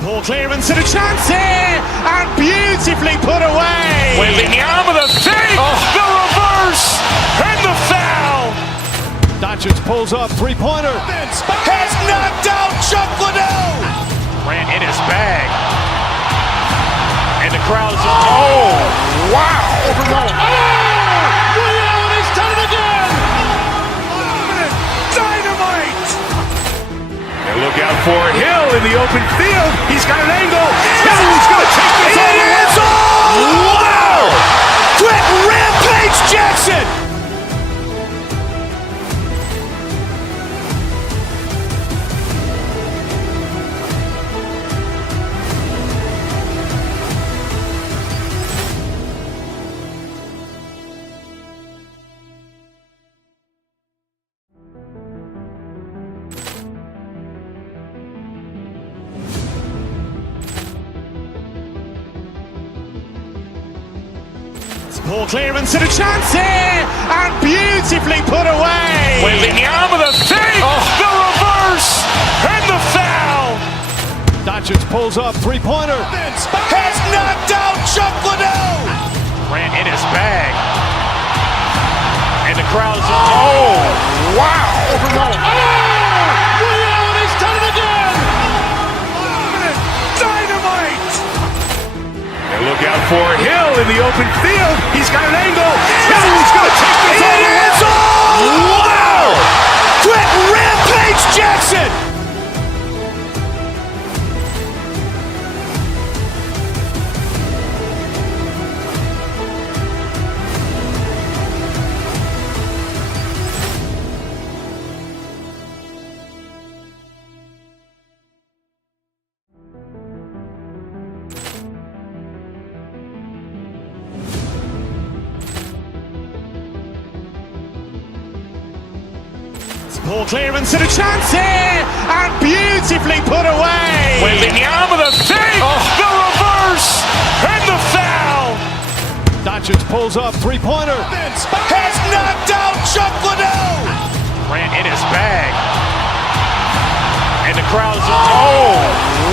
Poor clearance and a chance here, and beautifully put away. Wembanyama the fake, the reverse, and the foul. Doncic pulls up, three-pointer. Has knocked out Chuck Liddell. Ran in his bag. And the crowd is, oh, wow. Overruled. Liddell has done it again. Dynamite. And look out for Hill in the open field. He's got an angle. He's going to take this all the way. Wow. Quick Rampage Jackson. Poor clearance and a chance here, and beautifully put away. Wembanyama the fake, the reverse, and the foul. Doncic pulls up, three-pointer. Has knocked out Chuck Liddell. Ran in his bag. And the crowd is, oh, wow. Overruled. Liddell has done it again. Dynamite. And look out for Hill in the open field. He's got an angle. He's going to take this all the way. Wow. Quick Rampage Jackson. Poor clearance and a chance here, and beautifully put away. Wembanyama the fake, the reverse, and the foul. Doncic pulls up, three-pointer. Has knocked out Chuck Liddell. Ran in his bag. And the crowd is, oh,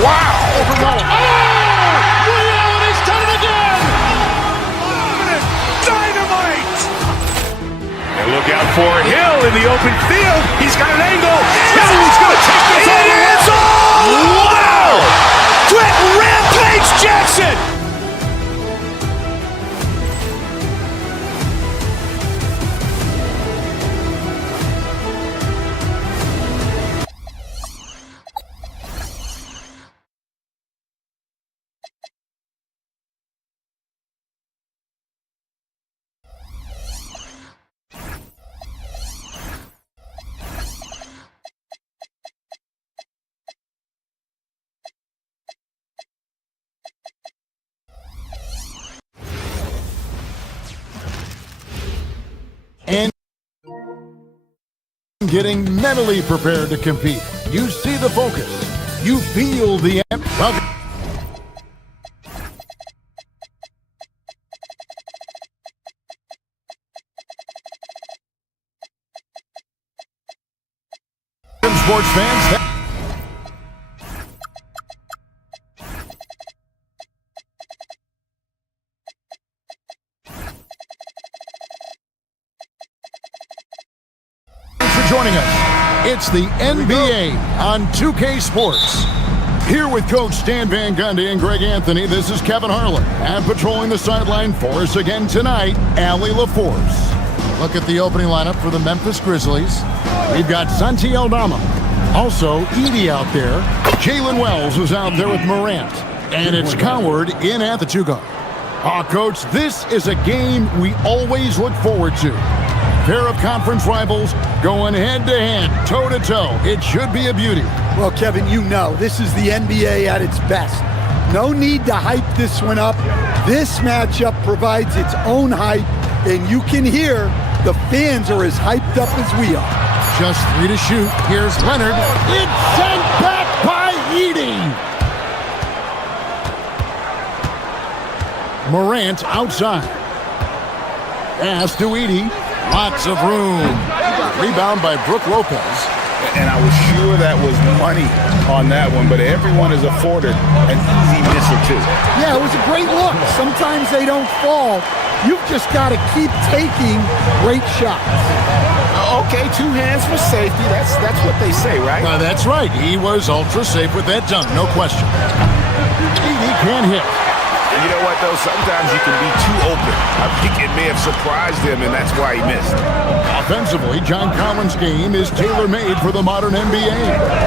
wow. Overruled. Liddell has done it again. Dynamite. And look out for Hill in the open field. He's got an angle. He's going to take this all the way. Wow. Quick Rampage Jackson. And getting mentally prepared to compete. You see the focus. You feel the welcome. Sports fans. Joining us, it's the NBA on 2K Sports. Here with Coach Stan Van Gundy and Greg Anthony, this is Kevin Harlan. And patrolling the sideline for us again tonight, Allie LaForce. Look at the opening lineup for the Memphis Grizzlies. We've got Santi Aldama. Also, Edey out there. Jalen Wells is out there with Morant. And it's Coward in at the two-guard. Coach, this is a game we always look forward to. Pair of conference rivals going head-to-head, toe-to-toe. It should be a beauty. Well, Kevin, you know, this is the NBA at its best. No need to hype this one up. This matchup provides its own hype, and you can hear the fans are as hyped up as we are. Just 3 to shoot. Here's Leonard. It's sent back by Edey. Morant outside. Pass to Edey. Lots of room. Rebound by Brook Lopez. And I was sure sure that was money on that one, but everyone is afforded an easy miss or two. Yeah, it was a great look. Sometimes they don't fall. You've just got to keep taking great shots. Okay, 2 hands for safety. That's what they say, right? That's right. He was ultra safe with that dunk, no question. He can't hit. And you know what, though? Sometimes you can be too open. I think it may have surprised him, and that's why he missed. Offensively, John Collins' game is tailor-made for the modern NBA.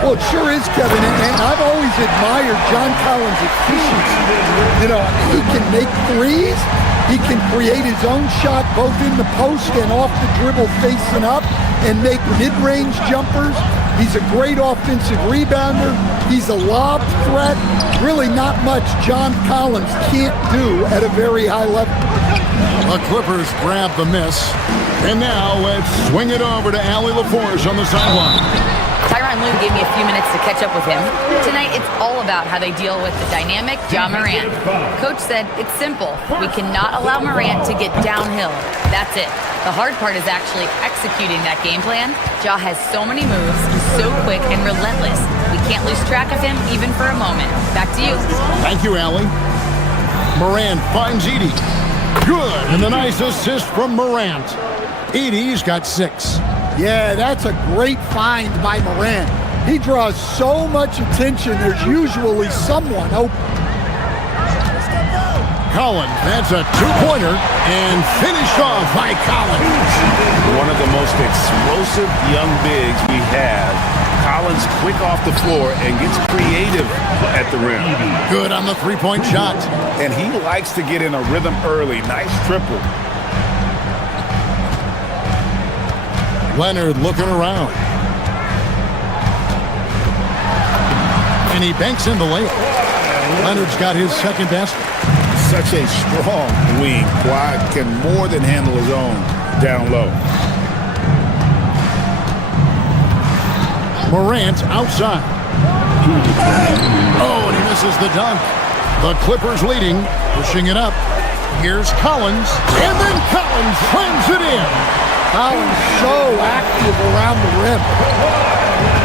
Well, it sure is, Kevin, and I've always admired John Collins' efficiency. You know, he can make threes. He can create his own shot both in the post and off the dribble facing up and make mid-range jumpers. He's a great offensive rebounder. He's a lob threat. Really not much John Collins can't do at a very high level. The Clippers grab the miss. And now let's swing it over to Allie LaForge on the sideline. Tyronn Lue gave me a few minutes to catch up with him. Tonight, it's all about how they deal with the dynamic Ja Morant. Coach said it's simple. We cannot allow Morant to get downhill. That's it. The hard part is actually executing that game plan. Ja has so many moves. He's so quick and relentless. We can't lose track of him even for a moment. Back to you. Thank you, Allie. Morant finds Edey. Good, and the nice assist from Morant. Edey's got 6. Yeah, that's a great find by Morant. He draws so much attention, there's usually someone open. Collins, that's a 2-pointer, and finished off by Collins. One of the most explosive young bigs we have. Collins quick off the floor and gets creative at the rim. Good on the 3-point shot. And he likes to get in a rhythm early. Nice triple. Leonard looking around. And he banks in the layup. Leonard's got his second basket. Such a strong wing. Kawhi can more than handle his own down low. Morant outside. Oh, and he misses the dunk. The Clippers leading, pushing it up. Here's Collins, and then Collins slams it in. Collins so active around the rim.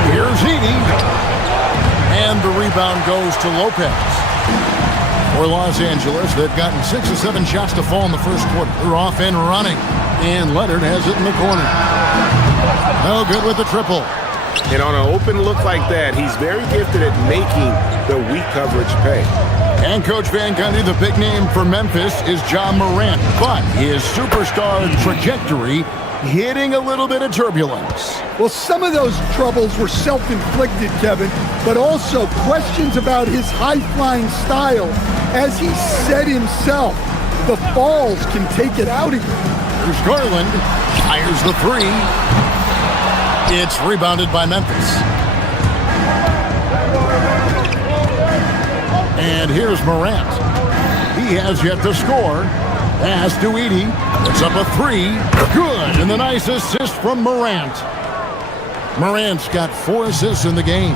Here's Edey. And the rebound goes to Lopez. For Los Angeles, they've gotten 6 or 7 shots to fall in the first quarter. They're off and running. And Leonard has it in the corner. No good with the triple. And on an open look like that, he's very gifted at making the weak coverage pay. And Coach Van Gundy, the big name for Memphis is Ja Morant. But his superstar trajectory hitting a little bit of turbulence. Well, some of those troubles were self-inflicted, Kevin, but also questions about his high-flying style. As he said himself, the falls can take it out of you. Here's Garland, fires the 3. It's rebounded by Memphis. And here's Morant. He has yet to score. Pass to Edey. Puts up a 3. Good. And the nice assist from Morant. Morant's got 4 assists in the game.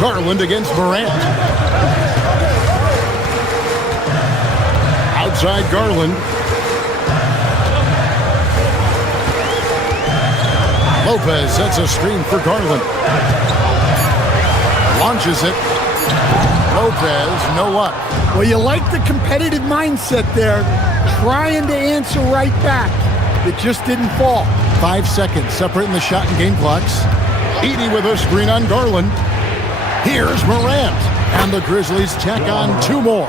Garland against Morant. Outside Garland. Lopez sets a screen for Garland. Launches it. Lopez, no luck. Well, you like the competitive mindset there, trying to answer right back. It just didn't fall. 5 seconds separating the shot and game clocks. Edey with a screen on Garland. Here's Morant. And the Grizzlies tack on 2 more.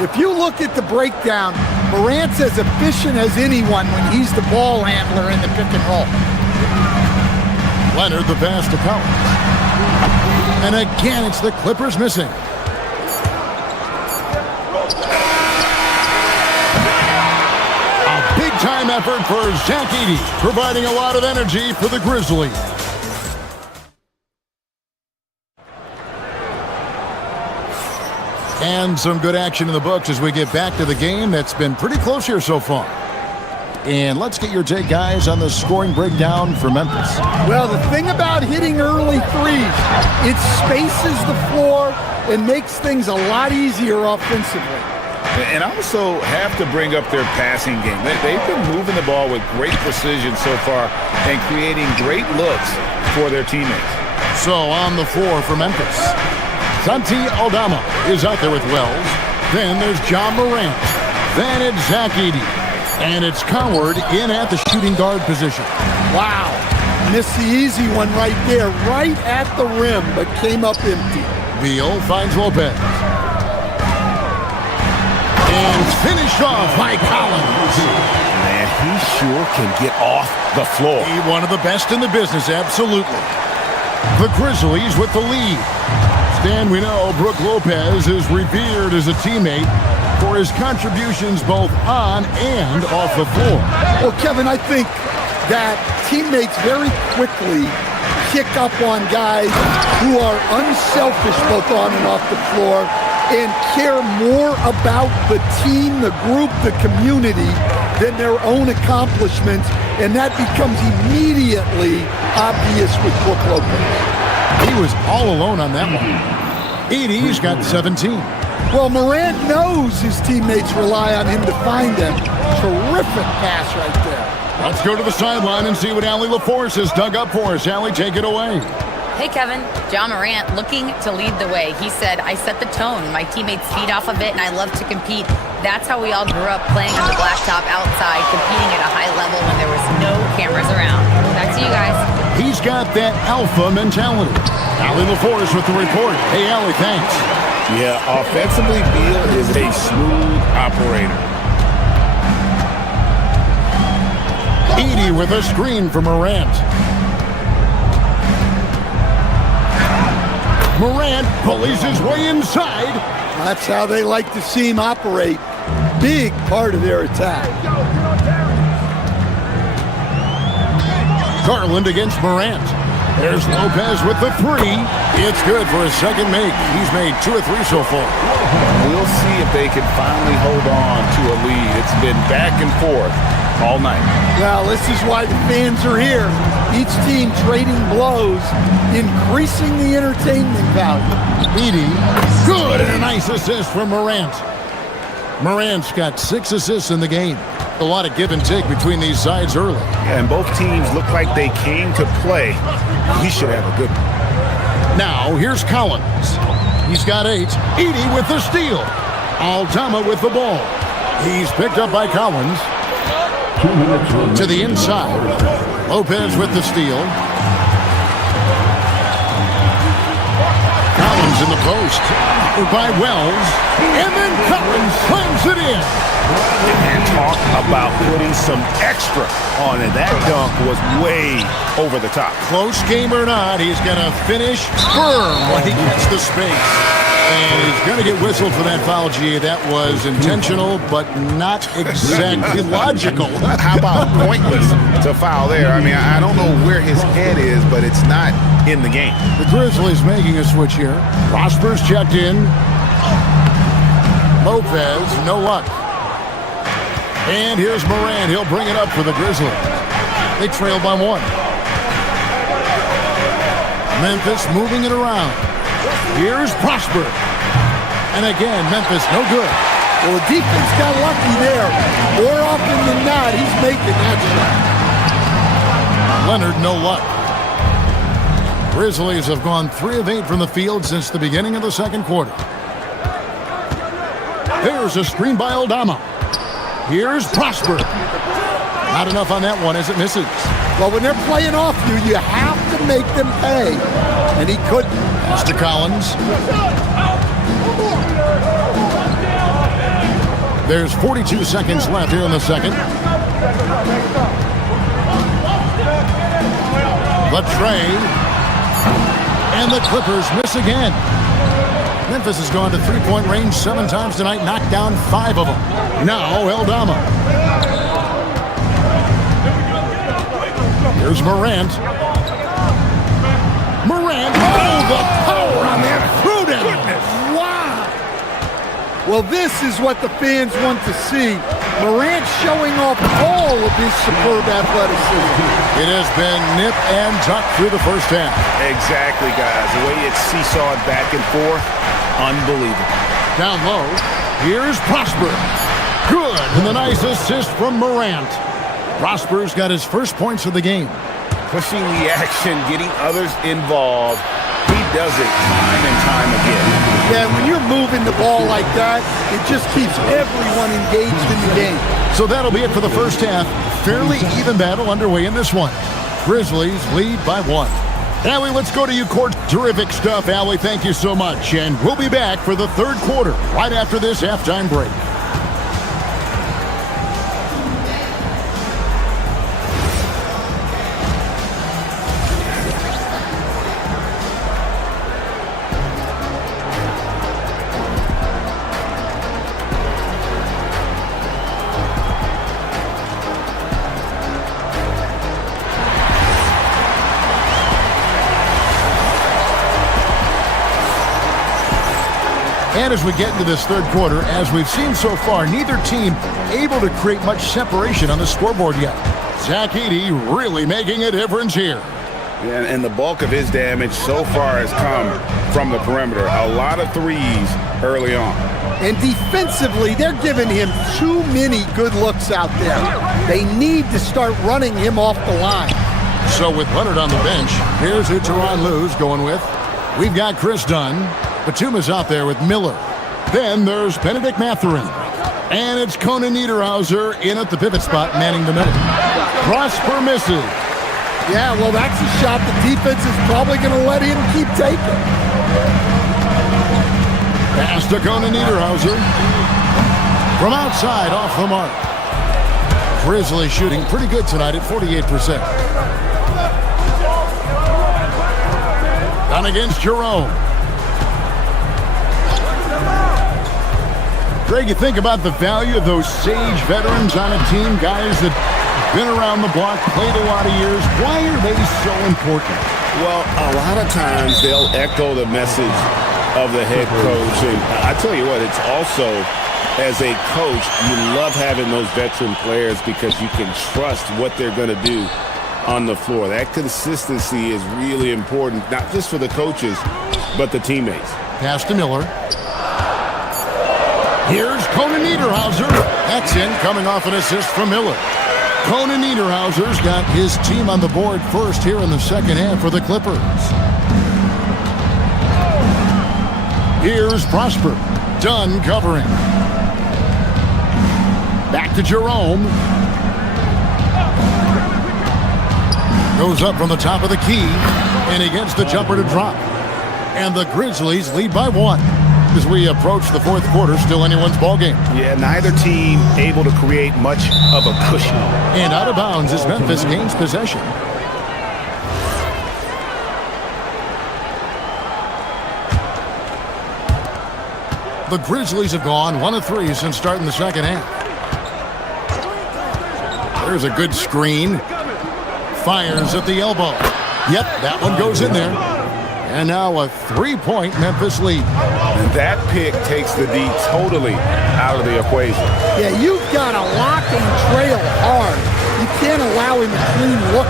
If you look at the breakdown, Morant's as efficient as anyone when he's the ball handler in the pick and roll. Leonard the pass to Collins. And again, it's the Clippers missing. A big-time effort for Zach Edey, providing a lot of energy for the Grizzlies. And some good action in the books as we get back to the game that's been pretty close here so far. And let's get your take, guys, on the scoring breakdown for Memphis. Well, the thing about hitting early threes, it spaces the floor and makes things a lot easier offensively. And also have to bring up their passing game. They've been moving the ball with great precision so far and creating great looks for their teammates. So on the floor for Memphis, Santi Aldama is out there with Wells. Then there's John Morant. Then it's Zach Edey. And it's Coward in at the shooting guard position. Wow. Missed the easy one right there, right at the rim, but came up empty. Beal finds Lopez. And finished off by Collins. Man, he sure can get off the floor. He one of the best in the business, absolutely. The Grizzlies with the lead. Stan, we know Brook Lopez is revered as a teammate for his contributions both on and off the floor. Well, Kevin, I think that teammates very quickly kick up on guys who are unselfish both on and off the floor and care more about the team, the group, the community than their own accomplishments, and that becomes immediately obvious with Brook Lopez. He was all alone on that one. Edey's got 17. Well, Morant knows his teammates rely on him to find them. Terrific pass right there. Let's go to the sideline and see what Allie LaForce has dug up for us. Allie, take it away. Hey, Kevin. John Morant looking to lead the way. He said, I set the tone. My teammates feed off of it, and I love to compete. That's how we all grew up, playing on the blacktop outside, competing at a high level when there was no cameras around. Back to you guys. He's got that alpha mentality. Allie LaForce with the report. Hey, Allie, thanks. Yeah, offensively, Beal is a smooth operator. Edey with a screen for Morant. Morant bullies his way inside. That's how they like to see him operate. Big part of their attack. Garland against Morant. There's Lopez with the three. It's good for his second make. He's made 2 or 3 so far. We'll see if they can finally hold on to a lead. It's been back and forth all night. Well, this is why the fans are here. Each team trading blows, increasing the entertainment value. Edey, good, and a nice assist from Morant. Morant's got 6 assists in the game. A lot of give and take between these sides early. Yeah, and both teams look like they came to play. He should have a good one. Now, here's Collins. He's got 8. Edey with the steal. Aldama with the ball. He's picked up by Collins. To the inside. Lopez with the steal. Collins in the post. By Wells. And then Collins slams it in. And talk about putting some extra on it. That dunk was way over the top. Close game or not, he's going to finish firm when he gets the space. And he's going to get whistled for that foul, G. That was intentional, but not exactly logical. How about pointless to foul there? I mean, I don't know where his head is, but it's not in the game. The Grizzlies making a switch here. Prosper's checked in. Lopez, no luck. And here's Morant. He'll bring it up for the Grizzlies. They trail by 1. Memphis moving it around. Here's Prosper. And again, Memphis no good. Well, the defense got lucky there. More often than not, he's making that shot. Leonard no luck. Grizzlies have gone 3 of 8 from the field since the beginning of the second quarter. There's a screen by Aldama. Here's Prosper. Not enough on that one as it misses. Well, when they're playing off you, you have to make them pay. And he couldn't. Pass to Collins. There's 42 seconds left here in the second. The tray. And the Clippers miss again. Memphis has gone to 3-point range 7 times tonight, knocked down 5 of them. Now, Aldama. Here's Morant. Morant. Oh, the power on that throwdown. Wow. Well, this is what the fans want to see. Morant showing off all of his superb athleticism. It has been nip and tuck through the first half. Exactly, guys. The way it's seesawed back and forth, unbelievable. Down low, Here's Prosper. Good. And the nice assist from Morant. Prosper's got his first points of the game. Pushing the action, getting others involved. He does it time and time again. Yeah, when you're moving the ball like that, it just keeps everyone engaged in the game. So that'll be it for the first half. Fairly even battle underway in this one. Grizzlies lead by 1. Allie, let's go to you, court. Terrific stuff, Allie. Thank you so much. And we'll be back for the third quarter right after this halftime break. And as we get into this third quarter, as we've seen so far, neither team able to create much separation on the scoreboard yet. Zach Edey really making a difference here. Yeah, and the bulk of his damage so far has come from the perimeter. A lot of threes early on. And defensively, they're giving him too many good looks out there. They need to start running him off the line. So with Leonard on the bench, here's who Tyronn Lue's going with. We've got Chris Dunn. Batum is out there with Miller. Then there's Benedict Mathurin. And it's Conan Niederhauser in at the pivot spot, manning the middle. Prosper misses. Yeah, well, that's a shot the defense is probably going to let him keep taking. Pass to Conan Niederhauser. From outside, off the mark. Grizzlies shooting pretty good tonight at 48%. Done against Jerome. Greg, you think about the value of those sage veterans on a team, guys that been around the block, played a lot of years. Why are they so important? Well, a lot of times they'll echo the message of the head coach. And I tell you what, it's also, as a coach, you love having those veteran players because you can trust what they're going to do on the floor. That consistency is really important, not just for the coaches, but the teammates. Pass to Miller. Here's Conan Niederhauser. That's in, coming off an assist from Miller. Conan Niederhauser's got his team on the board first here in the second half for the Clippers. Here's Prosper. Dunn covering. Back to Jerome. Goes up from the top of the key, and he gets the jumper to drop. And the Grizzlies lead by 1. As we approach the fourth quarter, still anyone's ball game. Yeah, neither team able to create much of a cushion. And out of bounds as Memphis gains possession. The Grizzlies have gone 1 of 3 since starting the second half. There's a good screen. Fires at the elbow. Yep, that one goes in there. And now a 3-point Memphis lead. And that pick takes the D totally out of the equation. Yeah, you've got to lock and trail hard. You can't allow him a clean look.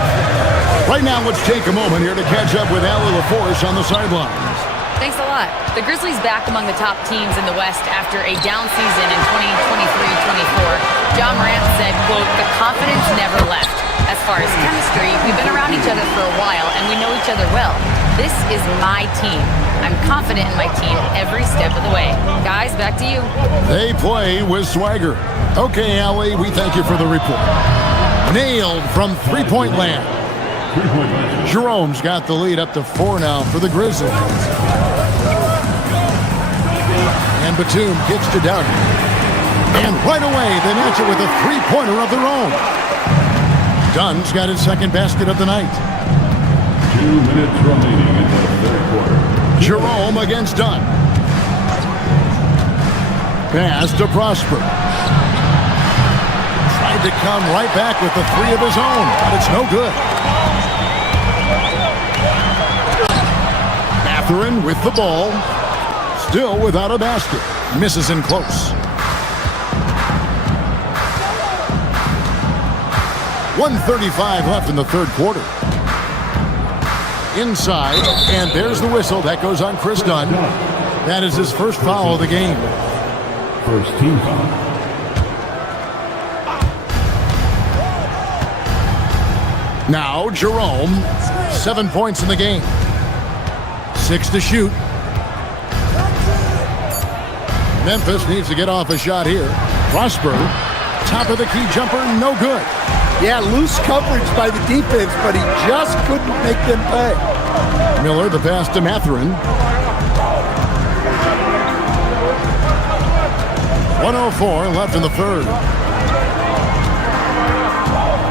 Right now, let's take a moment here to catch up with Allie LaForce on the sidelines. Thanks a lot. The Grizzlies back among the top teams in the West after a down season in 2023-24. John Morant said, quote, "The confidence never left. As far as chemistry, we've been around each other for a while and we know each other well. This is my team. I'm confident in my team every step of the way." Guys, back to you. They play with swagger. Okay, Allie, we thank you for the report. Nailed from three-point land. Jerome's got the lead up to 4 now for the Grizzlies. And Batum gets to Dunn. And right away, they match it with a three-pointer of their own. Dunn's got his second basket of the night. 2 minutes remaining in the third quarter. Jerome against Dunn. Pass to Prosper. Tried to come right back with the 3 of his own, but it's no good. Mathurin with the ball. Still without a basket. Misses in close. 1:35 left in the third quarter. Inside, and there's the whistle. That goes on Chris Dunn. That is his first foul of the game. First team foul. Now Jerome, 7 points in the game. 6 to shoot. Memphis needs to get off a shot here. Prosper, top of the key jumper, no good. Yeah, loose coverage by the defense, but he just couldn't make them pay. Miller, the pass to Mathurin. 1:04 left in the third.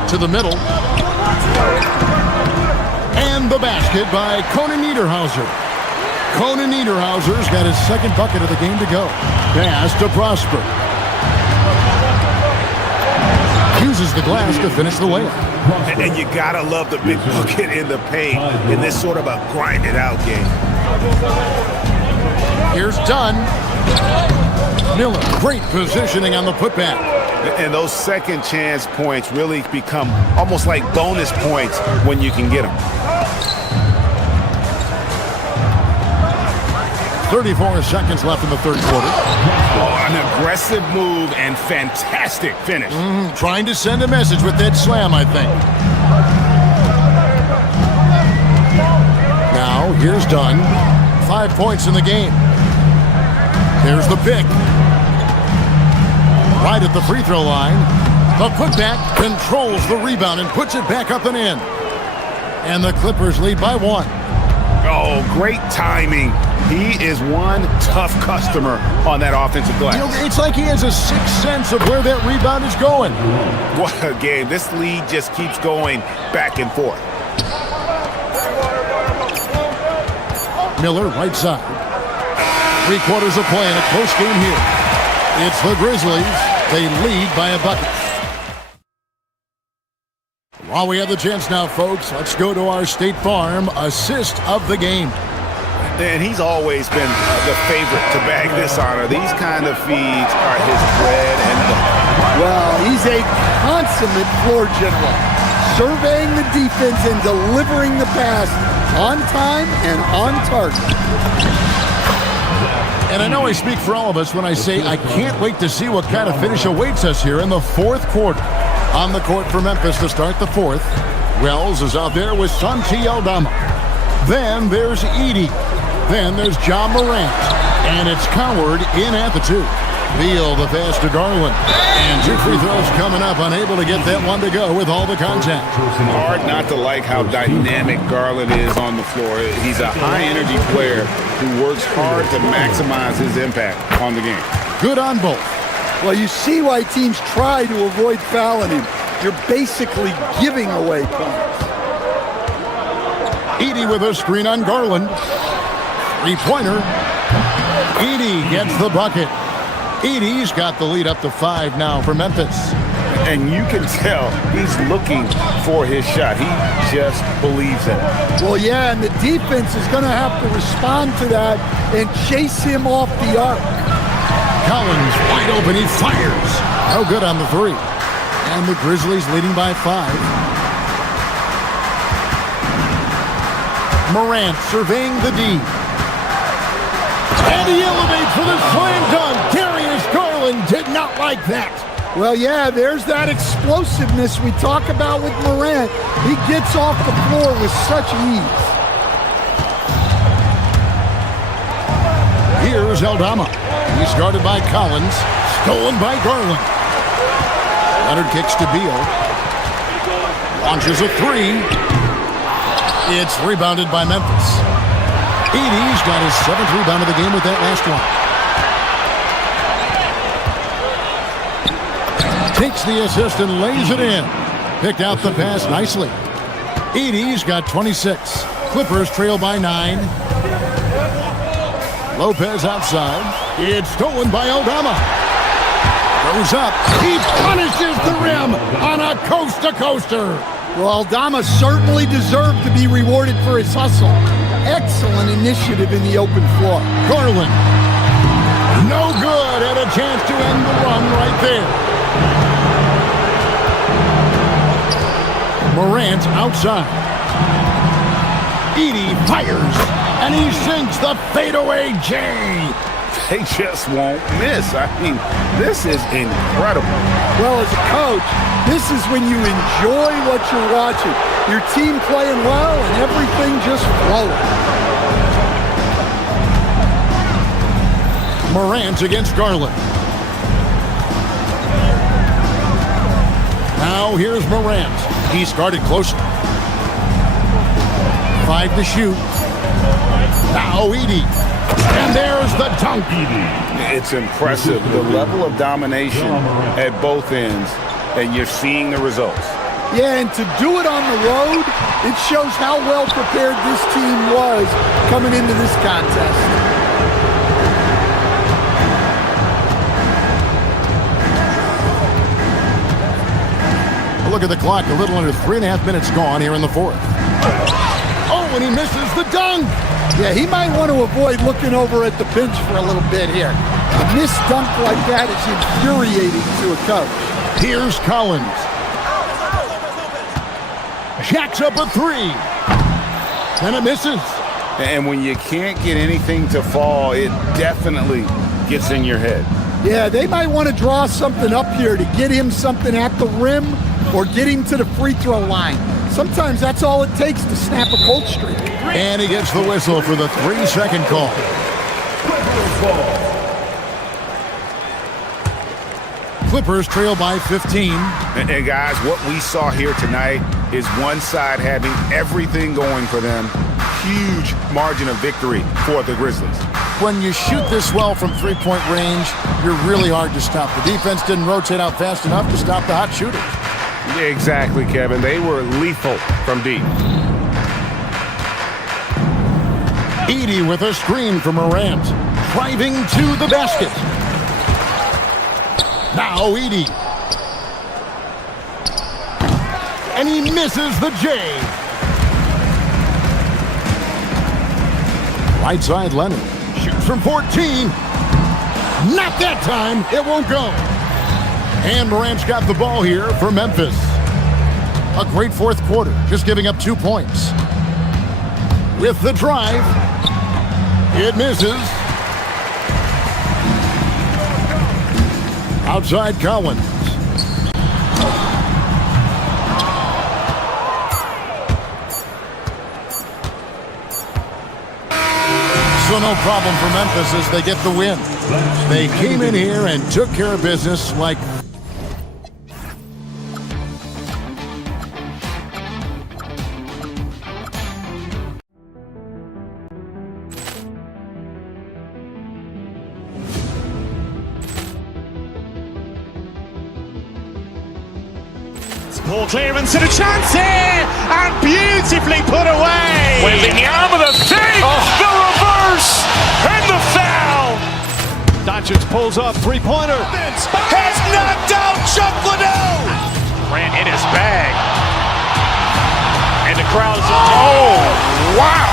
To the middle. And the basket by Conan Niederhauser. Conan Niederhauser's got his second bucket of the game to go. Pass to Prosper. Uses the glass to finish the layup. And you gotta love the big bucket in the paint in this sort of a grinded out game. Here's Dunn. Miller, great positioning on the putback. And those second chance points really become almost like bonus points when you can get them. 34 seconds left in the third quarter. Oh, an aggressive move and fantastic finish. Trying to send a message with that slam, I think. Now, here's Dunn. 5 points in the game. Here's the pick. Right at the free throw line. The putback controls the rebound and puts it back up and in. And the Clippers lead by 1. Oh, great timing. He is one tough customer on that offensive glass. You know, it's like he has a sixth sense of where that rebound is going. What a game. This lead just keeps going back and forth. Miller, right side. 3 quarters of play in a close game here. It's the Grizzlies. They lead by a bucket. While we have the chance now, folks, let's go to our State Farm assist of the game. And he's always been the favorite to bag this honor. These kind of feeds are his bread and butter. Well, he's a consummate floor general, surveying the defense and delivering the pass on time and on target. And I know I speak for all of us when I say I can't wait to see what kind of finish awaits us here in the fourth quarter. On the court for Memphis to start the fourth, Wells is out there with Santi Aldama. Then there's Edey. Then there's John Morant. And it's Coward in at the 2. Beal the pass to Garland. And 2 free throws coming up, unable to get that one to go with all the contact. Hard not to like how dynamic Garland is on the floor. He's a high-energy player who works hard to maximize his impact on the game. Good on both. Well, you see why teams try to avoid fouling him. You're basically giving away points. Edey with a screen on Garland. 3-pointer. Edey gets the bucket. Edey's got the lead up to 5 now for Memphis. And you can tell he's looking for his shot. He just believes in it. Well, yeah, and the defense is going to have to respond to that and chase him off the arc. Collins wide open, he fires. No good on the 3. And the Grizzlies leading by 5. Morant surveying the D. And he elevates for the slam dunk. Darius Garland did not like that. Well, yeah, there's that explosiveness we talk about with Morant. He gets off the floor with such ease. Here's Aldama. He's guarded by Collins. Stolen by Garland. Leonard kicks to Beal. Launches a 3. It's rebounded by Memphis. Edey's got his 7th rebound of the game with that last one. Takes the assist and lays it in. Picked out the pass nicely. Edey's got 26. Clippers trail by 9. Lopez outside. It's stolen by Aldama. Goes up. He punishes the rim on a coast-to-coaster. Well, Aldama certainly deserved to be rewarded for his hustle. Excellent initiative in the open floor. Garland. No good. Had a chance to end the run right there. Morant outside. Edey fires. And he sinks the fadeaway J. They just won't miss. I mean, this is incredible. Well, as a coach, this is when you enjoy what you're watching. Your team playing well and everything just flowing. Morant against Garland. Now here's Morant. He's guarded closely. 5 to shoot. Now Edey. And there's the dunk. It's impressive, the level of domination at both ends, and you're seeing the results. Yeah, and to do it on the road, it shows how well prepared this team was coming into this contest. Look at the clock, a little under 3.5 minutes gone here in the fourth. Oh, and he misses the dunk! Yeah, he might want to avoid looking over at the bench for a little bit here. A missed dunk like that is infuriating to a coach. Here's Collins. Jacks up a 3. And it misses. And when you can't get anything to fall, it definitely gets in your head. Yeah, they might want to draw something up here to get him something at the rim or get him to the free throw line. Sometimes that's all it takes to snap a cold streak. And he gets the whistle for the 3-second call. Clippers trail by 15. And guys, what we saw here tonight is one side having everything going for them. Huge margin of victory for the Grizzlies. When you shoot this well from three-point range, you're really hard to stop. The defense didn't rotate out fast enough to stop the hot shooters. Exactly, Kevin. They were lethal from deep. Edey with a screen from Morant. Driving to the basket. Now Edey. And he misses the J. Right side Leonard. Shoots from 14. Not that time. It won't go. And Morant's got the ball here for Memphis. A great fourth quarter, just giving up 2 points. With the drive, it misses. Outside Collins. So no problem for Memphis as they get the win. They came in here and took care of business like Ball clearance and a chance here, and beautifully put away. Wembanyama the fake, the reverse, and the foul. Doncic pulls up, three-pointer. Has knocked out Chuck Liddell. Ran in his bag. And the crowd is... Oh, wow.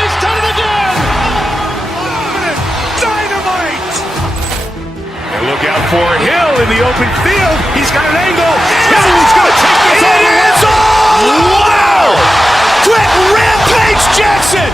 He's done it again! Dynamite. And look out for Hill in the open field. He's got an angle. Hill's going to take this all the way. Wow! Quit Rampage Jackson!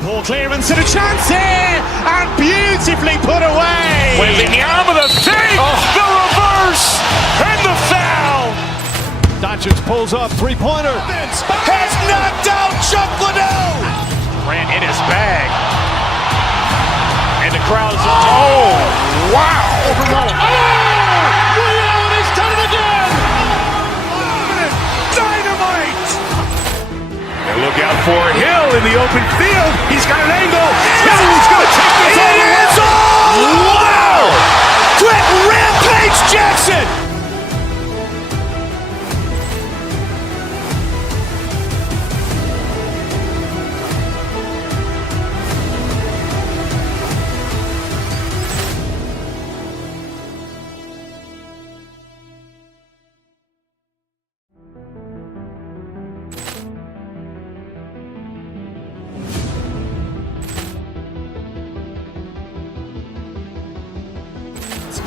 Ball clearance and a chance here, and beautifully put away. Wembanyama the fake, the reverse, and the foul. Doncic pulls up, three-pointer. Has knocked out Chuck Liddell. Ran in his bag. And the crowd is... Oh, wow. He's done it again! Dynamite. And look out for Hill in the open field. He's got an angle. Hill's going to take this all the way. Wow! Quit Rampage Jackson!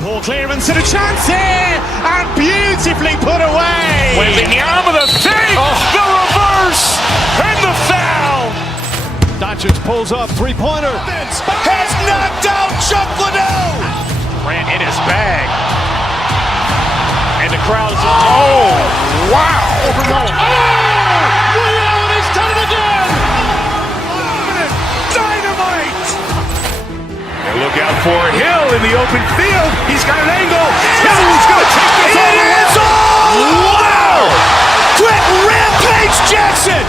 Ball clearance and a chance here, and beautifully put away. Wembanyama the fake, the reverse, and the foul. Doncic pulls up, three-pointer. Has knocked out Chuck Liddell. Grant in his bag. And the crowd is, wow. He's done it again. Dynamite. And look out for Hill in the open field. He's got an angle. Hill's going to take this all the way. Wow. Quit Rampage Jackson.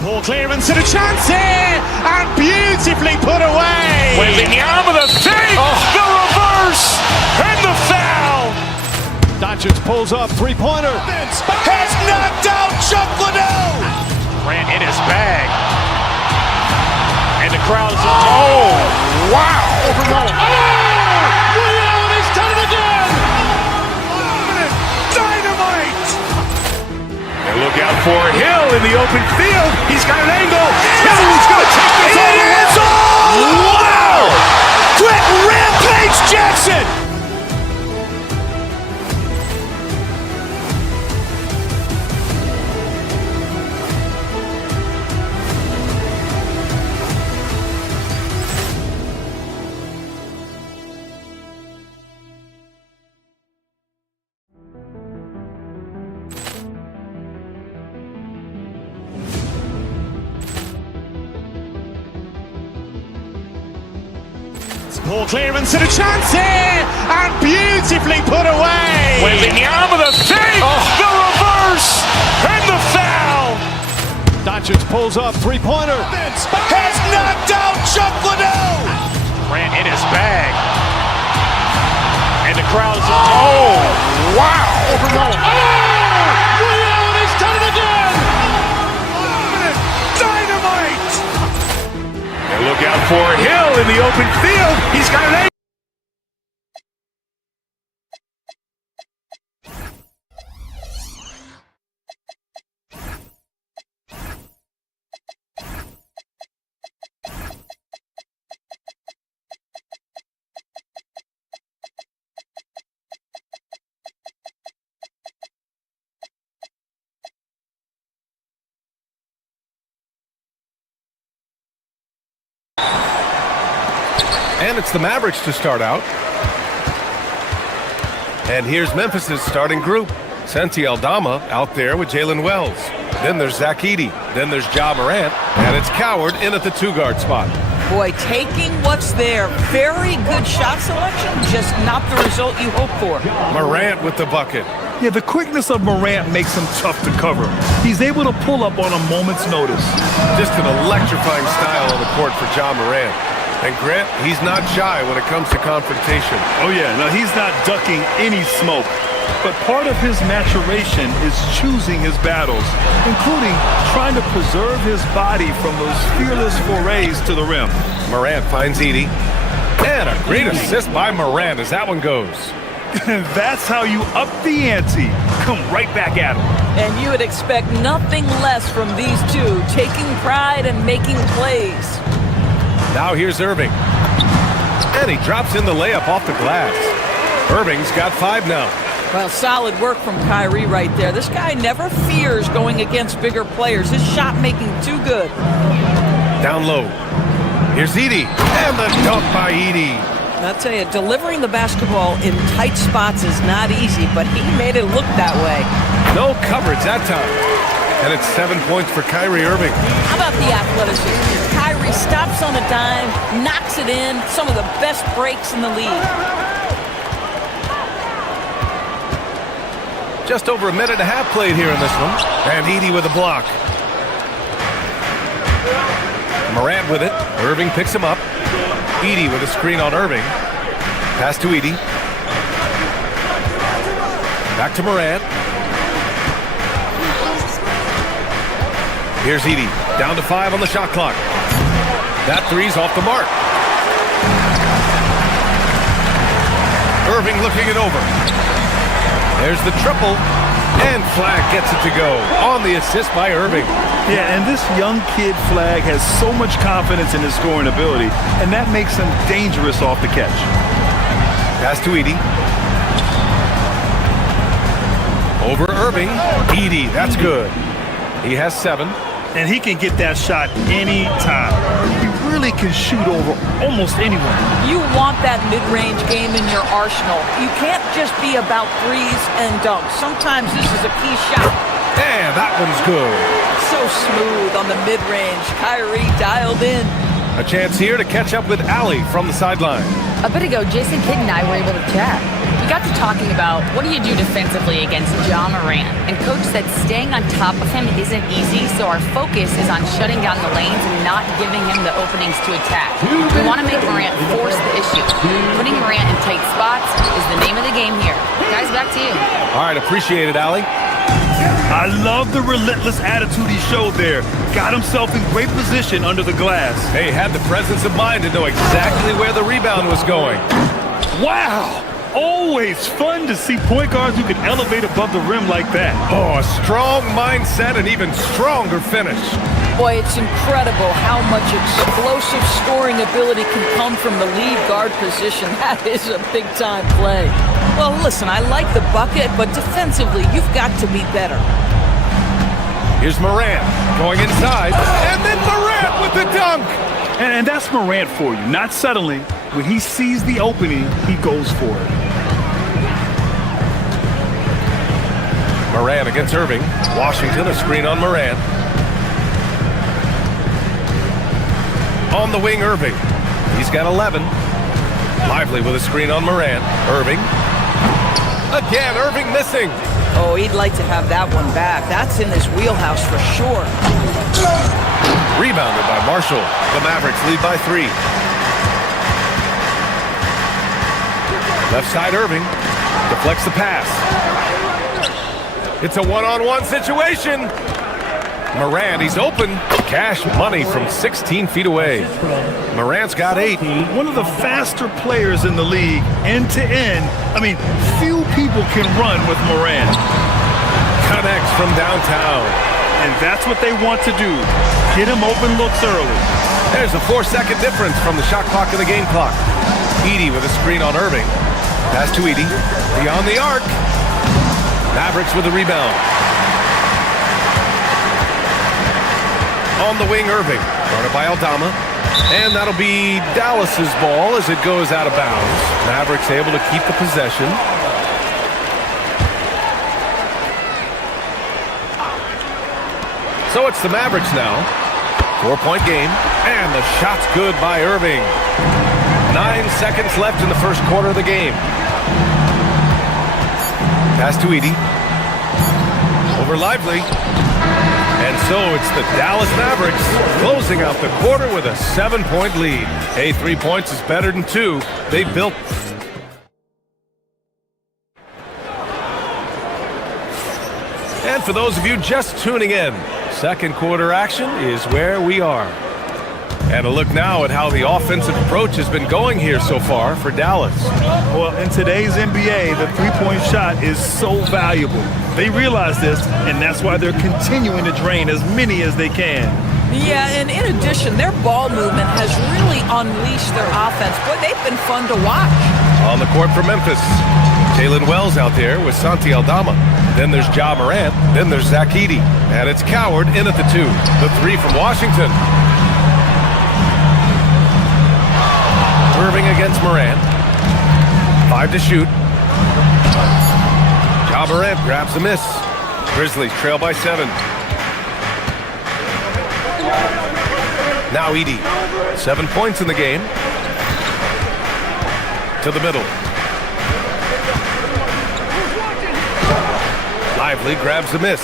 Ball clearance and a chance here, and beautifully put away. Wembanyama the fake, the reverse, and the foul. Doncic pulls up, three-pointer. Has knocked out Chuck Liddell. Grant in his bag. And the crowd is, wow. He's done it again. Dynamite. And look out for Hill in the open field. He's got an angle. Hill's going to take this all the way. Wow. Quit Rampage Jackson. Ball clearance and a chance here, and beautifully put away. Wembanyama the fake, the reverse, and the foul. Doncic pulls up, three-pointer. Has knocked out Chuck Liddell. Grant in his bag. And the crowd is, wow. He's done it again. Dynamite. And look out for Hill in the open field. He's got an angle. And it's the Mavericks to start out. And here's Memphis' starting group. Santi Aldama out there with Jalen Wells. Then there's Zach Edey. Then there's Ja Morant. And it's Coward in at the two-guard spot. Boy, taking what's there. Very good shot selection, just not the result you hope for. Morant with the bucket. Yeah, the quickness of Morant makes him tough to cover. He's able to pull up on a moment's notice. Just an electrifying style on the court for Ja Morant. And Grant, he's not shy when it comes to confrontation. Oh yeah, no, he's not ducking any smoke. But part of his maturation is choosing his battles, including trying to preserve his body from those fearless forays to the rim. Morant finds Edey. And a great assist by Morant as that one goes. That's how you up the ante. Come right back at him. And you would expect nothing less from these two, taking pride and making plays. Now here's Irving. And he drops in the layup off the glass. Irving's got 5 now. Well, solid work from Kyrie right there. This guy never fears going against bigger players. His shot making too good. Down low. Here's Edey. And the dunk by Edey. I'll tell you, delivering the basketball in tight spots is not easy, but he made it look that way. No coverage that time. And it's 7 points for Kyrie Irving. How about the athleticism? Kyrie stops on a dime, knocks it in, some of the best breaks in the league. Just over a minute and a half played here in this one. And Edey with a block. Morant with it. Irving picks him up. Edey with a screen on Irving. Pass to Edey. Back to Morant. Here's Edey. Down to 5 on the shot clock. That three's off the mark. Irving looking it over. There's the triple. And Flag gets it to go on the assist by Irving. Yeah, and this young kid Flag has so much confidence in his scoring ability, and that makes him dangerous off the catch. Pass to Edey. Over Irving. Edey, that's good. He has 7. And he can get that shot anytime. He really can shoot over almost anyone. You want that mid-range game in your arsenal. You can't just be about threes and dunks. Sometimes this is a key shot. And that one's good. So smooth on the mid-range. Kyrie dialed in. A chance here to catch up with Allie from the sideline. A bit ago, Jason Kidd and I were able to chat. We got to talking about what do you do defensively against Ja Morant, and Coach said staying on top of him isn't easy, so our focus is on shutting down the lanes and not giving him the openings to attack. We want to make Morant force the issue. Putting Morant in tight spots is the name of the game here. Guys, back to you. All right, appreciate it, Allie. I love the relentless attitude he showed there. Got himself in great position under the glass. Hey, had the presence of mind to know exactly where the rebound was going. Wow! Always fun to see point guards who can elevate above the rim like that. Oh, a strong mindset and even stronger finish. Boy, it's incredible how much explosive scoring ability can come from the lead guard position. That is a big-time play. Well, listen, I like the bucket, but defensively, you've got to be better. Here's Morant going inside, and then Morant with the dunk. And that's Morant for you. Not suddenly. When he sees the opening, he goes for it. Morant against Irving. Washington, a screen on Morant. On the wing, Irving. He's got 11. Lively with a screen on Morant. Irving. Again, Irving missing. Oh, he'd like to have that one back. That's in his wheelhouse for sure. Rebounded by Marshall. The Mavericks lead by 3. Left side, Irving. Deflects the pass. It's a one-on-one situation. Morant, he's open. Cash money from 16 feet away. Morant's got 8. One of the faster players in the league, end to end. I mean, few people can run with Morant. Connects from downtown. And that's what they want to do. Get him open looks early. There's a 4-second difference from the shot clock to the game clock. Edey with a screen on Irving. Pass to Edey. Beyond the arc. Mavericks with the rebound. On the wing, Irving. Guarded by Aldama. And that'll be Dallas's ball as it goes out of bounds. Mavericks able to keep the possession. So it's the Mavericks now. 4-point game. And the shot's good by Irving. 9 seconds left in the first quarter of the game. Pass to Edey. Over Lively. And so it's the Dallas Mavericks closing out the quarter with a 7-point lead. Hey, 3 points is better than 2. They built. And for those of you just tuning in, second quarter action is where we are. And a look now at how the offensive approach has been going here so far for Dallas. Well, in today's NBA, the three-point shot is so valuable. They realize this, and that's why they're continuing to drain as many as they can. Yeah, and in addition, their ball movement has really unleashed their offense. Boy, they've been fun to watch. On the court for Memphis, Jalen Wells out there with Santi Aldama. Then there's Ja Morant. Then there's Zach Edey. And it's Coward in at the 2. The 3 from Washington. Irving against Morant. 5 to shoot. Ja Morant grabs the miss. Grizzlies trail by 7. Now Edey. 7 points in the game. To the middle. Lively grabs the miss.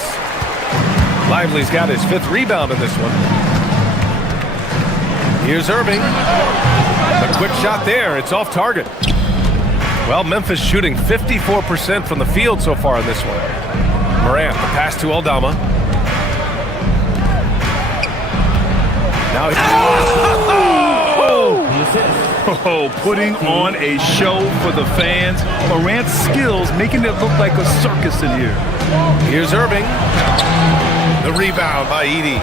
Lively's got his 5th rebound in this one. Here's Irving. A quick shot there. It's off target. Well, Memphis shooting 54% from the field so far in this one. Morant, the pass to Aldama. Now putting on a show for the fans. Morant's skills making it look like a circus in here. Here's Irving. The rebound by Edey.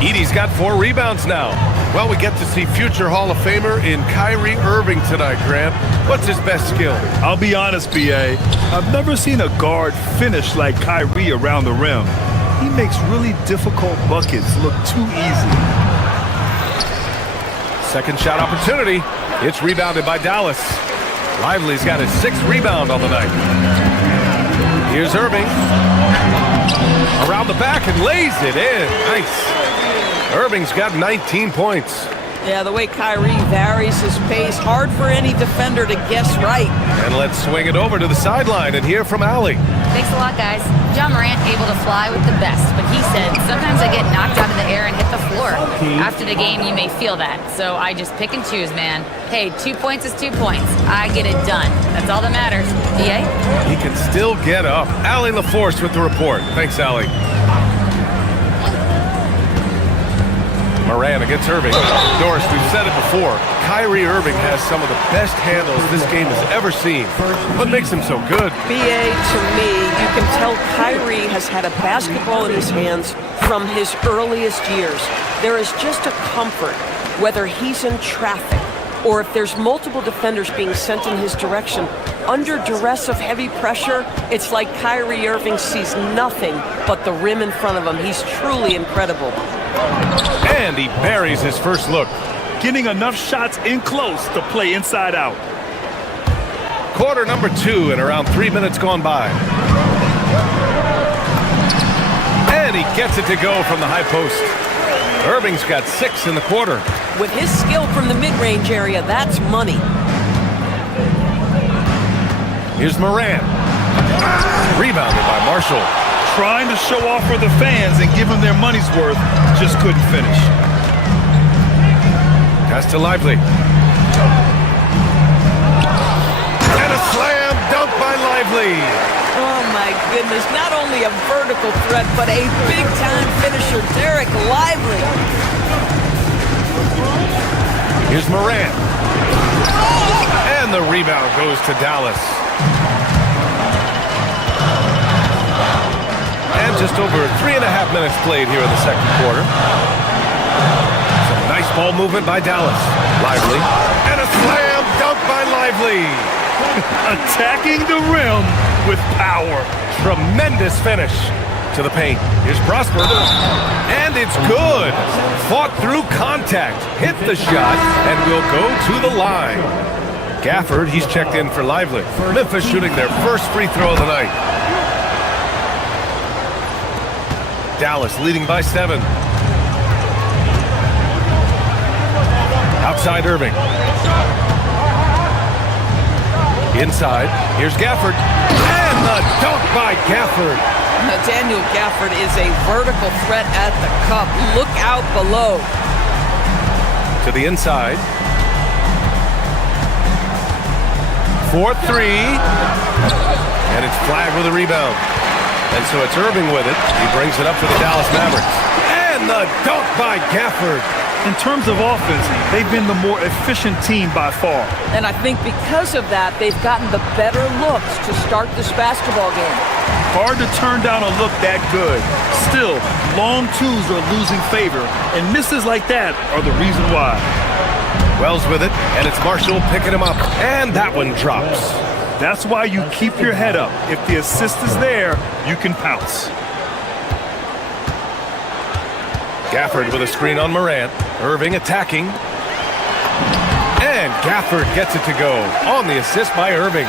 Edey's got 4 rebounds now. Well, we get to see future Hall of Famer in Kyrie Irving tonight, Grant. What's his best skill? I'll be honest, B.A. I've never seen a guard finish like Kyrie around the rim. He makes really difficult buckets look too easy. Second shot opportunity. It's rebounded by Dallas. Lively's got his 6th rebound on the night. Here's Irving. Around the back and lays it in. Nice. Irving's got 19 points. Yeah, the way Kyrie varies his pace, hard for any defender to guess right. And let's swing it over to the sideline and hear from Allie. Thanks a lot, guys. John Morant able to fly with the best, but he said, sometimes I get knocked out of the air and hit the floor. After the game, you may feel that, so I just pick and choose, man. Hey, 2 points is 2 points. I get it done. That's all that matters. DA? He can still get up. Allie LaForce with the report. Thanks, Allie. Morant against Irving. Doris, we've said it before. Kyrie Irving has some of the best handles this game has ever seen. What makes him so good? B.A., to me, you can tell Kyrie has had a basketball in his hands from his earliest years. There is just a comfort, whether he's in traffic or if there's multiple defenders being sent in his direction. Under duress of heavy pressure, it's like Kyrie Irving sees nothing but the rim in front of him. He's truly incredible. And he buries his first look. Getting enough shots in close to play inside out. Quarter number 2 and around 3 minutes gone by. And he gets it to go from the high post. Irving's got 6 in the quarter. With his skill from the mid-range area, that's money. Here's Morant. Rebounded by Marshall. Trying to show off for the fans and give them their money's worth, just couldn't finish. Pass to Lively. And a slam dunk by Lively. Oh my goodness, not only a vertical threat, but a big-time finisher, Derek Lively. Here's Morant. And the rebound goes to Dallas. And just over 3.5 minutes played here in the second quarter. Some nice ball movement by Dallas. Lively. And a slam dunk by Lively. Attacking the rim with power. Tremendous finish to the paint. Here's Prosper. And it's good. Fought through contact. Hit the shot and will go to the line. Gafford, he's checked in for Lively. Memphis shooting their first free throw of the night. Dallas leading by 7. Outside Irving. Inside, here's Gafford. And the dunk by Gafford. Daniel Gafford is a vertical threat at the cup. Look out below. To the inside. 4-3. And it's flagged with a rebound. And so it's Irving with it. He brings it up to the Dallas Mavericks. And the dunk by Gafford. In terms of offense, they've been the more efficient team by far. And I think because of that, they've gotten the better looks to start this basketball game. Hard to turn down a look that good. Still, long twos are losing favor, and misses like that are the reason why. Wells with it, and it's Marshall picking him up. And that one drops. That's why you keep your head up. If the assist is there, you can pounce. Gafford with a screen on Morant. Irving attacking. And Gafford gets it to go on the assist by Irving.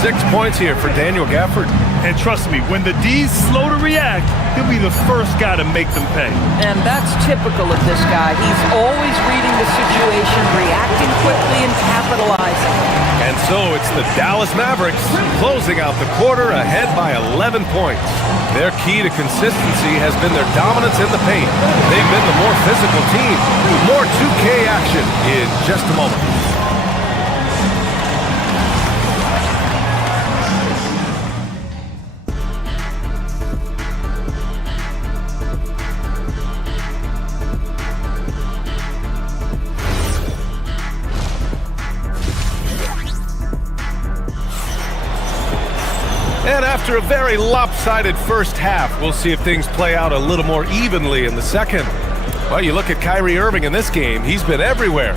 6 points here for Daniel Gafford. And trust me, when the D's slow to react, he'll be the first guy to make them pay. And that's typical of this guy. He's always reading the situation, reacting quickly and capitalizing. And so it's the Dallas Mavericks closing out the quarter ahead by 11 points. Their key to consistency has been their dominance in the paint. They've been the more physical team. More 2K action in just a moment. After a very lopsided first half, we'll see if things play out a little more evenly in the second. Well, you look at Kyrie Irving in this game, he's been everywhere.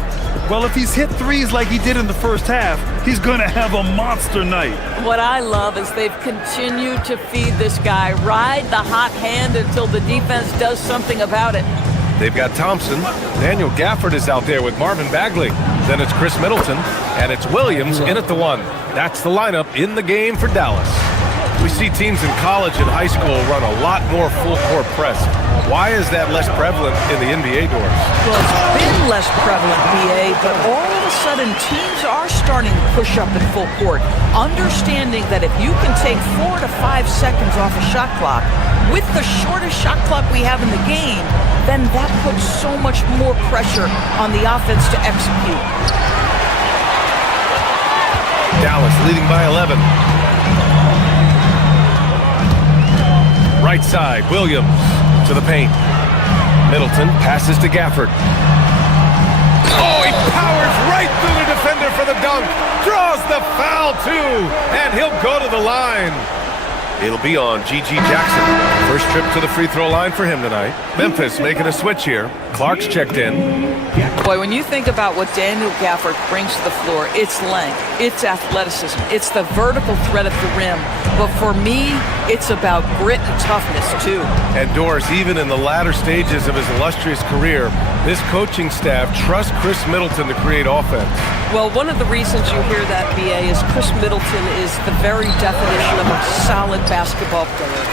Well, if he's hit threes like he did in the first half, he's going to have a monster night. What I love is they've continued to feed this guy, ride the hot hand until the defense does something about it. They've got Thompson. Daniel Gafford is out there with Marvin Bagley. Then it's Chris Middleton, and it's Williams in at the one. That's the lineup in the game for Dallas. We see teams in college and high school run a lot more full-court press. Why is that less prevalent in the NBA doors? Well, it's been less prevalent, BA, but all of a sudden teams are starting to push up in full court, understanding that if you can take 4 to 5 seconds off a shot clock, with the shortest shot clock we have in the game, then that puts so much more pressure on the offense to execute. Dallas leading by 11. Right side, Williams to the paint. Middleton passes to Gafford. Oh, he powers right through the defender for the dunk. Draws the foul, too. And he'll go to the line. It'll be on G.G. Jackson. First trip to the free throw line for him tonight. Memphis making a switch here. Clark's checked in. Boy, when you think about what Daniel Gafford brings to the floor, it's length, it's athleticism, it's the vertical threat at the rim. But for me, it's about grit and toughness, too. And Doris, even in the latter stages of his illustrious career, this coaching staff trusts Chris Middleton to create offense. Well, one of the reasons you hear that, BA, is Chris Middleton is the very definition of a solid basketball player.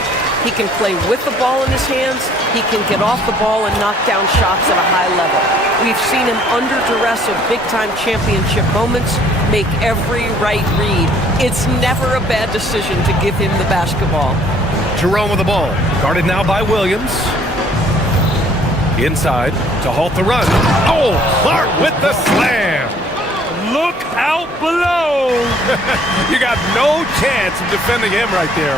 He can play with the ball in his hands, he can get off the ball and knock down shots at a high level. We've seen him under duress of big-time championship moments make every right read. It's never a bad decision to give him the basketball. Jerome with the ball, guarded now by Williams. Inside to halt the run. Oh, Clark with the slam. Look out below. You got no chance of defending him right there.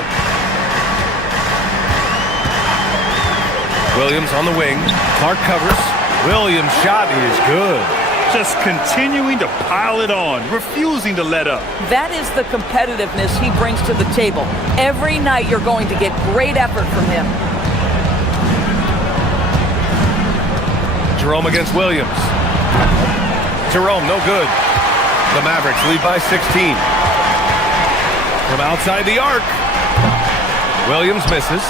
Williams on the wing. Clark covers. Williams' shot is good. Just continuing to pile it on, refusing to let up. That is the competitiveness he brings to the table. Every night you're going to get great effort from him. Jerome against Williams. Jerome, no good. The Mavericks lead by 16. From outside the arc. Williams misses.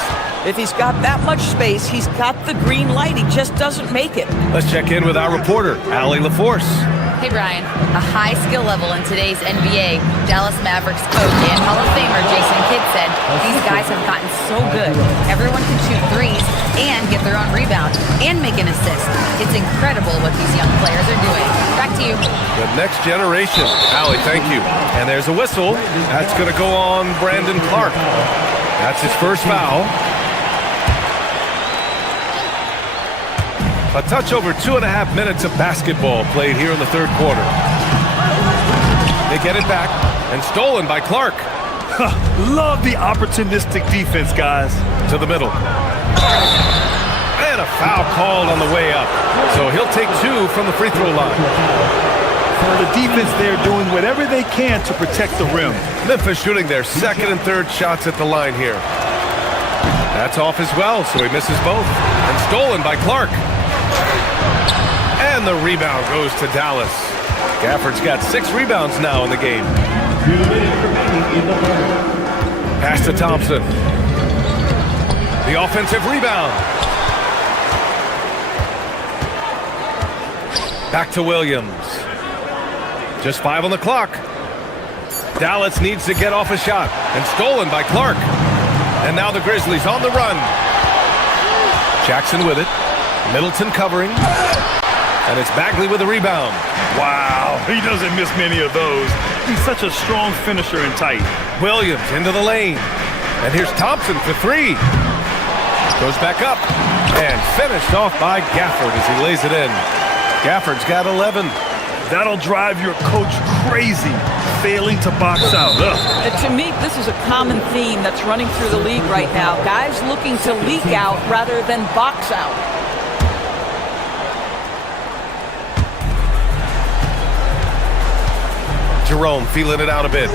If he's got that much space, he's got the green light. He just doesn't make it. Let's check in with our reporter, Allie LaForce. Hey, Brian. A high skill level in today's NBA. Dallas Mavericks coach and Hall of Famer Jason Kidd said these guys have gotten so good. Everyone can shoot threes and get their own rebound and make an assist. It's incredible what these young players are doing. Back to you. The next generation. Allie, thank you. And there's a whistle. That's going to go on Brandon Clark. That's his first foul. A touch over 2.5 minutes of basketball played here in the third quarter. They get it back, and stolen by Clark. Love the opportunistic defense, guys. To the middle. And a foul called on the way up. So he'll take 2 from the free throw line. The defense there doing whatever they can to protect the rim. Memphis shooting their second and third shots at the line here. That's off as well, so he misses both. And stolen by Clark. And the rebound goes to Dallas. Gafford's got 6 rebounds now in the game. Pass to Thompson. The offensive rebound. Back to Williams. Just 5 on the clock. Dallas needs to get off a shot. And stolen by Clark. And now the Grizzlies on the run. Jackson with it. Middleton covering. And it's Bagley with a rebound. Wow, he doesn't miss many of those. He's such a strong finisher and tight. Williams into the lane. And here's Thompson for 3. Goes back up. And finished off by Gafford as he lays it in. Gafford's got 11. That'll drive your coach crazy, failing to box out. To me, this is a common theme that's running through the league right now. Guys looking to leak out rather than box out. Jerome feeling it out a bit.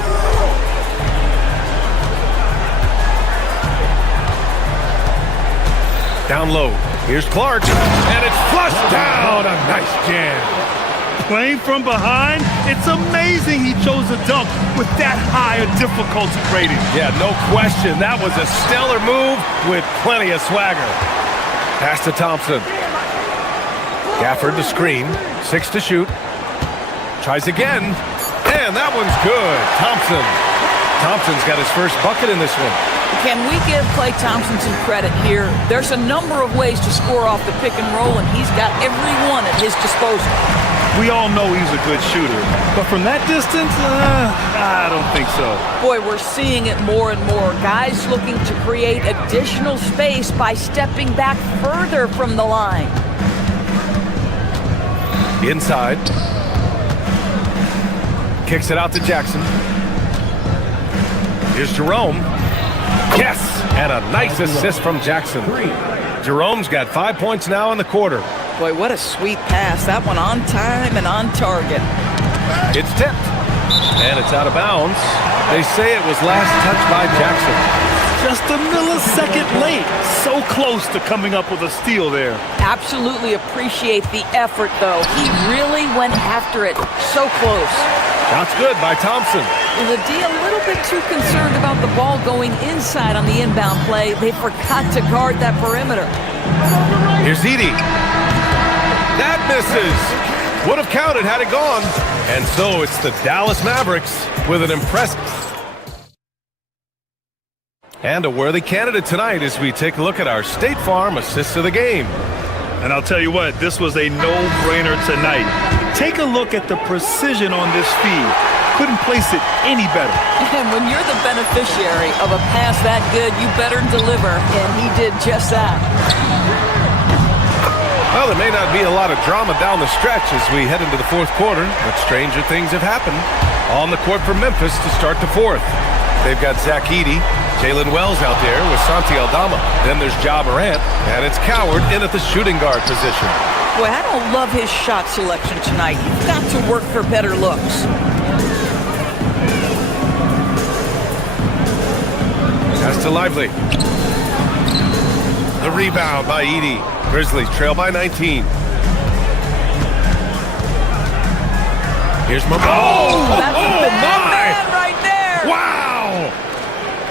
Down low. Here's Clark. And it's flushed down. A nice jam. Playing from behind, it's amazing he chose a dunk with that high a difficulty rating. Yeah, no question. That was a stellar move with plenty of swagger. Pass to Thompson. Gafford to screen. 6 to shoot. Tries again. And that one's good. Thompson's got his first bucket in this one. Can we give Klay Thompson some credit here? There's a number of ways to score off the pick and roll, and he's got every one at his disposal. We all know he's a good shooter, but from that distance, I don't think so. Boy, we're seeing it more and more. Guys looking to create additional space by stepping back further from the line. Inside. Kicks it out to Jackson. Here's Jerome. Yes! And a nice assist from Jackson. Jerome's got 5 points now in the quarter. Boy, what a sweet pass. That one on time and on target. It's tipped. And it's out of bounds. They say it was last touched by Jackson. Just a millisecond late. So close to coming up with a steal there. Absolutely appreciate the effort, though. He really went after it. So close. That's good by Thompson. The D a little bit too concerned about the ball going inside on the inbound play. They forgot to guard that perimeter. Here's Edey. That misses. Would have counted had it gone. And so it's the Dallas Mavericks with an impressive and a worthy candidate tonight as we take a look at our State Farm assists of the game. And I'll tell you what, this was a no-brainer tonight. Take a look at the precision on this feed. Couldn't place it any better. And when you're the beneficiary of a pass that good, you better deliver, and he did just that. Well, there may not be a lot of drama down the stretch as we head into the fourth quarter, but stranger things have happened. On the court for Memphis to start the fourth. They've got Zach Edey, Jalen Wells out there with Santi Aldama. Then there's Ja Morant, and it's Coward in at the shooting guard position. Boy, I don't love his shot selection tonight. You've got to work for better looks. Pass to Lively. The rebound by Edey. Grizzlies trail by 19. Here's Morant. That's a bad man right there. Wow!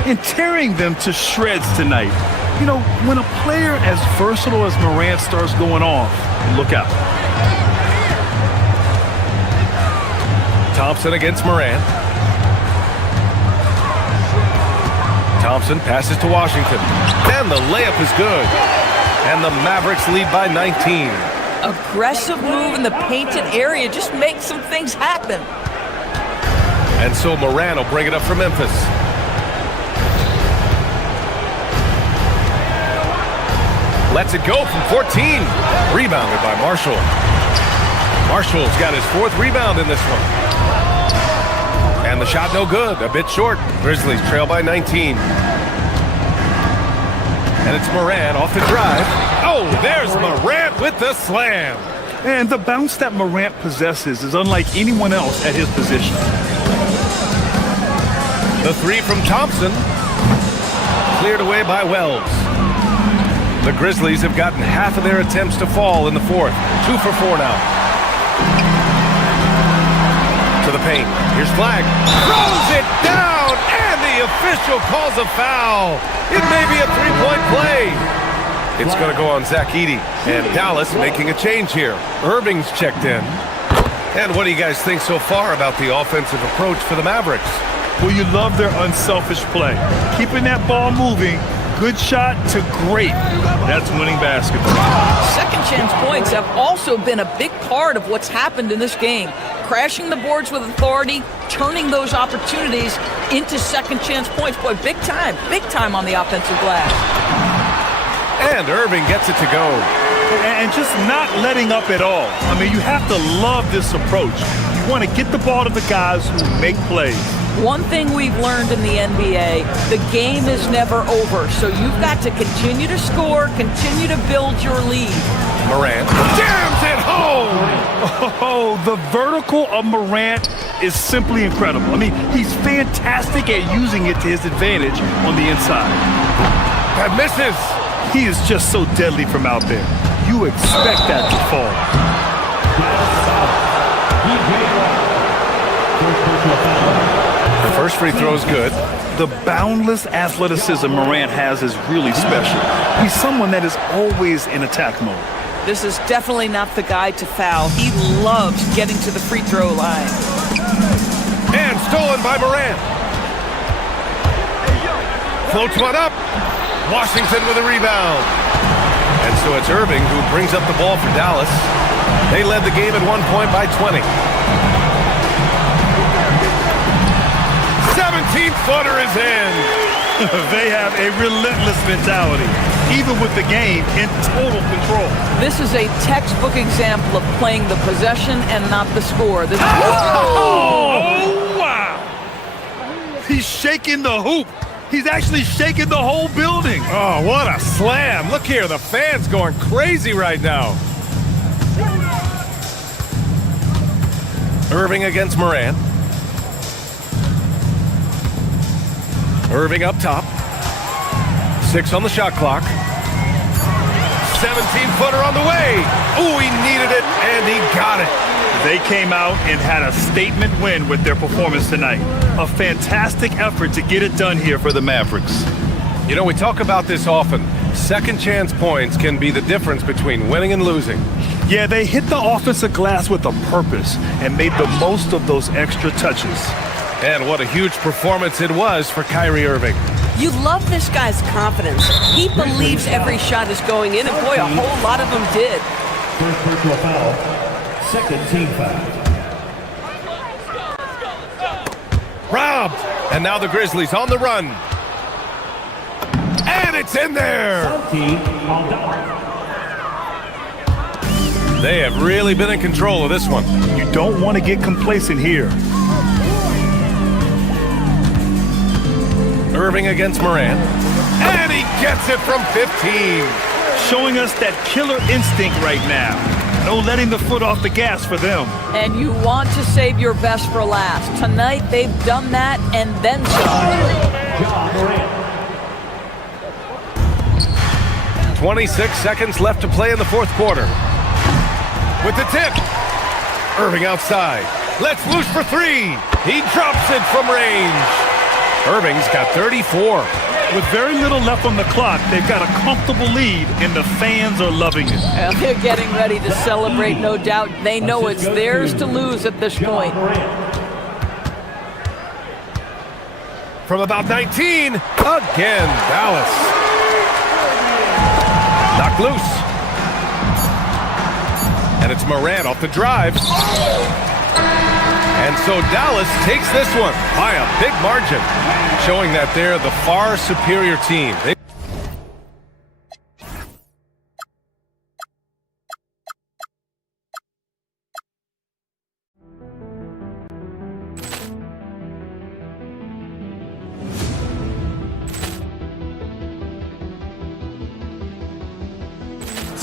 And tearing them to shreds tonight. You know, when a player as versatile as Morant starts going off, look out. Thompson against Morant. Thompson passes to Washington. And the layup is good. And the Mavericks lead by 19. Aggressive move in the painted area. Just make some things happen. And so Morant will bring it up for Memphis. Lets it go from 14. Rebounded by Marshall. Marshall's got his fourth rebound in this one. And the shot no good, a bit short. Grizzlies trail by 19. And it's Morant off the drive. Oh, there's Morant with the slam. And the bounce that Morant possesses is unlike anyone else at his position. The three from Thompson. Cleared away by Wells. The Grizzlies have gotten half of their attempts to fall in the fourth. 2 for 4 now. To the paint. Here's Flag. Throws it down, and the official calls a foul. It may be a three-point play. It's going to go on Zach Edey. And Dallas making a change here. Irving's checked in. And what do you guys think so far about the offensive approach for the Mavericks? Well, you love their unselfish play. Keeping that ball moving. Good shot to great. That's winning basketball. Second chance points have also been a big part of what's happened in this game. Crashing the boards with authority, turning those opportunities into second chance points. Boy, big time on the offensive glass. And Irving gets it to go. And just not letting up at all. I mean, you have to love this approach. You want to get the ball to the guys who make plays. One thing we've learned in the NBA, the game is never over. So you've got to continue to score, continue to build your lead. Morant jams it home! Oh, the vertical of Morant is simply incredible. I mean, he's fantastic at using it to his advantage on the inside. That misses. He is just so deadly from out there. You expect that to fall. The first free throw is good. The boundless athleticism Morant has is really special. He's someone that is always in attack mode. This is definitely not the guy to foul. He loves getting to the free throw line. And stolen by Morant. Floats one up. Washington with a rebound. And so it's Irving who brings up the ball for Dallas. They led the game at 1 point by 20. 17-footer is in. They have a relentless mentality, even with the game in total control. This is a textbook example of playing the possession and not the score. Oh, wow. He's shaking the hoop. He's actually shaking the whole building. Oh, what a slam. Look here, the fans going crazy right now. Irving against Morant. Irving up top. 6 on the shot clock. 17-footer on the way. Ooh, he needed it, and he got it. They came out and had a statement win with their performance tonight. A fantastic effort to get it done here for the Mavericks. You know, we talk about this often. Second chance points can be the difference between winning and losing. Yeah, they hit the offensive glass with a purpose and made the most of those extra touches. And what a huge performance it was for Kyrie Irving. You love this guy's confidence. He believes every shot is going in, and boy, a whole lot of them did. First personal foul. Second team foul. Robbed! And now the Grizzlies on the run. And it's in there! They have really been in control of this one. You don't want to get complacent here. Irving against Morant. And he gets it from 15. Showing us that killer instinct right now. No letting the foot off the gas for them. And you want to save your best for last. Tonight, they've done that and then some. 26 seconds left to play in the fourth quarter. With the tip. Irving outside. Let's loose for 3. He drops it from range. Irving's got 34. With very little left on the clock, they've got a comfortable lead, and the fans are loving it. They're getting ready to celebrate, no doubt. They know it's theirs to lose at this point. From about 19, again, Dallas. Knocked loose. And it's Morant off the drive. And so Dallas takes this one by a big margin, showing that they're the far superior team.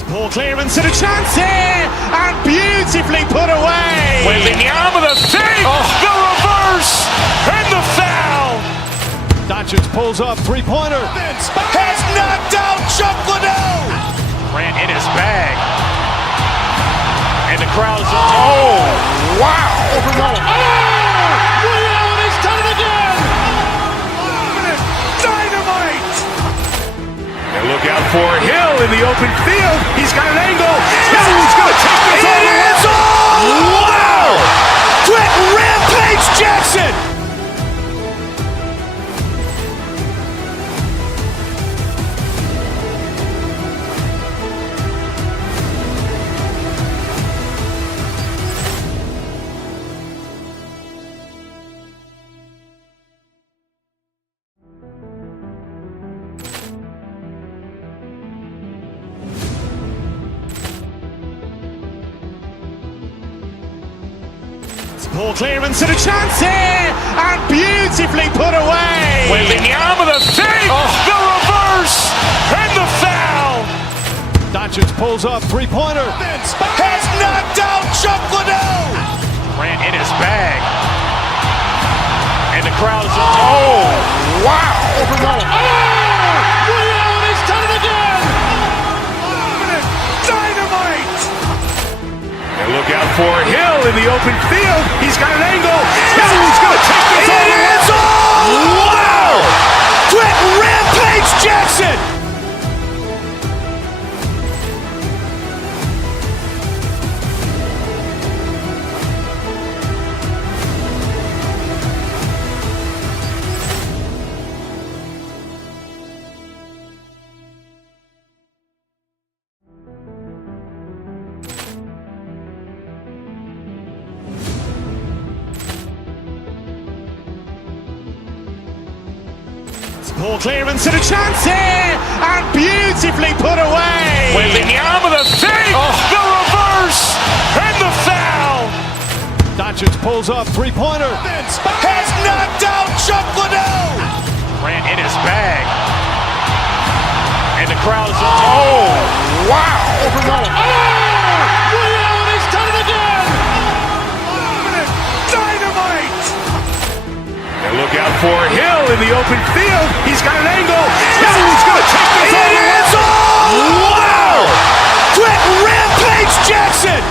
Ball clearance and a chance here, and beautifully put away. Wembanyama the save, the reverse, and the foul. Doncic pulls up, three-pointer. Has knocked out Chuck Liddell. Grant in his bag. And the crowd is, oh, wow. Liddell has done it again. Dynamite. And look out for Hill in the open field. He's got an angle. He's going to take this all the way. Wow! Quick Rampage Jackson. Ball clearance and a chance here, and beautifully put away. Wembanyama the save, the reverse, and the foul. Doncic pulls up, three-pointer. Has knocked out Chuck Liddell. Grant in his bag. And the crowd is, oh, wow. Liddell has done it again. open field. He's got an angle. He's going to take this all the way. Wow! Quit Rampage Jackson! Ball clearance and a chance here, and beautifully put away. Wembanyama the fake, the reverse, and the foul. Doncic pulls up, three-pointer. Has knocked out Chuck Liddell. Ran in his bag. And the crowd is... Oh, wow. He's done it again. Dynamite. And look out for Hill in the open field. He's got an angle. He's going to take this all the way. Wow. Quit Rampage Jackson.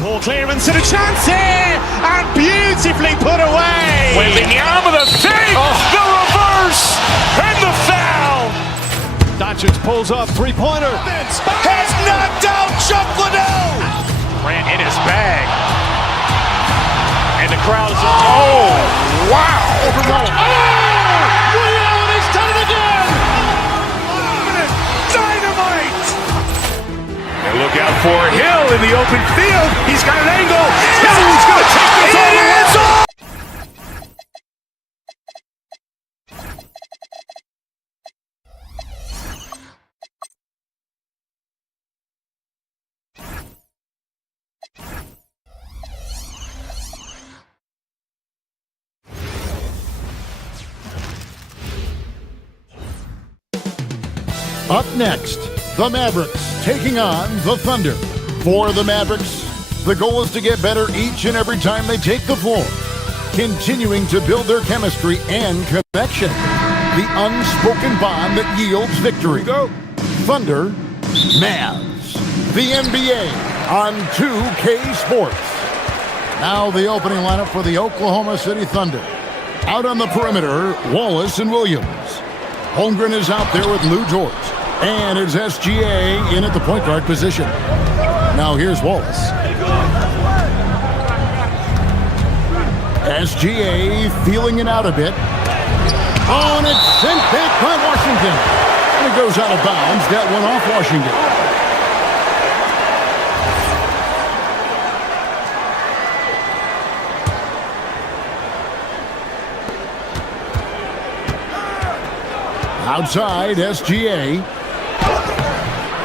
Ball clearance and a chance here, and beautifully put away. Wembanyama the fake, the reverse, and the foul. Doncic pulls up, three-pointer. Has knocked out Chuck Liddell. Ran in his bag. And the crowd is... Oh, wow. He's done it again. Dynamite. And look out for Hill in the open field. He's got an angle. He's going to take this all the way. Up next, the Mavericks taking on the Thunder. For the Mavericks, the goal is to get better each and every time they take the floor, continuing to build their chemistry and connection, the unspoken bond that yields victory. Go Thunder, Mavs, the NBA on 2K Sports. Now the opening lineup for the Oklahoma City Thunder. Out on the perimeter, Wallace and Williams. Holmgren is out there with Lou George. And it's SGA in at the point guard position. Now here's Wallace. SGA feeling it out a bit. Oh, and it's sent back by Washington. And it goes out of bounds. That one off Washington. Outside, SGA.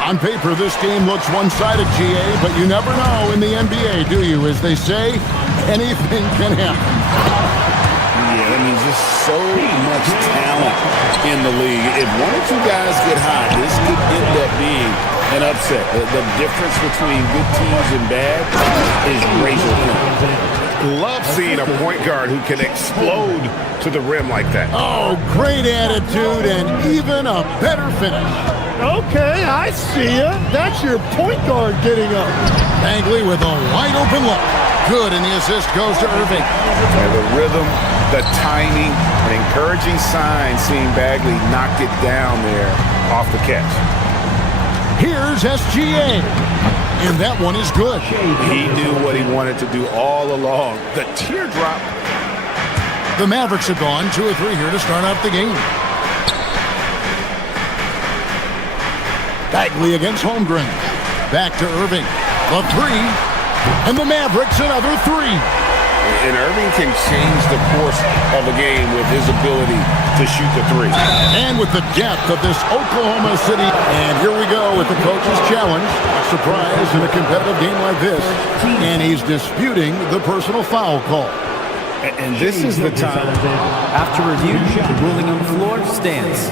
On paper, this game looks one-sided, GA, but you never know in the NBA, do you? As they say, anything can happen. Yeah, I mean, just so much talent in the league. If one or two guys get hot, this could end up being an upset. The difference between good teams and bad is razor thin. Love seeing a point guard who can explode to the rim like that. Oh, great attitude and even a better finish. Okay, I see ya. That's your point guard getting up. Bagley with a wide open look. Good, and the assist goes to Irving. And the rhythm, the timing, an encouraging sign seeing Bagley knock it down there off the catch. Here's SGA. And that one is good. He knew what he wanted to do all along. The teardrop. The Mavericks have gone 2 or 3 here to start out the game. Bagley against Holmgren. Back to Irving. The 3. And the Mavericks another 3. And Irving can change the course of a game with his ability to shoot the 3. And with the depth of this Oklahoma City. And here we go with the coach's challenge. A surprise in a competitive game like this. And he's disputing the personal foul call. And this is the time. After review, the ruling on the floor stands.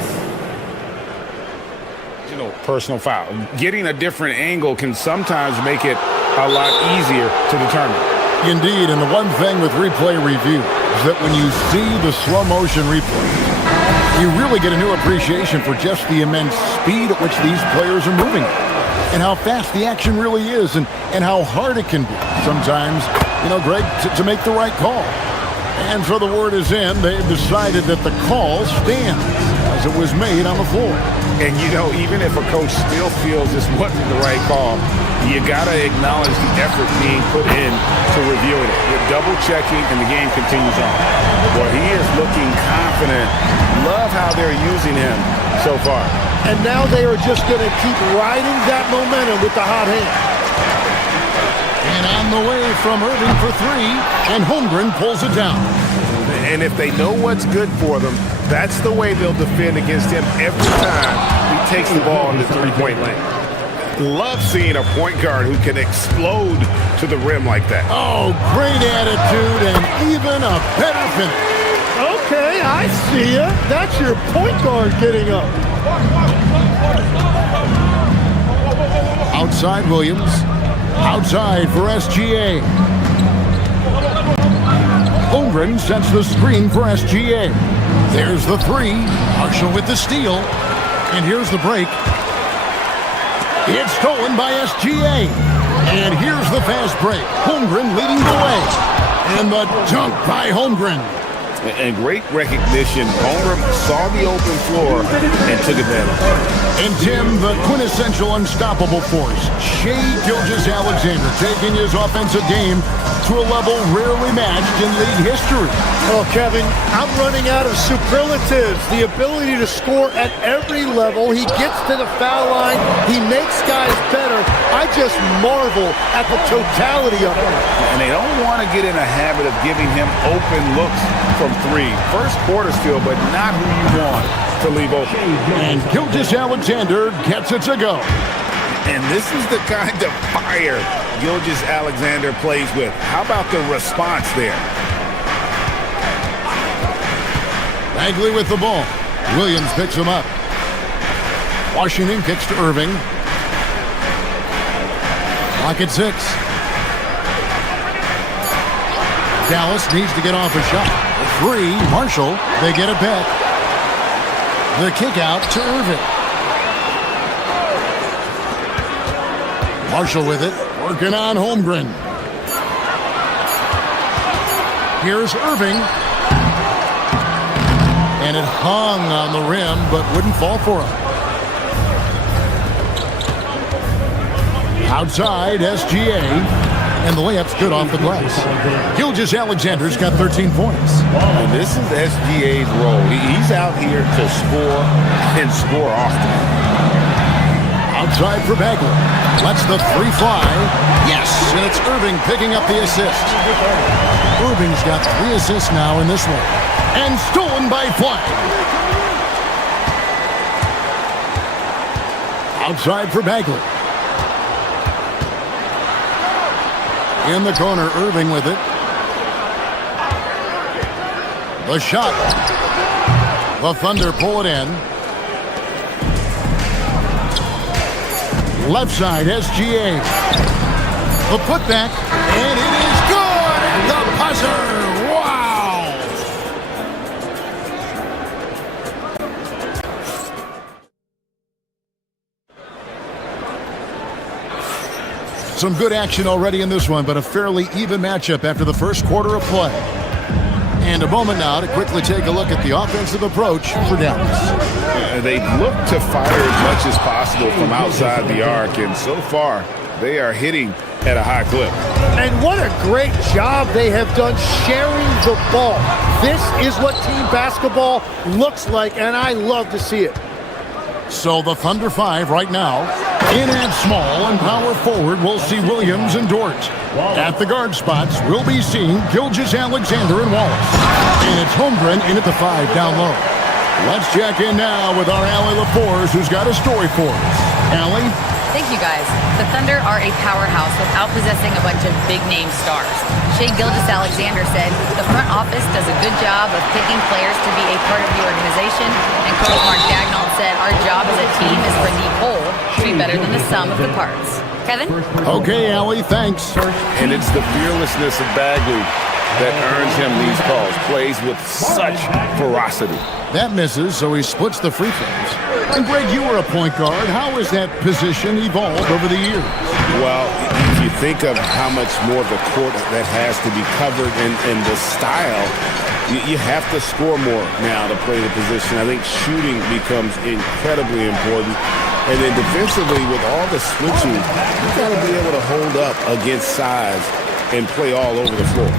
Personal foul. Getting a different angle can sometimes make it a lot easier to determine. Indeed, and the one thing with replay review is that when you see the slow motion replay, you really get a new appreciation for just the immense speed at which these players are moving and how fast the action really is and how hard it can be sometimes, Greg, to make the right call. And so the word is in. They've decided that the call stands as it was made on the floor. And, even if a coach still feels this wasn't the right call, you got to acknowledge the effort being put in to reviewing it. You're double-checking, and the game continues on. Well, he is looking confident. Love how they're using him so far. And now they are just going to keep riding that momentum with the hot hand. And on the way from Irving for three, and Holmgren pulls it down. And if they know what's good for them, that's the way they'll defend against him every time he takes the ball in the three-point lane. Love seeing a point guard who can explode to the rim like that. Oh, great attitude and even a better finish. Okay, I see ya. That's your point guard getting up. Outside Williams. Outside for SGA. Holmgren sets the screen for SGA. There's the three. Marshall with the steal. And here's the break. It's stolen by SGA. And here's the fast break. Holmgren leading the way. And the dunk by Holmgren. And great recognition. Holmgren saw the open floor and took advantage. And Tim, the quintessential unstoppable force, Shai Gilgeous-Alexander, taking his offensive game to a level rarely matched in league history. Oh, Kevin, I'm running out of superlatives. The ability to score at every level. He gets to the foul line. He makes guys better. I just marvel at the totality of it. And they don't want to get in a habit of giving him open looks from three. First quarter still, but not who you want to leave open. And Gilgeous-Alexander gets it to go. And this is the kind of fire Gilgeous-Alexander plays with. How about the response there? Bagley with the ball. Williams picks him up. Washington kicks to Irving. Clock at 6. Dallas needs to get off a shot. 3, Marshall, they get it back. The kick out to Irving. Marshall with it, working on Holmgren. Here's Irving. And it hung on the rim, but wouldn't fall for him. Outside, SGA. And the layup's good off the glass. Gilgeous-Alexander's got 13 points. And this is SGA's role. He's out here to score and score often. Outside for Bagley. Lets the three fly. Yes, and it's Irving picking up the assist. Irving's got 3 assists now in this one. And stolen by Fly. Outside for Bagley. In the corner, Irving with it. The shot. The Thunder pull it in. Left side, SGA. The putback, and it is good! The buzzer! Wow! Some good action already in this one, but a fairly even matchup after the first quarter of play. And a moment now to quickly take a look at the offensive approach for Dallas. They look to fire as much as possible from outside the arc, and so far they are hitting at a high clip. And what a great job they have done sharing the ball. This is what team basketball looks like, and I love to see it. So the Thunder 5 right now. In at small and power forward, we'll see Williams and Dort. At the guard spots, we'll be seeing Gilgeous-Alexander and Wallace. And it's Holmgren in at the 5 down low. Let's check in now with our Allie LaForce, who's got a story for us. Allie? Thank you, guys. The Thunder are a powerhouse without possessing a bunch of big-name stars. Shai Gilgeous-Alexander said, the front office does a good job of picking players to be a part of the organization, and Coach Mark Daigneault said, our job as a team is for the whole to be better than the sum of the parts. Kevin? Okay, Allie, thanks. And it's the fearlessness of Bagley that earns him these calls. Plays with such ferocity. That misses, so he splits the free throws. And Greg, you were a point guard. How has that position evolved over the years? Well, if you think of how much more of the court that has to be covered in the style, you have to score more now to play the position. I think shooting becomes incredibly important. And then defensively, with all the switching, you got to be able to hold up against size and play all over the floor.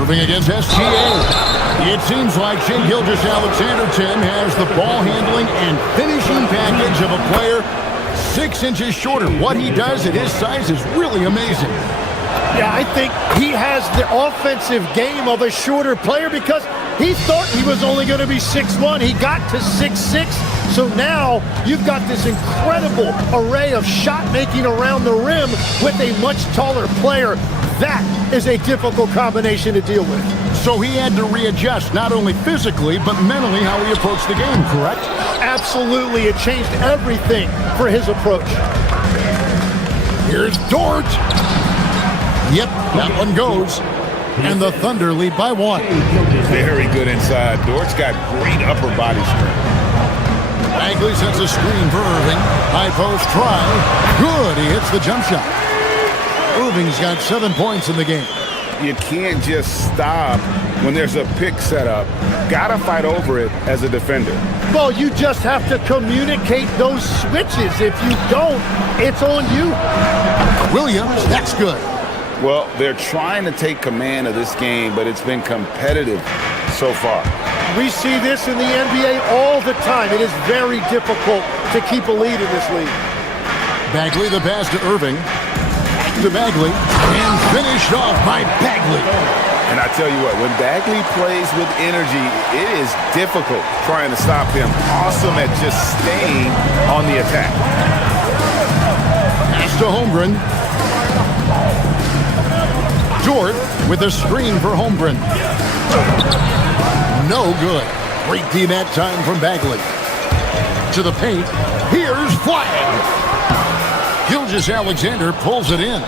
Irving against SGA. It seems like Shai Gilgeous-Alexander, Tim, has the ball handling and finishing package of a player 6 inches shorter. What he does at his size is really amazing. Yeah, I think he has the offensive game of a shorter player because he thought he was only going to be 6'1". He got to 6'6". So now you've got this incredible array of shot making around the rim with a much taller player. That is a difficult combination to deal with. So he had to readjust, not only physically, but mentally how he approached the game, correct? Absolutely. It changed everything for his approach. Here's Dort. Yep, that one goes. And the Thunder lead by 1. Very good inside. Dort's got great upper body strength. Bagley sets a screen for Irving. High post try. Good, he hits the jump shot. Irving's got 7 points in the game. You can't just stop when there's a pick set up. Gotta fight over it as a defender. Well, you just have to communicate those switches. If you don't, it's on you. Williams, that's good. Well, they're trying to take command of this game, but it's been competitive so far. We see this in the NBA all the time. It is very difficult to keep a lead in this league. Bagley, the pass to Irving. To Bagley, and finished off by Bagley. And I tell you what, when Bagley plays with energy, it is difficult trying to stop him. Awesome at just staying on the attack. Pass to Holmgren. Dort with a screen for Holmgren. No good. Great D that time from Bagley. To the paint. Here's flag. Gilgeous-Alexander pulls it in.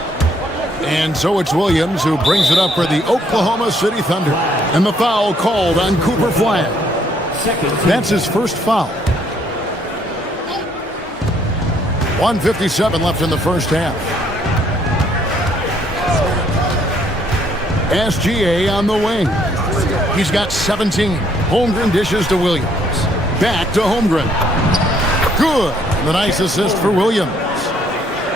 And so it's Williams who brings it up for the Oklahoma City Thunder. And the foul called on Cooper Flag. That's his first foul. 1:57 left in the first half. SGA on the wing. He's got 17. Holmgren dishes to Williams. Back to Holmgren. Good. The nice assist for Williams.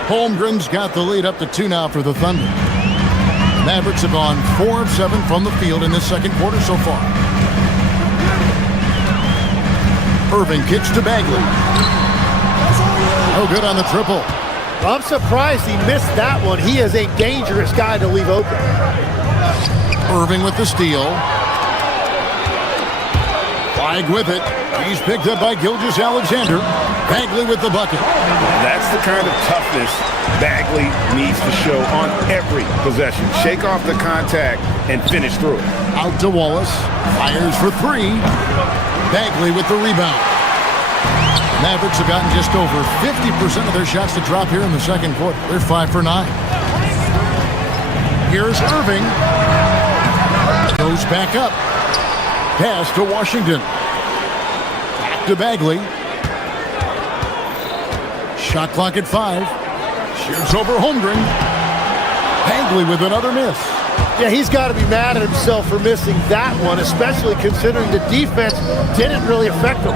Holmgren's got the lead up to 2 now for the Thunder. The Mavericks have gone 4 of 7 from the field in this second quarter so far. Irving kicks to Bagley. No good on the triple. I'm surprised he missed that one. He is a dangerous guy to leave open. Irving with the steal. Flag with it. He's picked up by Gilgeous-Alexander. Bagley with the bucket. That's the kind of toughness Bagley needs to show on every possession. Shake off the contact and finish through it. Out to Wallace. Fires for 3. Bagley with the rebound. Mavericks have gotten just over 50% of their shots to drop here in the second quarter. They're 5 for 9. Here's Irving. Goes back up. Pass to Washington. Back to Bagley. Shot clock at 5. Shoots over Holmgren. Bagley with another miss. Yeah, he's got to be mad at himself for missing that one, especially considering the defense didn't really affect him.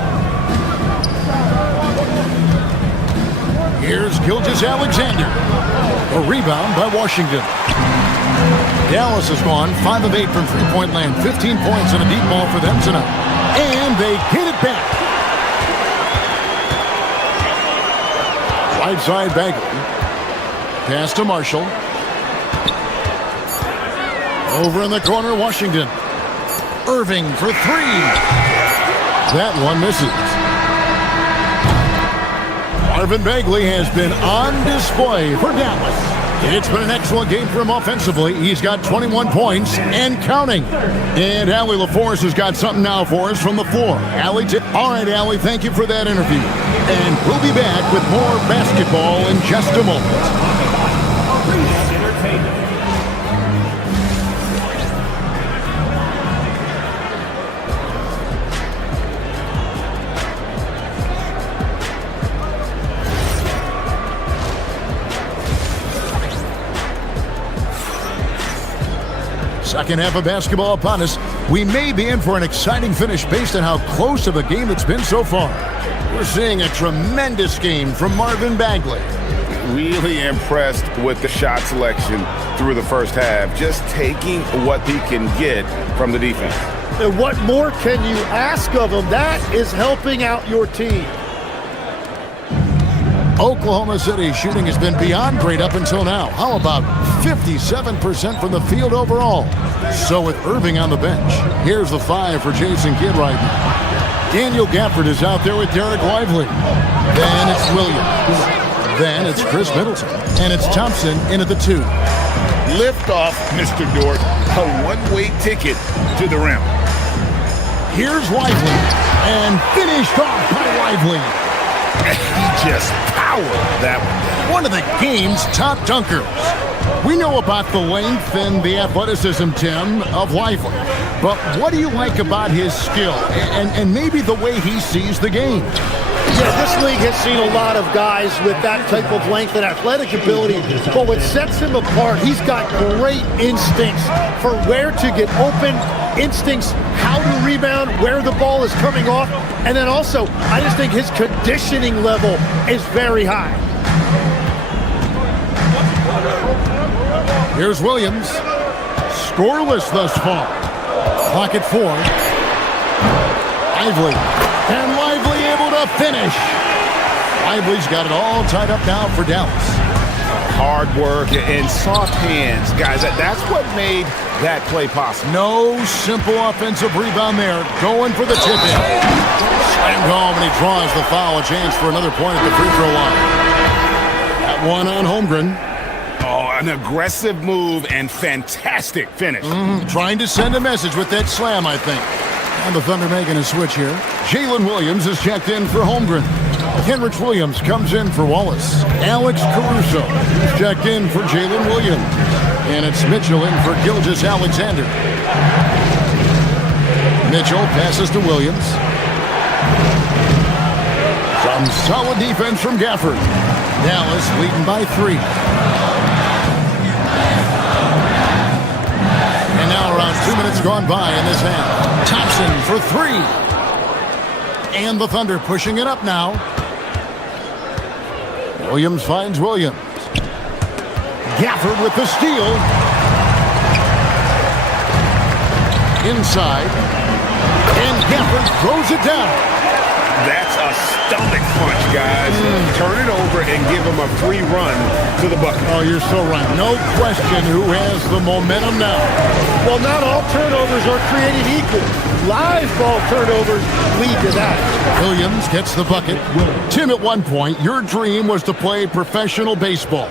Here's Gilgeous-Alexander. A rebound by Washington. Dallas has gone 5 of 8 from three-point land. 15 points and a deep ball for them tonight. And they get it back. Right side Bagley. Pass to Marshall. Over in the corner, Washington. Irving for 3. That one misses. Marvin Bagley has been on display for Dallas. It's been an excellent game for him offensively. He's got 21 points and counting. And Allie LaForce has got something now for us from the floor. Allie, all right, Allie, thank you for that interview. And we'll be back with more basketball in just a moment. Second half of basketball upon us. We may be in for an exciting finish based on how close of a game it's been so far. We're seeing a tremendous game from Marvin Bagley. Really impressed with the shot selection through the first half, just taking what he can get from the defense. And what more can you ask of him? That is helping out your team. Oklahoma City shooting has been beyond great up until now. How about 57% from the field overall? So with Irving on the bench, here's the 5 for Jason Kidd right now. Daniel Gafford is out there with Derek Lively. Then it's Williams. Then it's Chris Middleton. And it's Thompson in at the 2. Lift off, Mr. Dort. A one-way ticket to the rim. Here's Lively. And finished off by Lively. He just powered that one. One of the game's top dunkers. We know about the length and the athleticism, Tim, of Lively. But what do you like about his skill and maybe the way he sees the game? Yeah, this league has seen a lot of guys with that type of length and athletic ability, but what sets him apart, he's got great instincts for where to get open, instincts how to rebound, where the ball is coming off, and then also, I just think his conditioning level is very high. Here's Williams. Scoreless thus far. Clock at 4. Lively. And Lively able to finish. Lively's got it all tied up now for Dallas. Hard work and soft hands. Guys, that's what made that play possible. No simple offensive rebound there. Going for the tip-in. Slammed home, and he draws the foul. A chance for another point at the free throw line. That one on Holmgren. Oh, an aggressive move and fantastic finish. Trying to send a message with that slam, I think. And the Thunder making a switch here. Jalen Williams is checked in for Holmgren. Kenrich Williams comes in for Wallace. Alex Caruso is checked in for Jalen Williams. And it's Mitchell in for Gilgeous-Alexander. Mitchell passes to Williams. Some solid defense from Gafford. Dallas leading by 3. And now around 2 minutes gone by in this half. Thompson for 3. And the Thunder pushing it up now. Williams finds Williams. Gafford with the steal. Inside. And Gafford throws it down. That's a stomach punch, guys. Turn it over and give him a free run to the bucket. Oh, you're so right. No question who has the momentum now. Well, not all turnovers are created equal. Live ball turnovers lead to that. Williams gets the bucket. Tim, at one point, your dream was to play professional baseball.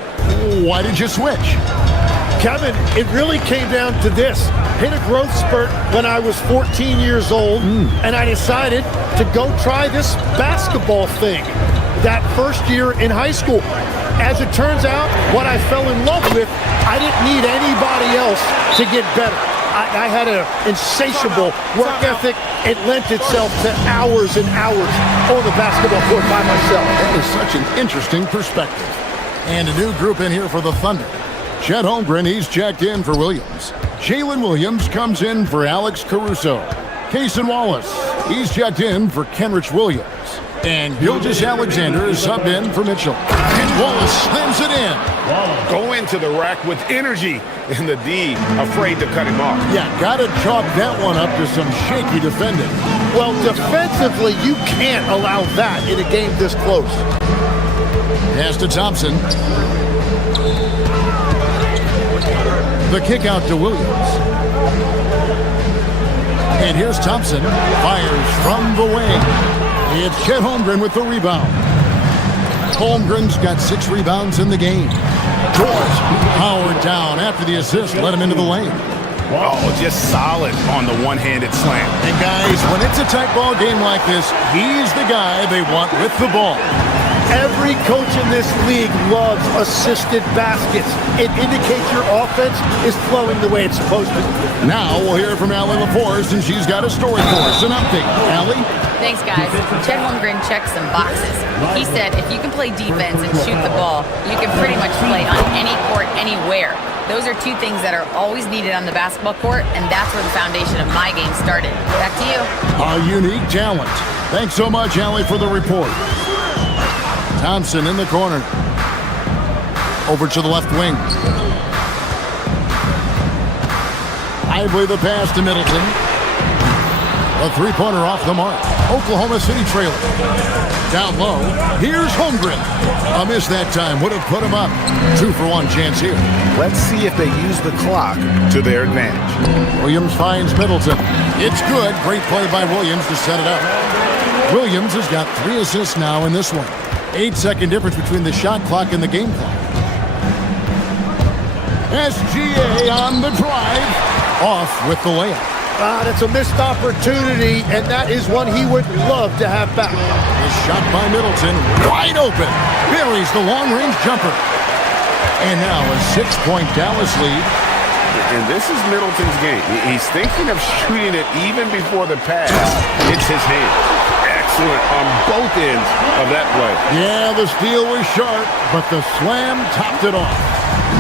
Why did you switch? Kevin, it really came down to this. Hit a growth spurt when I was 14 years old, and I decided to go try this basketball thing that first year in high school. As it turns out, what I fell in love with, I didn't need anybody else to get better. I had an insatiable work ethic. It lent itself to hours and hours on the basketball court by myself. That is such an interesting perspective. And a new group in here for the Thunder. Chet Holmgren, he's checked in for Williams. Jalen Williams comes in for Alex Caruso. Cason Wallace, he's checked in for Kenrich Williams. And Gilgeous-Alexander is subbed in for Mitchell. And Wallace slams it in. Go into the rack with energy, and the D afraid to cut him off. Yeah, got to chalk that one up to some shaky defending. Well, defensively, you can't allow that in a game this close. Pass to Thompson. The kick out to Williams. And here's Thompson. Fires from the wing. It's Chet Holmgren with the rebound. Holmgren's got 6 rebounds in the game. Dort powered down after the assist, let him into the lane. Oh, just solid on the one-handed slam. And guys, when it's a tight ball game like this, he's the guy they want with the ball. Every coach in this league loves assisted baskets. It indicates your offense is flowing the way it's supposed to. Now we'll hear from Allie LaForest, and she's got a story for us. An update. Allie? Thanks, guys. Chet Holmgren checked some boxes. He said if you can play defense and shoot the ball, you can pretty much play on any court, anywhere. Those are 2 things that are always needed on the basketball court, and that's where the foundation of my game started. Back to you. A unique talent. Thanks so much, Allie, for the report. Thompson in the corner. Over to the left wing. Lively the pass to Middleton. A 3-pointer off the mark. Oklahoma City trailing. Down low. Here's Holmgren. A miss that time. Would have put him up. 2-for-1 chance here. Let's see if they use the clock to their advantage. Williams finds Middleton. It's good. Great play by Williams to set it up. Williams has got 3 assists now in this one. 8-second difference between the shot clock and the game clock. SGA on the drive. Off with the layup. That's a missed opportunity, and that is one he would love to have back. A shot by Middleton, wide open. Buries the long-range jumper. And now a 6-point Dallas lead. And this is Middleton's game. He's thinking of shooting it even before the pass hits his hand. Excellent on both ends of that play. Yeah, the steal was sharp, but the slam topped it off.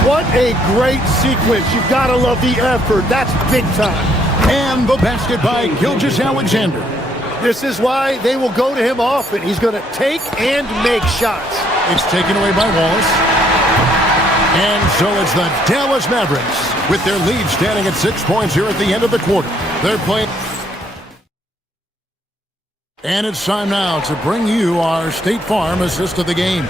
What a great sequence. You've got to love the effort. That's big time. And the basket by Gilgeous-Alexander. This is why they will go to him often. He's going to take and make shots. It's taken away by Wallace. And so it's the Dallas Mavericks with their lead standing at 6 points here at the end of the quarter. They're playing. And it's time now to bring you our State Farm assist of the game.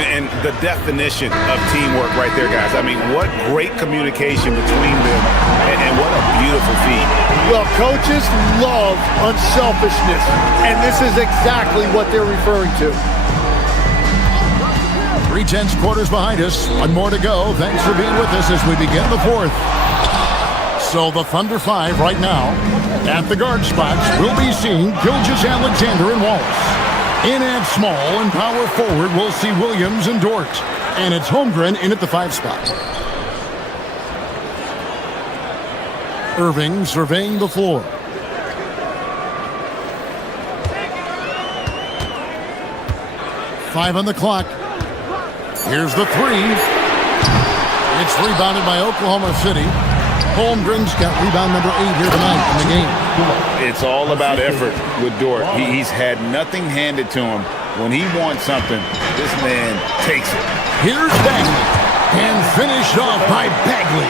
And the definition of teamwork right there, guys. I mean, what great communication between them, and what a beautiful feat. Well, coaches love unselfishness, and this is exactly what they're referring to. 3/10 quarters behind us. 1 more to go. Thanks for being with us as we begin the 4th. So the Thunder 5 right now. At the guard spots, we'll be seeing Gilgeous-Alexander and Wallace. In at small and power forward, we'll see Williams and Dort. And it's Holmgren in at the 5 spot. Irving surveying the floor. Five on the clock. Here's the 3. It's rebounded by Oklahoma City. Holmgren's got rebound number 8 here tonight in the game. It's all about effort with Dort. He's had nothing handed to him. When he wants something, this man takes it. Here's Bagley. And finished off by Bagley.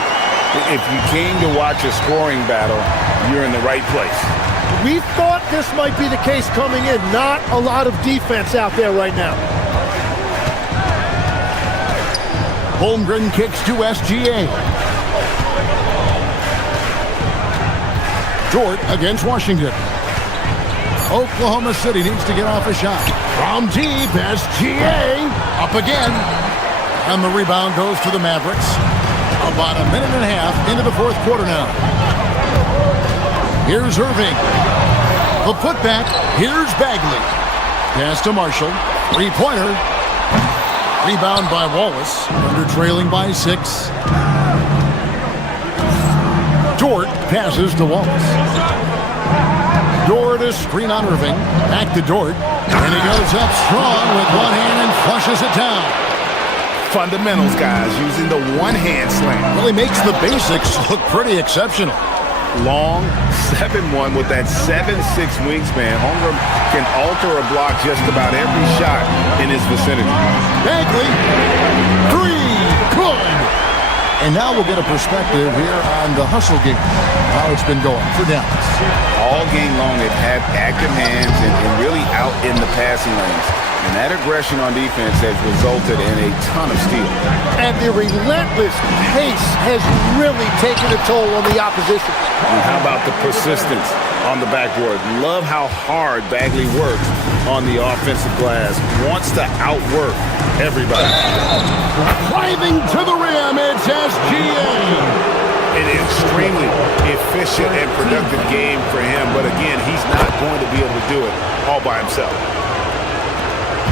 If you came to watch a scoring battle, you're in the right place. We thought this might be the case coming in. Not a lot of defense out there right now. Holmgren kicks to SGA. Dort against Washington. Oklahoma City needs to get off a shot. From deep, SGA up again. And the rebound goes to the Mavericks. About a minute and a half into the 4th quarter now. Here's Irving. The putback. Here's Bagley. Pass to Marshall. 3-pointer. Rebound by Wallace. Under trailing by 6. Dort passes to Wallace. Dort is screen on Irving. Back to Dort. And he goes up strong with one hand and flushes it down. Fundamentals, guys, using the one-hand slam. Really makes the basics look pretty exceptional. Long 7-1 with that 7'6" wingspan. Holmgren can alter a block just about every shot in his vicinity. Bagley, 3, good. And now we'll get a perspective here on the hustle game, how it's been going for Dallas. All game long, they've had active hands and really out in the passing lanes. And that aggression on defense has resulted in a ton of steals. And the relentless pace has really taken a toll on the opposition. And how about the persistence on the backboard? Love how hard Bagley works on the offensive glass. Wants to outwork everybody. Driving to the rim, it's SGA. An extremely efficient and productive game for him, but again, he's not going to be able to do it all by himself.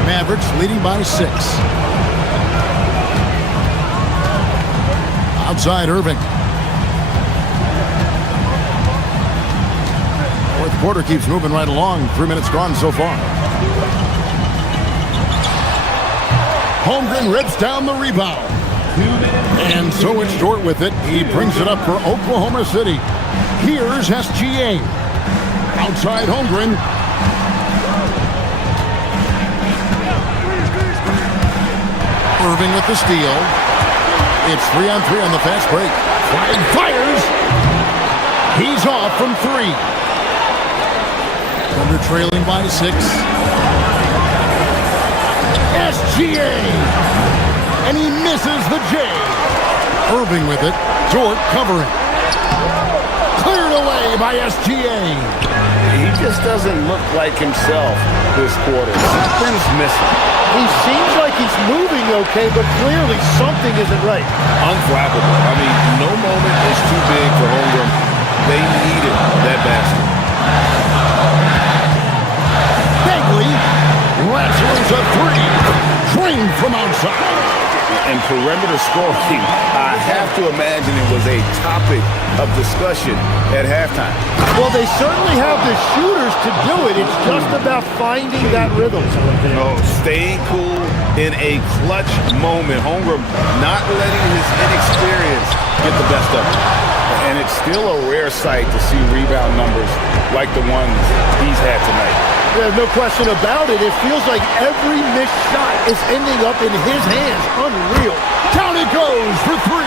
Mavericks leading by 6. Outside Irving. Fourth quarter keeps moving right along. 3 minutes gone so far. Holmgren rips down the rebound. And so it's Dort with it. He brings it up for Oklahoma City. Here's SGA. Outside Holmgren. Irving with the steal. It's 3-on-3 on the fast break. Flag fires. He's off from 3. Thunder trailing by 6. SGA. And he misses the J. Irving with it. Dort covering. Cleared away by SGA. He just doesn't look like himself this quarter. Something's missing. He seems like he's moving okay, but clearly something isn't right. Unflappable. I mean, no moment is too big for Holmgren. They needed that basket. Bagley wrestles a 3. Drained from outside. And perimeter scoring, I have to imagine it was a topic of discussion at halftime. Well, they certainly have the shooters to do it. It's just about finding that rhythm. No, staying cool in a clutch moment. Holmgren not letting his inexperience get the best of him. And it's still a rare sight to see rebound numbers like the ones he's had tonight. There's no question about it. It feels like every missed shot is ending up in his hands. Unreal. Down it goes for 3.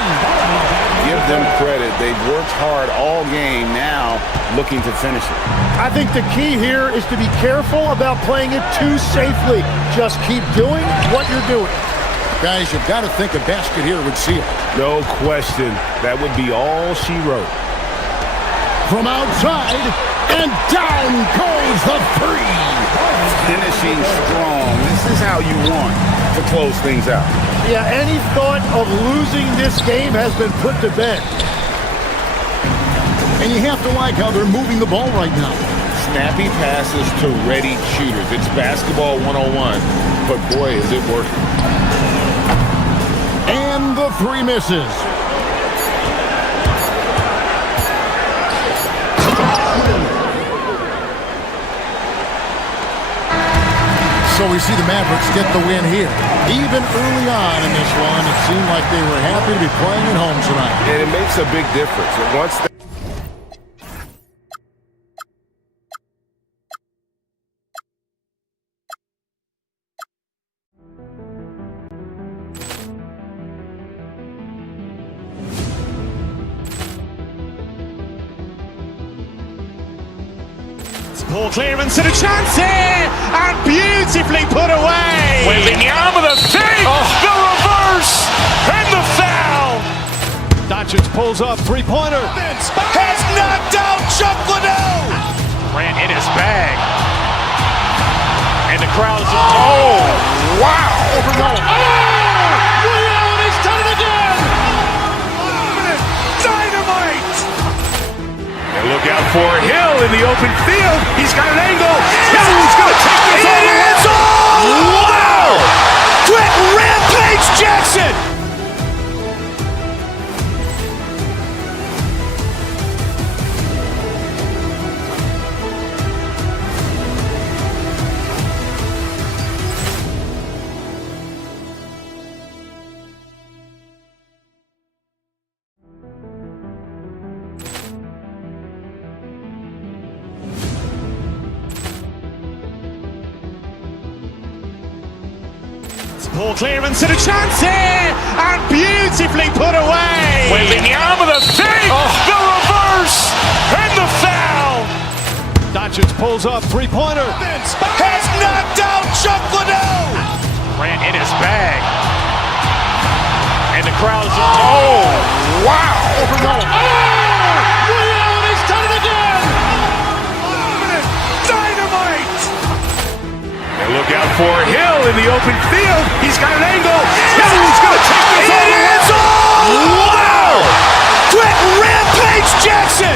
Give them credit. They've worked hard all game, now looking to finish it. I think the key here is to be careful about playing it too safely. Just keep doing what you're doing. Guys, you've got to think a basket here would seal it. No question. That would be all she wrote. From outside, and down goes the 3. Finishing strong. This is how you want to close things out. Yeah, any thought of losing this game has been put to bed. And you have to like how they're moving the ball right now. Snappy passes to ready shooters. It's basketball 101, but boy, is it working. And the 3 misses. So we see the Mavericks get the win here. Even early on in this one, it seemed like they were happy to be playing at home tonight. And it makes a big difference. Once they Poor clearance and a chance here, and beautifully put away. Wembanyama the fake, the reverse, and the foul. Doncic pulls up, 3-pointer. Has knocked out Chuck Liddell. Ran in his bag. And the crowd is, oh, wow. Liddell, he's done it again. Dynamite. And look out for Hill in the open field. He's got an angle. Hill's going to take this all the way. Wow! Quick Rampage Jackson. Poor clearance and a chance here, and beautifully put away. Wembanyama the fake, the reverse, and the foul. Doncic pulls up, 3-pointer. Has knocked out Chuck Liddell. Ran in his bag. And the crowd is, oh, wow. Liddell, he's done it again. Dynamite. Look out for Hill in the open field. He's got an angle. Hill's going to take this all the way. Wow! Quick Rampage Jackson!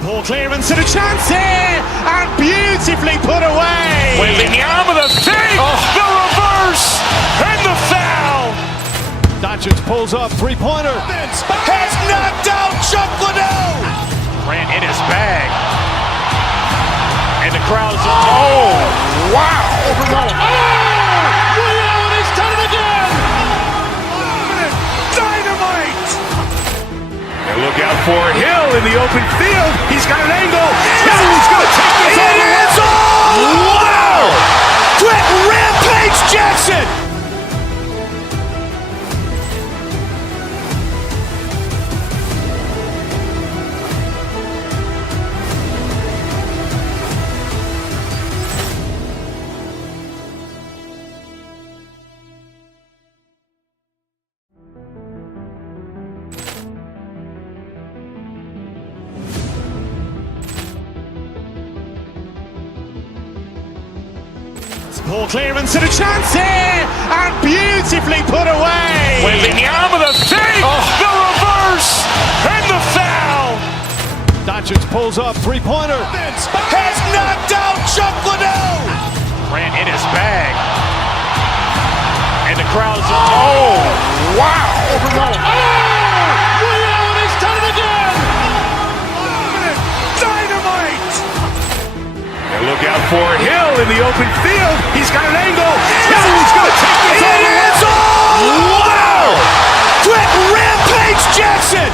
Ball clearance and a chance here, and beautifully put away. Wembanyama with a save, the reverse, and the foul. Doncic pulls up, three-pointer. Has knocked out Chuck Liddell. Grant in his bag. And the crowd's, oh, wow. Ray Allen has done it again. Dynamite. And look out for Hill in the open field. He's got an angle. Hill's going to take this all the way. Wow! Quick Rampage Jackson. Ball clearance and a chance here, and beautifully put away. Wembanyama with a save, the reverse, and the foul. Doncic pulls up, three-pointer. Has knocked out Chuck Liddell. Grant in his bag. And the crowd's, oh, wow. Ray Allen has done it again. Dynamite. And look out for Hill in the open field. He's got an angle. Hill's going to take this all the way. Wow! Quick Rampage Jackson.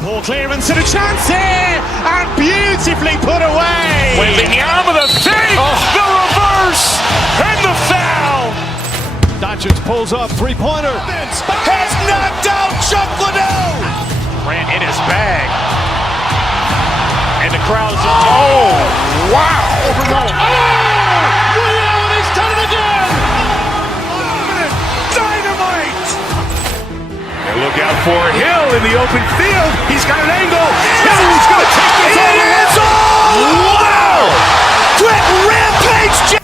Ball clearance and a chance here, and beautifully put away. Wembanyama with a save, the reverse, and the foul. Doncic pulls up, three-pointer. Has knocked out Chuck Liddell. Grant in his bag. And the crowd's, oh, wow. Ray Allen has done it again. Dynamite. And look out for Hill in the open field. He's got an angle. Hill's going to take this all the way. Wow! Quick Rampage.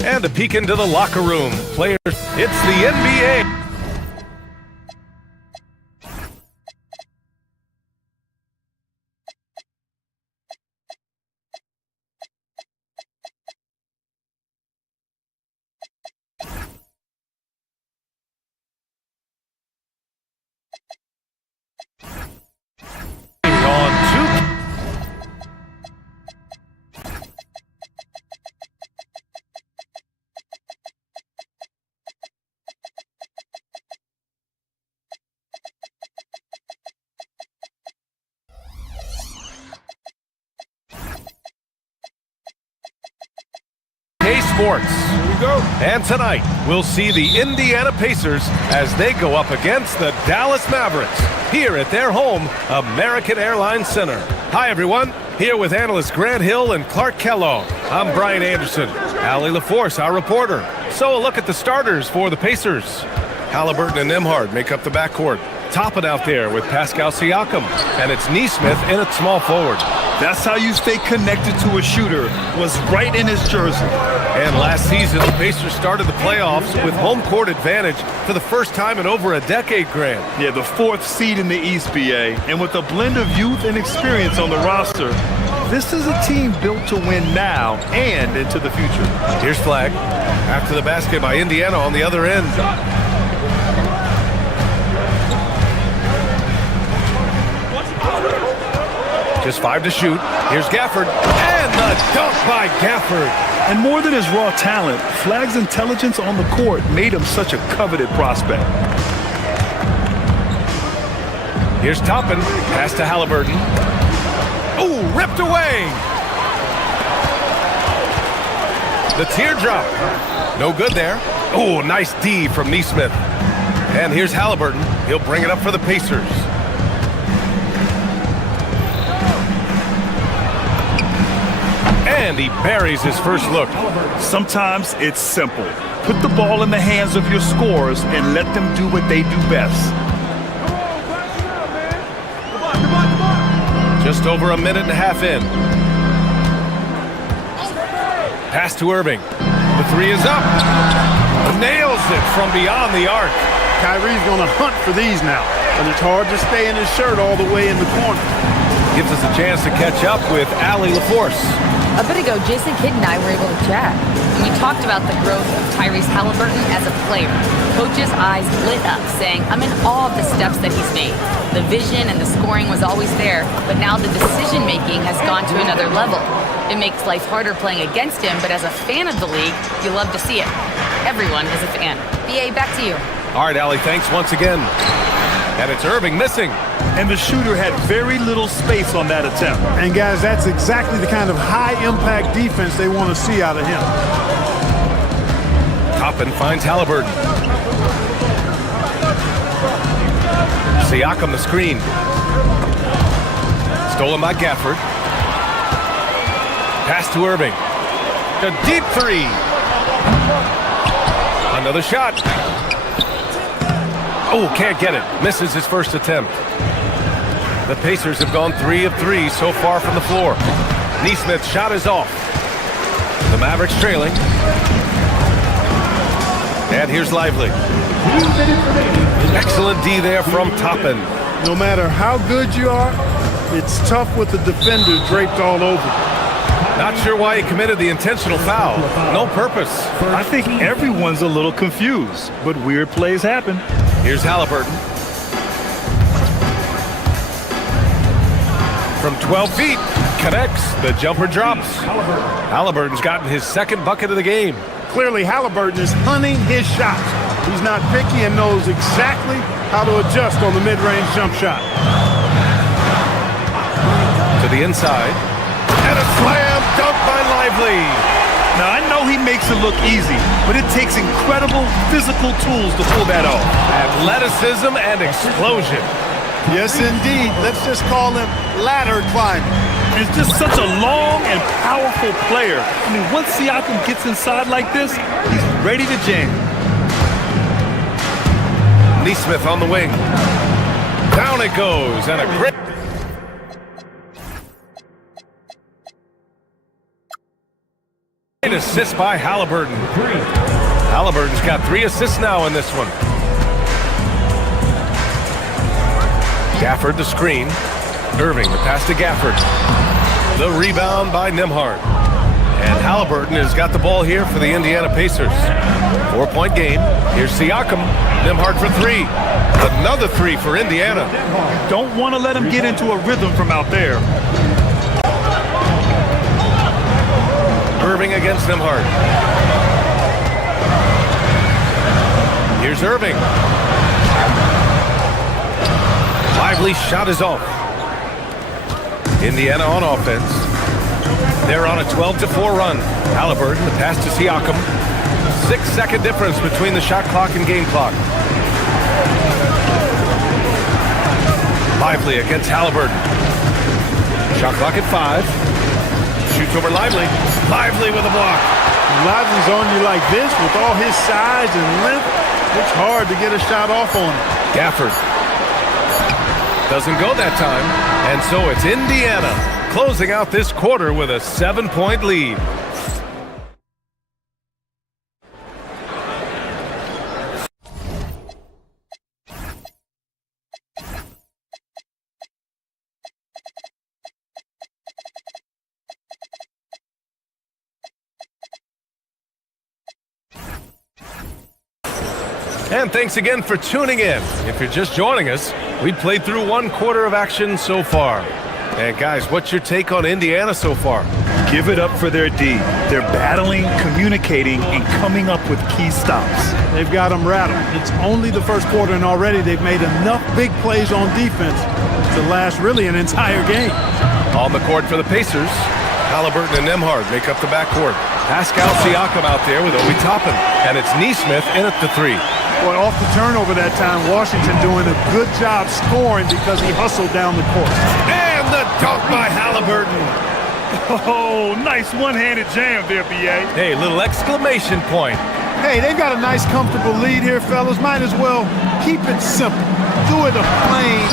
And a peek into the locker room. Players, it's the NBA. Sports. Here we go. And tonight, we'll see the Indiana Pacers as they go up against the Dallas Mavericks here at their home, American Airlines Center. Hi, everyone. Here with analysts Grant Hill and Clark Kellogg. I'm Brian Anderson. Allie LaForce, our reporter. So a look at the starters for the Pacers. Halliburton and Nembhard make up the backcourt. Topping out there with Pascal Siakam. And it's Nesmith in at small forward. That's how you stay connected to a shooter, was right in his jersey. And last season, the Pacers started the playoffs with home court advantage for the first time in over a decade, Grant. Yeah, the 4th seed in the East, BA. And with a blend of youth and experience on the roster, this is a team built to win now and into the future. Here's flag. After the basket by Indiana on the other end. Just 5 to shoot. Here's Gafford. And the dunk by Gafford. And more than his raw talent, Flag's intelligence on the court made him such a coveted prospect. Here's Toppin. Pass to Halliburton. Ooh, ripped away. The teardrop. No good there. Oh, nice D from Neesmith. And here's Halliburton. He'll bring it up for the Pacers. And he buries his first look. Sometimes it's simple. Put the ball in the hands of your scorers and let them do what they do best. Just over a minute and a half in. Pass to Irving. The 3 is up. Nails it from beyond the arc. Kyrie's going to hunt for these now, and it's hard to stay in his shirt all the way in the corner. Gives us a chance to catch up with Allie LaForce. A bit ago, Jason Kidd and I were able to chat, and we talked about the growth of Tyrese Halliburton as a player. Coach's eyes lit up, saying, I'm in awe of the steps that he's made. The vision and the scoring was always there, but now the decision-making has gone to another level. It makes life harder playing against him, but as a fan of the league, you love to see it. Everyone is a fan. BA, back to you. All right, Allie, thanks once again. And it's Irving missing. And the shooter had very little space on that attempt. And guys, that's exactly the kind of high-impact defense they want to see out of him. Toppin finds Halliburton. Siakam the screen. Stolen by Gafford. Pass to Irving. A deep 3. Another shot. Oh, can't get it. Misses his first attempt. The Pacers have gone 3 of 3 so far from the floor. Neesmith's shot is off. The Mavericks trailing. And here's Lively. Excellent D there from Toppin. No matter how good you are, it's tough with the defender draped all over. Not sure why he committed the intentional foul. No purpose. I think everyone's a little confused, but weird plays happen. Here's Halliburton. From 12 feet, connects. The jumper drops. Halliburton's gotten his second bucket of the game. Clearly, Halliburton is hunting his shots. He's not picky and knows exactly how to adjust on the mid-range jump shot. To the inside. And a slam dunk by Lively. Now, I know he makes it look easy, but it takes incredible physical tools to pull that off. Athleticism and explosion. Yes, indeed. Let's just call him ladder climbing. He's just such a long and powerful player. I mean, once Siakam gets inside like this, he's ready to jam. Neesmith on the wing. Down it goes, and a great... assist by Halliburton. Halliburton's got 3 assists now in this one. Gafford the screen. Irving the pass to Gafford. The rebound by Nembhard. And Halliburton has got the ball here for the Indiana Pacers. 4-point game. Here's Siakam. Nembhard for 3. Another 3 for Indiana. Don't want to let him get into a rhythm from out there. Irving against Nembhard. Here's Irving. Lively shot is off. Indiana on offense. They're on a 12-4 run. Halliburton, the pass to Siakam. 6-second difference between the shot clock and game clock. Lively against Halliburton. Shot clock at 5. Shoots over Lively. Lively with a block. Lively's on you like this with all his size and length. It's hard to get a shot off on him. Gafford. Doesn't go that time. And so it's Indiana closing out this quarter with a 7-point lead. And thanks again for tuning in. If you're just joining us, we played through 1 quarter of action so far. And guys, what's your take on Indiana so far? Give it up for their D. They're battling, communicating, and coming up with key stops. They've got them rattled. It's only the first quarter, and already they've made enough big plays on defense to last really an entire game. On the court for the Pacers, Halliburton and Nembhard make up the backcourt. Pascal Siakam out there with Obi Toppin, and it's Nesmith in at the 3. Boy, off the turnover that time, Washington doing a good job scoring because he hustled down the court. And the dunk by Halliburton. Oh, nice one-handed jam there, B.A. Hey, little exclamation point. Hey, they've got a nice, comfortable lead here, fellas. Might as well keep it simple. Do it a plain,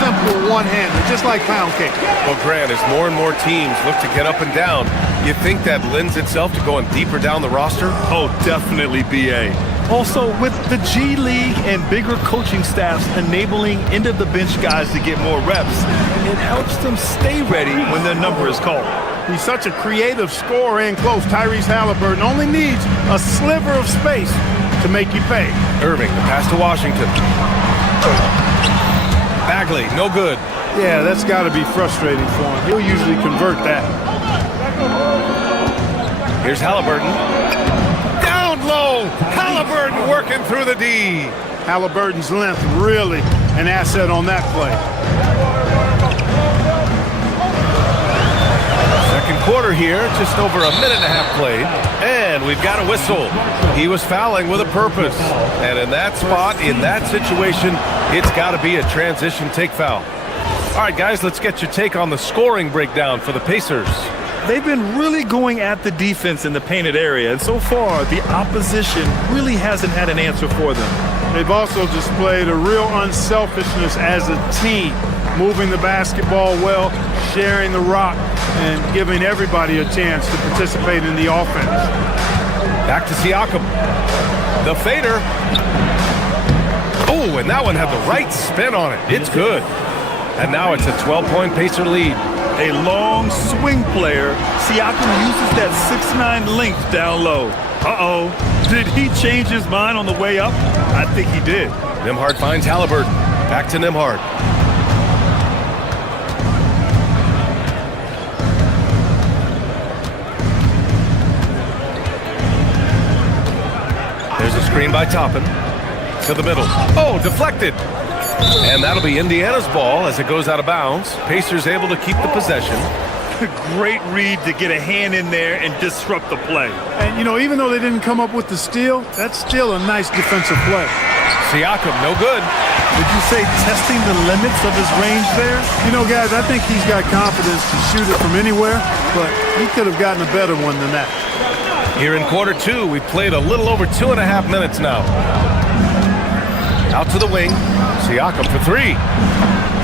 simple one-hander, just like pound cake. Well, Grant, as more and more teams look to get up and down, you think that lends itself to going deeper down the roster? Oh, definitely, B.A. Also, with the G League and bigger coaching staffs enabling end-of-the-bench guys to get more reps, it helps them stay ready when their number is called. He's such a creative scorer in close. Tyrese Halliburton only needs a sliver of space to make you pay. Irving, the pass to Washington. Bagley, no good. Yeah, that's got to be frustrating for him. He'll usually convert that. Here's Halliburton. Down low. Halliburton working through the D. Halliburton's length really an asset on that play. Second quarter here, just over a minute and a half played, and we've got a whistle. He was fouling with a purpose, and in that spot, in that situation, it's got to be a transition take foul. All right, guys, let's get your take on the scoring breakdown for the Pacers. They've been really going at the defense in the painted area, and so far, the opposition really hasn't had an answer for them. They've also displayed a real unselfishness as a team, moving the basketball well, sharing the rock, and giving everybody a chance to participate in the offense. Back to Siakam. The fader. Oh, and that one had the right spin on it. It's good. And now it's a 12-point Pacer lead. A long swing player. Siakam uses that 6'9" length down low. Uh-oh. Did he change his mind on the way up? I think he did. Nembhard finds Halliburton. Back to Nembhard. There's a screen by Toppin. To the middle. Oh, deflected. And that'll be Indiana's ball as it goes out of bounds. Pacers able to keep the possession. Great read to get a hand in there and disrupt the play. And, you know, even though they didn't come up with the steal, that's still a nice defensive play. Siakam, no good. Would you say testing the limits of his range there? You know, guys, I think he's got confidence to shoot it from anywhere, but he could have gotten a better one than that. Here in quarter 2, we've played a little over 2.5 minutes now. Out to the wing. Siakam for 3.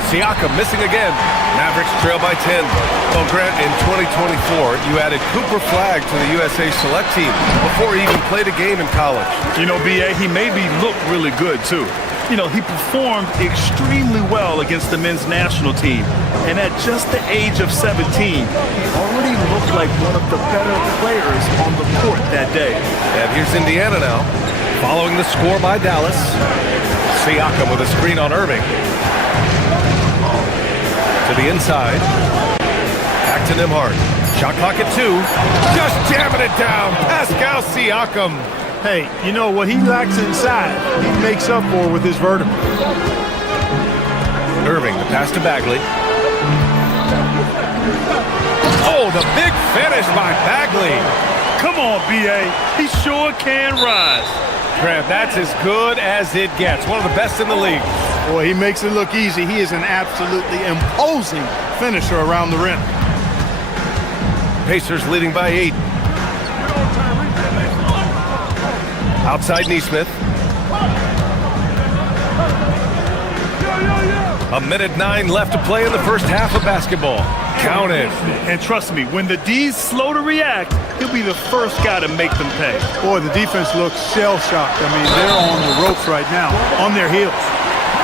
Siakam missing again. Mavericks trail by 10. Well, Grant, in 2024, you added Cooper Flagg to the USA Select team before he even played a game in college. You know, B.A., he made me look really good, too. You know, he performed extremely well against the men's national team. And at just the age of 17, he already looked like one of the better players on the court that day. And here's Indiana now, following the score by Dallas. Siakam with a screen on Irving. To the inside. Back to Nembhard. Shot clock at 2. Just jamming it down. Pascal Siakam. Hey, you know what he lacks inside, he makes up for with his vertical. Irving, the pass to Bagley. Oh, the big finish by Bagley. Come on, B.A. He sure can rise. Grant, that's as good as it gets. One of the best in the league. Boy, he makes it look easy. He is an absolutely imposing finisher around the rim. Pacers leading by 8. Outside Nesmith. A minute 9 left to play in the first half of basketball. Counted. And trust me, when the D's slow to react, he'll be the first guy to make them pay. Boy, the defense looks shell-shocked. I mean, they're on the ropes right now, on their heels.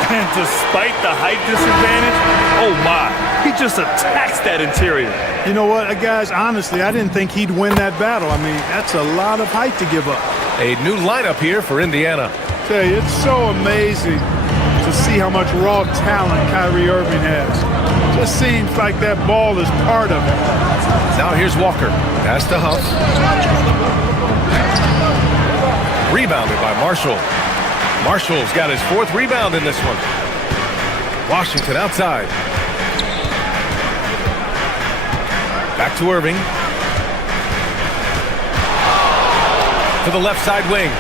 And despite the height disadvantage, oh my, he just attacks that interior. You know what, guys, honestly, I didn't think he'd win that battle. I mean, that's a lot of height to give up. A new lineup here for Indiana. Tell you, it's so amazing to see how much raw talent Kyrie Irving has. Just seems like that ball is part of it. Now here's Walker. Pass to Huff. Rebounded by Marshall. Marshall's got his 4th rebound in this one. Washington outside. Back to Irving. To the left side wing.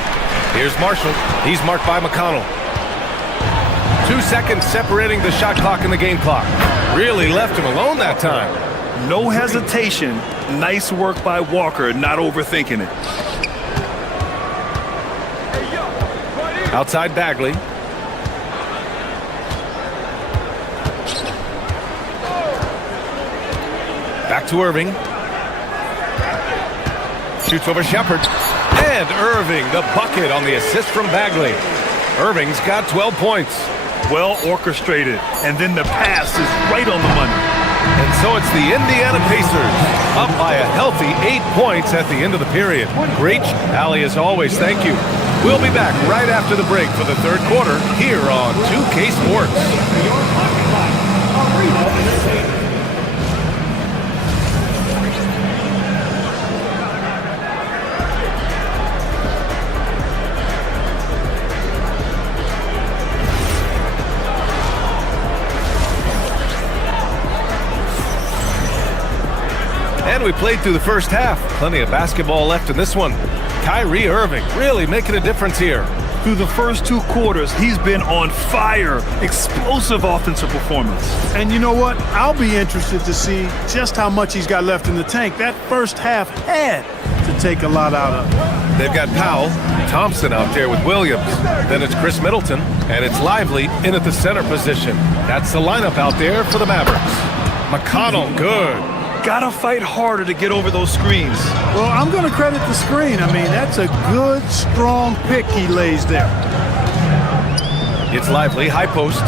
Here's Marshall. He's marked by McConnell. 2 seconds separating the shot clock and the game clock. Really left him alone that time. No hesitation. Nice work by Walker, not overthinking it. Outside Bagley. Back to Irving. Shoots over Shepard. And Irving, the bucket on the assist from Bagley. Irving's got 12 points. Well orchestrated. And then the pass is right on the money. And so it's the Indiana Pacers up by a healthy 8 points at the end of the period. Great, Allie, as always, thank you. We'll be back right after the break for the 3rd quarter here on 2K Sports. And we played through the first half. Plenty of basketball left in this one. Kyrie Irving really making a difference here. Through the first 2 quarters, he's been on fire. Explosive offensive performance. And you know what? I'll be interested to see just how much he's got left in the tank. That first half had to take a lot out of it. They've got Powell, Thompson out there with Williams. Then it's Chris Middleton, and it's Lively in at the center position. That's the lineup out there for the Mavericks. McConnell, good. Gotta fight harder to get over those screens. Well, I'm gonna credit the screen. I mean, that's a good, strong pick he lays there. It's Lively, high post.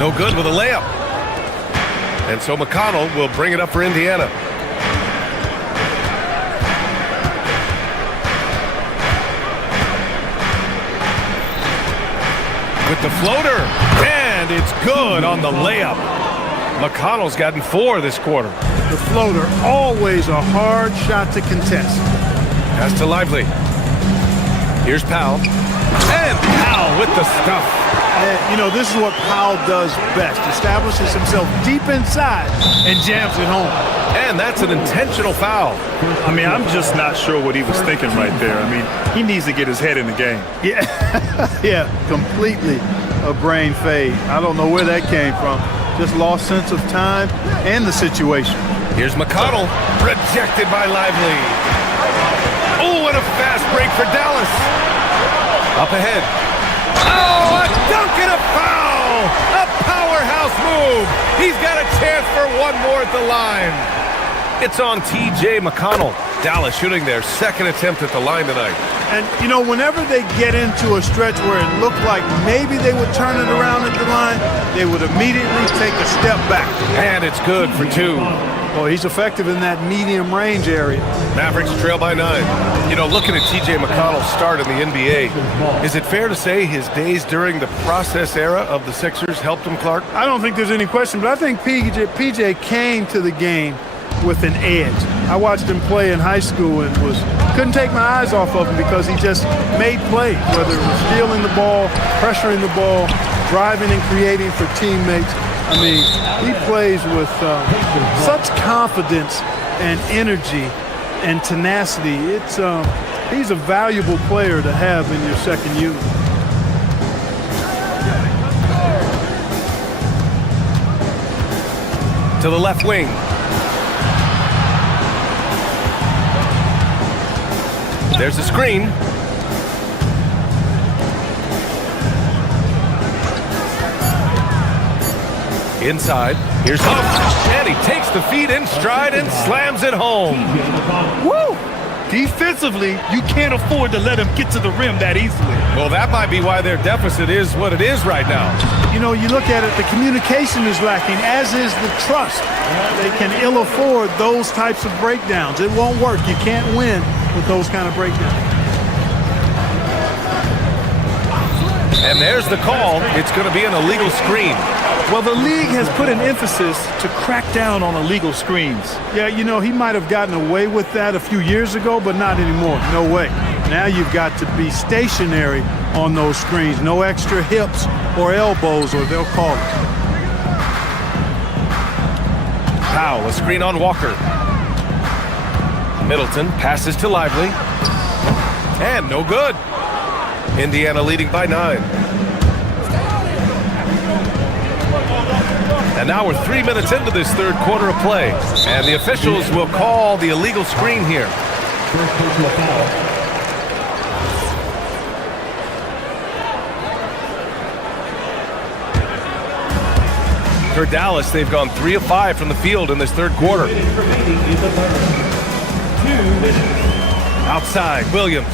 No good with a layup. And so McConnell will bring it up for Indiana. With the floater. And it's good on the layup. McConnell's gotten 4 this quarter. The floater, always a hard shot to contest. Pass to Lively. Here's Powell. And Powell with the stuff. And, you know, this is what Powell does best. Establishes himself deep inside and jams it home. And that's an intentional foul. I mean, I'm just not sure what he was thinking right there. I mean, he needs to get his head in the game. Yeah, yeah, completely a brain fade. I don't know where that came from. Just lost sense of time and the situation. Here's McConnell, rejected by Lively. Oh, and a fast break for Dallas. Up ahead. Oh, a dunk and a foul! A powerhouse move. He's got a chance for one more at the line. It's on T.J. McConnell. Dallas shooting their 2nd attempt at the line tonight. And, you know, whenever they get into a stretch where it looked like maybe they would turn it around at the line, they would immediately take a step back. And it's good for 2. Well, he's effective in that medium range area. Mavericks trail by 9. You know, looking at T.J. McConnell's start in the NBA, is it fair to say his days during the process era of the Sixers helped him, Clark? I don't think there's any question, but I think PJ came to the game with an edge. I watched him play in high school and couldn't take my eyes off of him because he just made plays, whether it was stealing the ball, pressuring the ball, driving and creating for teammates. I mean, he plays with such confidence and energy and tenacity. He's a valuable player to have in your second unit. To the left wing. There's a screen. Inside. Here's Huff. And he takes the feed in stride and slams it home. Woo! Defensively, you can't afford to let him get to the rim that easily. Well, that might be why their deficit is what it is right now. You know, you look at it, the communication is lacking, as is the trust. They can ill afford those types of breakdowns. It won't work. You can't win with those kind of breakdowns. And there's the call. It's going to be an illegal screen. Well, the league has put an emphasis to crack down on illegal screens. Yeah, you know, he might have gotten away with that a few years ago, but not anymore. No way. Now you've got to be stationary on those screens. No extra hips or elbows, or they'll call it. Powell, a screen on Walker. Middleton passes to Lively. And no good. Indiana leading by 9. And now we're 3 minutes into this third quarter of play. And the officials will call the illegal screen here. For Dallas, they've gone 3 of 5 from the field in this third quarter. Outside, Williams.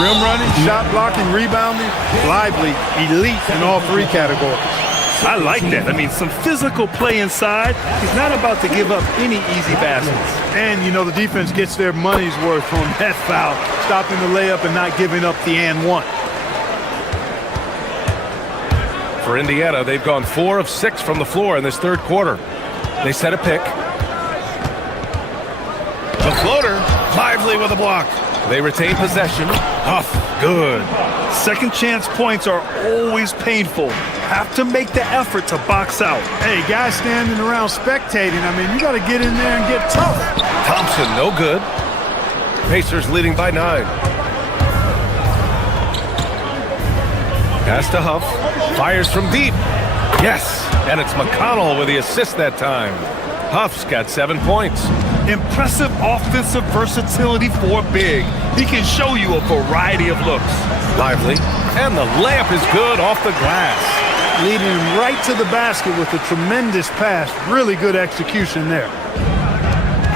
Rim running, shot blocking, rebounding, Lively, elite in all 3 categories. I like that. I mean, some physical play inside. He's not about to give up any easy baskets. And, you know, the defense gets their money's worth on that foul, stopping the layup and not giving up the and one. For Indiana, they've gone 4 of 6 from the floor in this third quarter. They set a pick. The floater, Lively with a block. They retain possession. Huff, good. Second chance points are always painful. Have to make the effort to box out. Hey, guys standing around spectating, I mean, you got to get in there and get tough. Thompson, no good. Pacers leading by 9. Pass to Huff. Fires from deep. Yes, and it's McConnell with the assist that time. Huff's got 7 points. Impressive offensive versatility for big. He can show you a variety of looks. Lively, and the layup is good off the glass. Leading him right to the basket with a tremendous pass. Really good execution there.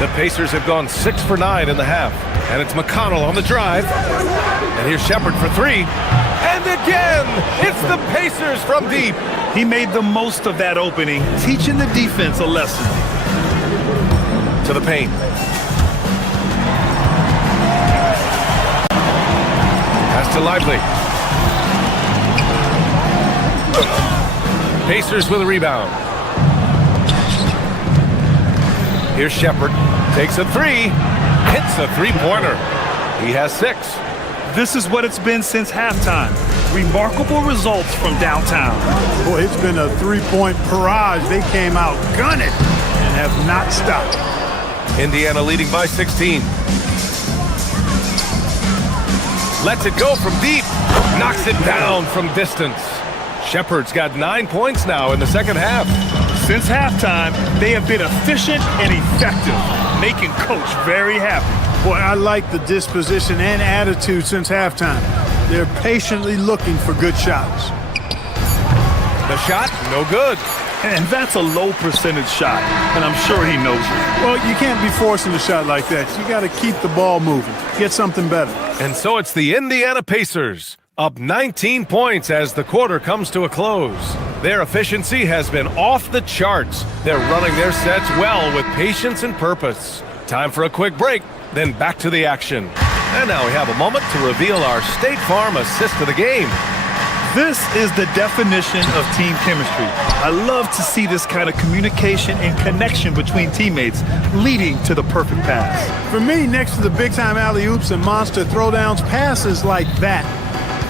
The Pacers have gone 6 for 9 in the half. And it's McConnell on the drive. And here's Shepard for 3. And again, it's the Pacers from deep. He made the most of that opening, teaching the defense a lesson. To the paint. Pass to Lively. Pacers with a rebound. Here's Shepard. Takes a 3. Hits a 3-pointer. He has 6. This is what it's been since halftime. Remarkable results from downtown. Boy, it's been a 3-point barrage. They came out gunning and have not stopped. Indiana leading by 16. Lets it go from deep. Knocks it down from distance. Shepard's got 9 points now in the second half. Since halftime, they have been efficient and effective, making Coach very happy. Boy, I like the disposition and attitude since halftime. They're patiently looking for good shots. The shot, no good. And that's a low percentage shot, and I'm sure he knows it. Well, you can't be forcing a shot like that. You got to keep the ball moving, get something better. And so it's the Indiana Pacers, up 19 points as the quarter comes to a close. Their efficiency has been off the charts. They're running their sets well with patience and purpose. Time for a quick break, then back to the action. And now we have a moment to reveal our State Farm assist of the game. This is the definition of team chemistry. I love to see this kind of communication and connection between teammates leading to the perfect pass. For me, next to the big-time alley-oops and monster throwdowns, passes like that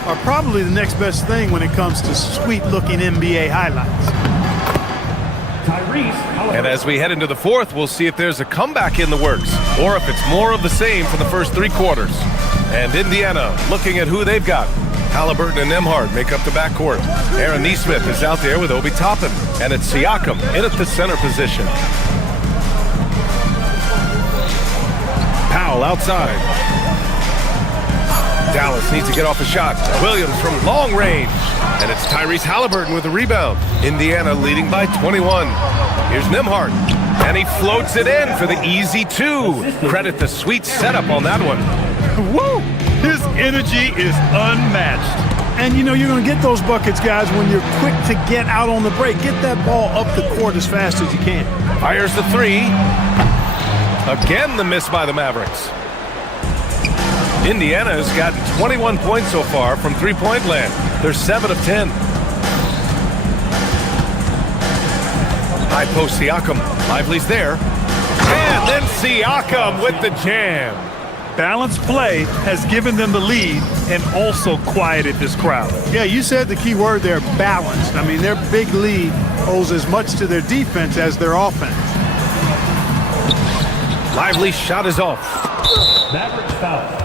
are probably the next best thing when it comes to sweet-looking NBA highlights. And as we head into the fourth, we'll see if there's a comeback in the works or if it's more of the same for the first 3 quarters. And Indiana looking at who they've got. Halliburton and Nembhard make up the backcourt. Aaron Nesmith is out there with Obi Toppin. And it's Siakam in at the center position. Powell outside. Dallas needs to get off a shot. Williams from long range. And it's Tyrese Halliburton with the rebound. Indiana leading by 21. Here's Nembhard. And he floats it in for the easy 2. Credit the sweet setup on that one. Woo! His energy is unmatched. And, you know, you're going to get those buckets, guys, when you're quick to get out on the break. Get that ball up the court as fast as you can. Fires the 3. Again, the miss by the Mavericks. Indiana has gotten 21 points so far from three-point land. They're 7 of 10. High post Siakam. Lively's there. And then Siakam with the jam. Balanced play has given them the lead and also quieted this crowd. Yeah, you said the key word there, balanced. I mean, their big lead owes as much to their defense as their offense. Lively's shot is off. Mavericks foul.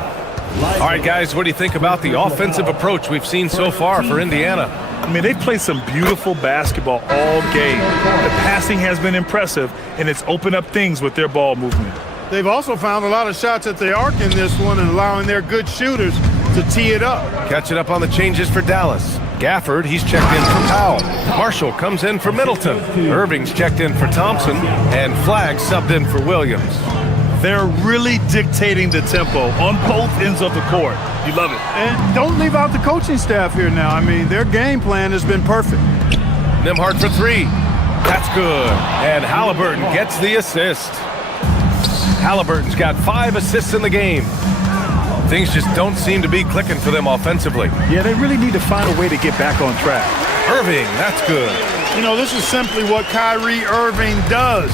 All right, guys, what do you think about the offensive approach we've seen so far for Indiana? I mean, they played some beautiful basketball all game. The passing has been impressive, and it's opened up things with their ball movement. They've also found a lot of shots at the arc in this one and allowing their good shooters to tee it up. Catching up on the changes for Dallas. Gafford, he's checked in for Powell. Marshall comes in for Middleton. Irving's checked in for Thompson. And Flagg subbed in for Williams. They're really dictating the tempo on both ends of the court. You love it. And don't leave out the coaching staff here now. I mean, their game plan has been perfect. Nembhard for three. That's good. And Halliburton gets the assist. Halliburton's got 5 assists in the game. Things just don't seem to be clicking for them offensively. Yeah, they really need to find a way to get back on track. Irving, that's good. You know, this is simply what Kyrie Irving does.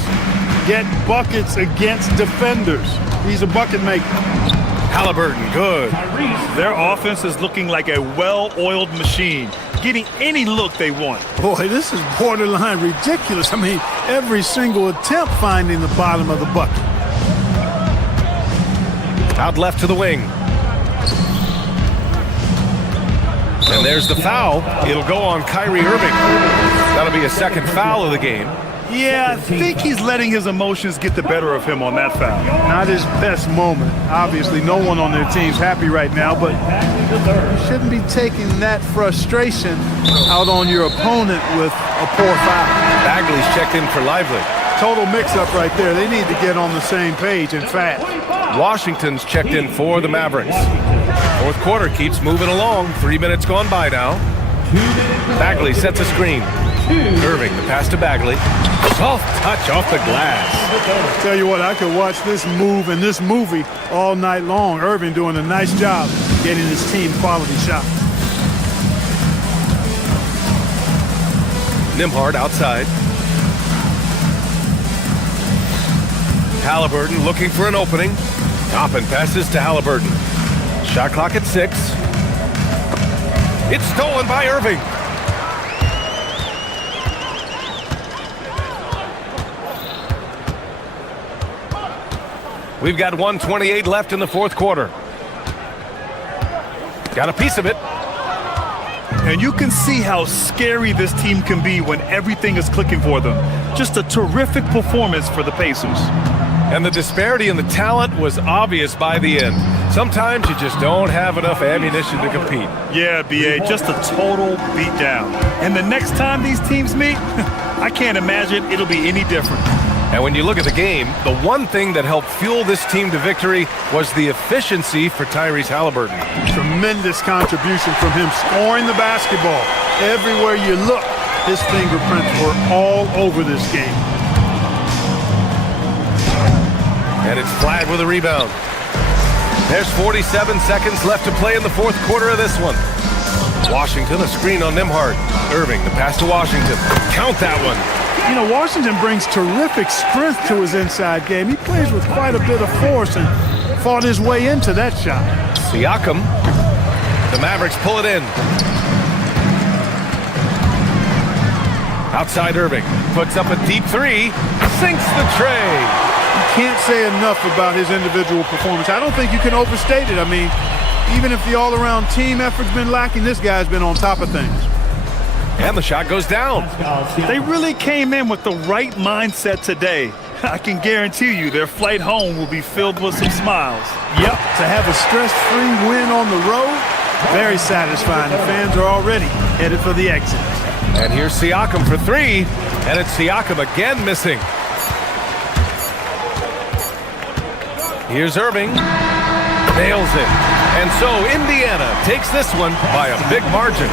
Get buckets against defenders. He's a bucket maker. Halliburton, good. Their offense is looking like a well-oiled machine, getting any look they want. Boy, this is borderline ridiculous. I mean, every single attempt finding the bottom of the bucket. Out left to the wing. And there's the foul. It'll go on Kyrie Irving. That'll be a second foul of the game. Yeah, I think he's letting his emotions get the better of him on that foul. Not his best moment. Obviously, no one on their team's happy right now, but you shouldn't be taking that frustration out on your opponent with a poor foul. Bagley's checked in for Lively. Total mix-up right there. They need to get on the same page and fast. Washington's checked in for the Mavericks. Fourth quarter keeps moving along. 3 minutes gone by now. Bagley sets a screen. Irving, the pass to Bagley. Soft touch off the glass. Tell you what, I could watch this move and this movie all night long. Irving doing a nice job getting his team quality shots. Nembhard outside. Halliburton looking for an opening. Toppin passes to Halliburton. Shot clock at 6. It's stolen by Irving. We've got 1:28 left in the fourth quarter. Got a piece of it. And you can see how scary this team can be when everything is clicking for them. Just a terrific performance for the Pacers. And the disparity in the talent was obvious by the end. Sometimes you just don't have enough ammunition to compete. Yeah, B.A., just a total beatdown. And the next time these teams meet, I can't imagine it'll be any different. And when you look at the game, the one thing that helped fuel this team to victory was the efficiency for Tyrese Halliburton. Tremendous contribution from him scoring the basketball. Everywhere you look, his fingerprints were all over this game. And it's Flagg with a rebound. There's 47 seconds left to play in the fourth quarter of this one. Washington, a screen on Nembhard. Irving, the pass to Washington. Count that one. You know, Washington brings terrific strength to his inside game. He plays with quite a bit of force and fought his way into that shot. Siakam. The Mavericks pull it in. Outside Irving. Puts up a deep three. Sinks the tray. You can't say enough about his individual performance. I don't think you can overstate it. I mean, even if the all-around team effort's been lacking, this guy's been on top of things. And the shot goes down. They really came in with the right mindset today. I can guarantee you their flight home will be filled with some smiles. Yep, to have a stress-free win on the road, very satisfying. The fans are already headed for the exit. And here's Siakam for three, and it's Siakam again missing. Here's Irving. Nails it. And so Indiana takes this one by a big margin.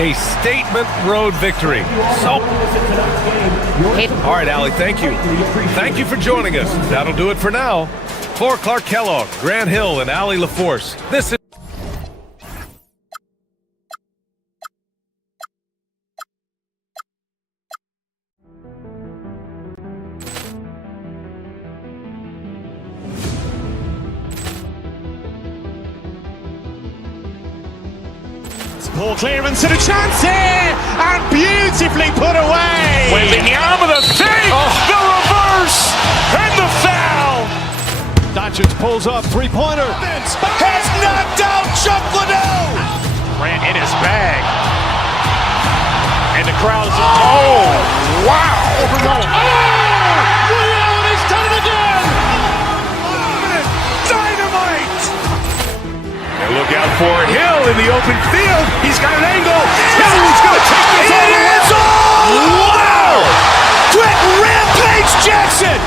A statement road victory. So, all right, Allie, thank you. Thank you for joining us. That'll do it for now. For Clark Kellogg, Grant Hill, and Allie LaForce, this is Ball clearance and a chance here, and beautifully put away. Wembanyama the save, the reverse, and the foul. Doncic pulls up, three-pointer. Has knocked out Chuck Liddell. Grant in his bag. And the crowd's wow. He's done it again. Dynamite. And look out for Hill in the open field. He's got an angle. He's going to take this all the way. Wow! Brett Rampage Jackson.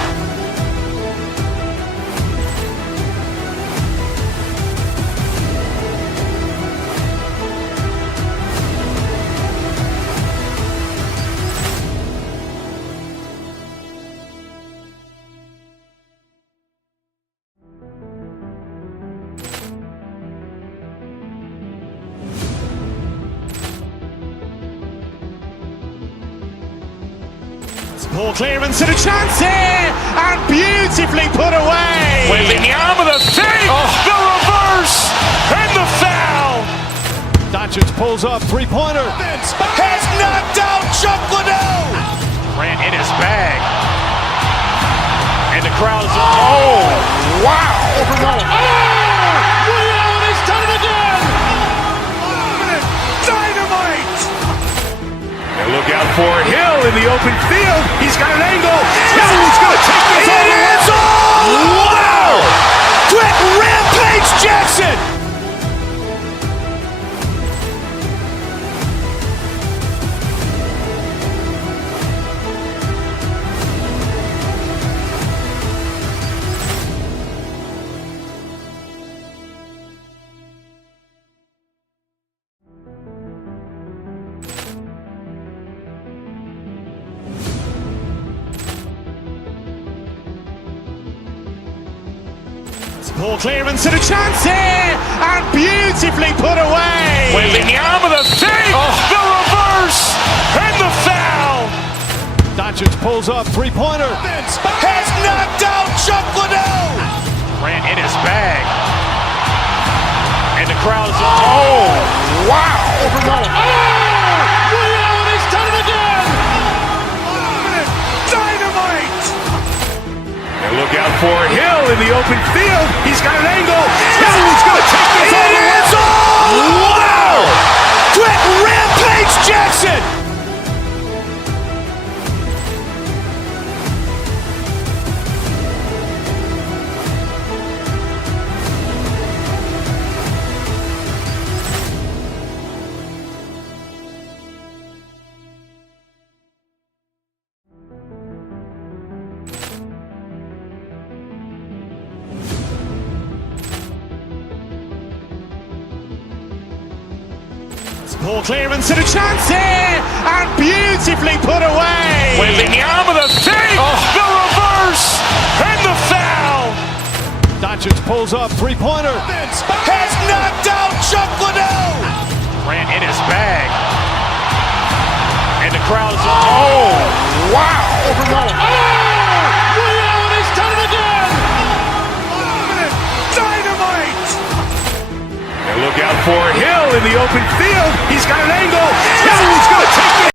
Ball clearance and a chance here, and beautifully put away. Wembanyama the save, the reverse, and the foul. Doncic pulls up, three-pointer. Has knocked out Chuck Liddell. Grant in his bag. And the crowd's wow. He's done it again. Dynamite. And look out for Hill in the open field. He's got an angle. He's going to take this all the way. Wow! Brett Rampage Jackson. Ball clearance and a chance here, and beautifully put away. Wembanyama the save, the reverse, and the foul. Doncic pulls up, three-pointer. Has knocked out Chuck Liddell. Grant in his bag. And the crowd's wow. He's done it again. Dynamite. And look out for Hill in the open field. He's got an angle. He's going to take this all the way. Wow! Brett Rampage Jackson. Ball clearance and a chance here, and beautifully put away. Wembanyama the save, the reverse, and the foul. Doncic pulls up, three-pointer. Has knocked out Chuck Liddell. Grant in his bag. And the crowd's wow. He's done it again. Dynamite. And look out for Hill in the open field. He's got an angle. He's going to take it.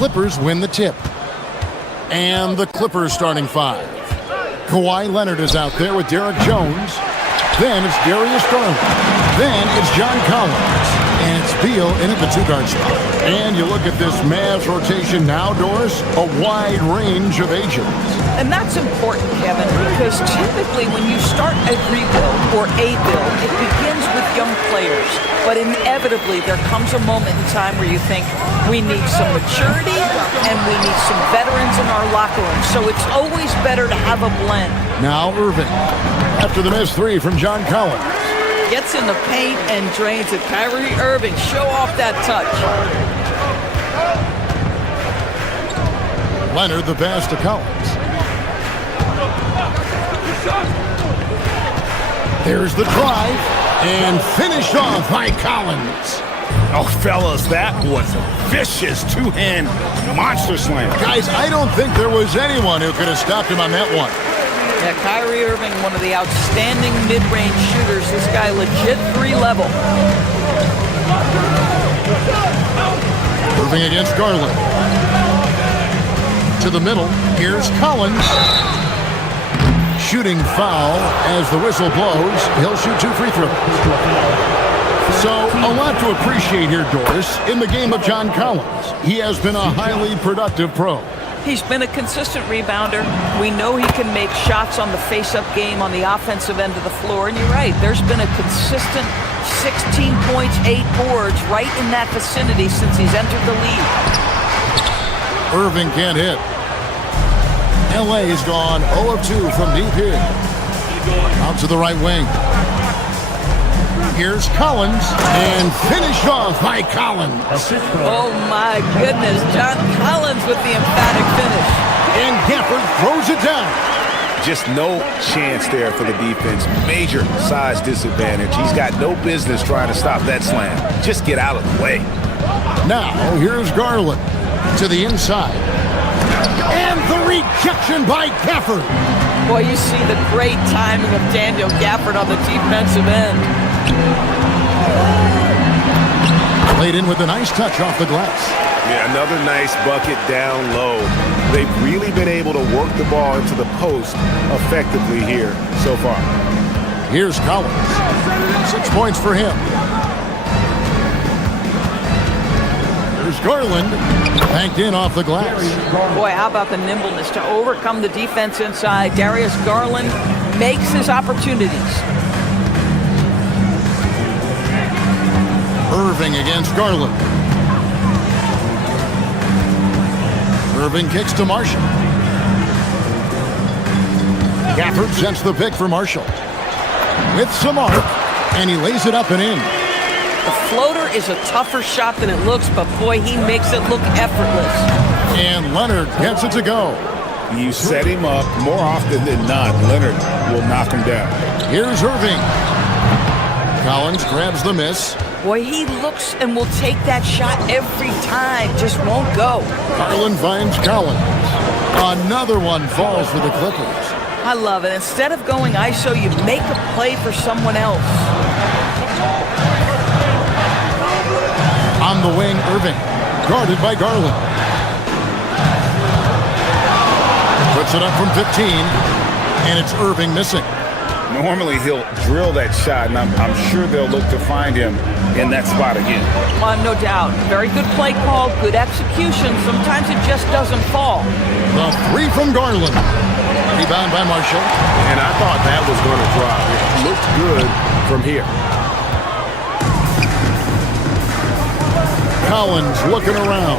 Clippers win the tip. And the Clippers starting five. Kawhi Leonard is out there with Derek Jones. Then it's Darius Garland. Then it's John Collins. And it's Beal in at the two-guard spot. And you look at this Mavs rotation now, Doris, a wide range of ages. And that's important, Kevin, because typically when you start a rebuild or a build, it begins with young players. But inevitably, there comes a moment in time where you think, we need some maturity and we need some veterans in our locker room. So it's always better to have a blend. Now Irving, after the missed three from John Collins. Gets in the paint and drains it. Kyrie Irving, show off that touch. Leonard the pass to Collins. There's the drive and finished off by Collins. Oh, fellas, that was a vicious two-hand monster slam. Guys, I don't think there was anyone who could have stopped him on that one. Yeah, Kyrie Irving, one of the outstanding mid-range shooters. This guy legit 3-level. Irving against Garland. To the middle, here's Collins. Shooting foul as the whistle blows. He'll shoot 2 free throws. So, a lot to appreciate here, Doris, in the game of John Collins. He has been a highly productive pro. He's been a consistent rebounder. We know he can make shots on the face-up game on the offensive end of the floor. And you're right, there's been a consistent 16 points, 8 boards right in that vicinity since he's entered the league. Irving can't hit. LA's gone 0 of 2 from deep here. Out to the right wing. Here's Collins, and finished off by Collins. Oh my goodness, John Collins with the emphatic finish. And Gafford throws it down. Just no chance there for the defense. Major size disadvantage. He's got no business trying to stop that slam. Just get out of the way. Now, here's Garland to the inside. And the rejection by Gafford. Boy, you see the great timing of Daniel Gafford on the defensive end. Played in with a nice touch off the glass. Yeah, another nice bucket down low. They've really been able to work the ball into the post effectively here so far. Here's Collins. 6 points for him. There's Garland. Banked in off the glass. Boy, how about the nimbleness to overcome the defense inside. Darius Garland makes his opportunities. Irving against Garland. Irving kicks to Marshall. Gafford sends the pick for Marshall. With some arc, and he lays it up and in. The floater is a tougher shot than it looks, but boy, he makes it look effortless. And Leonard gets it to go. You set him up more often than not. Leonard will knock him down. Here's Irving. Collins grabs the miss. Boy, he looks and will take that shot every time. Just won't go. Garland finds Collins. Another one falls for the Clippers. I love it. Instead of going ISO, you make a play for someone else. On the wing, Irving. Guarded by Garland. Puts it up from 15. And it's Irving missing. Normally he'll drill that shot, and I'm sure they'll look to find him in that spot again. No doubt. Very good play call, good execution. Sometimes it just doesn't fall. The 3 from Garland. Rebound by Marshall. And I thought that was going to drop. It looked good from here. Collins looking around.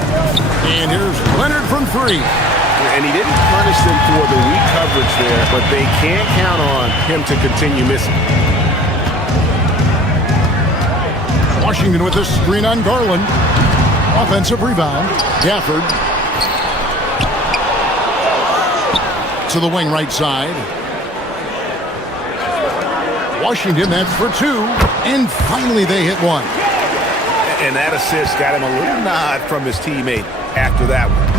And here's Leonard from 3. And he didn't punish them for the weak coverage there, but they can't count on him to continue missing. Washington with a screen on Garland. Offensive rebound. Gafford. To the wing right side. Washington, that's for 2. And finally they hit one. And that assist got him a little nod from his teammate after that one.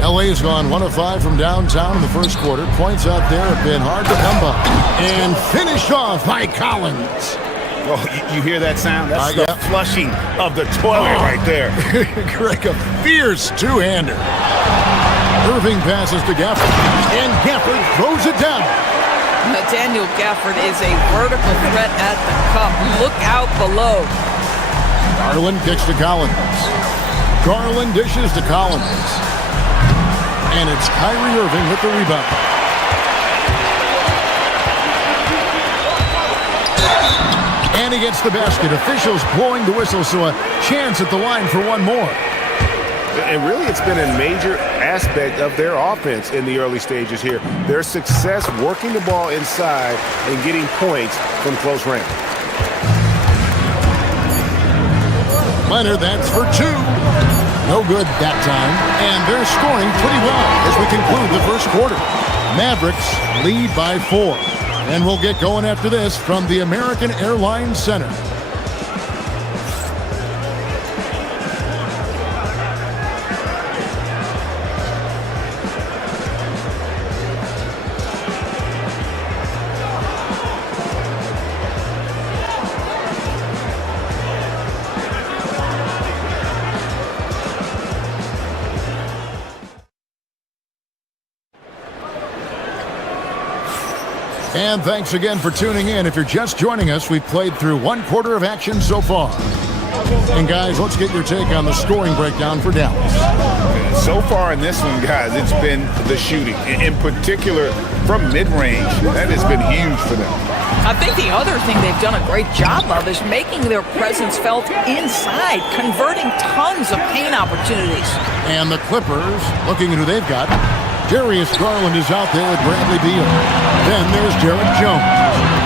LA's gone 1 of 5 from downtown in the first quarter. Points out there have been hard to come by. And finished off by Collins. Oh, you hear that sound? That's the yeah. flushing of the toilet right there. Greg, a fierce two-hander. Irving passes to Gafford, and Gafford throws it down. Nathaniel Gafford is a vertical threat at the cup. Look out below. Garland kicks to Collins. Garland dishes to Collins. And it's Kyrie Irving with the rebound. And he gets the basket. Officials blowing the whistle, so a chance at the line for one more. And really, it's been a major aspect of their offense in the early stages here. Their success working the ball inside and getting points from close range. Leonard, that's for two. No good that time. And they're scoring pretty well as we conclude the first quarter. Mavericks lead by 4. And we'll get going after this from the American Airlines Center. And thanks again for tuning in. If you're just joining us, we've played through one quarter of action so far. And guys, let's get your take on the scoring breakdown for Dallas. So far in this one, guys, it's been the shooting. In particular, from mid-range, that has been huge for them. I think the other thing they've done a great job of is making their presence felt inside, converting tons of paint opportunities. And the Clippers, looking at who they've got, Darius Garland is out there with Bradley Beal. Then there's Derek Jones.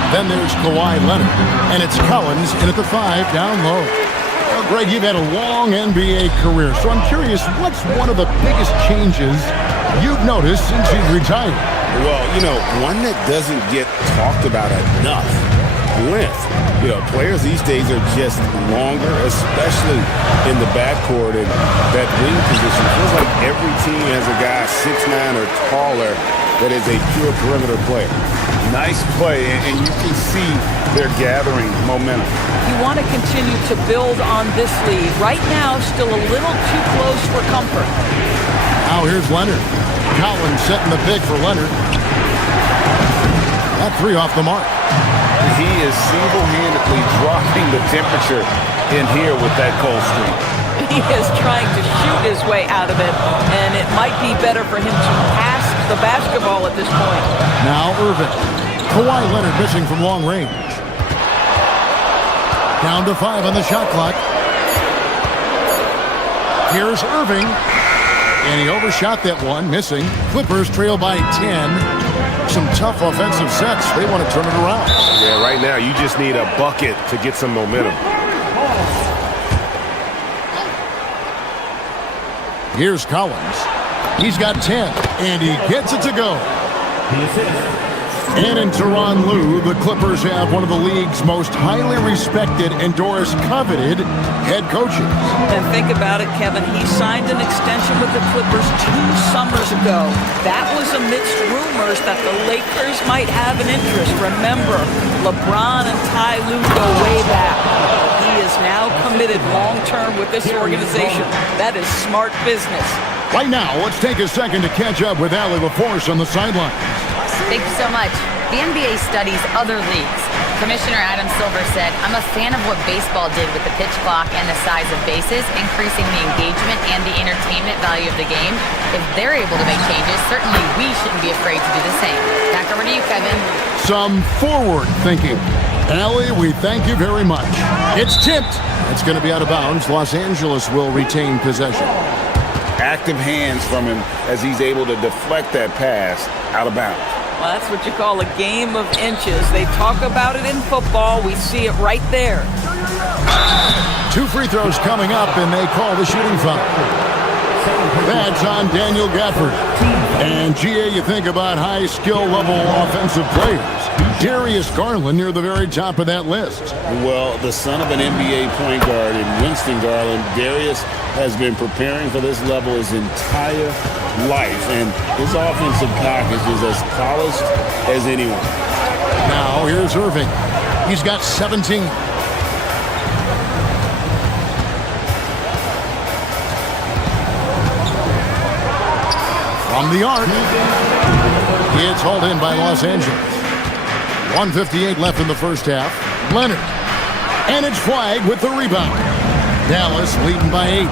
Then there's Kawhi Leonard. And it's Collins in at the 5 down low. Well, Greg, you've had a long NBA career, so I'm curious, what's one of the biggest changes you've noticed since you've retired? Well, one that doesn't get talked about enough, length. Players these days are just longer, especially in the backcourt, and that wing position. Feels like every team has a guy 6'9" or taller that is a pure perimeter player. Nice play, and you can see they're gathering momentum. You want to continue to build on this lead. Right now, still a little too close for comfort. Now here's Leonard. Collins setting the pick for Leonard. That 3 off the mark. He is single-handedly dropping the temperature in here with that cold streak. He is trying to shoot his way out of it, and it might be better for him to pass the basketball at this point. Now Irving. Kawhi Leonard missing from long range. Down to 5 on the shot clock. Here's Irving. And he overshot that one, missing. Clippers trail by 10. Some tough offensive sets. They want to turn it around. Yeah, right now you just need a bucket to get some momentum. Here's Collins. He's got 10, and he gets it to go. And in Tyronn Lue, the Clippers have one of the league's most highly respected and Doris coveted head coaches. And think about it, Kevin. He signed an extension with the Clippers 2 summers ago. That was amidst rumors that the Lakers might have an interest. Remember, LeBron and Ty Lue go way back. He is now committed long-term with this organization. That is smart business. Right now, let's take a second to catch up with Allie LaForce on the sideline. Thank you so much. The NBA studies other leagues. Commissioner Adam Silver said, "I'm a fan of what baseball did with the pitch clock and the size of bases, increasing the engagement and the entertainment value of the game. If they're able to make changes, certainly we shouldn't be afraid to do the same." Back over to you, Kevin. Some forward thinking. Allie, we thank you very much. It's tipped. It's going to be out of bounds. Los Angeles will retain possession. Active hands from him as he's able to deflect that pass out of bounds. Well, that's what you call a game of inches. They talk about it in football. We see it right there. 2 free throws coming up, and they call the shooting foul. That's on Daniel Gafford. And, GA, you think about high skill level offensive players. Darius Garland near the very top of that list. Well, the son of an NBA point guard in Winston Garland, Darius has been preparing for this level his entire life, and his offensive package is as polished as anyone. Now here's Irving. He's got 17. From the arc. It's hauled in by Los Angeles. 1:58 left in the first half. Leonard. And it's flagged with the rebound. Dallas leading by 8.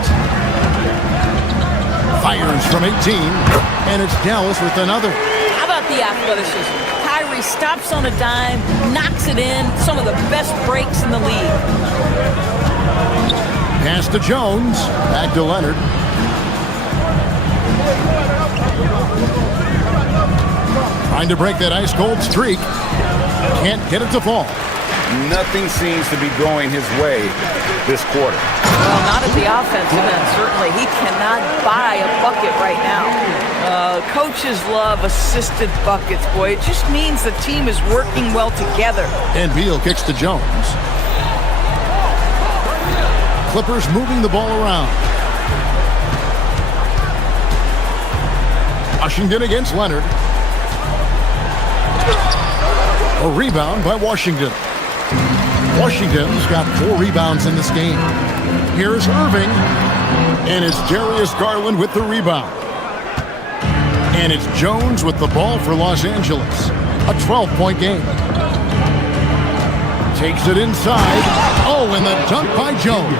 Fires from 18. And it's Dallas with another. How about the athleticism? Kyrie stops on a dime, knocks it in. Some of the best breaks in the league. Pass to Jones. Back to Leonard. Trying to break that ice-cold streak. Can't get it to fall. Nothing seems to be going his way this quarter. Well, not at the offensive end, certainly. He cannot buy a bucket right now. Coaches love assisted buckets, boy. It just means the team is working well together. And Beal kicks to Jones. Clippers moving the ball around. Washington against Leonard. A rebound by Washington. Washington's got 4 rebounds in this game. Here's Irving. And it's Darius Garland with the rebound. And it's Jones with the ball for Los Angeles. A 12-point game. Takes it inside. Oh, and the dunk by Jones.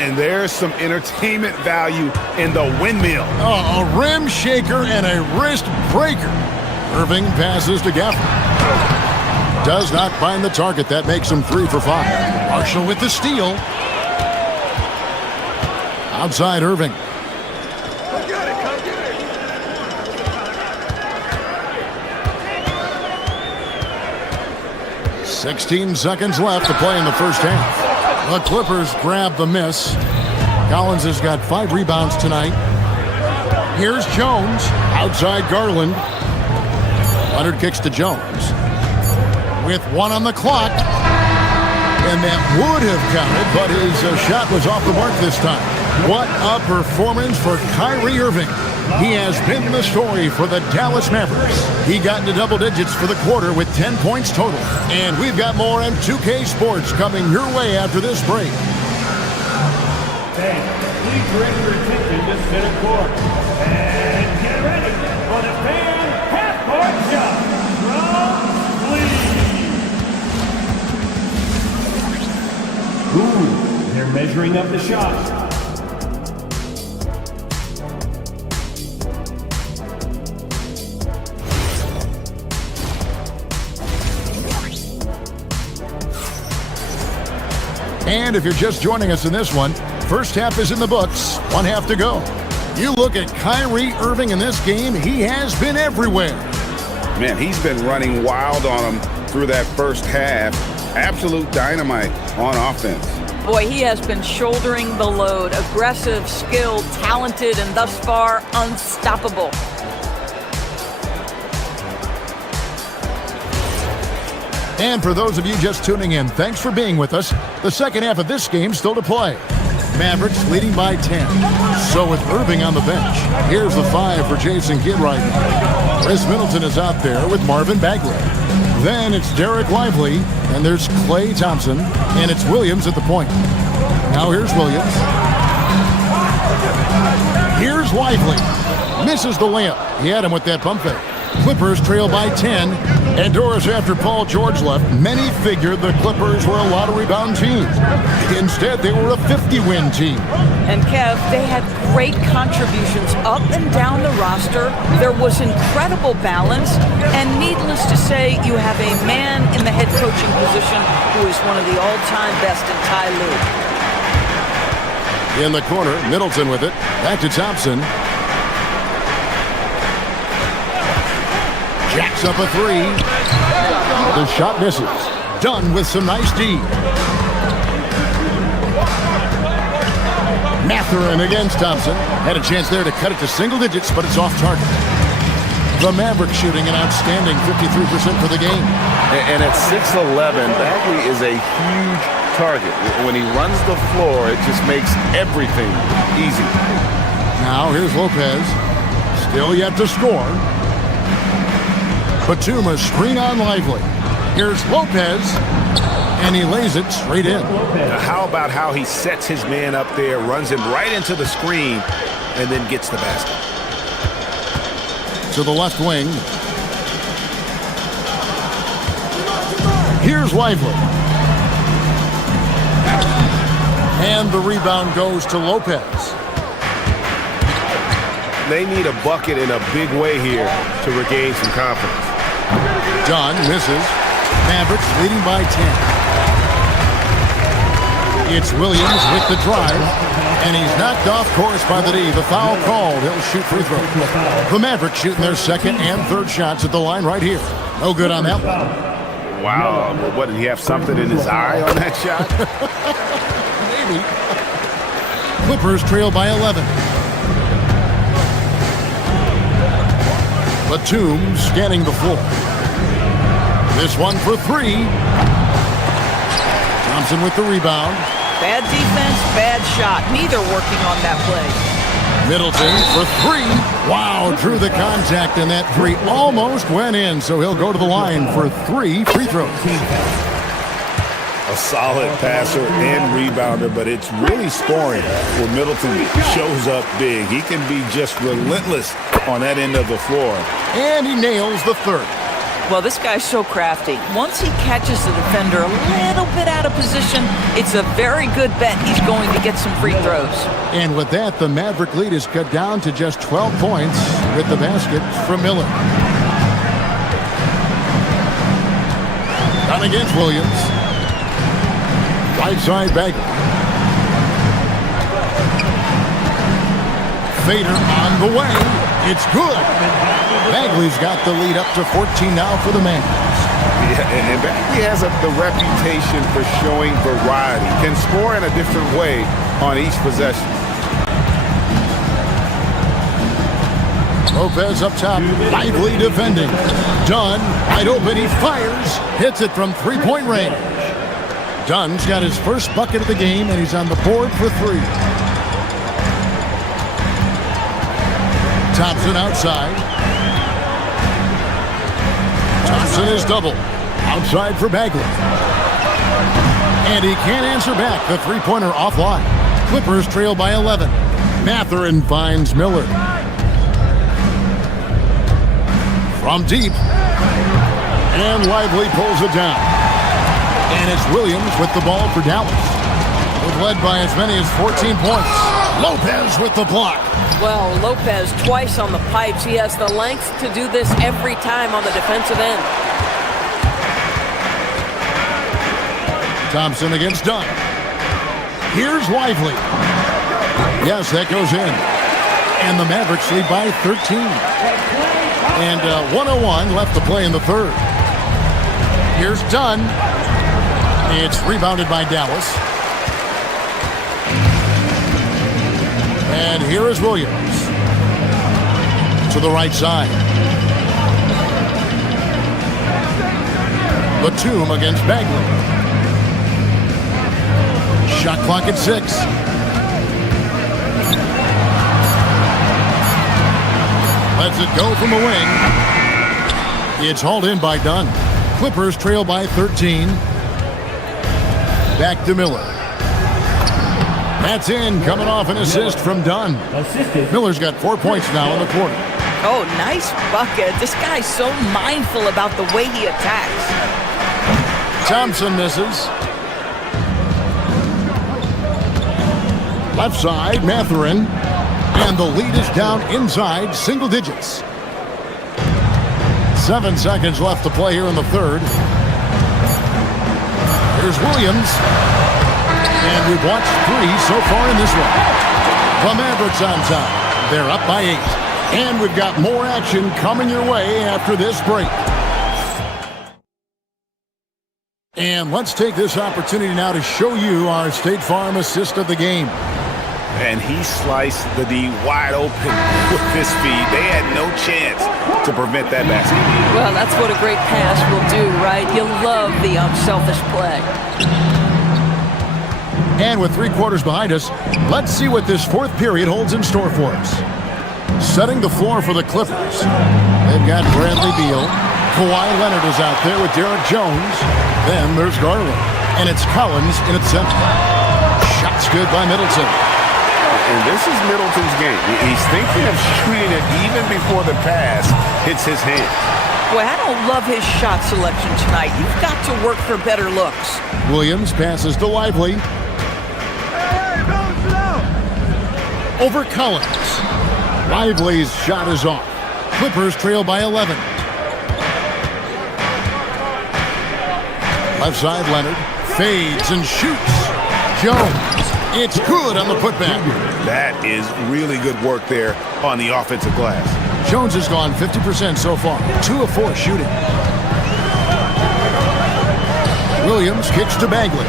And there's some entertainment value in the windmill. Oh, a rim shaker and a wrist breaker. Irving passes to Gafford. Does not find the target. That makes him 3 for 5. Marshall with the steal. Outside Irving. Come get it, come get it. 16 seconds left to play in the first half. The Clippers grab the miss. Collins has got 5 rebounds tonight. Here's Jones. Outside Garland. Leonard kicks to Jones. With 1 on the clock. And that would have counted, but his shot was off the mark this time. What a performance for Kyrie Irving. He has been the story for the Dallas Mavericks. He got into double digits for the quarter with 10 points total. And we've got more on 2K Sports coming your way after this break. Hey, please direct your attention to center court. And get ready for the fan half-court shot from Lee. Ooh, they're measuring up the shot. And if you're just joining us in this one, first half is in the books, 1 half to go. You look at Kyrie Irving in this game, he has been everywhere. Man, he's been running wild on him through that first half. Absolute dynamite on offense. Boy, he has been shouldering the load. Aggressive, skilled, talented, and thus far, unstoppable. And for those of you just tuning in, thanks for being with us. The second half of this game still to play. Mavericks leading by 10. So with Irving on the bench, here's the 5 for Jason Kidd right now. Chris Middleton is out there with Marvin Bagley. Then it's Derek Lively, and there's Klay Thompson, and it's Williams at the point. Now here's Williams. Here's Lively. Misses the layup. He had him with that pump fake. Clippers trail by 10. And Doris, after Paul George left, many figured the Clippers were a lottery-bound team. Instead, they were a 50-win team. And Kev, they had great contributions up and down the roster. There was incredible balance. And needless to say, you have a man in the head coaching position who is one of the all-time best in Ty Lue. In the corner, Middleton with it. Back to Thompson. Jacks up a 3. The shot misses. Done with some nice D. Mathurin against Thompson. Had a chance there to cut it to single digits, but it's off target. The Mavericks shooting an outstanding 53% for the game. And at 6'11", Bagley is a huge target. When he runs the floor, it just makes everything easy. Now here's Lopez. Still yet to score. Batum screen on Lively. Here's Lopez, and he lays it straight in. Now how about how he sets his man up there, runs him right into the screen, and then gets the basket. to the left wing. Here's Lively. And the rebound goes to Lopez. They need a bucket in a big way here to regain some confidence. Dunn misses. Mavericks leading by 10. It's Williams with the drive, and he's knocked off course by the D. The foul called. He'll shoot free throw. The Mavericks shooting their second and third shots at the line right here. No good on that one. Wow. What, did he have something in his eye on that shot? Maybe. Clippers trail by 11. Batum scanning the floor. This one for three. Thompson with the rebound. Bad defense, bad shot. Neither working on that play. Middleton for three. Wow, drew the contact, and that three almost went in, so he'll go to the line for 3 free throws. A solid passer and rebounder, but it's really scoring where Middleton shows up big. He can be just relentless on that end of the floor. And he nails the third. Well, this guy's so crafty. Once he catches the defender a little bit out of position, it's a very good bet he's going to get some free throws. And with that, the Maverick lead is cut down to just 12 points with the basket from Miller. Down against Williams. Right side Bagley. Fader on the way. It's good. Bagley's got the lead up to 14 now for the Mavs. Yeah, and Bagley has the reputation for showing variety. Can score in a different way on each possession. Lopez up top, lively defending. Dunn, wide open, he fires. Hits it from three-point range. Dunn's got his first bucket of the game, and he's on the board for three. Thompson outside. Thompson is double. Outside for Bagley. And he can't answer back. The three-pointer offline. Clippers trail by 11. Mathurin finds Miller. From deep. And Lively pulls it down. And it's Williams with the ball for Dallas. They've led by as many as 14 points. Lopez with the block. Well, Lopez twice on the pipes. He has the length to do this every time on the defensive end. Thompson against Dunn. Here's Lively. Yes, that goes in. And the Mavericks lead by 13. And 1:01 left to play in the third. Here's Dunn. It's rebounded by Dallas. And here is Williams. To the right side. Batum against Bagley. Shot clock at 6. Lets it go from the wing. It's hauled in by Dunn. Clippers trail by 13. Back to Miller. That's in, coming off an assist from Dunn. Miller's got 4 points now in the quarter. Oh, nice bucket. This guy's so mindful about the way he attacks. Thompson misses. Left side, Mathurin. And the lead is down inside single digits. 7 seconds left to play here in the third. Here's Williams. And we've watched 3 so far in this one. The Mavericks on top. They're up by 8. And we've got more action coming your way after this break. And let's take this opportunity now to show you our State Farm assist of the game. And he sliced the D wide open with his speed. They had no chance to prevent that basket. Well, that's what a great pass will do, right? You'll love the unselfish play. And with 3 quarters behind us, let's see what this fourth period holds in store for us. Setting the floor for the Clippers. They've got Bradley Beal. Kawhi Leonard is out there with Derek Jones. Then there's Garland. And it's Collins in its center. Shots good by Middleton. And this is Middleton's game. He's thinking of shooting it even before the pass hits his hand. Boy, I don't love his shot selection tonight. You've got to work for better looks. Williams passes to Lively. Over Collins. Lively's shot is off. Clippers trail by 11. Left side, Leonard fades and shoots. Jones, it's good on the putback. That is really good work there on the offensive glass. Jones has gone 50% so far, 2 of 4 shooting. Williams kicks to Bagley.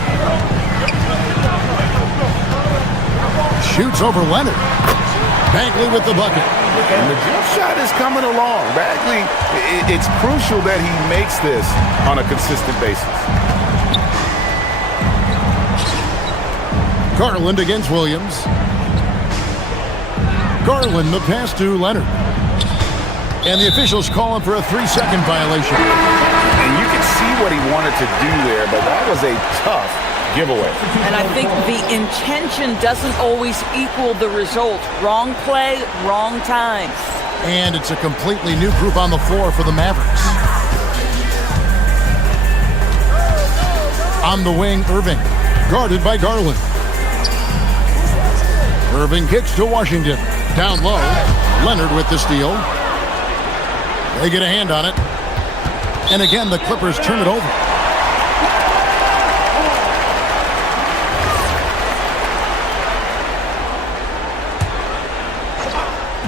Shoots over Leonard. Bagley with the bucket. And the jump shot is coming along. Bagley, it's crucial that he makes this on a consistent basis. Garland against Williams. Garland, the pass to Leonard. And the officials call him for a 3-second violation. And you can see what he wanted to do there, but that was a tough giveaway. And I think the intention doesn't always equal the result. Wrong play, wrong time. And it's a completely new group on the floor for the Mavericks. On the wing, Irving, guarded by Garland. Irving kicks to Washington. Down low, Leonard with the steal. They get a hand on it. And again, the Clippers turn it over.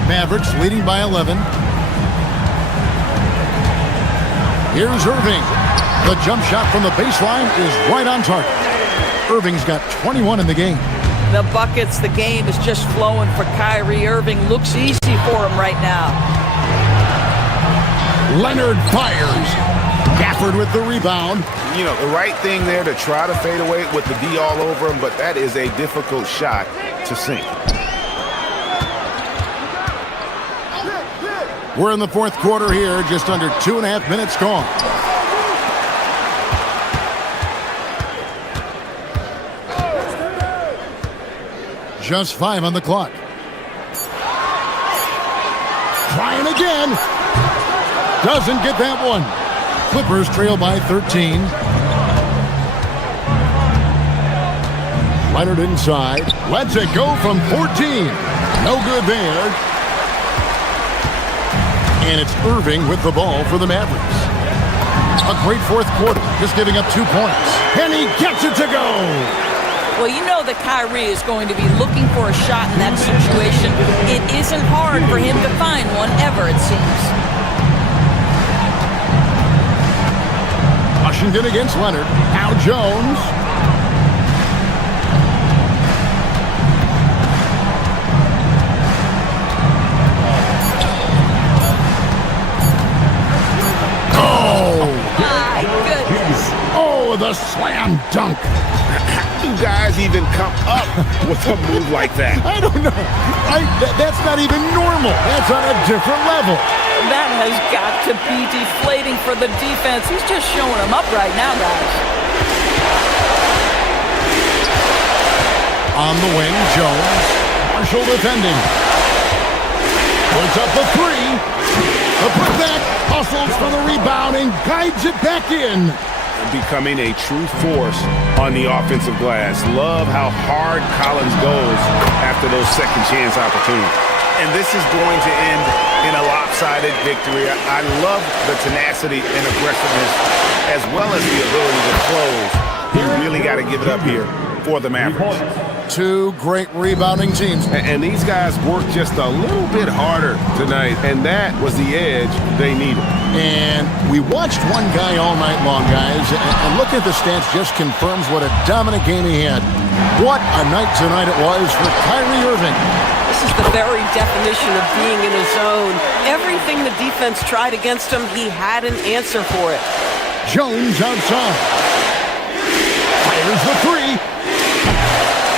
Mavericks leading by 11. Here's Irving. The jump shot from the baseline is right on target. Irving's got 21 in the game. The buckets, the game is just flowing for Kyrie Irving. Looks easy for him right now. Leonard fires. Gafford with the rebound. You know, the right thing there to try to fade away with the D all over him, but that is a difficult shot to sink. We're in the fourth quarter here, just under 2.5 minutes gone. Just 5 on the clock. Trying again. Doesn't get that one. Clippers trail by 13. Leonard inside. Lets it go from 14. No good there. And it's Irving with the ball for the Mavericks. A great fourth quarter, just giving up 2 points. And he gets it to go. Well, you know that Kyrie is going to be looking for a shot in that situation. It isn't hard for him to find one ever, it seems. Washington against Leonard. Now Jones. The slam dunk. How do guys even come up with a move like that? I don't know. That's not even normal. That's on a different level. That has got to be deflating for the defense. He's just showing them up right now, guys. On the wing, Jones. Marshall defending. Puts up the 3. The putback hustles for the rebound and guides it back in. Becoming a true force on the offensive glass. Love how hard Collins goes after those second chance opportunities. And this is going to end in a lopsided victory. I love the tenacity and aggressiveness as well as the ability to close. You really got to give it up here for the Mavericks. 2 great rebounding teams. And these guys worked just a little bit harder tonight, and that was the edge they needed. And we watched one guy all night long, guys, and looking at the stats just confirms what a dominant game he had. What a night tonight it was for Kyrie Irving. This is the very definition of being in a zone. Everything the defense tried against him, he had an answer for it. Jones outside. Fires the 3.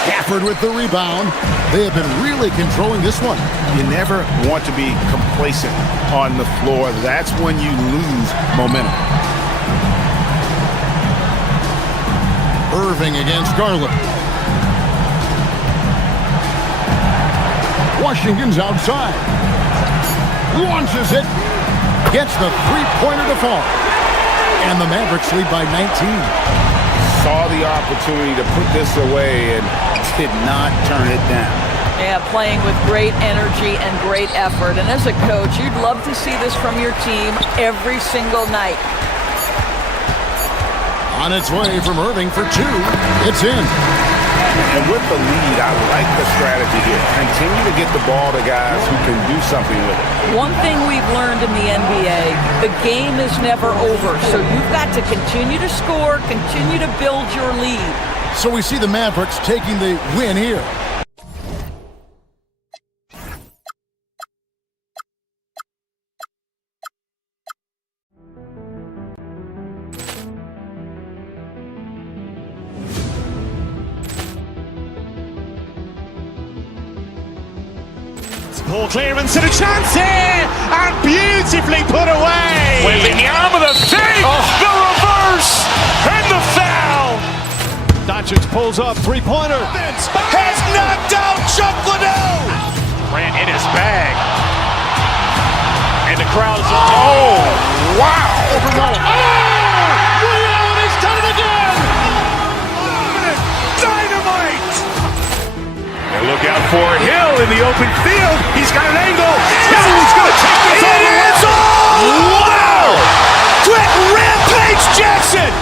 Gafford with the rebound. They have been really controlling this one. You never want to be complacent on the floor. That's when you lose momentum. Irving against Garland. Washington's outside. Launches it. Gets the three-pointer to fall. And the Mavericks lead by 19. Saw the opportunity to put this away and did not turn it down. Yeah, playing with great energy and great effort. And as a coach, you'd love to see this from your team every single night. On its way from Irving for two. It's in. And with the lead, I like the strategy here. Continue to get the ball to guys who can do something with it. One thing we've learned in the NBA, the game is never over. So you've got to continue to score, continue to build your lead. So we see the Mavericks taking the win here. Ball clearance and a chance here, and beautifully put away. Wembanyama with a fake, the reverse, and the foul. Doncic pulls up, three-pointer. Has knocked out Chuck Liddell. Ran in his bag. And the crowd is, oh, wow. He's done it again! Dynamite. And look out for Hill in the open field. He's got an angle. He's going to take this all the way. Wow! Quick Rampage Jackson.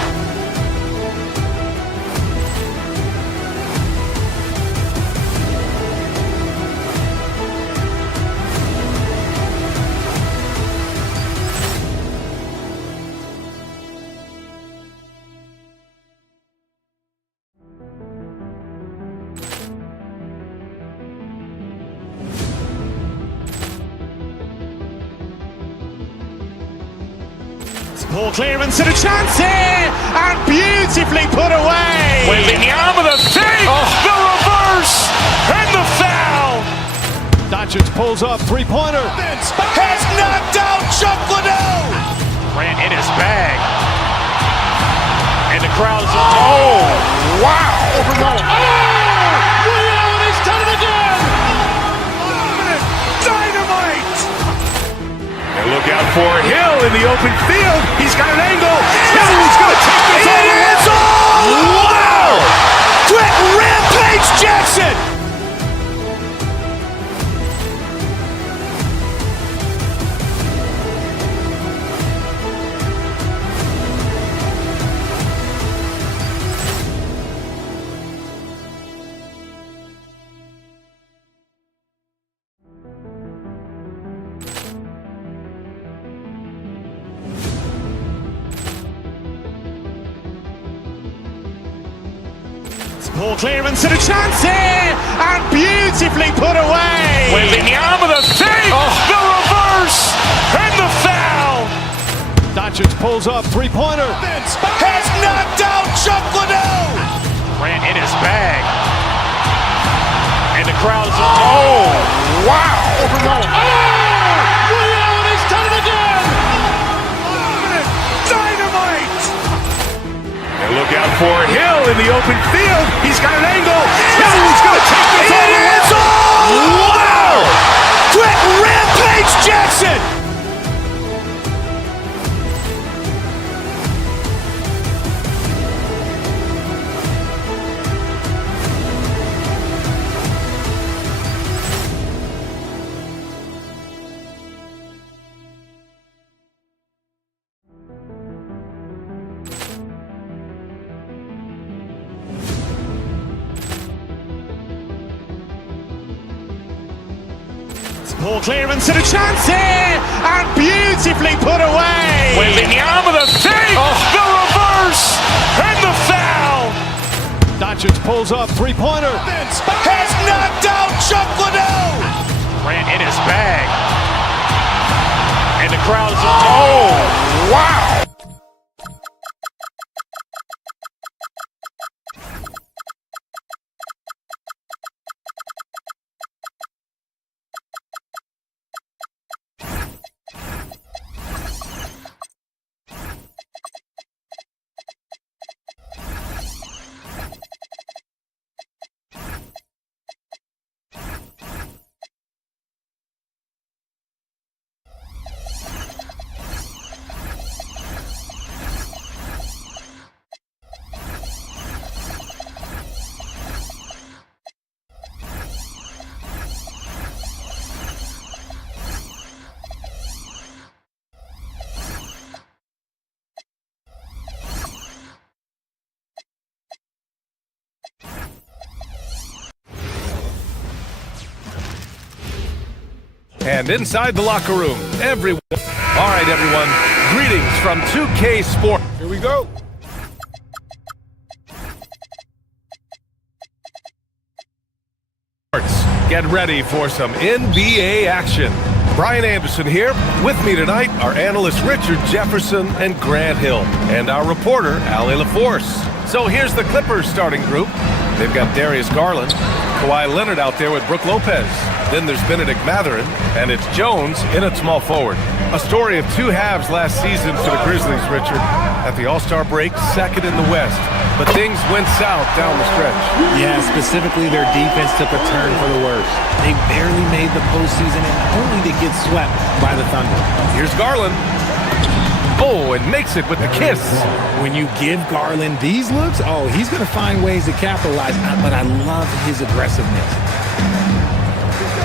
Ball clearance and a chance here, and beautifully put away. Wembanyama with a fake, the reverse, and the foul. Doncic pulls up, three-pointer. Has knocked out Chuck Liddell. Ran in his bag. And the crowd is, oh, wow. He's done it again! Dynamite. And look out for Hill in the open field. He's got an angle. He's going to take this all the way. Wow! Quick Rampage Jackson. Ball clearance and a chance here, and beautifully put away. Wembanyama with a fake, the reverse, and the foul. Doncic pulls up, three-pointer. Has knocked out Chuck Liddell. Ran in his bag. And the crowd is, oh, wow. He's done it again! Dynamite. And look out for Hill in the open field. He's got an angle. He's going to take this all the way. Wow! Quick Rampage Jackson. Ball clearance and a chance here, and beautifully put away. Wembanyama with a fake, the reverse, and the foul. Doncic pulls up, three-pointer. Has knocked out Chuck Liddell. Ran in his bag. And the crowd is, oh, wow. And inside the locker room, everyone. All right, everyone. Greetings from 2K Sports. Here we go. Get ready for some NBA action. Brian Anderson here. With me tonight are analysts Richard Jefferson and Grant Hill, and our reporter, Allie LaForce. So here's the Clippers starting group. They've got Darius Garland, Kawhi Leonard out there with Brook Lopez. Then there's Benedict Mathurin, and it's Jones in at small forward. A story of two halves last season for the Grizzlies, Richard. At the All-Star break, second in the West. But things went south down the stretch. Yeah, specifically their defense took a turn for the worse. They barely made the postseason and only to get swept by the Thunder. Here's Garland. Oh, and makes it with the kiss. When you give Garland these looks, he's going to find ways to capitalize. But I love his aggressiveness.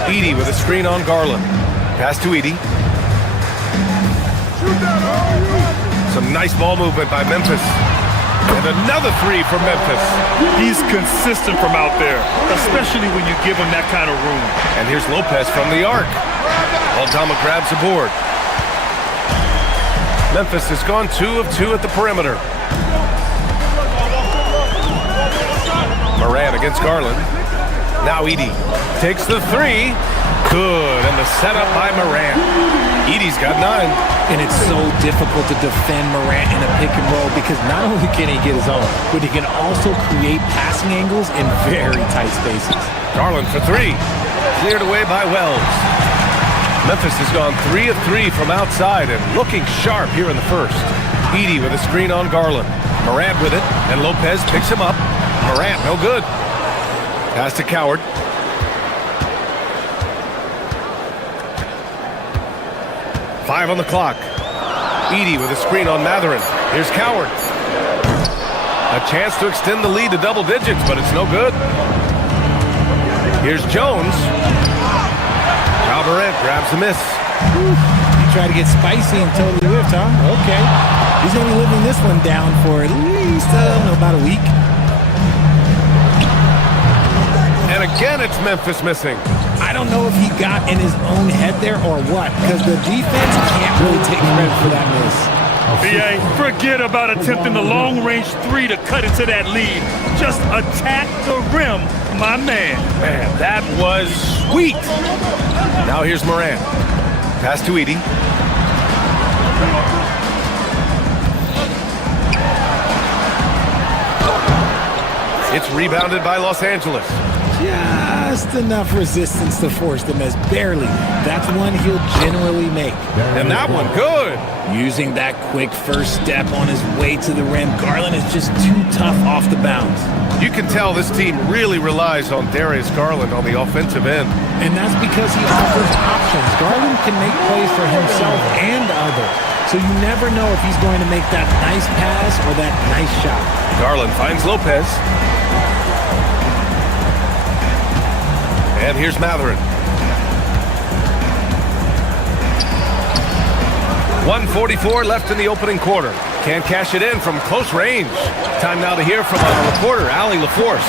Edey with a screen on Garland. Pass to Edey. Some nice ball movement by Memphis. And another three from Memphis. He's consistent from out there, especially when you give him that kind of room. And here's Lopez from the arc. Aldama grabs the board. Memphis has gone 2 of 2 at the perimeter. Moran against Garland. Now Edey takes the three. Good, and the setup by Moran. Edey's got 9. And it's so difficult to defend Morant in a pick and roll because not only can he get his own, but he can also create passing angles in very tight spaces. Garland for 3. Cleared away by Wells. Memphis has gone 3 of 3 from outside and looking sharp here in the first. Edey with a screen on Garland. Morant with it, and Lopez picks him up. Morant, no good. Pass to Coward. Five on the clock. Edey with a screen on Mathurin. Here's Coward. A chance to extend the lead to double digits, but it's no good. Here's Jones. Morant grabs the miss. He tried to get spicy and totally whiffed, huh? Okay. He's going to be living this one down for at least, about a week. And again, it's Memphis missing. I don't know if he got in his own head there or what, because the defense can't really take credit for that miss. BA, forget about attempting the long-range 3 to cut into that lead. Just attack the rim, my man. Man, that was sweet. Now here's Moran. Pass to Edey. It's rebounded by Los Angeles. Just enough resistance to force the miss. Barely. That's one he'll generally make. And that one, good. Using that quick first step on his way to the rim, Garland is just too tough off the bounce. You can tell this team really relies on Darius Garland on the offensive end. And that's because he offers options. Garland can make plays for himself and others. So you never know if he's going to make that nice pass or that nice shot. Garland finds Lopez. And here's Mathurin. 1:44 left in the opening quarter. Can't cash it in from close range. Time now to hear from our reporter, Allie LaForce.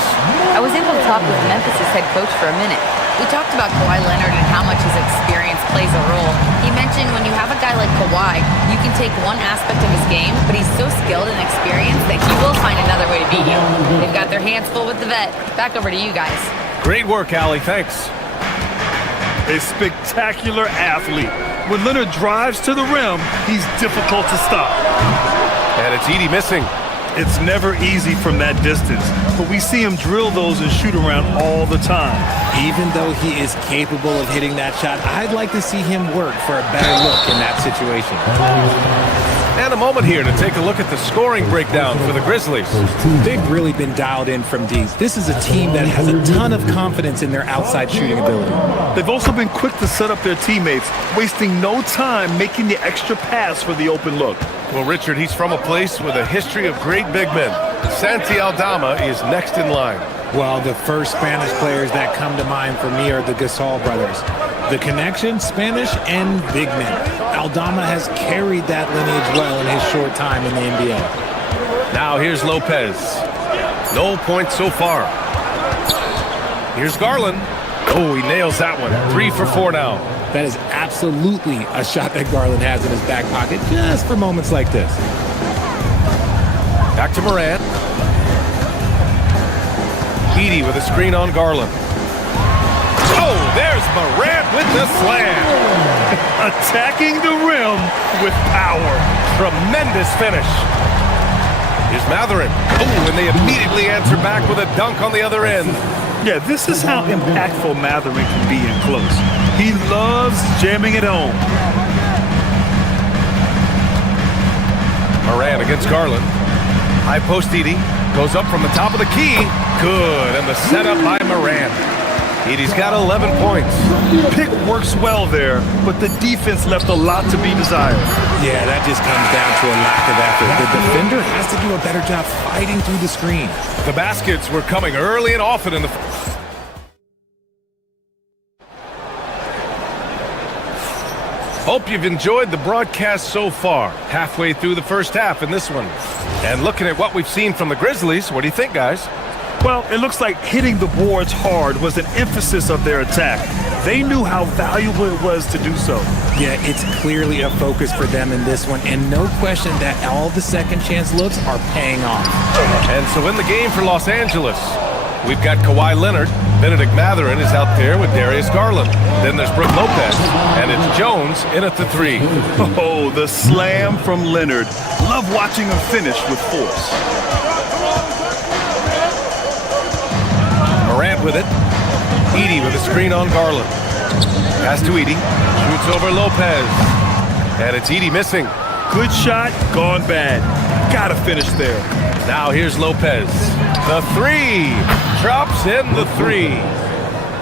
I was able to talk with Memphis' head coach for a minute. We talked about Kawhi Leonard and how much his experience plays a role. He mentioned when you have a guy like Kawhi, you can take one aspect of his game, but he's so skilled and experienced that he will find another way to beat you. They've got their hands full with the vet. Back over to you guys. Great work, Allie. Thanks. A spectacular athlete. When Leonard drives to the rim, he's difficult to stop. And it's Edey missing. It's never easy from that distance, but we see him drill those and shoot around all the time. Even though he is capable of hitting that shot, I'd like to see him work for a better look in that situation. And a moment here to take a look at the scoring breakdown for the Grizzlies. They've really been dialed in from deep. This is a team that has a ton of confidence in their outside shooting ability. They've also been quick to set up their teammates, wasting no time making the extra pass for the open look. Well, Richard, he's from a place with a history of great big men. Santi Aldama is next in line. Well, the first Spanish players that come to mind for me are the Gasol brothers. The connection, Spanish and big men. Aldama has carried that lineage well in his short time in the NBA. Now here's Lopez. No points so far. Here's Garland. Oh, he nails that one. 3 for 4 now. That is absolutely a shot that Garland has in his back pocket just for moments like this. Back to Morant. Edey with a screen on Garland. Oh, there's Morant with the slam. Attacking the rim with power. Tremendous finish. Here's Matherin. Oh, and they immediately answer back with a dunk on the other end. Yeah, this is how impactful Matherin can be in close. He loves jamming it home. Morant against Garland. High post Edey. Goes up from the top of the key. Good, and the setup by Morant. Edey's got 11 points. Pick works well there, but the defense left a lot to be desired. Yeah, that just comes down to a lack of effort. The defender has to do a better job fighting through the screen. The baskets were coming early and often in the... Hope you've enjoyed the broadcast so far. Halfway through the first half in this one. And looking at what we've seen from the Grizzlies, what do you think, guys? Well, it looks like hitting the boards hard was an emphasis of their attack. They knew how valuable it was to do so. Yeah, it's clearly a focus for them in this one, and no question that all the second chance looks are paying off. And so in the game for Los Angeles, we've got Kawhi Leonard. Benedict Matherin is out there with Darius Garland. Then there's Brook Lopez, and it's Jones in at the 3. Oh, the slam from Leonard. Love watching him finish with force. Morant with it. Edey with a screen on Garland. Pass to Edey. Shoots over Lopez. And it's Edey missing. Good shot, gone bad. Gotta finish there. Now here's Lopez. The 3. Drops in the 3.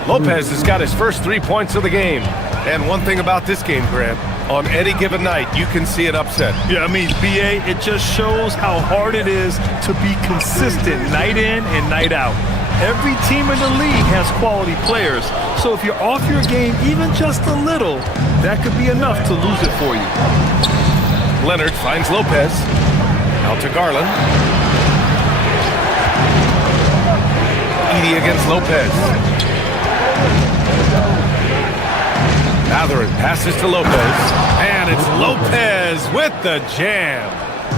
Lopez has got his first 3 points of the game. And one thing about this game, Grant, on any given night, you can see an upset. Yeah, I mean, BA, it just shows how hard it is to be consistent night in and night out. Every team in the league has quality players, so if you're off your game even just a little, that could be enough to lose it for you. Leonard finds Lopez. Out to Garland. Edey against Lopez. Matherin passes to Lopez, and it's Lopez with the jam.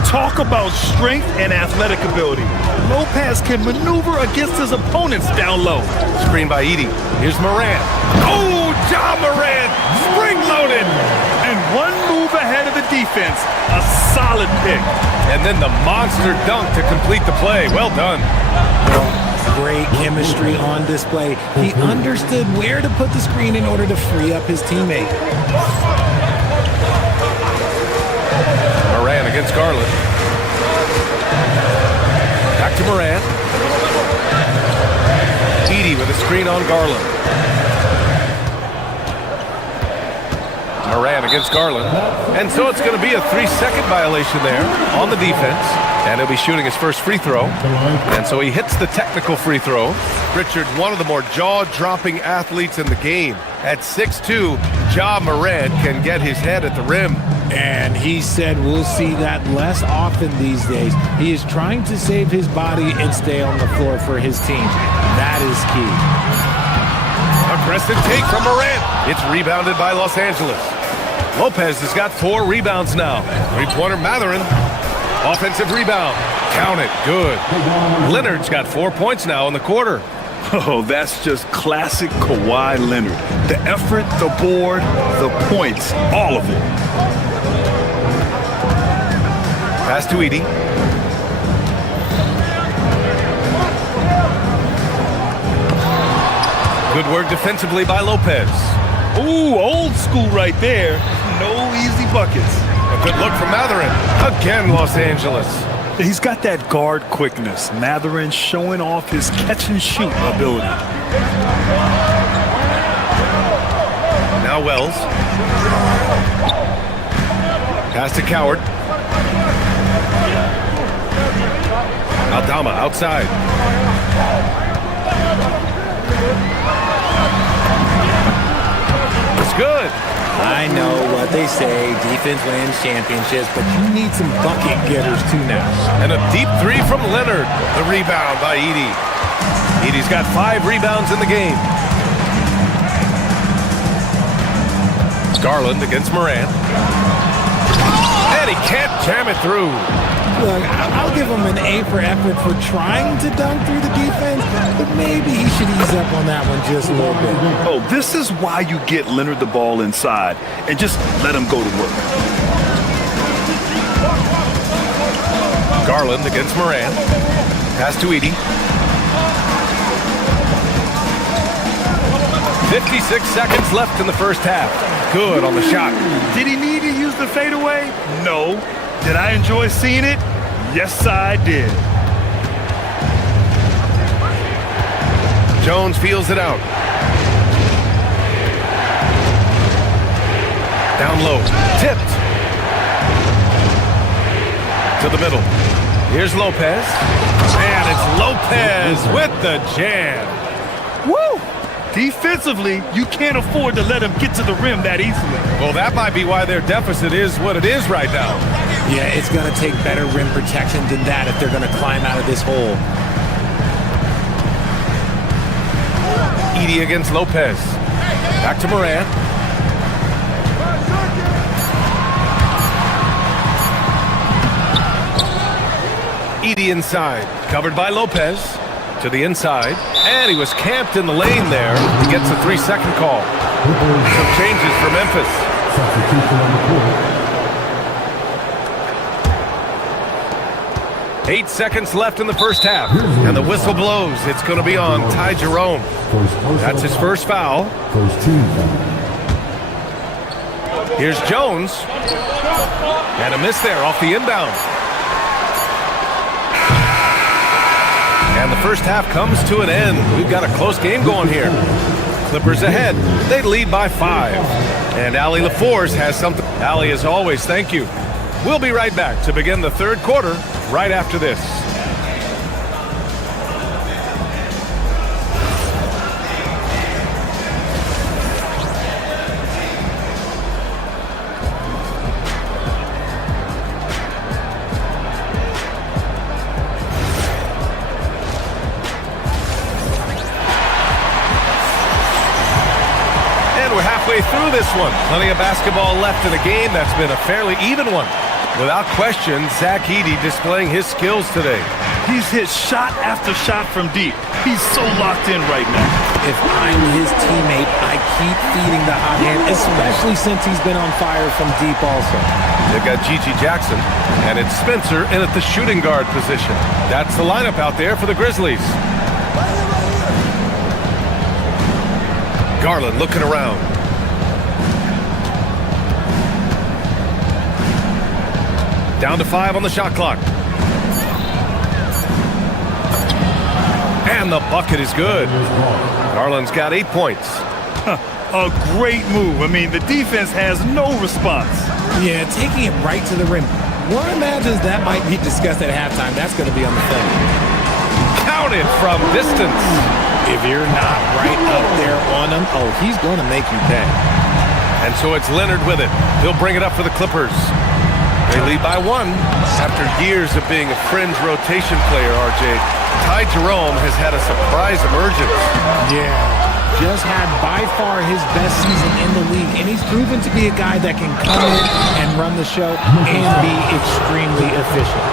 Talk about strength and athletic ability. Lopez can maneuver against his opponents down low. Screen by Edey. Here's Morant. Oh, Ja Morant, spring-loaded. And one move ahead of the defense. A solid pick. And then the monster dunk to complete the play. Well done. Great chemistry on display. He understood where to put the screen in order to free up his teammate. Morant against Garland. Back to Morant. Edey with a screen on Garland. Morant against Garland. And so it's going to be a 3-second violation there on the defense. And he'll be shooting his first free throw. And so he hits the technical free throw. Richard, one of the more jaw-dropping athletes in the game. At 6'2", Ja Morant can get his head at the rim. And he said we'll see that less often these days. He is trying to save his body and stay on the floor for his team. That is key. Aggressive take from Morant. It's rebounded by Los Angeles. Lopez has got 4 rebounds now. Three-pointer Matherin. Offensive rebound. Count it. Good. Leonard's got 4 points now in the quarter. Oh, that's just classic Kawhi Leonard. The effort, the board, the points, all of it. Pass to Edey. Good work defensively by Lopez. Ooh, old school right there. No easy buckets. A good look from Matherin. Again, Los Angeles. He's got that guard quickness. Matherin showing off his catch-and-shoot ability. Now Wells. Pass to Coward. Aldama outside. It's good. I know what they say, defense wins championships, but you need some bucket getters too now. And a deep 3 from Leonard. The rebound by Edey. Edey's got 5 rebounds in the game. Garland against Morant. And he can't jam it through. Look, I'll give him an A for effort for trying to dunk through the defense, but maybe he should ease up on that one just a little bit. Oh, this is why you get Leonard the ball inside and just let him go to work. Garland against Morant. Pass to Edey. 56 seconds left in the first half. Good on the shot. Did he need to use the fadeaway? No. Did I enjoy seeing it? Yes, I did. Jones feels it out. Down low. Tipped. To the middle. Here's Lopez. And it's Lopez with the jam. Woo! Defensively, you can't afford to let him get to the rim that easily. Well, that might be why their deficit is what it is right now. Yeah, it's going to take better rim protection than that if they're going to climb out of this hole. Edey against Lopez. Back to Morant. Edey inside. Covered by Lopez. To the inside. And he was camped in the lane there. He gets a 3-second call. Some changes for Memphis. Substitution on the court. 8 seconds left in the first half. And the whistle blows. It's going to be on Ty Jerome. That's his first foul. First team foul. Here's Jones. And a miss there off the inbound. And the first half comes to an end. We've got a close game going here. Clippers ahead. They lead by 5. And Allie LaForce has something. Allie, as always, thank you. We'll be right back to begin the third quarter right after this. Through this one. Plenty of basketball left in a game that's been a fairly even one. Without question, Zach Edey displaying his skills today. He's hit shot after shot from deep. He's so locked in right now. If I'm his teammate, I keep feeding the hot hand, especially since he's been on fire from deep also. They've got Gigi Jackson, and it's Spencer in at the shooting guard position. That's the lineup out there for the Grizzlies. Garland looking around. Down to 5 on the shot clock. And the bucket is good. Garland's got 8 points. A great move. I mean, the defense has no response. Yeah, taking it right to the rim. One imagines that might be discussed at halftime. That's going to be on the film. Counted from distance. If you're not right up there on him, oh, he's going to make you pay. And so it's Leonard with it. He'll bring it up for the Clippers. They lead by 1. After years of being a fringe rotation player, RJ, Ty Jerome has had a surprise emergence. Yeah, just had by far his best season in the league, and he's proven to be a guy that can come in and run the show and be extremely efficient.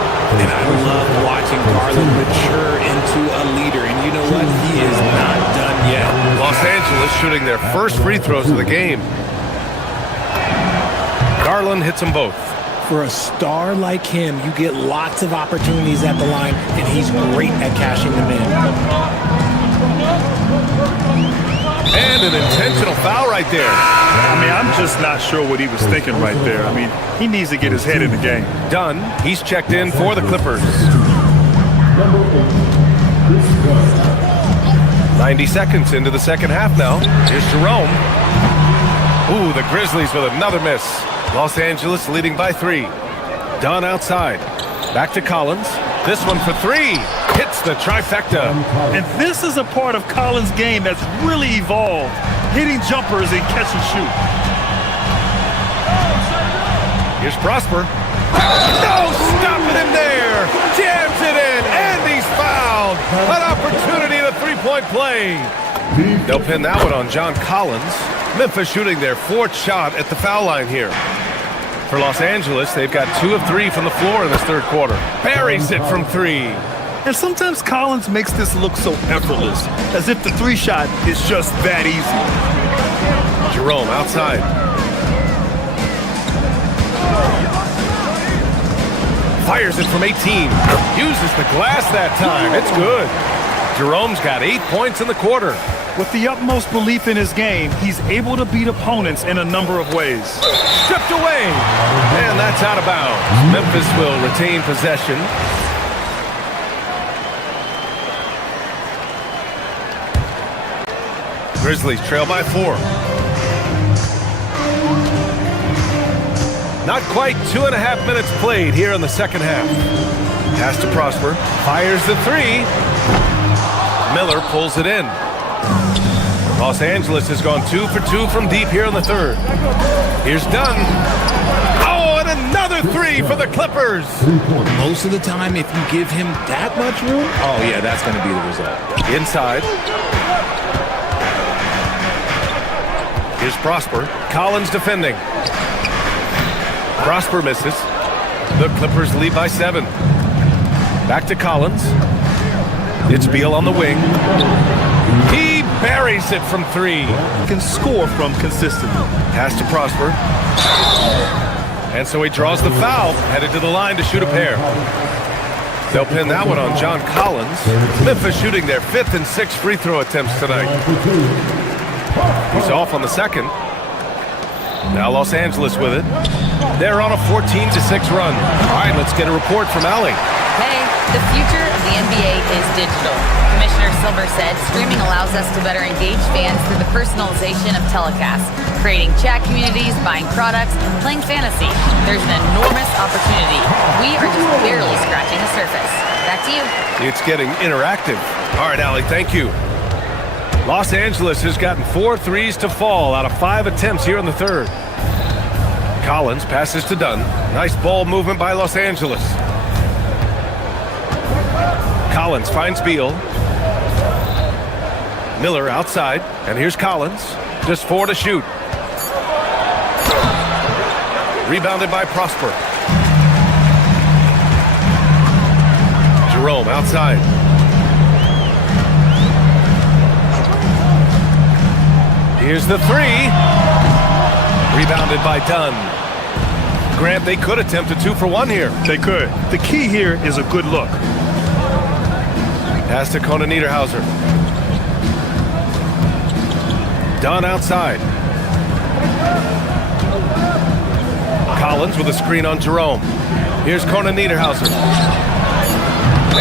And I love watching Garland mature into a leader, and you know what? He is not done yet. Los Angeles shooting their first free throws of the game. Garland hits them both. For a star like him, you get lots of opportunities at the line, and he's great at cashing them in. And an intentional foul right there. I mean, I'm just not sure what he was thinking right there. I mean, he needs to get his head in the game. Done. He's checked in for the Clippers. 90 seconds into the second half now. Here's Jerome. Ooh, the Grizzlies with another miss. Los Angeles leading by 3. Dunn outside. Back to Collins. This one for 3. Hits the trifecta. And this is a part of Collins' game that's really evolved. Hitting jumpers and catch and shoot. Here's Prosper. No, stopping him there. Jams it in, and he's fouled. An opportunity in a three-point play. They'll pin that one on John Collins. Memphis shooting their 4th shot at the foul line here. For Los Angeles, they've got 2 of 3 from the floor in this third quarter. Buries it from 3. And sometimes Collins makes this look so effortless, as if the 3-shot is just that easy. Jerome outside. Fires it from 18. Uses the glass that time. It's good. Jerome's got 8 points in the quarter. With the utmost belief in his game, he's able to beat opponents in a number of ways. Stripped away. And that's out of bounds. Memphis will retain possession. Grizzlies trail by 4. Not quite 2.5 minutes played here in the second half. Pass to Prosper. Fires the 3. Miller pulls it in. Los Angeles has gone 2 for 2 from deep here in the third. Here's Dunn. Oh, and another 3 for the Clippers. Most of the time, if you give him that much room, oh yeah, that's going to be the result. Inside. Here's Prosper. Collins defending. Prosper misses. The Clippers lead by 7. Back to Collins. It's Beal on the wing. He buries it from 3. Can score from consistently. Pass to Prosper. And so he draws the foul, headed to the line to shoot a pair. They'll pin that one on John Collins. Memphis shooting their 5th and 6th free throw attempts tonight. He's off on the second. Now Los Angeles with it. They're on a 14-6 run. All right, let's get a report from Allie. Hey, the future of the NBA is digital. Commissioner Silver said streaming allows us to better engage fans through the personalization of telecasts, creating chat communities, buying products, and playing fantasy. There's an enormous opportunity. We are just barely scratching the surface. Back to you. It's getting interactive. All right, Allie, thank you. Los Angeles has gotten 4 threes to fall out of 5 attempts here in the third. Collins passes to Dunn. Nice ball movement by Los Angeles. Collins finds Beal. Miller outside, and here's Collins. Just 4 to shoot. Rebounded by Prosper. Jerome outside. Here's the 3. Rebounded by Dunn. Grant, they could attempt a 2 for 1 here. They could. The key here is a good look. Pass to Conan Niederhauser. Dunn outside. Collins with a screen on Jerome. Here's Conan Niederhauser.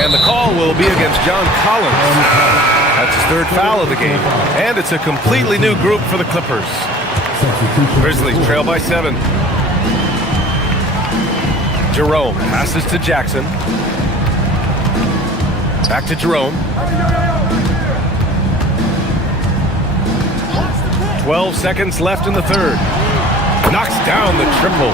And the call will be against John Collins. That's his 3rd foul of the game. And it's a completely new group for the Clippers. Grizzlies trail by 7. Jerome passes to Jackson. Back to Jerome. 12 seconds left in the third. Knocks down the triple.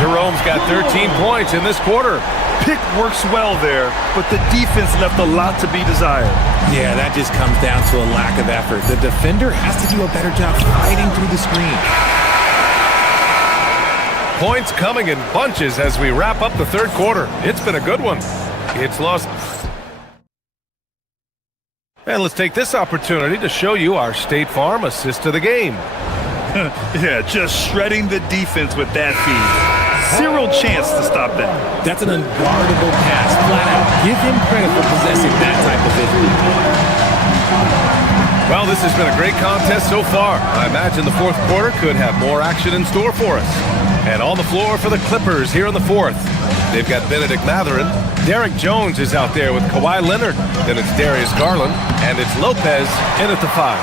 Jerome's got 13 points in this quarter. Pick works well there, but the defense left a lot to be desired. Yeah, that just comes down to a lack of effort. The defender has to do a better job fighting through the screen. Points coming in bunches as we wrap up the third quarter. It's been a good one. It's lost. And let's take this opportunity to show you our State Farm assist to the game. Yeah, just shredding the defense with that feed. 0 chance to stop that. That's an unguardable pass, flat out. Give him credit for possessing that type of vision. Well, this has been a great contest so far. I imagine the fourth quarter could have more action in store for us. And on the floor for the Clippers here in the fourth. They've got Benedict Mathurin. Derek Jones is out there with Kawhi Leonard. Then it's Darius Garland. And it's Lopez in at the 5.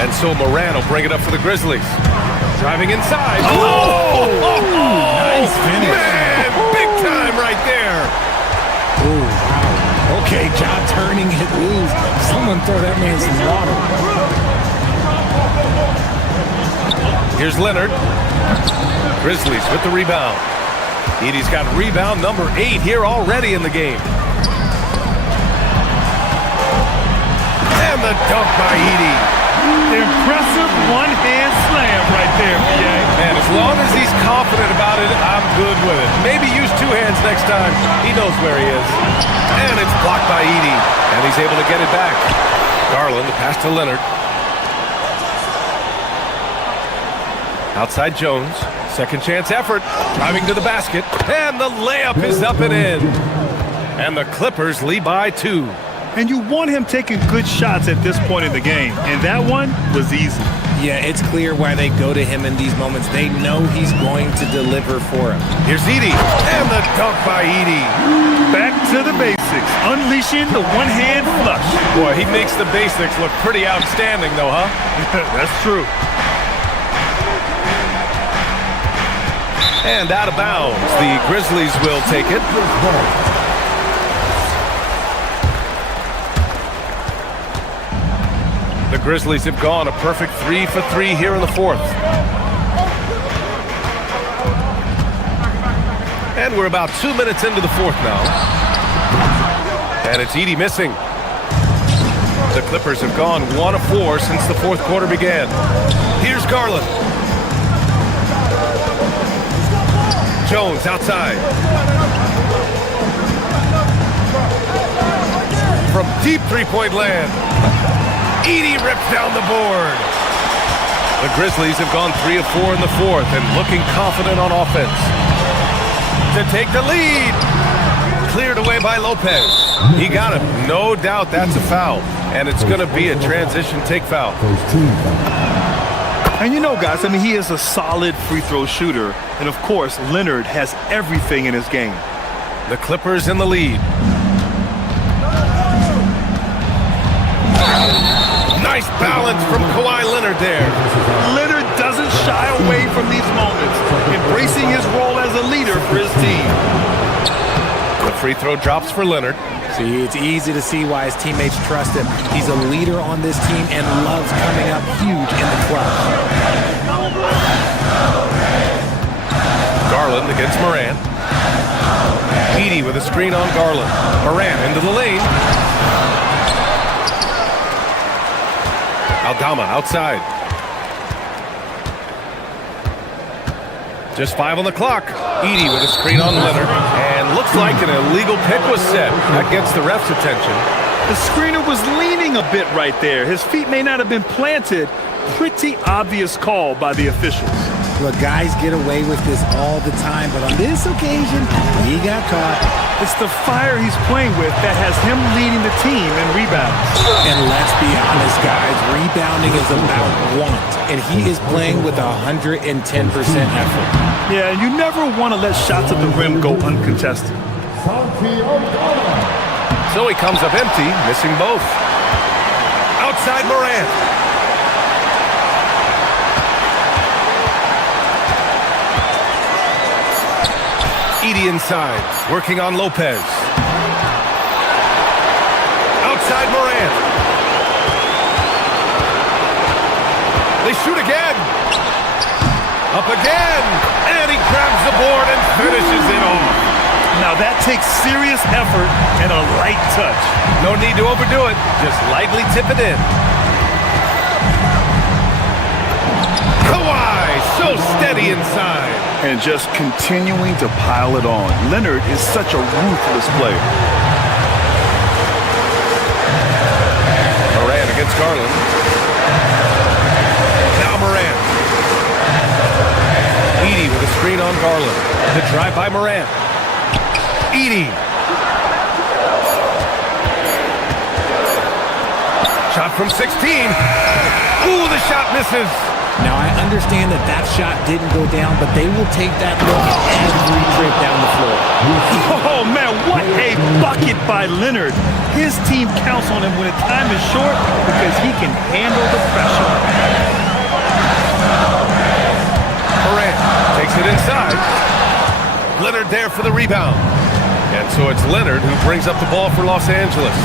And so Moran will bring it up for the Grizzlies. Driving inside. Oh! Nice finish. Man, big time right there. Oh, wow. Okay, John turning it loose. Someone throw that man some water. Here's Leonard. Grizzlies with the rebound. Edey's got rebound number 8 here already in the game. And the dunk by Edey. Impressive one-hand slam right there, PA. And as long as he's confident about it, I'm good with it. Maybe use two hands next time. He knows where he is. And it's blocked by Edey. And he's able to get it back. Garland, the pass to Leonard. Outside Jones. Second chance effort. Driving to the basket. And the layup is up and in. And the Clippers lead by 2. And you want him taking good shots at this point in the game. And that one was easy. Yeah, it's clear why they go to him in these moments. They know he's going to deliver for him. Here's Edey. And the dunk by Edey. Back to the basics. Unleashing the one-hand flush. Boy, he makes the basics look pretty outstanding, though, huh? That's true. And out of bounds. The Grizzlies will take it. The Grizzlies have gone a perfect 3 for 3 here in the fourth. And we're about 2 minutes into the fourth now. And it's Edey missing. The Clippers have gone 1 of 4 since the fourth quarter began. Here's Garland. Jones outside. From deep three-point land. Edey rips down the board. The Grizzlies have gone 3 of 4 in the fourth and looking confident on offense. To take the lead. Cleared away by Lopez. He got him. No doubt that's a foul. And it's going to be a transition take foul. And you know, guys, I mean, he is a solid free throw shooter. And, of course, Leonard has everything in his game. The Clippers in the lead. Nice balance from Kawhi Leonard there. Leonard doesn't shy away from these moments, embracing his role as a leader for his team. The free throw drops for Leonard. See, it's easy to see why his teammates trust him. He's a leader on this team and loves coming up huge in the clutch. Garland against Morant. Edey with a screen on Garland. Morant into the lane. Aldama outside. Just 5 on the clock. Edey with a screen on Leonard. And looks like an illegal pick was set. That gets the ref's attention. The screener was leaning a bit right there. His feet may not have been planted. Pretty obvious call by the officials. Look, guys get away with this all the time, but on this occasion, he got caught. It's the fire he's playing with that has him leading the team in rebounds. And let's be honest, guys, rebounding is about want, and he is playing with 110% effort. Yeah, and you never want to let shots at the rim go uncontested. So he comes up empty, missing both. Outside Morant. Edey inside, working on Lopez. Outside Morant. They shoot again. Up again. And he grabs the board and finishes it off. Now that takes serious effort and a light touch. No need to overdo it. Just lightly tip it in. Kawhi, so steady inside. And just continuing to pile it on. Leonard is such a ruthless player. Morant against Garland. Now Morant. Edey with a screen on Garland. The drive by Morant. Edey. Shot from 16. Ooh, the shot misses. Now, I understand that that shot didn't go down, but they will take that look every trip down the floor. Oh, man, what a bucket by Leonard. His team counts on him when the time is short because he can handle the pressure. Morant takes it inside. Leonard there for the rebound. And so it's Leonard who brings up the ball for Los Angeles.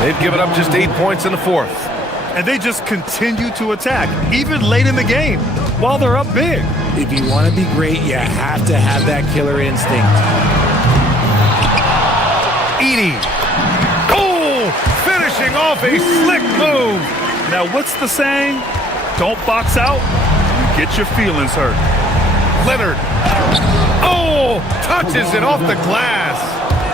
They've given up just 8 points in the fourth. And they just continue to attack, even late in the game, while they're up big. If you want to be great, you have to have that killer instinct. Edey. Oh, finishing off a slick move. Now, what's the saying? Don't box out, get your feelings hurt. Leonard. Oh, touches it off the glass.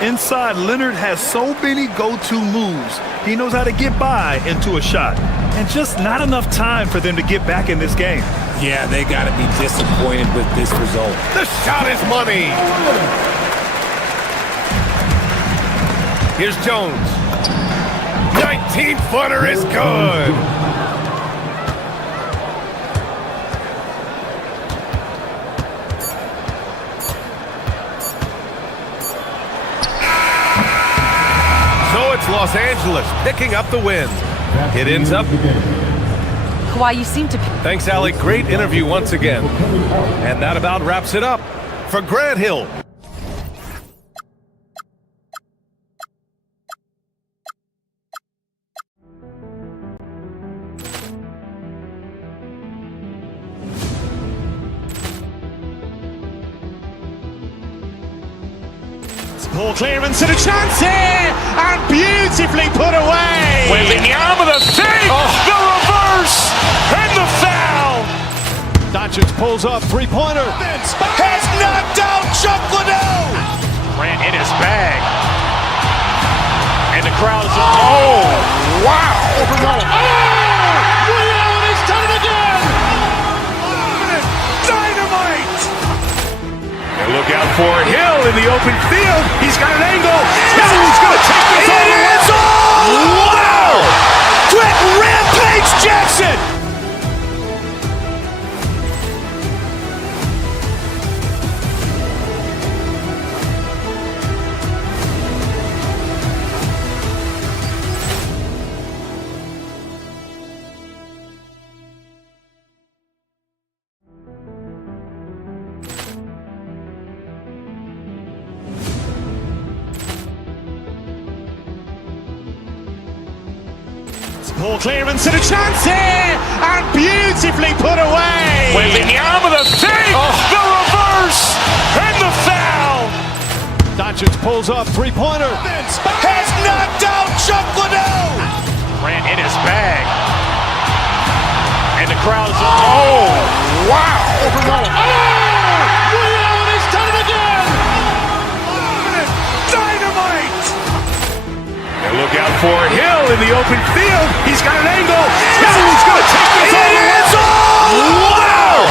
Inside, Leonard has so many go-to moves. He knows how to get by into a shot. And just not enough time for them to get back in this game. Yeah, they got to be disappointed with this result. The shot is money. Here's Jones. 19-footer is good. So it's Los Angeles picking up the win. It ends up. Kawhi, you seem to. Thanks, Allie. Great interview once again. And that about wraps it up for Grant Hill. Ball clearance and a chance here, and beautifully put away. Wembanyama the fake, the reverse, and the foul. Doncic pulls up, three-pointer. Has knocked out Chuck Liddell. Ran in his bag. And the crowd is, oh, wow. Liddell, and he's done it again. Dynamite. And look out for Hill in the open field. He's got an angle. Hill's going to take this all the way. Wow! Quick Rampage Jackson. Ball clearance and a chance here, and beautifully put away. Wembanyama the fake, the reverse, and the foul. Doncic pulls up, three-pointer. Has knocked out Chuck Liddell. Ran in his bag. And the crowd is, oh, wow. Liddell, and he's done it again. Dynamite. And look out for Hill in the open field. He's got an angle. Hill's going to take this all the way. Wow!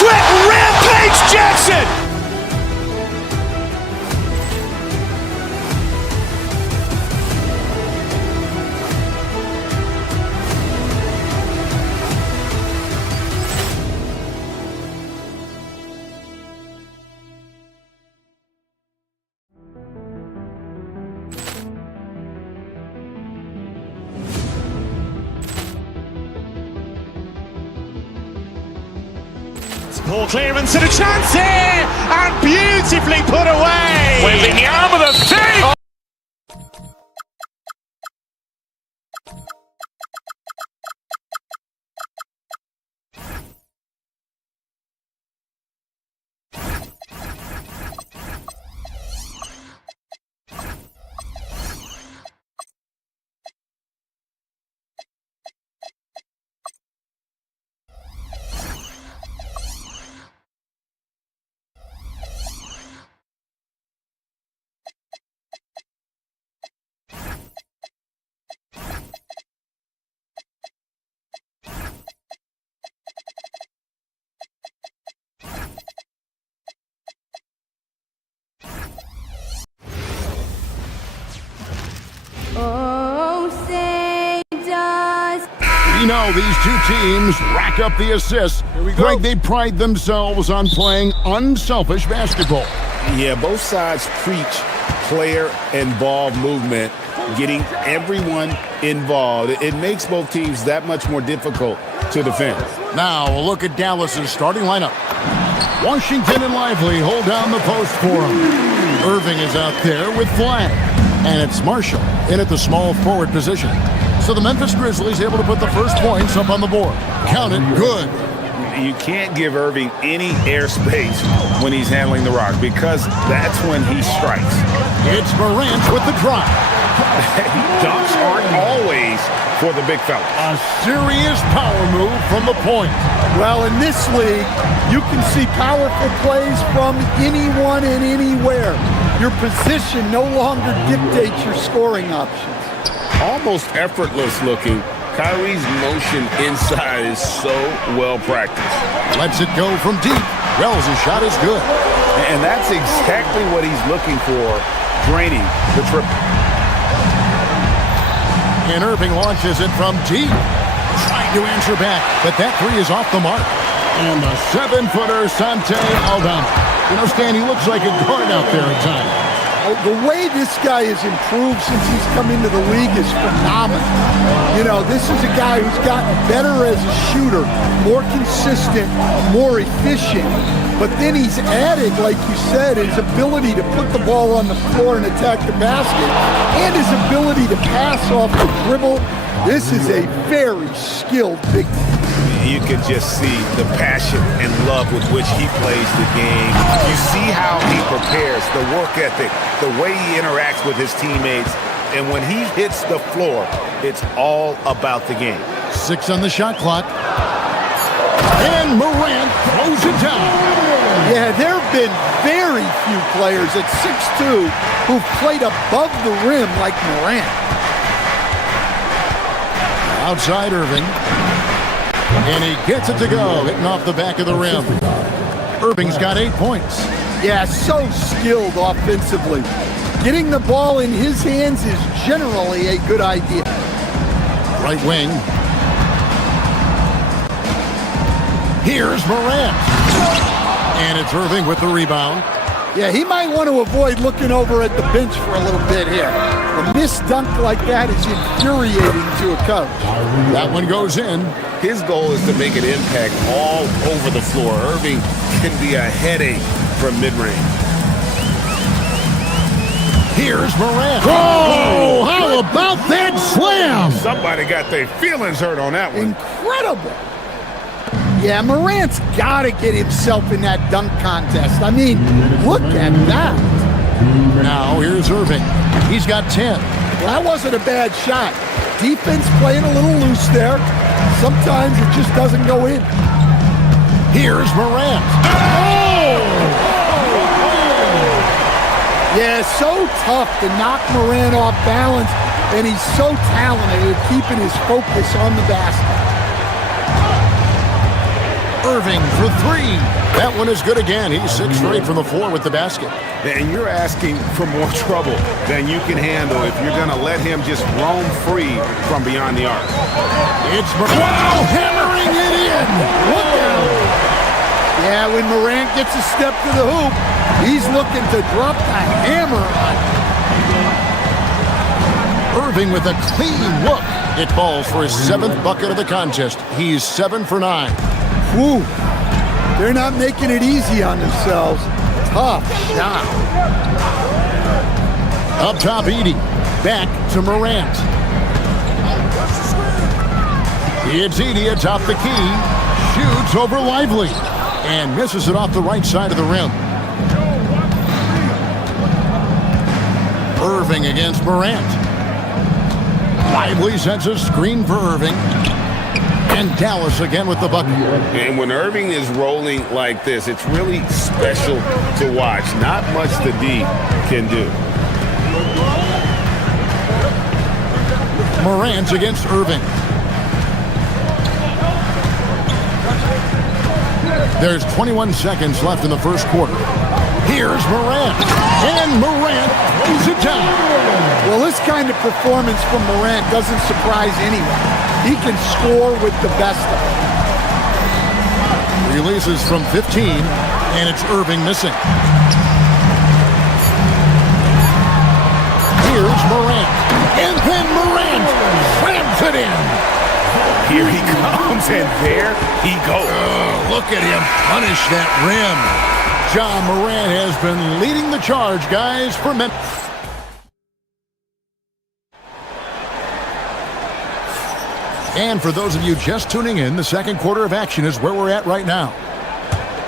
Quick Rampage Jackson. Ball clearance and a chance here, and beautifully put away. Wembanyama the fake. You know, these two teams rack up the assists. Here we go. Greg, they pride themselves on playing unselfish basketball. Yeah, both sides preach player-involved movement, getting everyone involved. It makes both teams that much more difficult to defend. Now, a look at Dallas's starting lineup. Washington and Lively hold down the post for him. Irving is out there with Flag. And it's Marshall in at the small forward position. So the Memphis Grizzlies able to put the first points up on the board. Count it, good. You can't give Irving any airspace when he's handling the rock because that's when he strikes. It's Morant with the drop. Dunks aren't always for the big fella. A serious power move from the point. Well, in this league, you can see powerful plays from anyone and anywhere. Your position no longer dictates your scoring options. Almost effortless looking. Kyrie's motion inside is so well practiced. Lets it go from deep. Wells' shot is good. And that's exactly what he's looking for, draining the triple. And Irving launches it from deep. Trying to answer back, but that three is off the mark. And the 7-footer, Sante Aldama. You know, Stan, he looks like a guard out there at times. The way this guy has improved since he's come into the league is phenomenal. You know, this is a guy who's gotten better as a shooter, more consistent, more efficient. But then he's added, like you said, his ability to put the ball on the floor and attack the basket, and his ability to pass off the dribble. This is a very skilled big man. You can just see the passion and love with which he plays the game. You see how he prepares, the work ethic, the way he interacts with his teammates. And when he hits the floor, it's all about the game. 6 on the shot clock. And Morant throws it down. Yeah, there have been very few players at 6'2" who've played above the rim like Morant. Outside Irving. And he gets it to go, hitting off the back of the rim. Irving's got 8 points. Yeah, so skilled offensively. Getting the ball in his hands is generally a good idea. Right wing. Here's Morant. And it's Irving with the rebound. Yeah, he might want to avoid looking over at the bench for a little bit here. A missed dunk like that is infuriating to a coach. That one goes in. His goal is to make an impact all over the floor. Irving can be a headache from mid-range. Here's Morant. Oh, how about that slam? Somebody got their feelings hurt on that one. Incredible. Yeah, Morant's got to get himself in that dunk contest. I mean, look at that. Now here's Irving. He's got 10. Well, that wasn't a bad shot. Defense playing a little loose there. Sometimes it just doesn't go in. Here's Morant. Oh! Yeah, so tough to knock Morant off balance, and he's so talented at keeping his focus on the basket. Irving for 3. That one is good again. He's 6 straight from the floor with the basket. And you're asking for more trouble than you can handle if you're going to let him just roam free from beyond the arc. It's Morant hammering it in. Look out. Yeah, when Morant gets a step to the hoop, he's looking to drop the hammer on it. Irving with a clean look. It falls for his 7th bucket of the contest. He's 7 for 9. Whew. They're not making it easy on themselves. Tough shot. Up top, Edey. Back to Morant. It's Edey atop the key. Shoots over Lively. And misses it off the right side of the rim. Irving against Morant. Lively sends a screen for Irving. And Dallas again with the bucket. And when Irving is rolling like this, it's really special to watch. Not much the D can do. Morant against Irving. There's 21 seconds left in the first quarter. Here's Morant. And Morant throws it down. Well, this kind of performance from Morant doesn't surprise anyone. He can score with the best of them. Releases from 15, and it's Irving missing. Here's Morant. And then Morant slams it in. Here he comes, and there he goes. Look at him punish that rim. John Morant has been leading the charge, guys, for Memphis. And for those of you just tuning in, the second quarter of action is where we're at right now.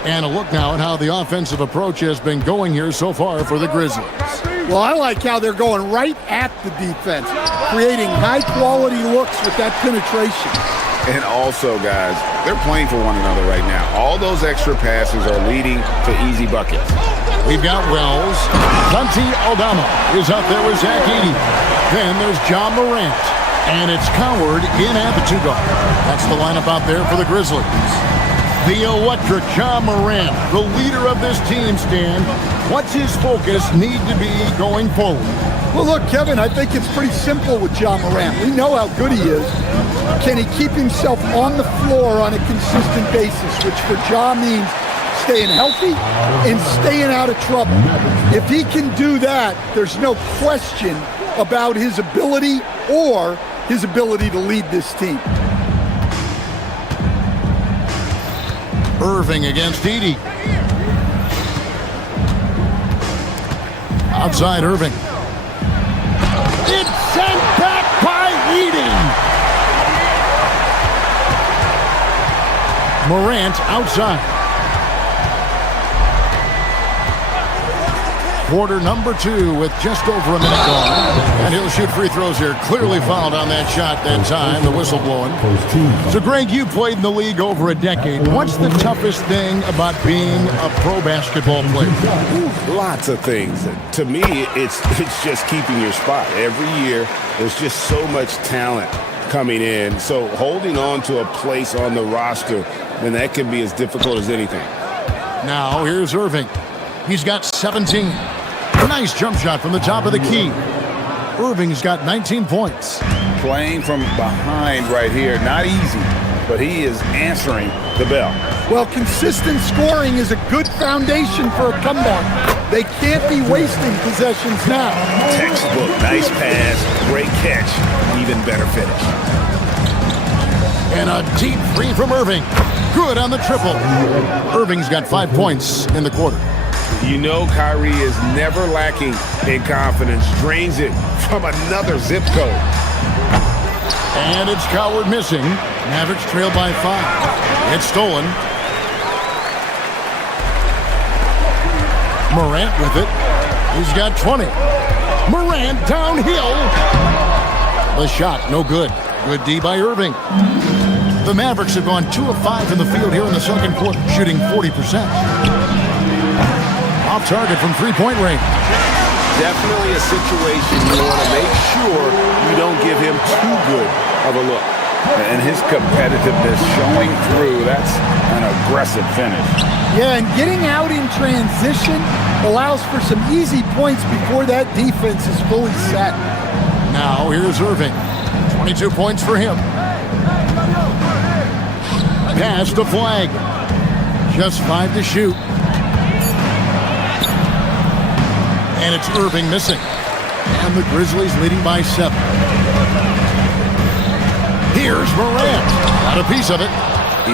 And a look now at how the offensive approach has been going here so far for the Grizzlies. Well, I like how they're going right at the defense, creating high-quality looks with that penetration. And also, guys, they're playing for one another right now. All those extra passes are leading to easy buckets. We've got Wells. Santi Aldama is up there with Zach Edey. Then there's John Morant. And it's Coward in at the 2 guard. That's the lineup out there for the Grizzlies. The electric John Morant, the leader of this team, Stan. What's his focus need to be going forward? Well, look, Kevin, I think it's pretty simple with John Morant. We know how good he is. Can he keep himself on the floor on a consistent basis, which for John means staying healthy and staying out of trouble. If he can do that, there's no question about his ability or his ability to lead this team. Irving against Edey. Outside Irving. It's sent back by Edey. Morant outside. Quarter number 2 with just over a minute gone. And he'll shoot free throws here. Clearly fouled on that shot that time. The whistle blowing. So, Greg, you played in the league over a decade. What's the toughest thing about being a pro basketball player? Lots of things. To me, it's just keeping your spot. Every year, there's just so much talent coming in. So holding on to a place on the roster, then that can be as difficult as anything. Now, here's Irving. He's got 17. Nice jump shot from the top of the key. Irving's got 19 points. Playing from behind right here, not easy, but he is answering the bell. Well, consistent scoring is a good foundation for a comeback. They can't be wasting possessions now. Textbook, nice pass, great catch, even better finish. And a deep three from Irving. Good on the triple. Irving's got 5 points in the quarter. You know Kyrie is never lacking in confidence. Drains it from another zip code. And it's Coward missing. Mavericks trail by 5. It's stolen. Morant with it. He's got 20. Morant downhill. The shot, no good. Good D by Irving. The Mavericks have gone 2 of 5 in the field here in the second quarter, shooting 40%. Off target from three-point range. Definitely a situation you want to make sure you don't give him too good of a look. And his competitiveness showing through. That's an aggressive finish. Yeah, and getting out in transition allows for some easy points before that defense is fully set. Now here's Irving. 22 points for him. Pass to Flag. Just 5 to shoot. And it's Irving missing. And the Grizzlies leading by 7. Here's Morant. Got a piece of it.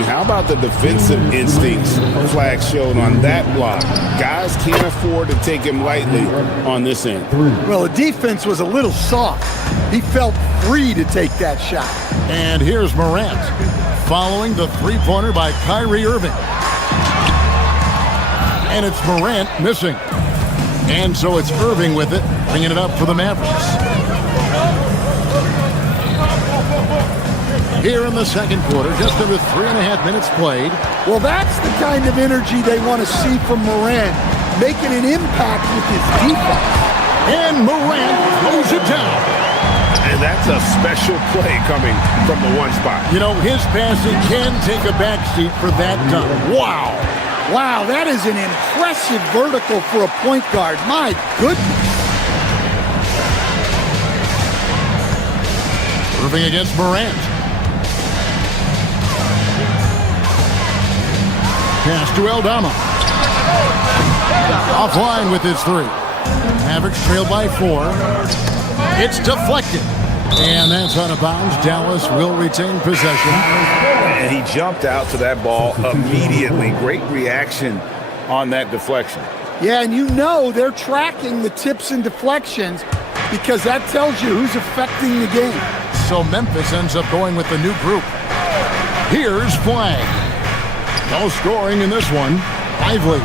How about the defensive instincts Flag showed on that block? Guys can't afford to take him lightly on this end. Well, the defense was a little soft. He felt free to take that shot. And here's Morant, following the three-pointer by Kyrie Irving. And it's Morant missing. And so it's Irving with it, bringing it up for the Mavericks. Here in the second quarter, just over 3.5 minutes played. Well, that's the kind of energy they want to see from Morant, making an impact with his defense. And Morant throws it down. And that's a special play coming from the one spot. You know, his passing can take a backseat for that dunk. Wow. Wow, that is an impressive vertical for a point guard. My goodness. Irving against Morant. Pass to Aldama. Offline with his 3. Mavericks trail by 4. It's deflected. And that's out of bounds. Dallas will retain possession. And he jumped out to that ball immediately. Great reaction on that deflection. Yeah, and you know they're tracking the tips and deflections because that tells you who's affecting the game. So Memphis ends up going with the new group. Here's Flag. No scoring in this one. Lively.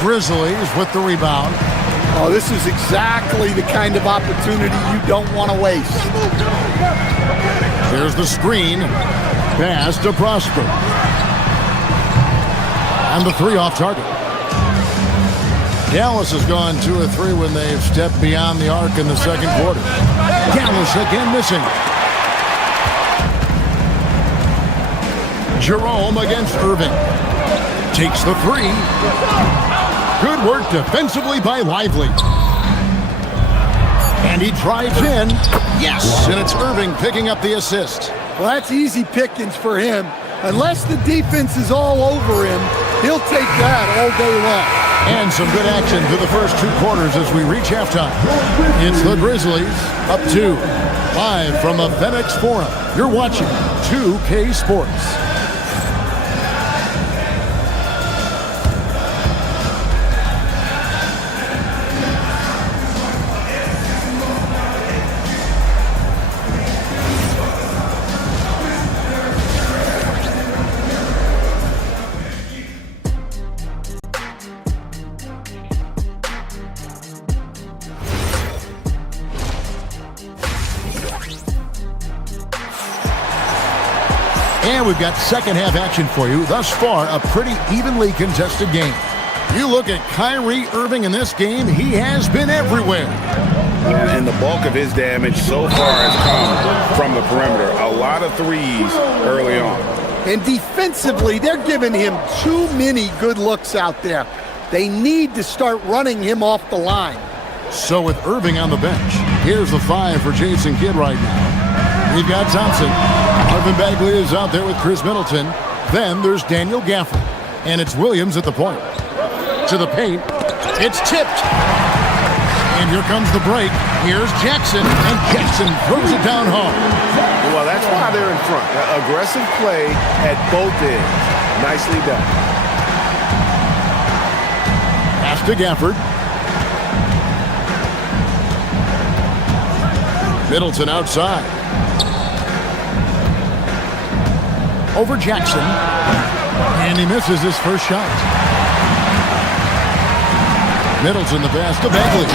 Grizzlies with the rebound. Oh, this is exactly the kind of opportunity you don't want to waste. There's the screen. Pass to Prosper. And the three off target. Dallas has gone 2 of 3 when they've stepped beyond the arc in the second quarter. Dallas again missing. Jerome against Irving. Takes the 3. Good work defensively by Lively. And he drives in. Yes! And it's Irving picking up the assist. Well, that's easy pickings for him. Unless the defense is all over him, he'll take that all day long. And some good action through the first 2 quarters as we reach halftime. It's the Grizzlies up 2. Live from the FedEx Forum, you're watching 2K Sports. And we've got second half action for you. Thus far, a pretty evenly contested game. You look at Kyrie Irving in this game, he has been everywhere. And the bulk of his damage so far has come from the perimeter. A lot of threes early on. And defensively, they're giving him too many good looks out there. They need to start running him off the line. So with Irving on the bench, here's the 5 for Jason Kidd right now. We've got Thompson. Marvin Bagley is out there with Chris Middleton. Then there's Daniel Gafford. And it's Williams at the point. To the paint. It's tipped. And here comes the break. Here's Jackson. And Jackson throws it down hard. Well, that's why they're in front. Aggressive play at both ends. Nicely done. Pass to Gafford. Middleton outside. Over Jackson. And he misses his first shot. Middleton the pass to Bagley.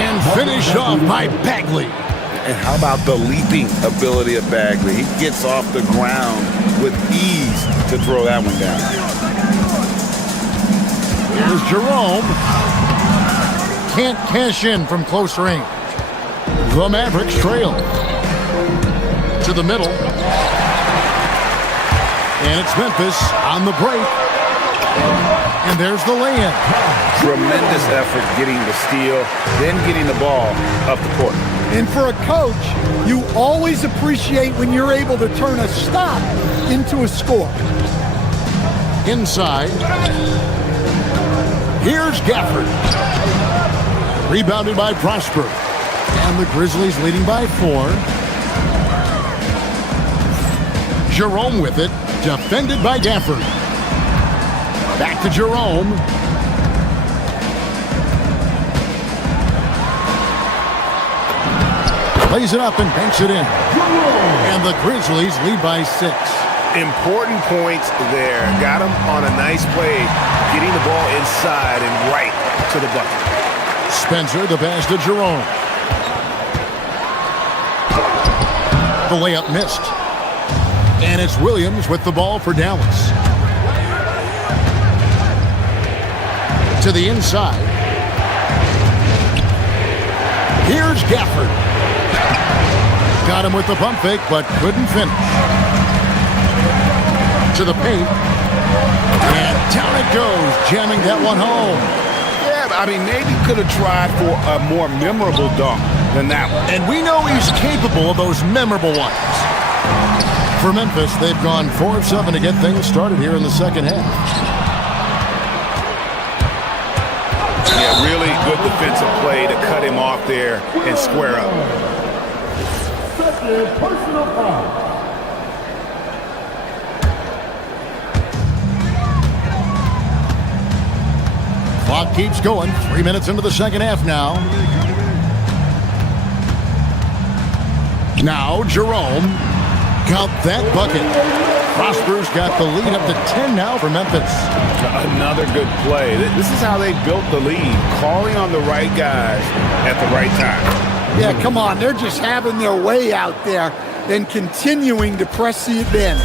And finished off by Bagley. And how about the leaping ability of Bagley? He gets off the ground with ease to throw that one down. Here's Jerome. Can't cash in from close range. The Mavericks trail. To the middle. And it's Memphis on the break. And there's the lay-in. Tremendous effort getting the steal, then getting the ball up the court. And for a coach, you always appreciate when you're able to turn a stop into a score. Inside. Here's Gafford. Rebounded by Prosper. And the Grizzlies leading by 4. Jerome with it. Defended by Gafford. Back to Jerome. Plays it up and banks it in. And the Grizzlies lead by 6. Important points there. Got him on a nice play, getting the ball inside and right to the bucket. Spencer, the pass to Jerome. The layup missed. And it's Williams with the ball for Dallas. To the inside. Here's Gafford. Got him with the pump fake, but couldn't finish. To the paint. And down it goes, jamming that one home. Yeah, I mean, maybe could have tried for a more memorable dunk than that one. And we know he's capable of those memorable ones. For Memphis, they've gone 4 of 7 to get things started here in the second half. Yeah, really good defensive play to cut him off there and square up. Personal foul. Clock keeps going. 3 minutes into the second half now. Now Jerome. Count that bucket. Prosper's got the lead up to 10 now for Memphis. Another good play. This is how they built the lead, calling on the right guys at the right time. Yeah, come on. They're just having their way out there and continuing to press the advantage.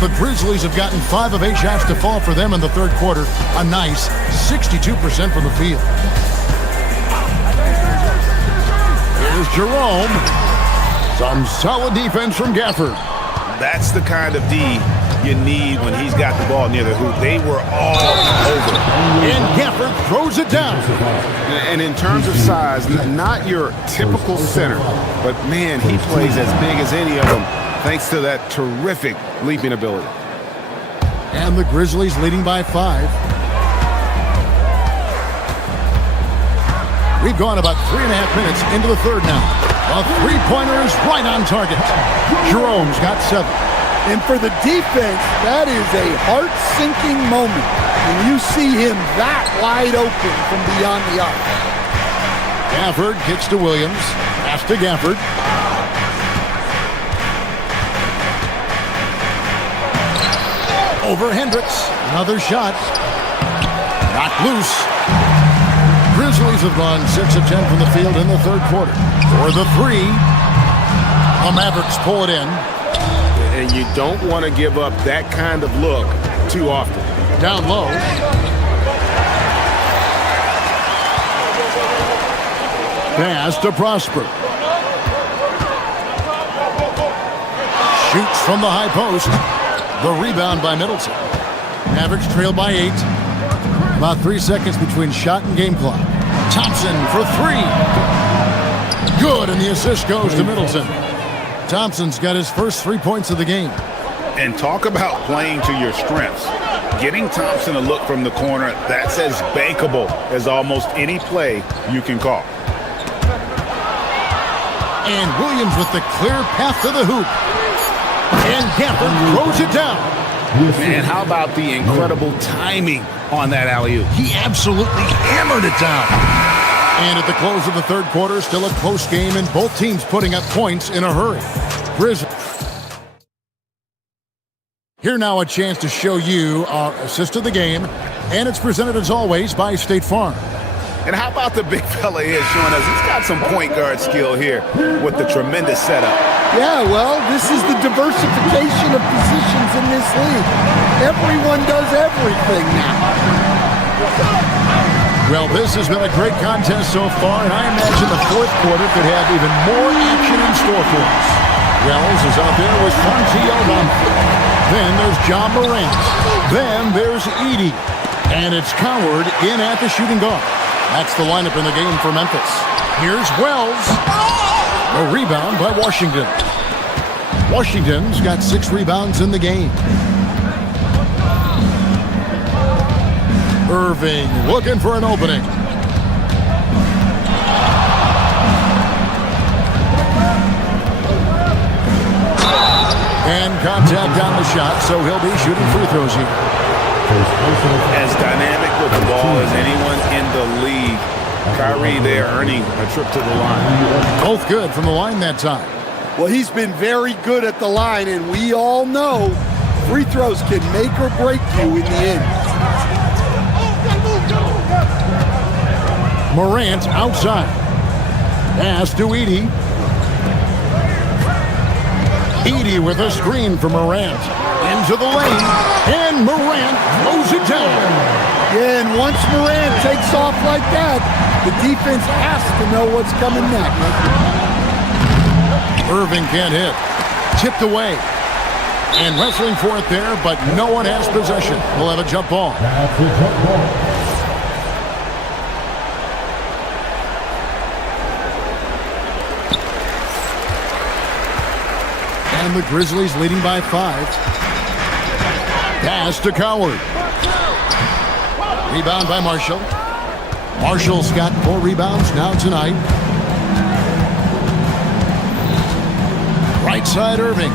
The Grizzlies have gotten 5 of 8 shots to fall for them in the third quarter. A nice 62% from the field. Here's Jerome. Some solid defense from Gafford. That's the kind of D you need when he's got the ball near the hoop. They were all over. And Gafford throws it down. And in terms of size, not your typical center, but man, he plays as big as any of them thanks to that terrific leaping ability. And the Grizzlies leading by 5. We've gone about 3.5 minutes into the third now. A three-pointer is right on target. Jerome's got 7. And for the defense, that is a heart-sinking moment when you see him that wide open from beyond the arc. Gafford kicks to Williams. Pass to Gafford. Over Hendricks. Another shot. Knocked loose. Grizzlies have gone 6 of 10 from the field in the third quarter. For the 3, the Mavericks pull it in. And you don't want to give up that kind of look too often. Down low. Pass to Prosper. Shoots from the high post. The rebound by Middleton. Mavericks trail by 8. About 3 seconds between shot and game clock. Thompson for 3. Good, and the assist goes to Middleton. Thompson's got his first 3 points of the game. And talk about playing to your strengths. Getting Thompson a look from the corner, that's as bankable as almost any play you can call. And Williams with the clear path to the hoop. And Gafford throws it down. And how about the incredible timing on that alley-oop? He absolutely hammered it down. And at the close of the third quarter, still a close game, and both teams putting up points in a hurry. Here now a chance to show you our assist of the game, and it's presented as always by State Farm. And how about the big fella here showing us he's got some point guard skill here with the tremendous setup. Yeah, well, this is the diversification of positions in this league. Everyone does everything now. Well, this has been a great contest so far, and I imagine the fourth quarter could have even more action in store for us. Wells is out there with Fonzie Aldama. Then there's John Morant. Then there's Edey. And it's Coward in at the shooting guard. That's the lineup in the game for Memphis. Here's Wells. A rebound by Washington. Washington's got 6 rebounds in the game. Irving looking for an opening. And contact on the shot, so he'll be shooting free throws here. As dynamic with the ball as anyone in the league. Kyrie there earning a trip to the line. Both good from the line that time. Well, he's been very good at the line, and we all know free throws can make or break you in the end. Morant outside. Pass to Edey. Edey with a screen for Morant. Into the lane. And Morant throws it down. Yeah, and once Morant takes off like that, the defense has to know what's coming next. Irving can't hit. Tipped away. And wrestling for it there, but no one has possession. We'll have a jump ball. That's a jump ball. And the Grizzlies leading by 5. Pass to Coward. Rebound by Marshall. Marshall's got 4 rebounds now tonight. Right side Irving.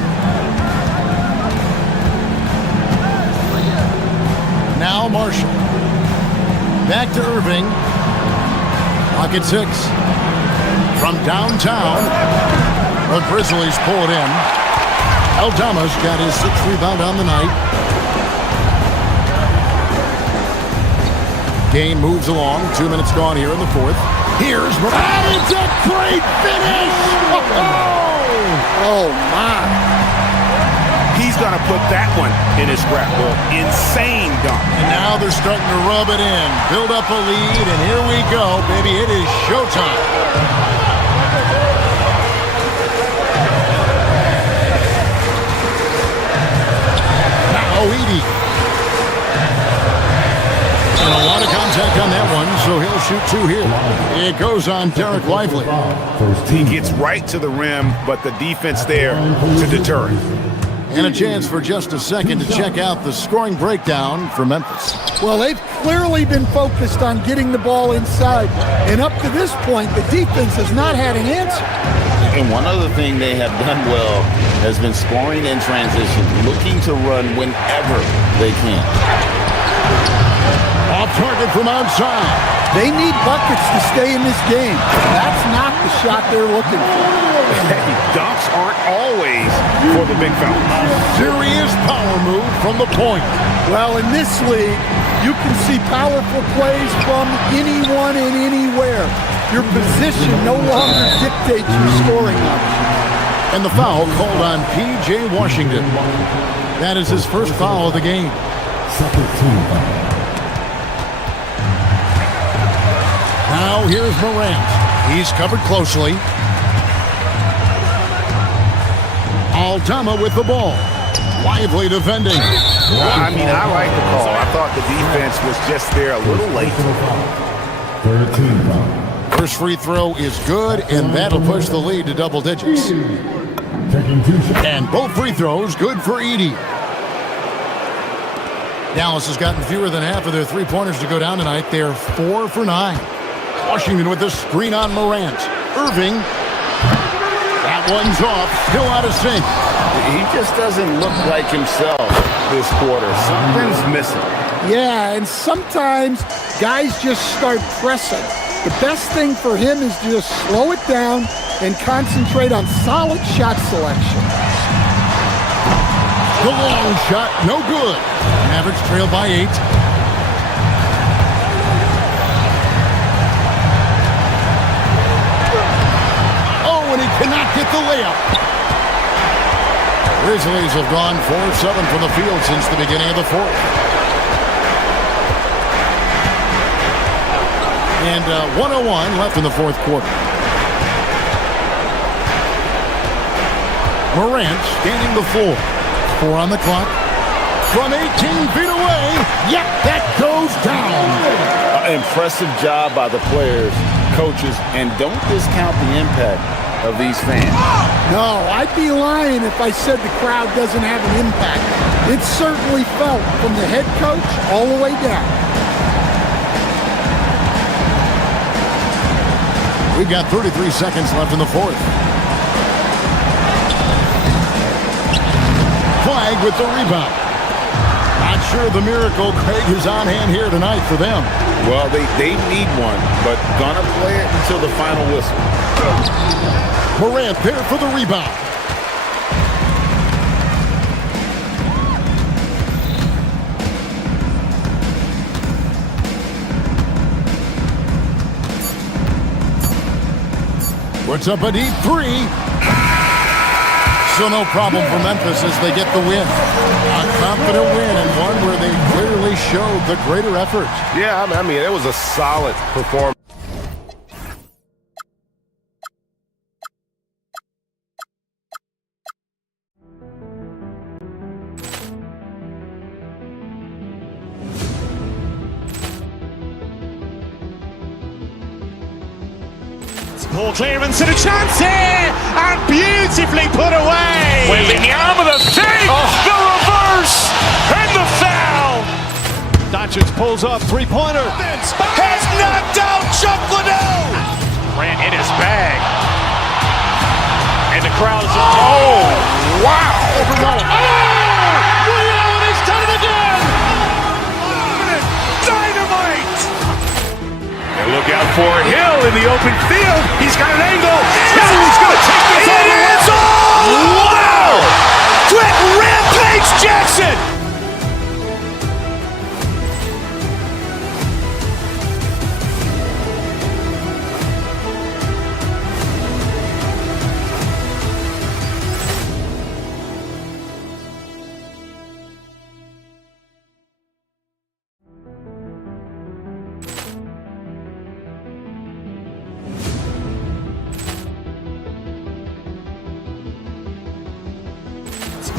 Now Marshall. Back to Irving. Pocket 6. From downtown. The Grizzlies pull it in. Aldama's got his 6th rebound on the night. Game moves along. 2 minutes gone here in the 4th. Here's and it's a great finish! Oh, my. He's going to put that one in his scrapbook. Insane dunk. And now they're starting to rub it in. Build up a lead, and here we go, baby. It is showtime. Now Edey. And a lot of contact on that one, so he'll shoot 2 here. It goes on Derek Lively. He gets right to the rim, but the defense there to deter him. And a chance for just a second to check out the scoring breakdown for Memphis. Well, they've clearly been focused on getting the ball inside. And up to this point, the defense has not had an answer. And one other thing they have done well has been scoring in transition, looking to run whenever they can. Off target from outside. They need buckets to stay in this game. That's not the shot they're looking for. Hey, dunks aren't always for the big fellas. Serious power move from the point. Well, in this league, you can see powerful plays from anyone and anywhere. Your position no longer dictates your scoring option. And the foul called on P.J. Washington. That is his first foul of the game. Now here's Morant. He's covered closely. Aldama with the ball. Lively defending. Well, I mean, I like the call. I thought the defense was just there a little late. 13 foul. First free throw is good, and that'll push the lead to double digits. Taking 2 shots. And both free throws good for Edey. Dallas has gotten fewer than half of their three-pointers to go down tonight. They're 4 for 9. Washington with the screen on Morant. Irving. That one's off. Still out of sync. He just doesn't look like himself this quarter. Something's missing. Yeah, and sometimes guys just start pressing. The best thing for him is to just slow it down and concentrate on solid shot selection. The long shot, no good. Mavericks trail by 8. Oh, and he cannot get the layup. Grizzlies have gone 4-7 from the field since the beginning of the 4th. And 1:01 left in the 4th quarter. Morant scanning the floor. 4 on the clock. From 18 feet away. Yep, that goes down. Impressive job by the players, coaches, and don't discount the impact of these fans. No, I'd be lying if I said the crowd doesn't have an impact. It's certainly felt from the head coach all the way down. We've got 33 seconds left in the 4th. Flag with the rebound. Not sure the miracle Craig is on hand here tonight for them. Well, they need one, but gonna play it until the final whistle. Morant there for the rebound. Puts up a deep 3. So no problem for Memphis as they get the win. A confident win and one where they clearly showed the greater effort. Yeah, I mean, it was a solid performance. Ball clearance and a chance here, and beautifully put away. Wembanyama the fake, the reverse, and the foul. Doncic pulls up, three-pointer. Has knocked out Chuck Liddell. Ran in his bag. And the crowd is... Oh, wow. Ray Allen has done it again. Dynamite. And look out for Hill in the open field. He's got an angle. Hill's going to take this all the way. Jackson!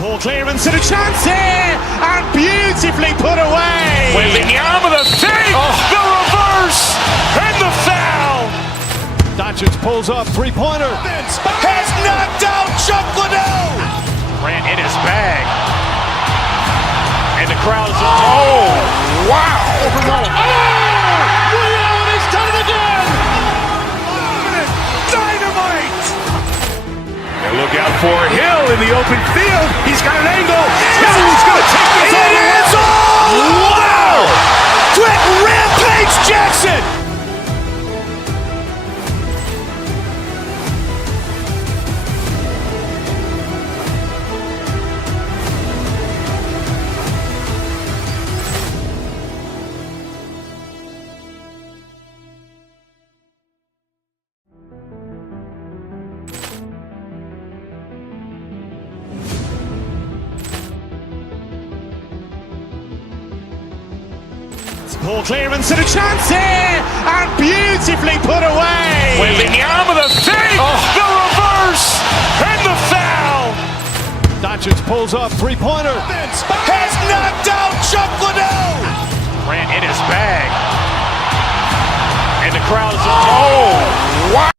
Poor clearance and a chance here, and beautifully put away. Wembanyama the save, the reverse, and the foul. Doncic pulls up, three-pointer. Has knocked out Chuck Liddell. Ran in his bag. And the crowd is, oh, wow. Liddell, he's done it again! Dynamite. And look out for Hill in the open field. He's got an angle. Hill's going to take this all the way. Wow! Quick rampage Jackson! Poor clearance and a chance here, and beautifully put away. Wembanyama the save, the reverse, and the foul. Doncic pulls up, three-pointer. Has knocked out Chuck Liddell. Ran in his bag. And the crowd is, oh, wow.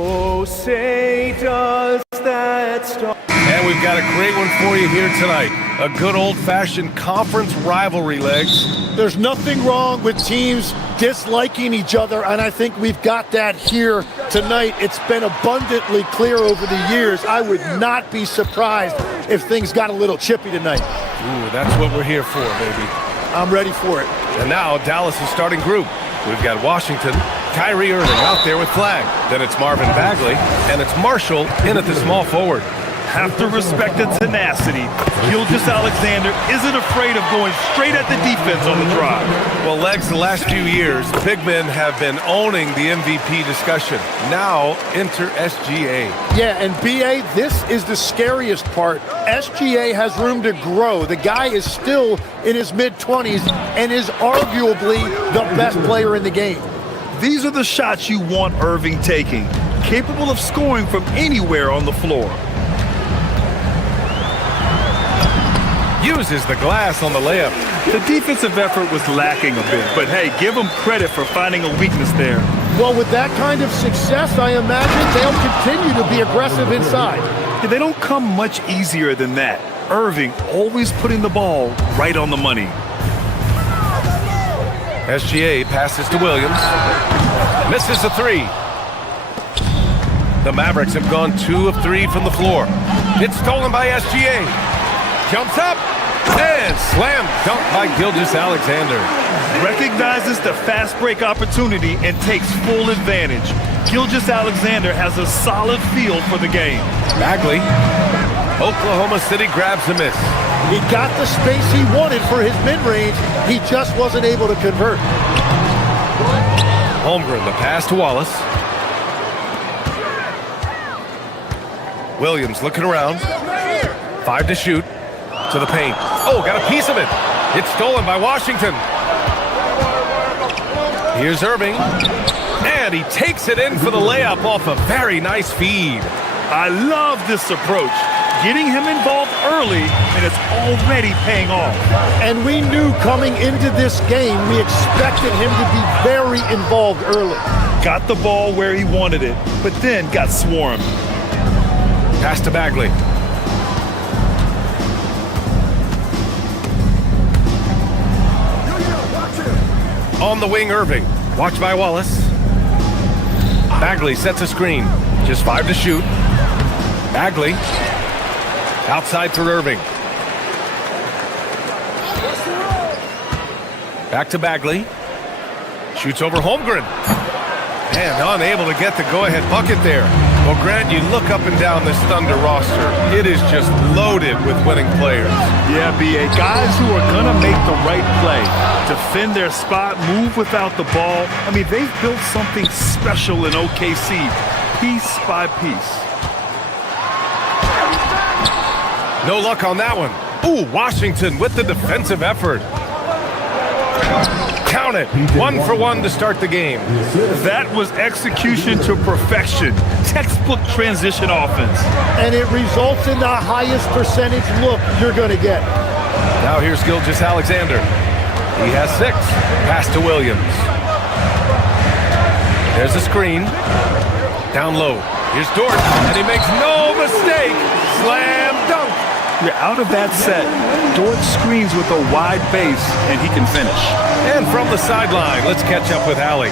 Oh, say does that star. And we've got a great one for you here tonight. A good old-fashioned conference rivalry, Legs. There's nothing wrong with teams disliking each other, and I think we've got that here tonight. It's been abundantly clear over the years. I would not be surprised if things got a little chippy tonight. Ooh, that's what we're here for, baby. I'm ready for it. And now Dallas' starting group. We've got Washington, Kyrie Irving out there with Flag. Then it's Marvin Bagley, and it's Marshall in at the small forward. Have to respect the tenacity. Gilgeous-Alexander isn't afraid of going straight at the defense on the drive. Well, Legs, the last few years, big men have been owning the MVP discussion. Now, enter SGA. Yeah, and BA, this is the scariest part. SGA has room to grow. The guy is still in his mid-20s and is arguably the best player in the game. These are the shots you want Irving taking, capable of scoring from anywhere on the floor. Uses the glass on the layup. The defensive effort was lacking a bit, but hey, give them credit for finding a weakness there. Well, with that kind of success, I imagine they'll continue to be aggressive inside. Yeah, they don't come much easier than that. Irving always putting the ball right on the money. SGA passes to Williams. Misses the three. The Mavericks have gone 2 of 3 from the floor. It's stolen by SGA. Jumps up and slam dunk by Gilgeous-Alexander. Recognizes the fast break opportunity and takes full advantage. Gilgeous-Alexander has a solid feel for the game. Bagley. Oklahoma City grabs a miss. He got the space he wanted for his mid-range. He just wasn't able to convert. Holmgren, the pass to Wallace. Williams looking around. 5 to shoot. To the paint. Oh, got a piece of it. It's stolen by Washington. Here's Irving. And he takes it in for the layup off a very nice feed. I love this approach. Getting him involved early, and it's already paying off. And we knew coming into this game, we expected him to be very involved early. Got the ball where he wanted it, but then got swarmed. Pass to Bagley. On the wing, Irving. Watched by Wallace. Bagley sets a screen. Just 5 to shoot. Bagley. Outside for Irving. Back to Bagley. Shoots over Holmgren. And unable to get the go-ahead bucket there. Well, Grant, you look up and down this Thunder roster. It is just loaded with winning players. Yeah, B.A. Guys who are going to make the right play. Defend their spot, move without the ball. I mean, they've built something special in OKC, piece by piece. No luck on that one. Ooh, Washington with the defensive effort. Count it. 1 for 1 to start the game. That was execution to perfection. Textbook transition offense. And it results in the highest percentage look you're going to get. Now here's Gilgeous Alexander. He has 6. Pass to Williams. There's a screen. Down low. Here's Dort. And he makes no mistake. Slam dunk. You're out of that set. Dort screens with a wide base, and he can finish. And from the sideline, let's catch up with Allie.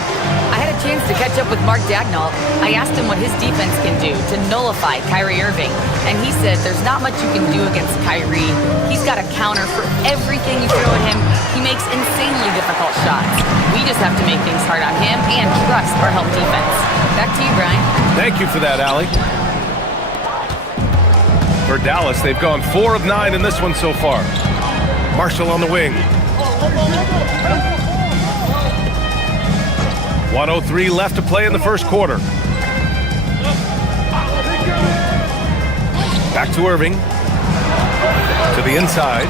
I had a chance to catch up with Mark Dagnall. I asked him what his defense can do to nullify Kyrie Irving. And he said there's not much you can do against Kyrie. He's got a counter for everything you throw at him. He makes insanely difficult shots. We just have to make things hard on him and trust our help defense. Back to you, Brian. Thank you for that, Allie. For Dallas, they've gone 4 of 9 in this one so far. Marshall on the wing. 1:03 left to play in the first quarter. Back to Irving. To the inside.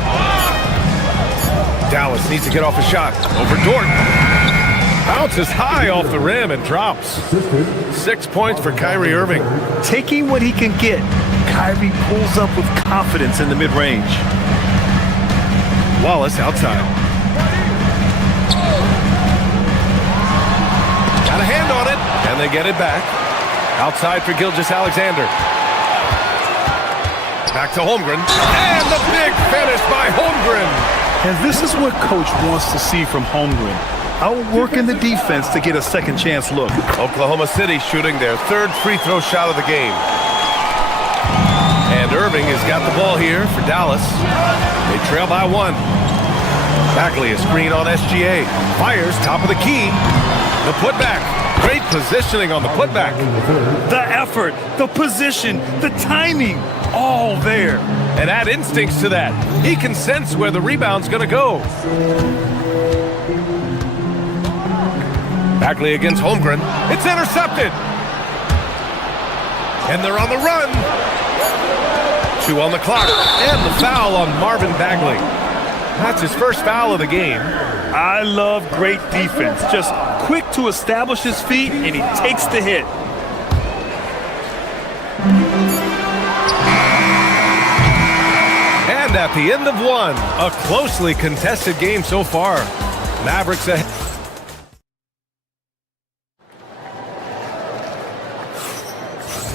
Dallas needs to get off a shot. Over Dort. Bounces high off the rim and drops. 6 points for Kyrie Irving. Taking what he can get, Kyrie pulls up with confidence in the mid-range. Wallace outside. Got a hand on it, and they get it back. Outside for Gilgeous Alexander. Back to Holmgren, and the big finish by Holmgren. And this is what Coach wants to see from Holmgren. Outworking the defense to get a second chance look. Oklahoma City shooting their 3rd free throw shot of the game. And Irving has got the ball here for Dallas. They trail by 1. Bagley, a screen on SGA. Fires, top of the key. The putback. Great positioning on the putback. The effort, the position, the timing, all there. And add instincts to that. He can sense where the rebound's going to go. Bagley against Holmgren. It's intercepted. And they're on the run. 2 on the clock. And the foul on Marvin Bagley. That's his first foul of the game. I love great defense. Just quick to establish his feet, and he takes the hit. And at the end of 1, a closely contested game so far. Mavericks ahead.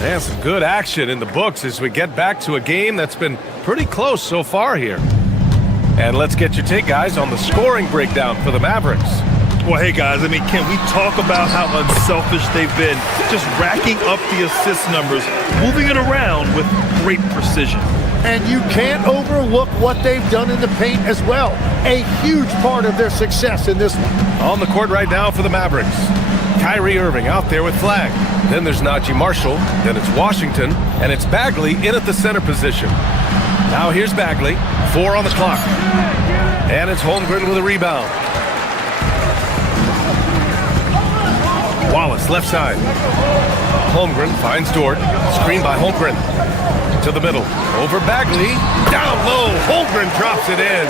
And some good action in the books as we get back to a game that's been pretty close so far here. And let's get your take, guys, on the scoring breakdown for the Mavericks. Well, hey, guys, I mean, can we talk about how unselfish they've been? Just racking up the assist numbers, moving it around with great precision. And you can't overlook what they've done in the paint as well. A huge part of their success in this one. On the court right now for the Mavericks. Kyrie Irving out there with flag. Then there's Najee Marshall. Then it's Washington. And it's Bagley in at the center position. Now here's Bagley. 4 on the clock. And it's Holmgren with a rebound. Wallace left side. Holmgren finds Dort. Screen by Holmgren. To the middle. Over Bagley. Down low. Holmgren drops it in.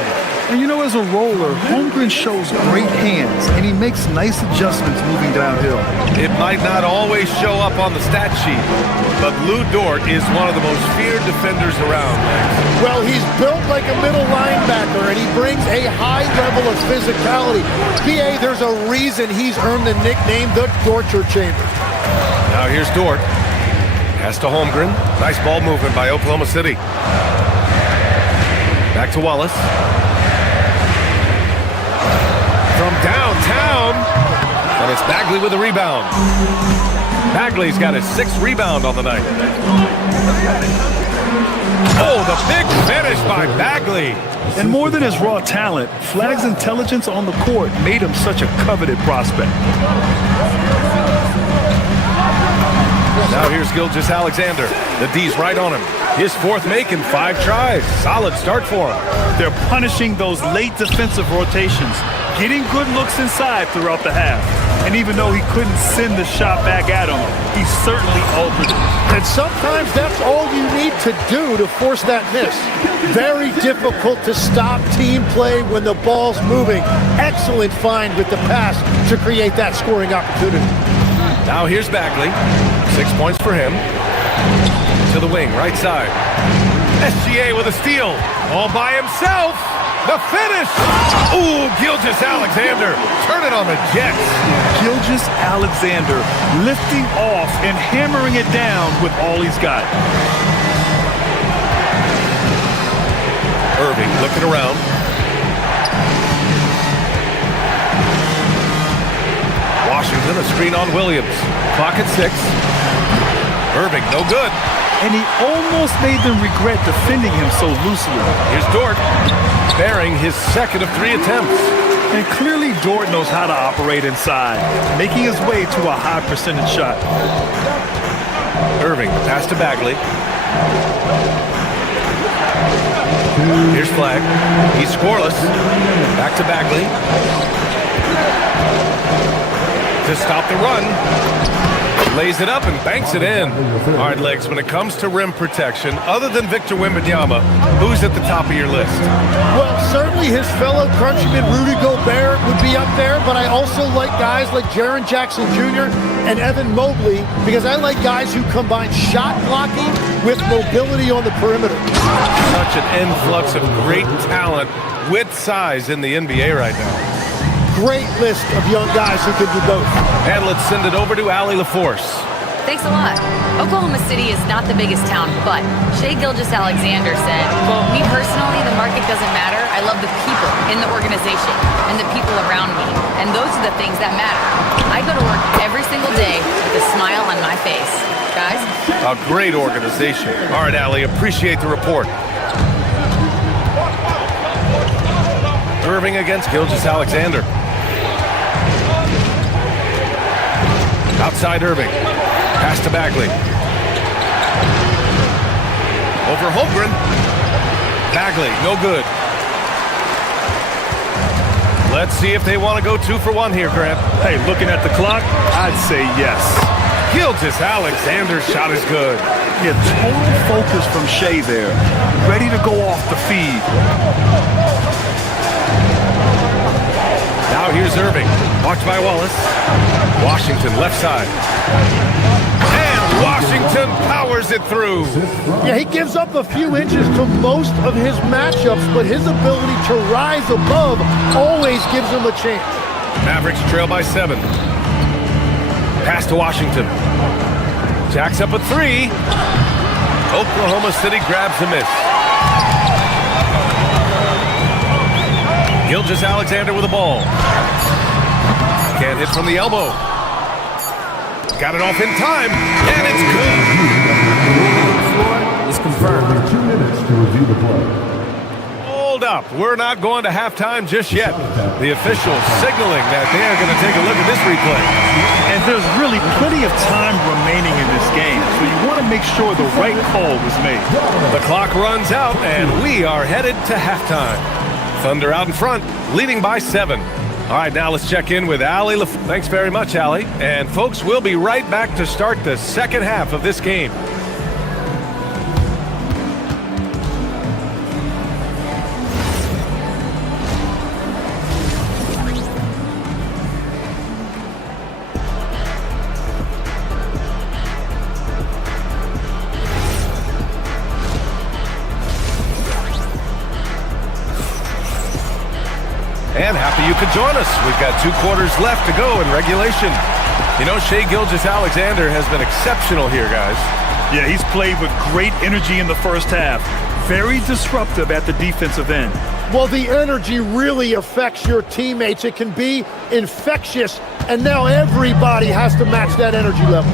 And you know, as a roller, Holmgren shows great hands, and he makes nice adjustments moving downhill. It might not always show up on the stat sheet, but Lou Dort is one of the most feared defenders around. Well, he's built like a middle linebacker, and he brings a high level of physicality. PA, there's a reason he's earned the nickname the Torture Chamber. Now here's Dort. Pass to Holmgren. Nice ball movement by Oklahoma City. Back to Wallace. From downtown, Bagley with a rebound. Bagley's got his 6th rebound on the night. Oh, the big finish by Bagley. And more than his raw talent, Flagg's intelligence on the court made him such a coveted prospect. Now here's Gilgeous-Alexander. The D's right on him. His 4th make in 5 tries. Solid start for him. They're punishing those late defensive rotations, getting good looks inside throughout the half. And even though he couldn't send the shot back at him, he certainly altered it. And sometimes that's all you need to do to force that miss. Very difficult to stop team play when the ball's moving. Excellent find with the pass to create that scoring opportunity. Now here's Bagley. 6 points for him. To the wing, right side. SGA with a steal. All by himself. The finish. Ooh, Gilgeous-Alexander. Turn it on the Jets. Gilgeous-Alexander lifting off and hammering it down with all he's got. Irving looking around. Washington, a screen on Williams. Clock at 6. Irving, no good. And he almost made them regret defending him so loosely. Here's Dort, bearing his 2nd of 3 attempts. And clearly Dort knows how to operate inside, making his way to a high percentage shot. Irving, pass to Bagley. Here's Flagg. He's scoreless. Back to Bagley. To stop the run. Lays it up and banks it in. All right, Legs, when it comes to rim protection, other than Victor Wembanyama, who's at the top of your list? Well, certainly his fellow countryman Rudy Gobert would be up there, but I also like guys like Jaren Jackson Jr. and Evan Mobley because I like guys who combine shot blocking with mobility on the perimeter. Such an influx of great talent with size in the NBA right now. Great list of young guys who can do both. And let's send it over to Allie LaForce. Thanks a lot. Oklahoma City is not the biggest town, but Shai Gilgeous-Alexander said, quote, "Me personally, the market doesn't matter. I love the people in the organization and the people around me. And those are the things that matter. I go to work every single day with a smile on my face." Guys? A great organization. All right, Allie, appreciate the report. Irving against Gilgeous-Alexander. Outside Irving. Pass to Bagley. Over Holmgren. Bagley, no good. Let's see if they want to go 2 for 1 here, Grant. Hey, looking at the clock, I'd say yes. Gilgeous-Alexander's shot is good. Yeah, total focus from Shai there. Ready to go off the feed. Now here's Irving. Watched by Wallace. Washington, left side. And Washington powers it through. Yeah, he gives up a few inches to most of his matchups, but his ability to rise above always gives him a chance. Mavericks trail by 7. Pass to Washington. Jacks up a 3. Oklahoma City grabs the miss. Gilgeous-Alexander with the ball. Can't hit from the elbow. Got it off in time, and it's good. Is confirmed. 2 minutes to review the play. Hold up. We're not going to halftime just yet. The officials signaling that they are going to take a look at this replay. And there's really plenty of time remaining in this game, so you want to make sure the right call was made. The clock runs out, and we are headed to halftime. Thunder out in front, leading by 7. All right, now let's check in with Allie LaForce. Thanks very much, Allie. And folks, we'll be right back to start the second half of this game. And happy you could join us. We've got 2 quarters left to go in regulation. You know, Shai Gilgeous-Alexander has been exceptional here, guys. Yeah, he's played with great energy in the first half. Very disruptive at the defensive end. Well, the energy really affects your teammates. It can be infectious and now everybody has to match that energy level.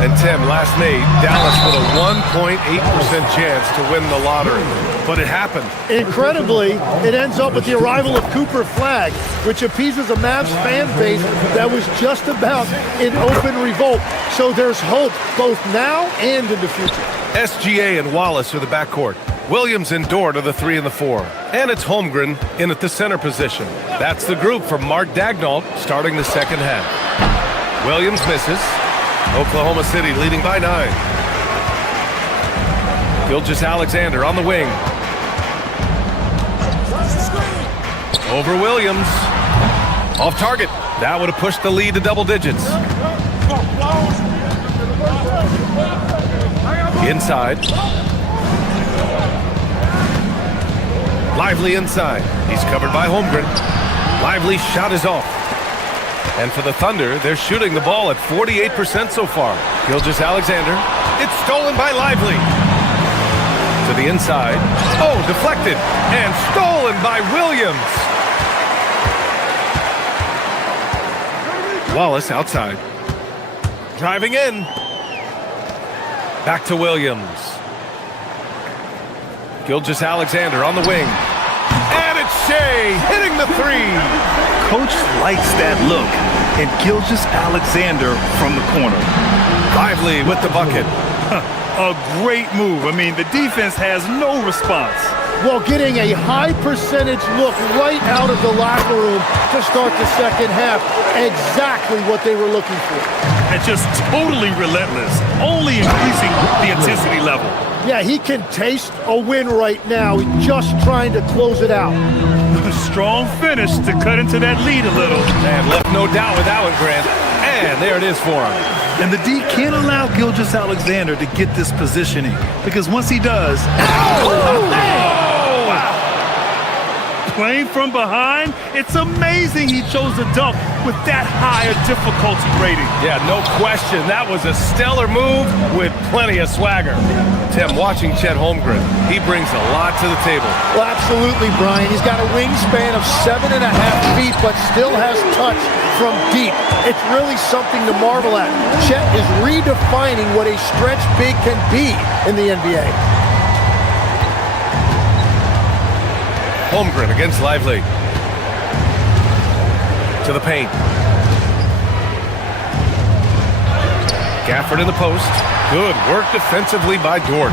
And Tim, last night, Dallas with a 1.8% chance to win the lottery. But it happened. Incredibly, it ends up with the arrival of Cooper Flagg, which appeases a Mavs fan base that was just about in open revolt. So there's hope both now and in the future. SGA and Wallace are the backcourt. Williams and Dort are the 3 and the 4. And it's Holmgren in at the center position. That's the group from Mark Daigneault starting the second half. Williams misses. Oklahoma City leading by 9. Gilgeous-Alexander on the wing. Over Williams. Off target. That would have pushed the lead to double digits. Inside. Lively inside. He's covered by Holmgren. Lively's shot is off. And for the Thunder, they're shooting the ball at 48% so far. Gilgeous-Alexander. It's stolen by Lively. To the inside. Oh, deflected. And stolen by Williams. Wallace outside. Driving in. Back to Williams. Gilgeous-Alexander on the wing. And it's Shea hitting the 3. Coach likes that look. And Gilgeous-Alexander from the corner. Lively with the bucket. A great move. I mean, the defense has no response. Well, getting a high percentage look right out of the locker room to start the second half. Exactly what they were looking for. And just totally relentless. Only increasing the intensity level. Yeah, he can taste a win right now. He's just trying to close it out. Strong finish to cut into that lead a little. And left no doubt with that one, Grant. And there it is for him. And the D can't allow Gilgeous-Alexander to get this positioning. Because once he does... Playing from behind, it's amazing he chose to dunk with that higher difficulty rating. Yeah, no question. That was a stellar move with plenty of swagger. Tim, watching Chet Holmgren, he brings a lot to the table. Well, absolutely, Brian. He's got a wingspan of 7.5 feet, but still has touch from deep. It's really something to marvel at. Chet is redefining what a stretch big can be in the NBA. Holmgren against Lively. To the paint. Gafford in the post. Good work defensively by Dort.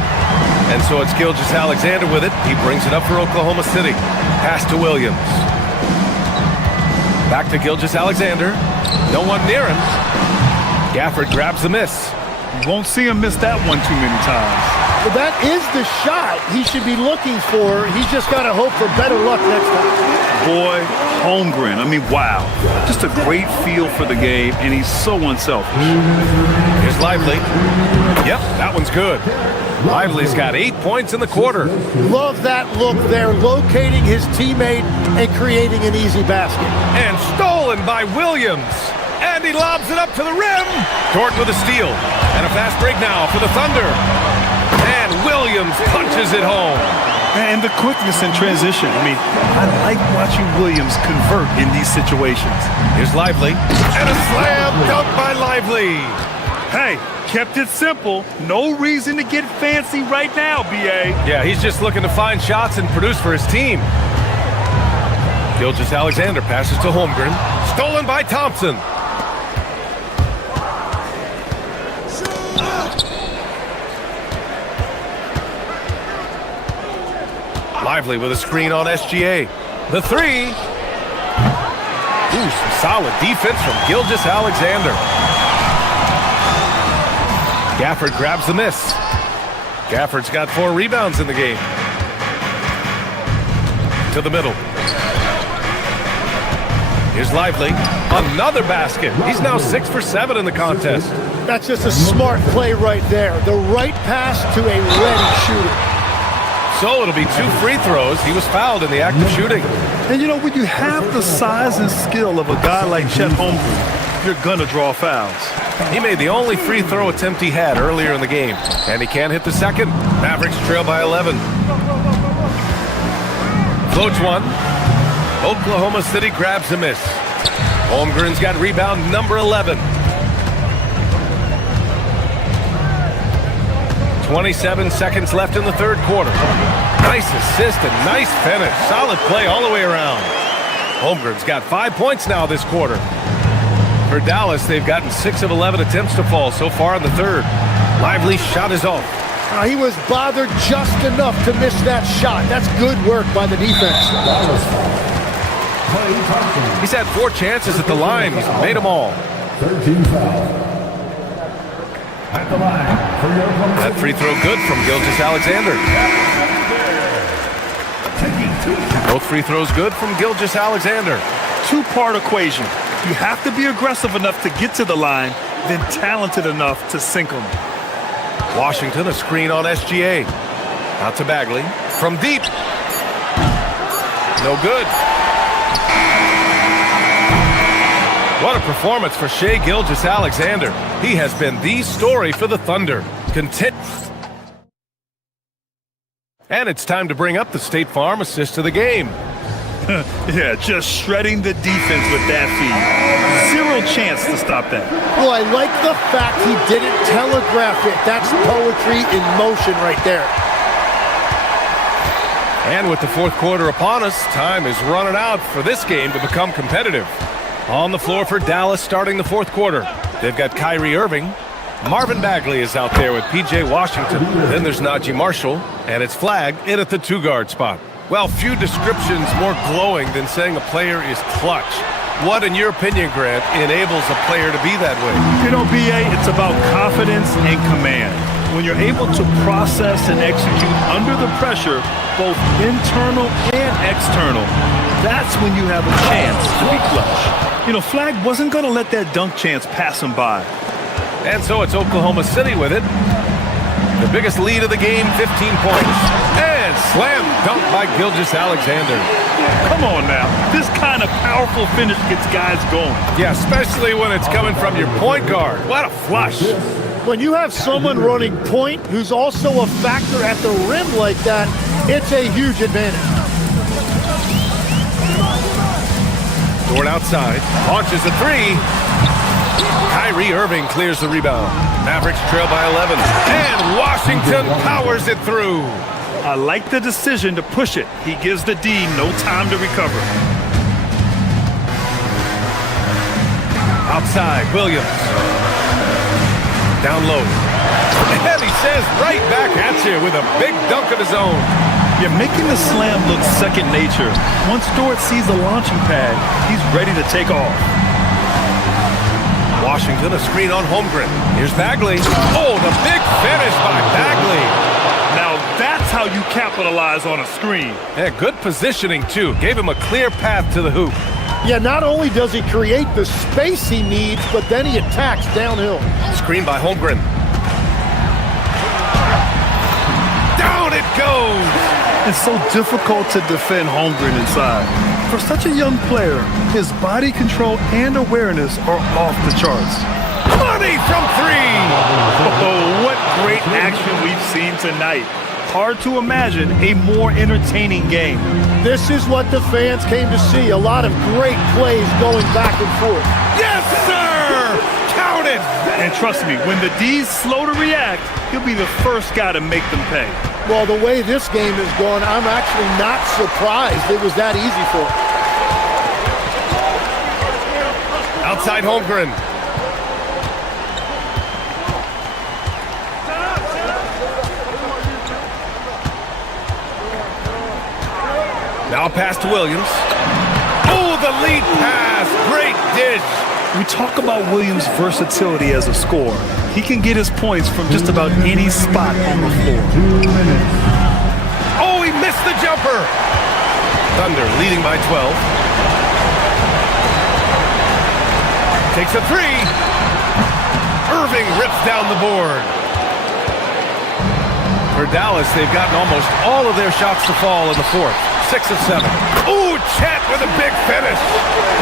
And so it's Gilgeous-Alexander with it. He brings it up for Oklahoma City. Pass to Williams. Back to Gilgeous-Alexander. No one near him. Gafford grabs the miss. You won't see him miss that one too many times. But that is the shot he should be looking for. He's just got to hope for better luck next time. Boy, Holmgren, I mean, wow. Just a great feel for the game, and he's so unselfish. Here's Lively. Yep, that one's good. Lively's got 8 points in the quarter. Love that look there, locating his teammate and creating an easy basket. And stolen by Williams. And he lobs it up to the rim. Dort with a steal. And a fast break now for the Thunder. And Williams punches it home. And the quickness in transition. I mean, I like watching Williams convert in these situations. Here's Lively. And a slam dunk by Lively. Hey, kept it simple. No reason to get fancy right now, B.A. Yeah, he's just looking to find shots and produce for his team. Gilgeous-Alexander passes to Holmgren. Stolen by Thompson. Lively with a screen on SGA. The 3. Ooh, some solid defense from Gilgeous-Alexander. Gafford grabs the miss. Gafford's got 4 rebounds in the game. To the middle. Here's Lively. Another basket. He's now 6 for 7 in the contest. That's just a smart play right there. The right pass to a ready shooter. So it'll be 2 free throws. He was fouled in the act of shooting. And you know, when you have the size and skill of a guy like Chet Holmgren, you're gonna draw fouls. He made the only free throw attempt he had earlier in the game. And he can't hit the second. Mavericks trail by 11. Floats one. Oklahoma City grabs a miss. Holmgren's got rebound number 11. 27 seconds left in the third quarter. Nice assist and nice finish. Solid play all the way around. Holmgren's got 5 points now this quarter. For Dallas, they've gotten 6 of 11 attempts to fall so far in the third. Lively shot is off. He was bothered just enough to miss that shot. That's good work by the defense. He's had 4 chances at the line. He's made them all. 13 foul. At the line for your That free throw good from Gilgeous-Alexander. Both free throws good from Gilgeous-Alexander. Two-part equation. You have to be aggressive enough to get to the line, then talented enough to sink them. Washington, a screen on SGA. Out to Bagley. From deep. No good. What a performance for Shai Gilgeous-Alexander. He has been the story for the Thunder. And it's time to bring up the State Farm assist of the game. Yeah, just shredding the defense with that feed. Zero chance to stop that. Well, I like the fact he didn't telegraph it. That's poetry in motion right there. And with the fourth quarter upon us, time is running out for this game to become competitive. On the floor for Dallas starting the fourth quarter. They've got Kyrie Irving. Marvin Bagley is out there with P.J. Washington. Then there's Najee Marshall, and it's flagged in at the 2-guard spot. Well, few descriptions more glowing than saying a player is clutch. What, in your opinion, Grant, enables a player to be that way? You know, B.A., it's about confidence and command. When you're able to process and execute under the pressure, both internal and external, that's when you have a chance to be clutch. You know, Flag wasn't going to let that dunk chance pass him by. And so it's Oklahoma City with it. The biggest lead of the game, 15 points. And slam dunk by Gilgeous-Alexander. Come on now. This kind of powerful finish gets guys going. Yeah, especially when it's coming from your point guard. What a flush. When you have someone running point who's also a factor at the rim like that, it's a huge advantage. Dort outside. Launches a three. Kyrie Irving clears the rebound. Mavericks trail by 11. And Washington powers it through. I like the decision to push it. He gives the D no time to recover. Outside, Williams. Down low. And he says right back at you with a big dunk of his own. You're making the slam look second nature. Once Dort sees the launching pad, he's ready to take off. Washington, a screen on Holmgren. Here's Bagley. Oh, the big finish by Bagley. Now that's how you capitalize on a screen. Yeah, good positioning, too. Gave him a clear path to the hoop. Yeah, not only does he create the space he needs, but then he attacks downhill. Screen by Holmgren. Down it goes! It's so difficult to defend Holmgren inside. For such a young player, his body control and awareness are off the charts. Money from three! Oh, what great action we've seen tonight. Hard to imagine a more entertaining game. This is what the fans came to see. A lot of great plays going back and forth. Yes, sir! Count it! And trust me, when the D's slow to react, he'll be the first guy to make them pay. Well, the way this game is going, I'm actually not surprised it was that easy for him. Outside Holmgren. Now pass to Williams. Oh, the lead pass. Great dish. We talk about Williams' versatility as a scorer. He can get his points from just about any spot on the floor. Oh, he missed the jumper. Thunder leading by 12. Takes a three. Irving rips down the board. For Dallas, they've gotten almost all of their shots to fall in the fourth. 6 of 7. Ooh, Chet with a big finish.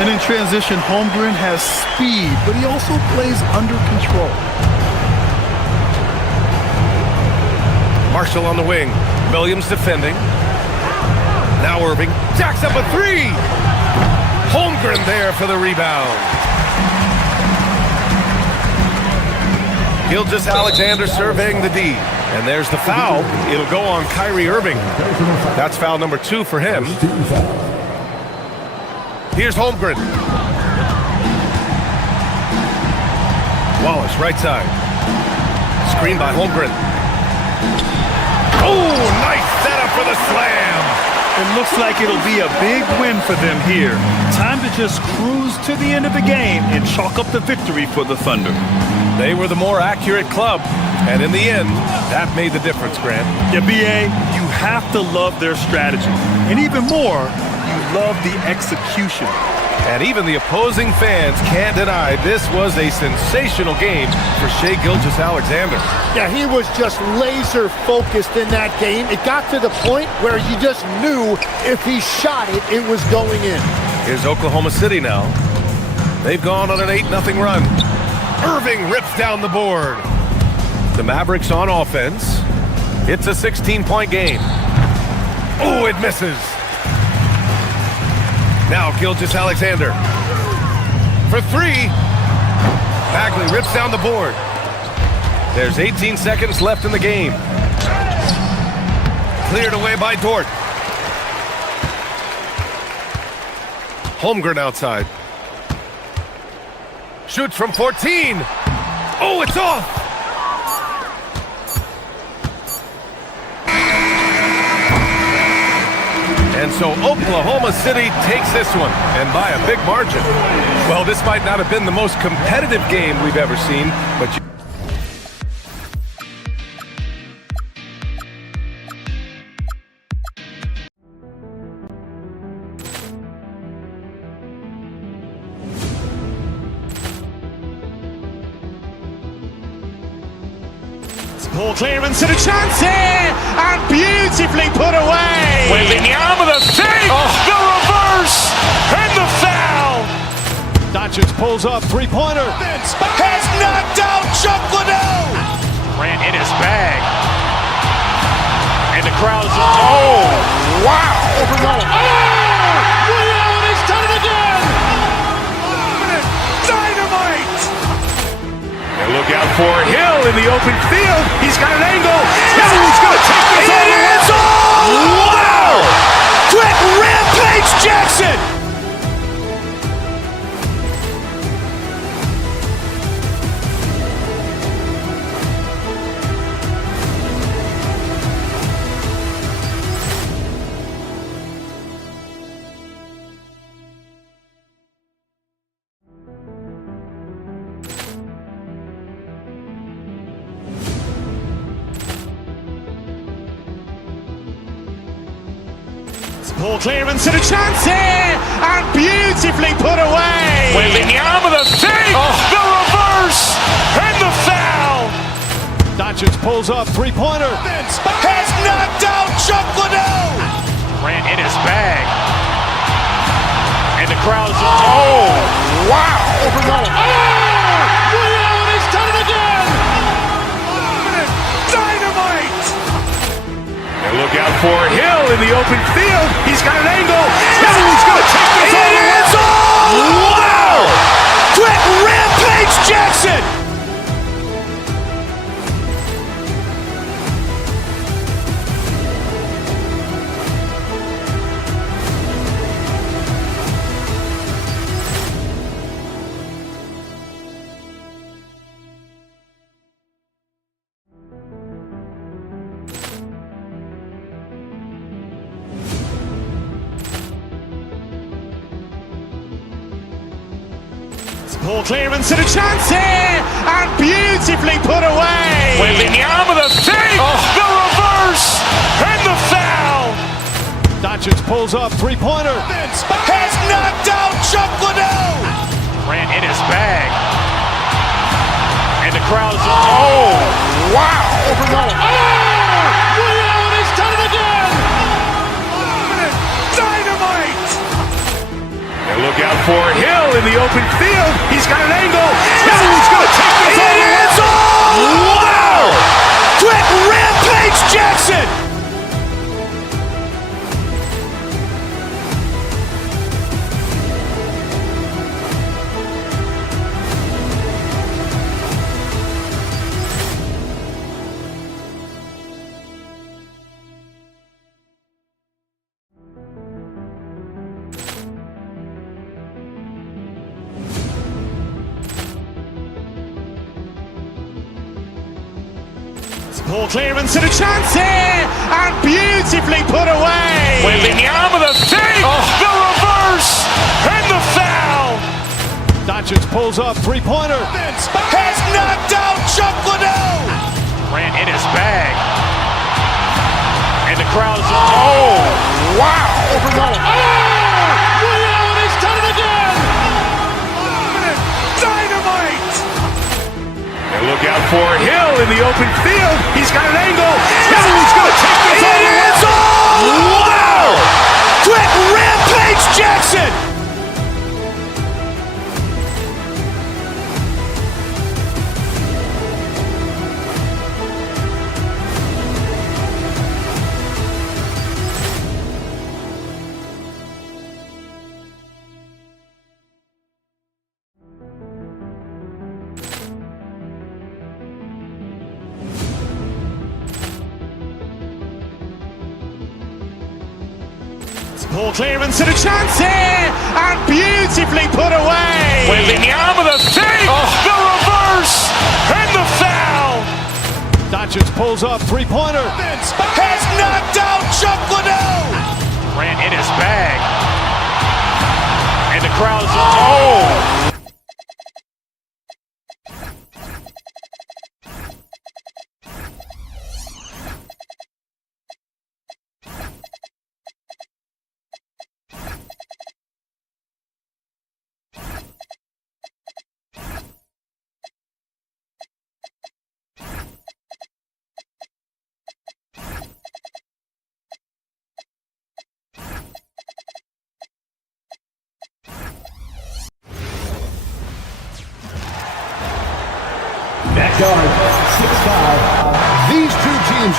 And in transition, Holmgren has speed, but he also plays under control. Marshall on the wing. Williams defending. Now Irving jacks up a three. Holmgren there for the rebound. Gilgeous-Alexander surveying the D. And there's the foul. It'll go on Kyrie Irving. That's foul number 2 for him. Here's Holmgren. Wallace, right side. Screen by Holmgren. Oh, nice setup for the slam. It looks like it'll be a big win for them here. Time to just cruise to the end of the game and chalk up the victory for the Thunder. They were the more accurate club, and in the end, that made the difference, Grant. Yeah, B.A., you have to love their strategy. And even more, you love the execution. And even the opposing fans can't deny this was a sensational game for Shai Gilgeous-Alexander. Yeah, he was just laser focused in that game. It got to the point where you just knew if he shot it, it was going in. Here's Oklahoma City now. They've gone on an 8-0 run. Irving rips down the board. The Mavericks on offense. It's a 16-point game. Oh, it misses. Now Gilgeous-Alexander for 3. Bagley rips down the board. There's 18 seconds left in the game. Cleared away by Dort. Holmgren outside. Shoots from 14. Oh, it's off. And so Oklahoma City takes this one, and by a big margin. Well, this might not have been the most competitive game we've ever seen, but Poor clearance and a chance here, and beautifully put away. Wembanyama the save, the reverse, and the foul. Doncic pulls up, three-pointer. Has knocked out Chuck Liddell. Ran in his bag. And the crowd's, oh, wow. He's done it again. Dynamite. And look out for Hill in the open field. He's got an angle. Hill's going to take this all the way. Wow! Quick Rampage Jackson. Poor clearance and a chance here, and beautifully put away. Wembanyama the save, the reverse, and the foul. Doncic pulls up, three-pointer. Has knocked out Chuck Liddell. Ran in his bag. And the crowd's, oh, wow. He's done it again. Dynamite. And look out for Hill in the open field. He's got an angle. Hill's going to take this all the way. Wow! Quick Rampage Jackson. Poor clearance and a chance here, and beautifully put away. Wembanyama the save, the reverse, and the foul. Doncic pulls up, three-pointer. Has knocked out Chuck Liddell. Ran in his bag. And the crowd's, oh, wow. He's done it again. Dynamite. And look out for Hill in the open field. He's got an angle. Hill's going to take this all the way. Wow! Quick Rampage Jackson. Poor clearance and a chance here, and beautifully put away. Wembanyama the fake, the reverse, and the foul. Doncic pulls up, three-pointer. Has knocked out Chuck Liddell. Ran in his bag. And the crowd is, oh, wow. He's done it again. Dynamite. And look out for Hill in the open field. He's got an angle. He's going to take this all the way. Wow. Quick Rampage Jackson. Poor clearance and a chance here, and beautifully put away. Wembanyama the fake, the reverse, and the foul. Doncic pulls up, three-pointer. Has knocked out Chuck Liddell. Ran in his bag. And the crowd is, oh. These two teams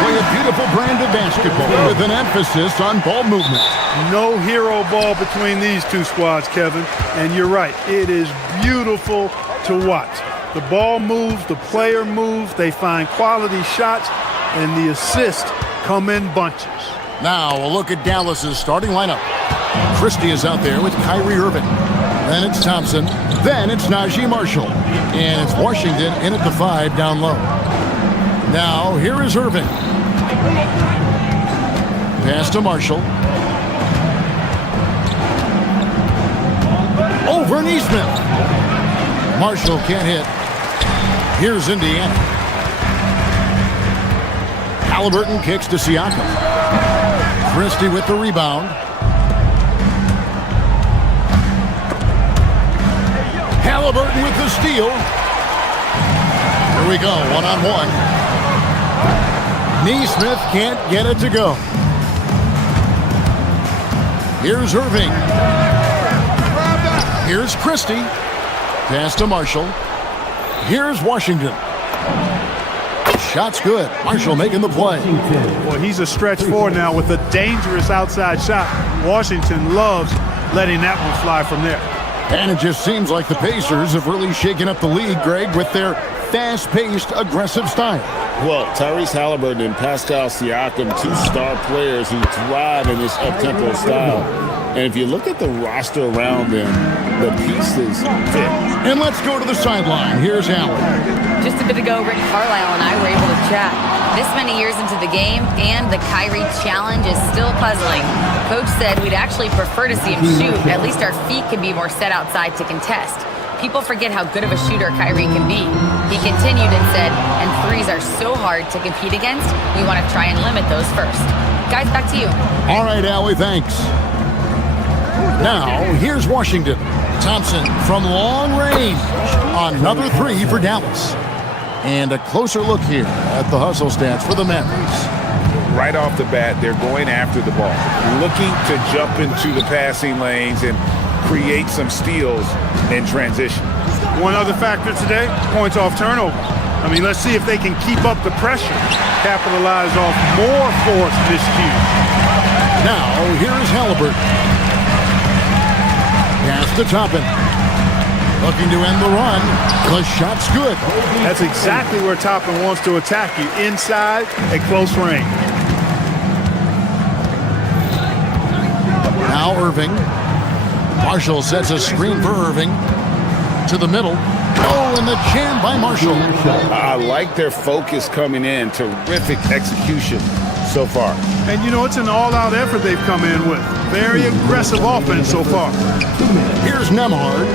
play a beautiful brand of basketball with an emphasis on ball movement. No hero ball between these two squads, Kevin. And you're right, it is beautiful to watch. The ball moves, the player moves, they find quality shots, and the assists come in bunches. Now a look at Dallas's starting lineup. Christie is out there with Kyrie Irving. Then it's Thompson. Then it's Najee Marshall. And it's Washington in at the 5 down low. Now here is Irving. Pass to Marshall. Over Neesmith. Marshall can't hit. Here's Indiana. Halliburton kicks to Siakam. Christie with the rebound. Halliburton with the steal. Here we go, one-on-one. Neesmith can't get it to go. Here's Irving. Here's Christie. Pass to Marshall. Here's Washington. Shot's good. Marshall making the play. Boy, he's a stretch four now with a dangerous outside shot. Washington loves letting that one fly from there. And it just seems like the Pacers have really shaken up the league, Greg, with their fast-paced, aggressive style. Well, Tyrese Halliburton and Pascal Siakam, two star players who thrive in this up-tempo style. And if you look at the roster around them, the pieces fit. And let's go to the sideline. Here's Allen. Just a bit ago, Rick Carlisle and I were able to chat. This many years into the game, and the Kyrie challenge is still puzzling. Coach said we'd actually prefer to see him shoot. At least our feet can be more set outside to contest. People forget how good of a shooter Kyrie can be. He continued and said, and threes are so hard to compete against, we want to try and limit those first. Guys, back to you. All right, Allie, thanks. Now, here's Washington. Thompson from long range. Another three for Dallas. And a closer look here at the hustle stats for the Mavericks. Right off the bat, they're going after the ball, looking to jump into the passing lanes and create some steals in transition. One other factor today, points off turnover. I mean, let's see if they can keep up the pressure, capitalize off more forced miscues. Now, here's Halliburton. Pass to Toppin. Looking to end the run. The shot's good. That's exactly where Toppin wants to attack you, inside at close range. Now Irving. Marshall sets a screen for Irving. to the middle. Oh, and the jam by Marshall. I like their focus coming in. Terrific execution so far. And, you know, it's an all-out effort they've come in with. Very aggressive offense so far. Here's Nembhard.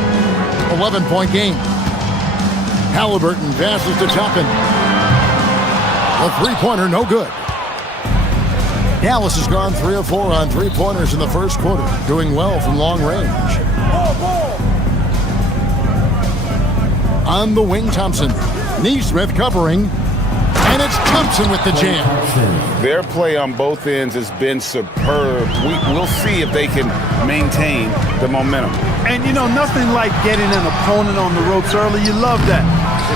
11-point game. Halliburton passes to Toppin. A three-pointer, no good. Dallas has gone 3 of 4 on three-pointers in the first quarter, doing well from long range. On the wing, Thompson. Neesmith covering, and it's Thompson with the jam. Their play on both ends has been superb. We'll see if they can maintain the momentum. And, you know, nothing like getting an opponent on the ropes early. You love that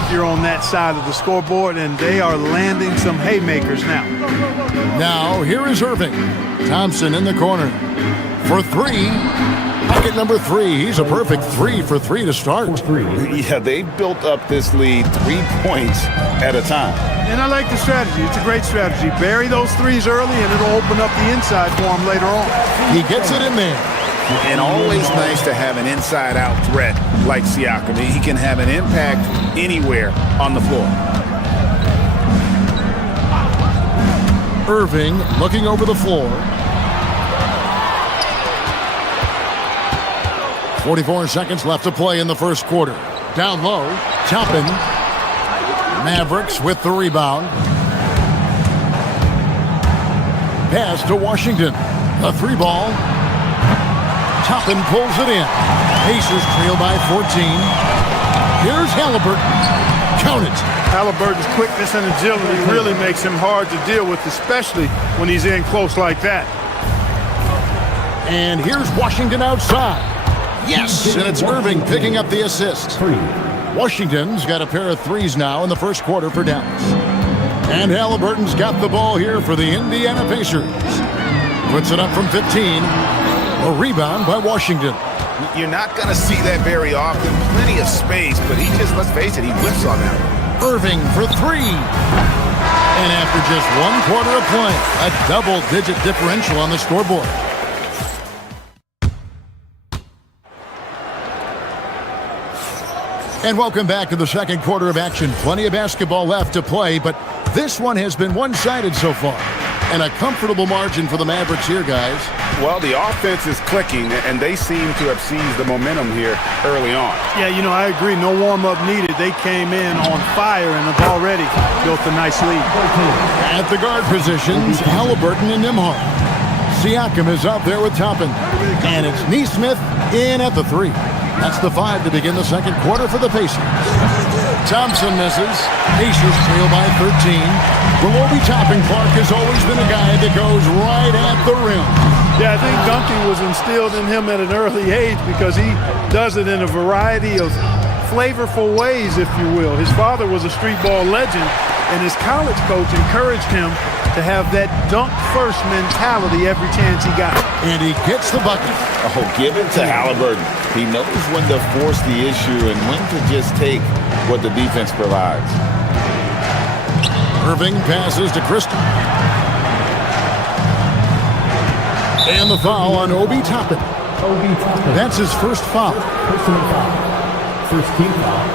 if you're on that side of the scoreboard, and they are landing some haymakers now. Now, here is Irving. Thompson in the corner for three. Bucket number 3. He's a perfect 3 for 3 to start. Yeah, they built up this lead 3 points at a time. And I like the strategy. It's a great strategy. Bury those threes early, and it'll open up the inside for him later on. He gets it in there. And always nice to have an inside-out threat like Siakam. He can have an impact anywhere on the floor. Irving looking over the floor. 44 seconds left to play in the first quarter. Down low, Toppin. Mavericks with the rebound. Pass to Washington. A 3-ball. Toppin pulls it in. Pacers trail by 14. Here's Halliburton. Count it. Halliburton's quickness and agility really makes him hard to deal with, especially when he's in close like that. And here's Washington outside. Yes, and it's Irving picking up the assist. Washington's got a pair of threes now in the first quarter for Dallas. And Halliburton's got the ball here for the Indiana Pacers. Puts it up from 15. A rebound by Washington. You're not going to see that very often. Plenty of space, but he just, let's face it, he whiffs on that one. Irving for 3. And after just 1 quarter of play, a double-digit differential on the scoreboard. And welcome back to the second quarter of action. Plenty of basketball left to play, but this one has been one-sided so far. And a comfortable margin for the Mavericks here, guys. Well, the offense is clicking, and they seem to have seized the momentum here early on. Yeah, you know, I agree. No warm-up needed. They came in on fire and have already built a nice lead. At the guard positions, Halliburton and Nembhard. Siakam is out there with Toppin. And it's Neesmith in at the 3. That's the 5 to begin the second quarter for the Pacers. Thompson misses. Pacers trail by 13. Will Obi Toppin Clark has always been a guy that goes right at the rim. Yeah, I think dunking was instilled in him at an early age because he does it in a variety of flavorful ways, if you will. His father was a street ball legend, and his college coach encouraged him to have that dunk-first mentality every chance he got. And he gets the bucket. Oh, give it to Halliburton. He knows when to force the issue and when to just take what the defense provides. Irving passes to Crystal. And the foul on Obi Toppin. That's his first foul. Personal foul. First team foul.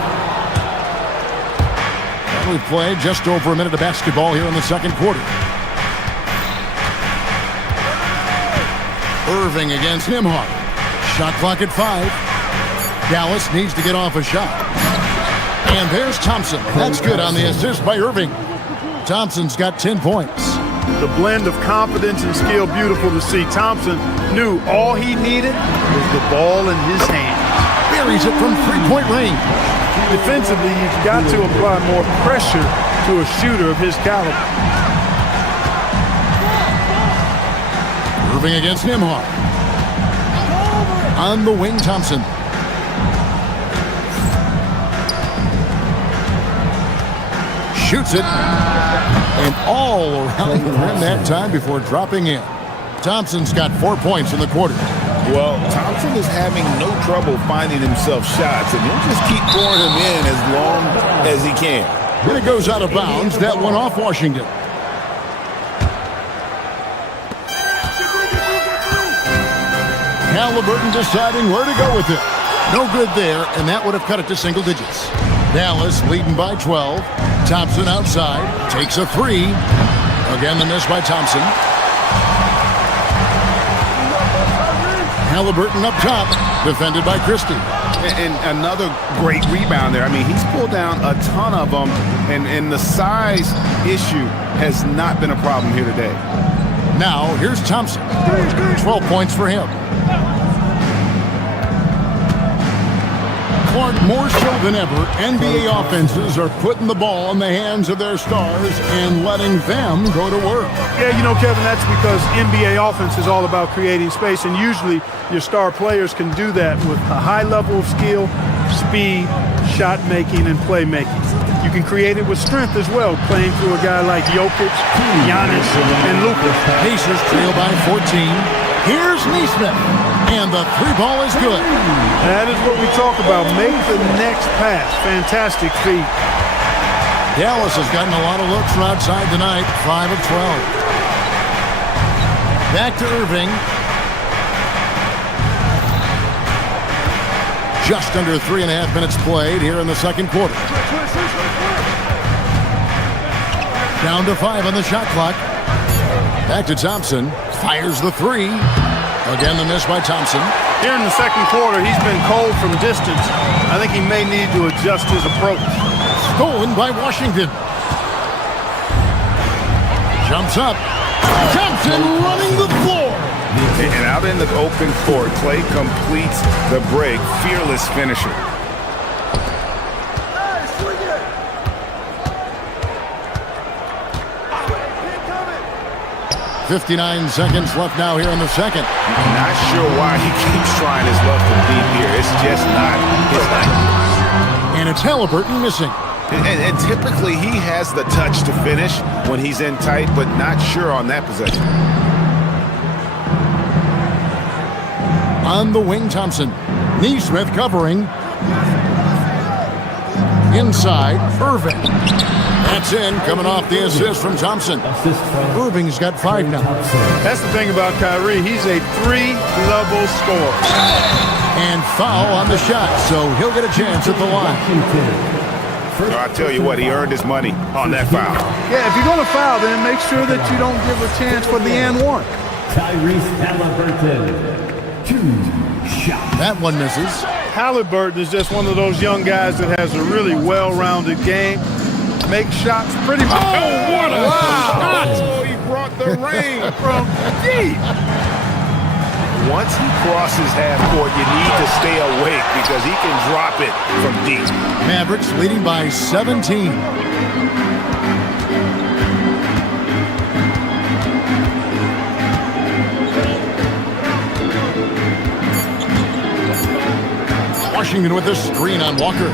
We've played just over a minute of basketball here in the second quarter. Irving against Nembhard. Shot clock at 5. Dallas needs to get off a shot. And there's Thompson. That's good on the assist by Irving. Thompson's got 10 points. The blend of confidence and skill, beautiful to see. Thompson knew all he needed was the ball in his hands. Buries it from 3-point range. Defensively, you've got to apply more pressure to a shooter of his caliber. Irving against Nembhard. On the wing, Thompson. Shoots it. And all around the rim that time before dropping in. Thompson's got 4 points in the quarter. Well, Thompson is having no trouble finding himself shots, and he'll just keep pouring them in as long as he can. And it goes out of bounds. That one off Washington. Halliburton deciding where to go with it. No good there, and that would have cut it to single digits. Dallas leading by 12. Thompson outside, takes a three. Again, the miss by Thompson. Halliburton up top, defended by Christie. And another great rebound there. I mean, he's pulled down a ton of them, and the size issue has not been a problem here today. Now, here's Thompson. 12 points for him. Clark, more so than ever, NBA offenses are putting the ball in the hands of their stars and letting them go to work. Yeah, you know, Kevin, that's because NBA offense is all about creating space, and usually your star players can do that with a high level of skill, speed, shot making, and playmaking. You can create it with strength as well, playing through a guy like Jokic, Giannis, and Luka. Pacers trail by 14. Here's Nesmith, and the three ball is good. That is what we talk about. Make the next pass. Fantastic feat. Dallas has gotten a lot of looks from outside tonight, 5 of 12. Back to Irving. Just under 3.5 minutes played here in the second quarter. Down to 5 on the shot clock. Back to Thompson. Fires the three. Again, the miss by Thompson. Here in the second quarter, he's been cold from distance. I think he may need to adjust his approach. Stolen by Washington. Jumps up. Thompson running the floor. And out in the open court, Clay completes the break. Fearless finisher. 59 seconds left now here in the second. Not sure why he keeps trying his luck from deep here. It's just not his night. And it's Halliburton missing. And typically he has the touch to finish when he's in tight, but not sure on that possession. On the wing, Thompson. Nesmith covering. Inside, Irving. That's in, coming off the assist from Thompson. Irving's got 5 now. That's the thing about Kyrie. He's a 3-level scorer. And foul on the shot, so he'll get a chance at the line. I tell you what, he earned his money on that foul. Yeah, if you're going to foul, then make sure that you don't give a chance for the and one. Tyrese Halliburton, 2 shots. That one misses. Halliburton is just one of those young guys that has a really well-rounded game. Make shots pretty much. Oh, what a shot! Oh, he brought the rain from deep. Once he crosses half court, you need to stay awake because he can drop it from deep. Mavericks leading by 17. Washington with a screen on Walker.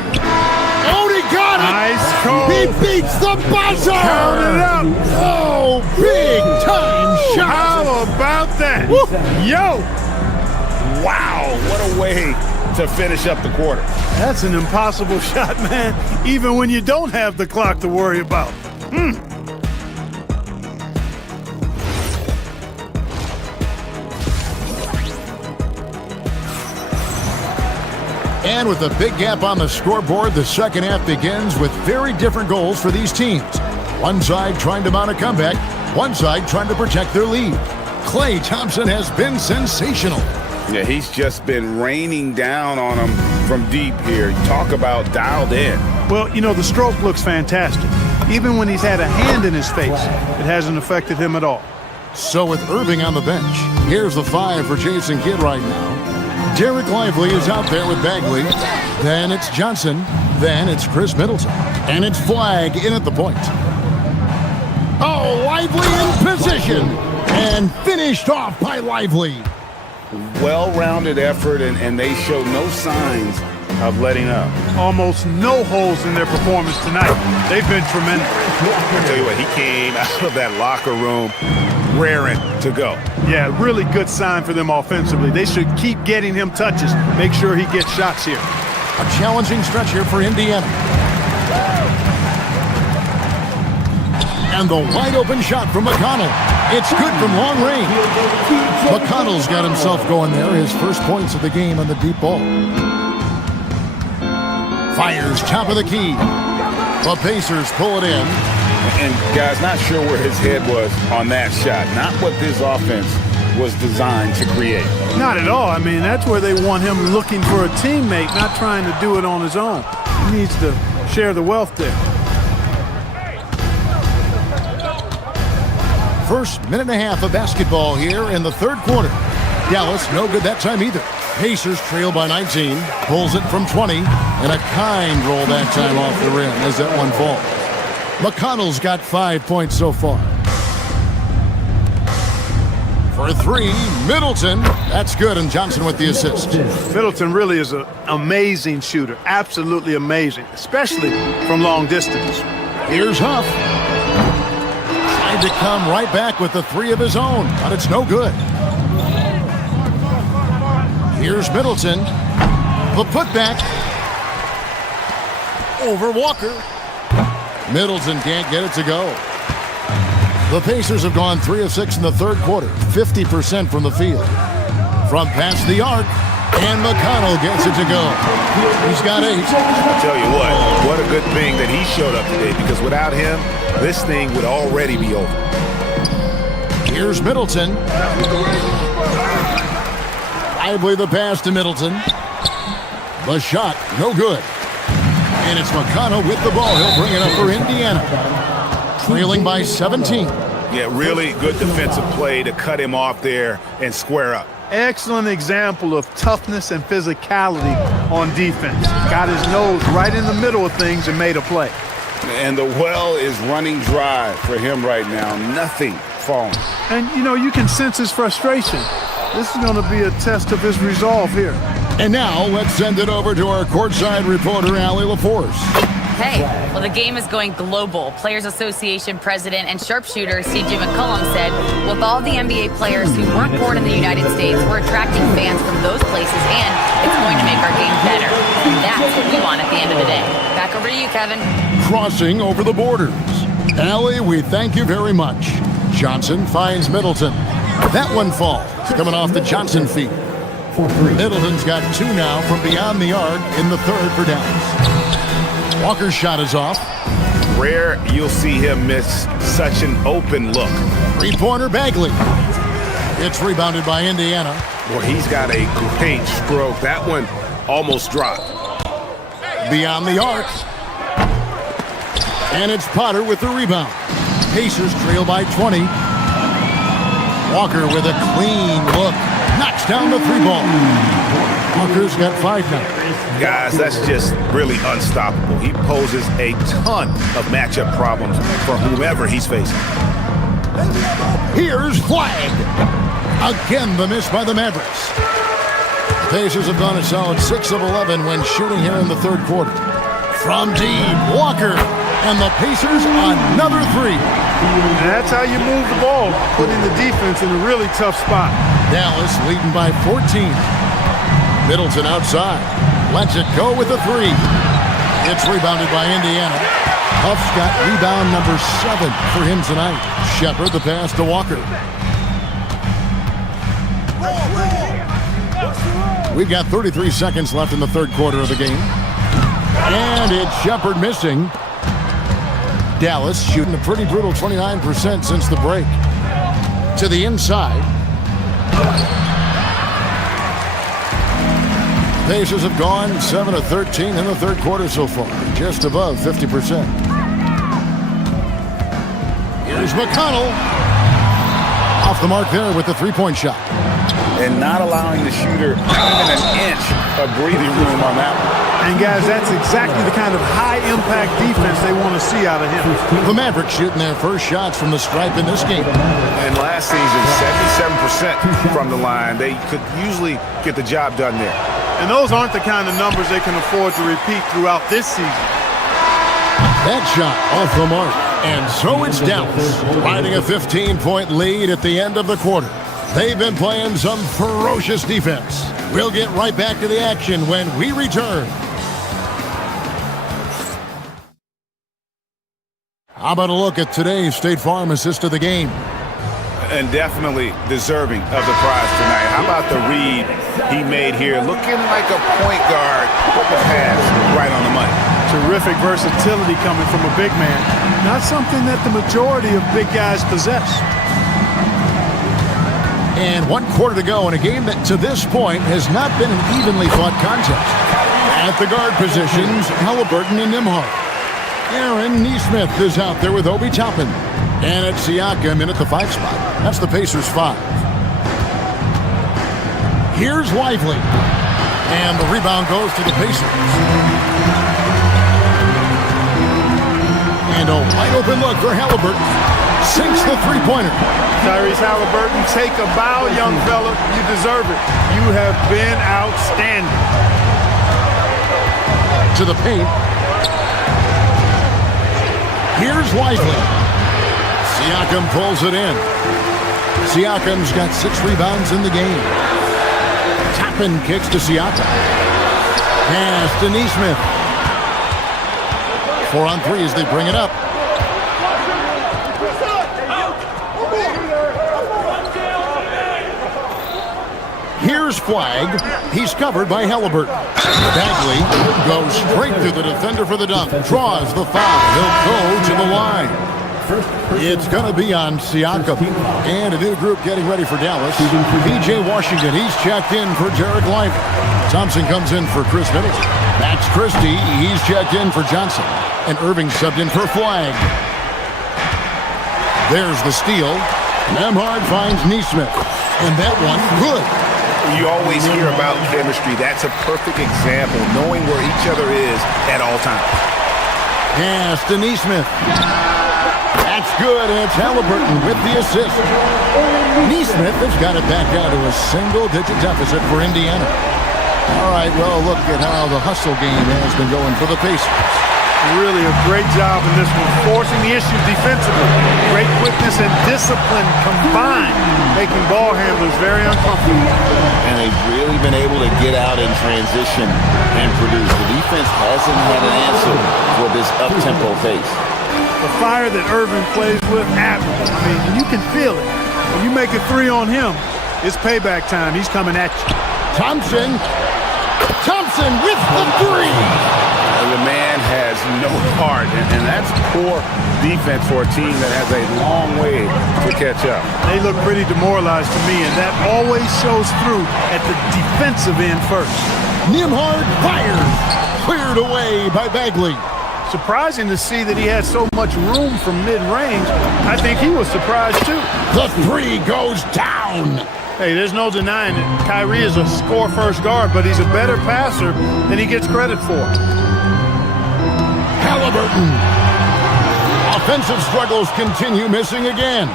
Oh, he got it! Nice call. He beats the buzzer! Count it up. Oh, big time shot! How about that? Woo. Yo! Wow, what a way to finish up the quarter. That's an impossible shot, man, even when you don't have the clock to worry about. And with a big gap on the scoreboard, the second half begins with very different goals for these teams. One side trying to mount a comeback, one side trying to protect their lead. Klay Thompson has been sensational. Yeah, he's just been raining down on him from deep here. Talk about dialed in. Well, you know, the stroke looks fantastic. Even when he's had a hand in his face, it hasn't affected him at all. So with Irving on the bench, here's the 5 for Jason Kidd right now. Derek Lively is out there with Bagley. Then it's Johnson. Then it's Chris Middleton. And it's Flagg in at the point. Oh, Lively in position. And finished off by Lively. Well-rounded effort, and they show no signs of letting up. Almost no holes in their performance tonight. They've been tremendous. I tell you what, he came out of that locker room raring to go. Yeah, really good sign for them offensively. They should keep getting him touches. Make sure he gets shots here. A challenging stretch here for Indiana. And the wide open shot from McConnell. It's good from long range. McConnell's got himself going there. His first points of the game on the deep ball. Fires top of the key. The Pacers pull it in. And guys, not sure where his head was on that shot. Not what this offense was designed to create. Not at all. I mean, that's where they want him looking for a teammate, not trying to do it on his own. He needs to share the wealth there. First minute and a half of basketball here in the third quarter. Dallas no good that time either. Pacers trail by 19, pulls it from 20, and a kind roll that time off the rim as that one falls. McConnell's got 5 points so far. For three, Middleton. That's good, and Johnson with the assist. Middleton really is an amazing shooter. Absolutely amazing, especially from long distance. Here's Huff. Tried to come right back with the three of his own, but it's no good. Here's Middleton. The putback. Over Walker. Middleton can't get it to go. The Pacers have gone 3 of 6 in the third quarter, 50% from the field. From past the arc, and McConnell gets it to go. He's got 8. I'll tell you what a good thing that he showed up today, because without him, this thing would already be over. Here's Middleton. Lively the pass to Middleton. The shot, no good. And it's McConnell with the ball. He'll bring it up for Indiana. Trailing by 17. Yeah, really good defensive play to cut him off there and square up. Excellent example of toughness and physicality on defense. Got his nose right in the middle of things and made a play. And the well is running dry for him right now. Nothing falling. And, you know, you can sense his frustration. This is going to be a test of his resolve here. And now let's send it over to our courtside reporter, Allie LaForce. Hey, well, the game is going global. Players Association president and sharpshooter C.J. McCollum said, with all the NBA players who weren't born in the United States, we're attracting fans from those places, and it's going to make our game better. And that's what we want at the end of the day. Back over to you, Kevin. Crossing over the borders. Allie, we thank you very much. Johnson finds Middleton. That one falls, coming off the Johnson feet. Middleton's got 2 now from beyond the arc in the third for Dallas. Walker's shot is off. Rare you'll see him miss such an open look. Three-pointer Bagley. It's rebounded by Indiana. Boy, he's got a great stroke. That one almost dropped. Beyond the arc. And it's Potter with the rebound. Pacers trail by 20. Walker with a clean look. Knocks down the 3-ball. Walker's got 5 now. Guys, that's just really unstoppable. He poses a ton of matchup problems for whomever he's facing. Here's Flag. Again, the miss by the Mavericks. The Pacers have gone a solid 6 of 11 when shooting here in the third quarter. From deep, Walker. And the Pacers another 3. And that's how you move the ball, putting the defense in a really tough spot. Dallas leading by 14. Middleton outside. Lets it go with a 3. It's rebounded by Indiana. Huff's got rebound number 7 for him tonight. Shepard the pass to Walker. We've got 33 seconds left in the third quarter of the game. And it's Shepard missing. Dallas shooting a pretty brutal 29% since the break. To the inside. Pacers have gone 7 of 13 in the third quarter so far, just above 50%. Here's McConnell. Off the mark there with the 3-point shot. And not allowing the shooter even an inch of breathing room on that one. And guys, that's exactly the kind of high-impact defense they want to see out of him. The Mavericks shooting their first shots from the stripe in this game. And last season, 77% from the line. They could usually get the job done there. And those aren't the kind of numbers they can afford to repeat throughout this season. That shot off the mark. And so it's Dallas, riding a 15-point lead at the end of the quarter. They've been playing some ferocious defense. We'll get right back to the action when we return. How about a look at today's State Farm assist of the game? And definitely deserving of the prize tonight. How about the read he made here? Looking like a point guard. Put the pass right on the money. Terrific versatility coming from a big man. Not something that the majority of big guys possess. And 1 quarter to go in a game that to this point has not been an evenly fought contest. At the guard positions, Halliburton and Nembhard. Aaron Nesmith is out there with Obi Toppin. And it's Siakam in at the 5 spot. That's the Pacers' 5. Here's Lively. And the rebound goes to the Pacers. And a wide open look for Halliburton. Sinks the three-pointer. Tyrese Halliburton, take a bow, young fella. You deserve it. You have been outstanding. To the paint. Here's Lively. Siakam pulls it in. Siakam's got 6 rebounds in the game. Toppin kicks to Siakam. Pass to Nesmith. 4 on 3 as they bring it up. Here's Flag. He's covered by Halliburton. Bagley goes straight to the defender for the dunk. Draws the foul. He'll go to the line. It's going to be on Siakam. And a new group getting ready for Dallas. P.J. Washington, he's checked in for Jarrett Lively. Thompson comes in for Chris Middleton. Max Christie, he's checked in for Johnson. And Irving subbed in for Flag. There's the steal. Nembhard finds Nesmith. And that one, good. You always hear about chemistry. That's a perfect example, knowing where each other is at all times. Pass to Nesmith. That's good, and it's Halliburton with the assist. Nesmith has got it back down to a single-digit deficit for Indiana. All right, well, look at how the hustle game has been going for the Pacers. Really a great job in this one, forcing the issue defensively. Great quickness and discipline combined, making ball handlers very uncomfortable. And they've really been able to get out in transition and produce. The defense hasn't had an answer for this up-tempo pace. The fire that Irving plays with, admirable. I mean, you can feel it. When you make a 3 on him, it's payback time. He's coming at you. Thompson with the 3. The man has no heart, and that's poor defense for a team that has a long way to catch up. They look pretty demoralized to me, and that always shows through at the defensive end first. Nembhard fires. Cleared away by Bagley. Surprising to see that he had so much room from mid-range. I think he was surprised, too. The 3 goes down. Hey, there's no denying it. Kyrie is a score-first guard, but he's a better passer than he gets credit for. Halliburton. Offensive struggles continue, missing again.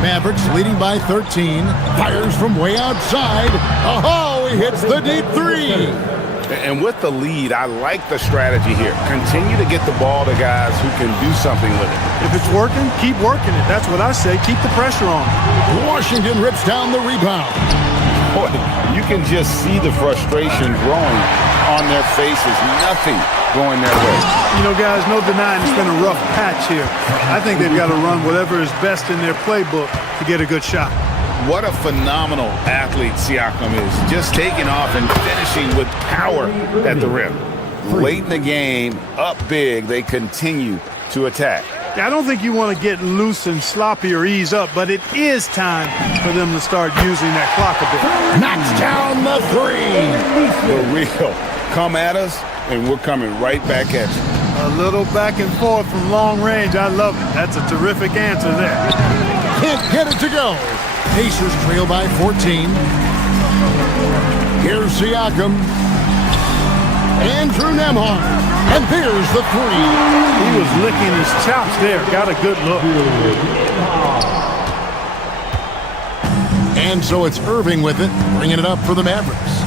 Mavericks leading by 13. Fires from way outside. Oh, he hits the deep 3. And with the lead, I like the strategy here. Continue to get the ball to guys who can do something with it. If it's working, keep working it. That's what I say. Keep the pressure on. Washington rips down the rebound. Boy, you can just see the frustration growing on their faces. Nothing going their way. You know, guys, no denying it's been a rough patch here. I think they've got to run whatever is best in their playbook to get a good shot. What a phenomenal athlete Siakam is. Just taking off and finishing with power at the rim. Late in the game, up big, they continue to attack. Yeah, I don't think you want to get loose and sloppy or ease up, but it is time for them to start using that clock a bit. Knocks down the 3. The real. Come at us, and we're coming right back at you. A little back and forth from long range. I love it. That's a terrific answer there. Can't get it to go. Pacers trail by 14. Here's Siakam. Andrew Nembhard. And there's the 3. He was licking his chops there. Got a good look. And so it's Irving with it, bringing it up for the Mavericks.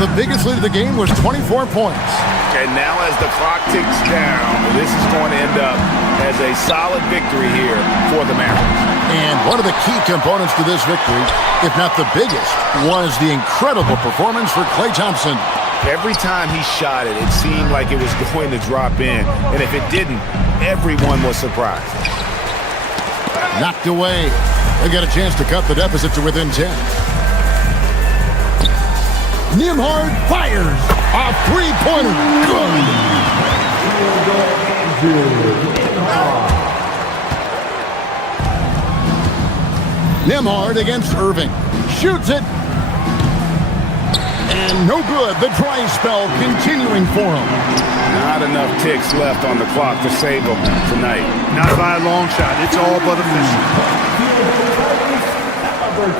The biggest lead of the game was 24 points. And now as the clock ticks down, this is going to end up as a solid victory here for the Mavericks. And one of the key components to this victory, if not the biggest, was the incredible performance for Klay Thompson. Every time he shot it, it seemed like it was going to drop in. And if it didn't, everyone was surprised. Knocked away. They got a chance to cut the deficit to within 10. Nembhard fires a three-pointer. Good. Nembhard against Irving. Shoots it. And no good. The dry spell continuing for him. Not enough ticks left on the clock to save him tonight. Not by a long shot. It's all but official.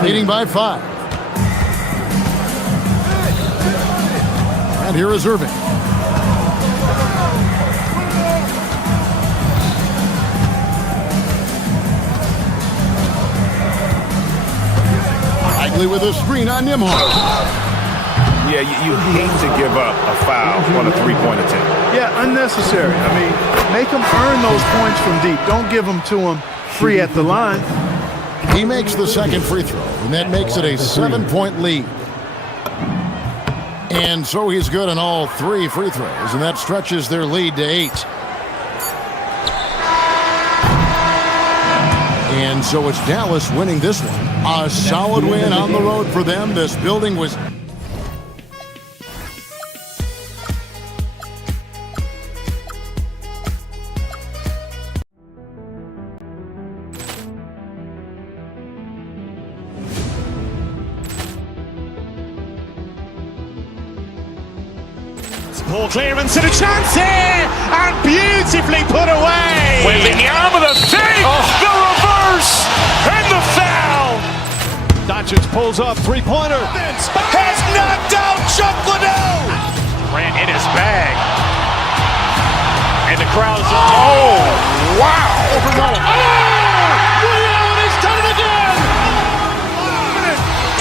Leading by 5. And here is Irving. Bagley with a screen on Nembhard. Yeah, you hate to give up a foul on a three-point attempt. Yeah, unnecessary. I mean, make them earn those points from deep. Don't give them to them free at the line. He makes the second free throw, and that makes it a 7-point lead. And so he's good on all 3 free throws, and that stretches their lead to 8. And so it's Dallas winning this one. A solid win on the road for them. This building was... Ball clearance and a chance here, and beautifully put away. Wembanyama the fake, the reverse, and the foul. Doncic pulls up, three-pointer. Has knocked out Chuck Liddell. Ran in his bag. And the crowd's, oh, wow. He's done it again.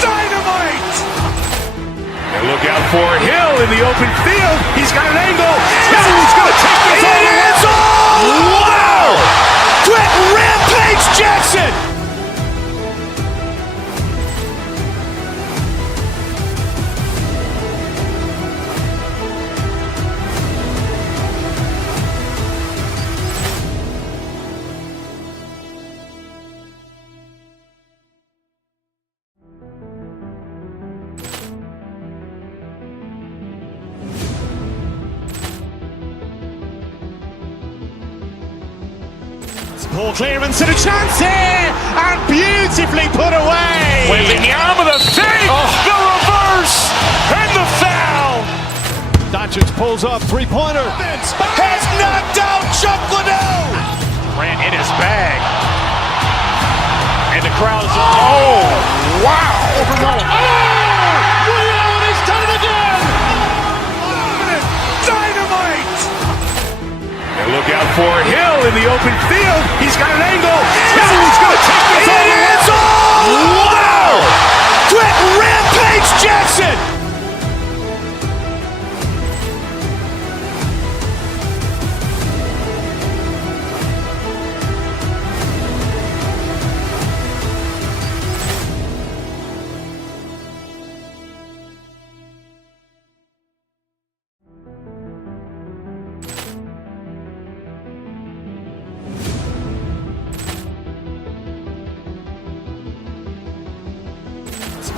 Dynamite. And look out for Hill in the open field. He's got an angle. He's going to take this all the way. Wow! Quit Rampage Jackson. Ball clearance and a chance here, and beautifully put away. Wembanyama the fake, the reverse, and the foul. Doncic pulls up, three-pointer. Has knocked out Chuck Liddell. Ran in his bag. And the crowd's, oh, wow. He's done it again. Dynamite. And look out for Hill in the open field. He's got an angle. He's going to take this all the way. Wow! Quit Rampage Jackson.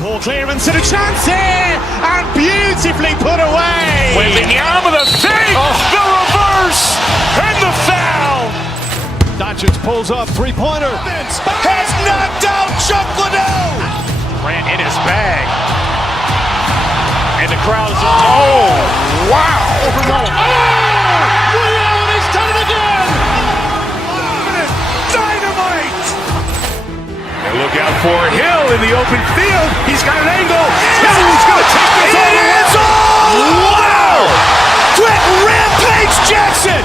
Ball clearance and a chance here, and beautifully put away. Wembanyama the fake, the reverse, and the foul. Doncic pulls up, three-pointer. Has knocked out Chuck Liddell. Ran in his bag. And the crowd's, oh, wow. He's done it again. Dynamite. And look out for Hill in the open field. He's got an angle. He's going to take this all the way. Wow! Quit Rampage Jackson.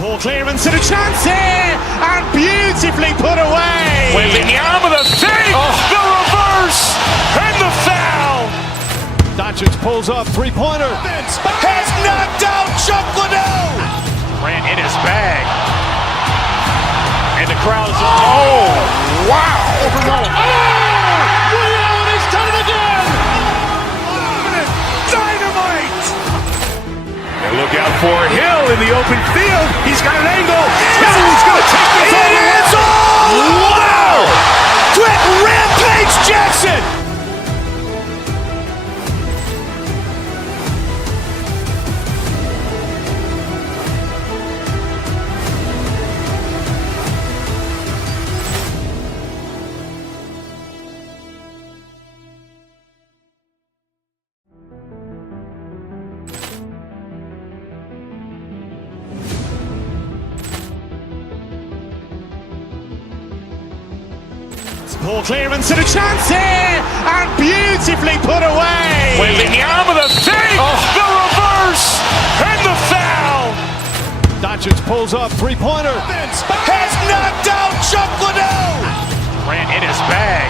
Ball clearance and a chance here, and beautifully put away. Wembanyama the fake, the reverse, and the Doncic pulls up, three-pointer. Has knocked out Chuck Liddell. Ran in his bag. And the crowd is, oh, wow. Ray Allen has done it again. Dynamite. And look out for Hill in the open field. He's got an angle. Hill's going to take this all the way. Wow. Quick Rampage Jackson. Ball clearance and a chance here, and beautifully put away. Wembanyama the fake, the reverse, and the foul. Doncic pulls up, three-pointer. Has knocked out Chuck Liddell. Ran in his bag.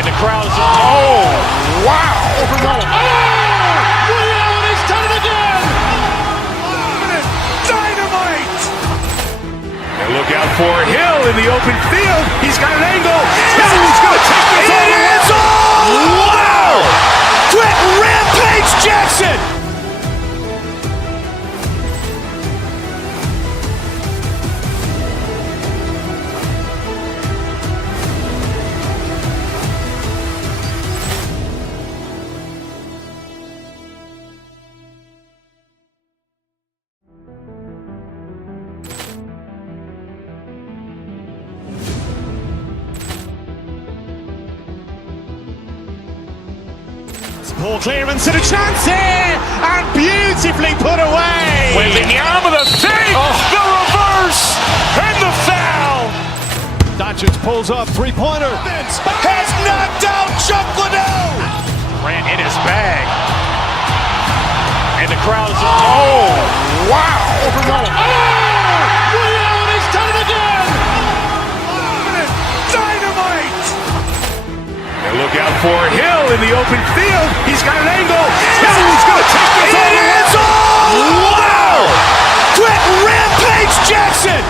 And the crowd is, oh, wow. Ray Allen has done it again. Dynamite. And look out for Hill in the open field. He's got an angle. Hill's going to take this all the way. Wow. Quick Rampage Jackson. Ball clearance and a chance here, and beautifully put away. Wembanyama the fake, the reverse, and the foul. Doncic pulls up, three-pointer. Has knocked out Chuck Liddell. Ran in his bag. And the crowd is, oh, wow. Ray Allen has done it again. Dynamite. And look out for Hill in the open field. He's got an angle. Hill's going to take this all the way. Wow. Quick Rampage Jackson.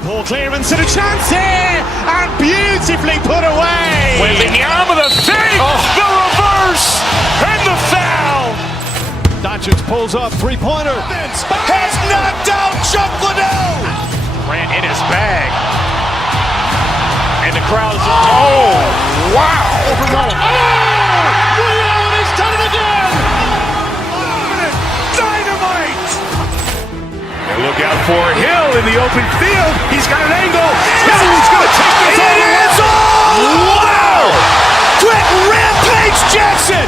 Ball clearance and a chance here, and beautifully put away. Wembanyama the fake, the reverse, and the foul. Doncic pulls up, three-pointer. Has knocked out Chuck Liddell. Ran in his bag. And the crowd is, oh, wow. Ray Allen has done it again. Dynamite. And look out for Hill in the open field. He's got an angle. Hill's going to take this all the way. Wow. Quick Rampage Jackson.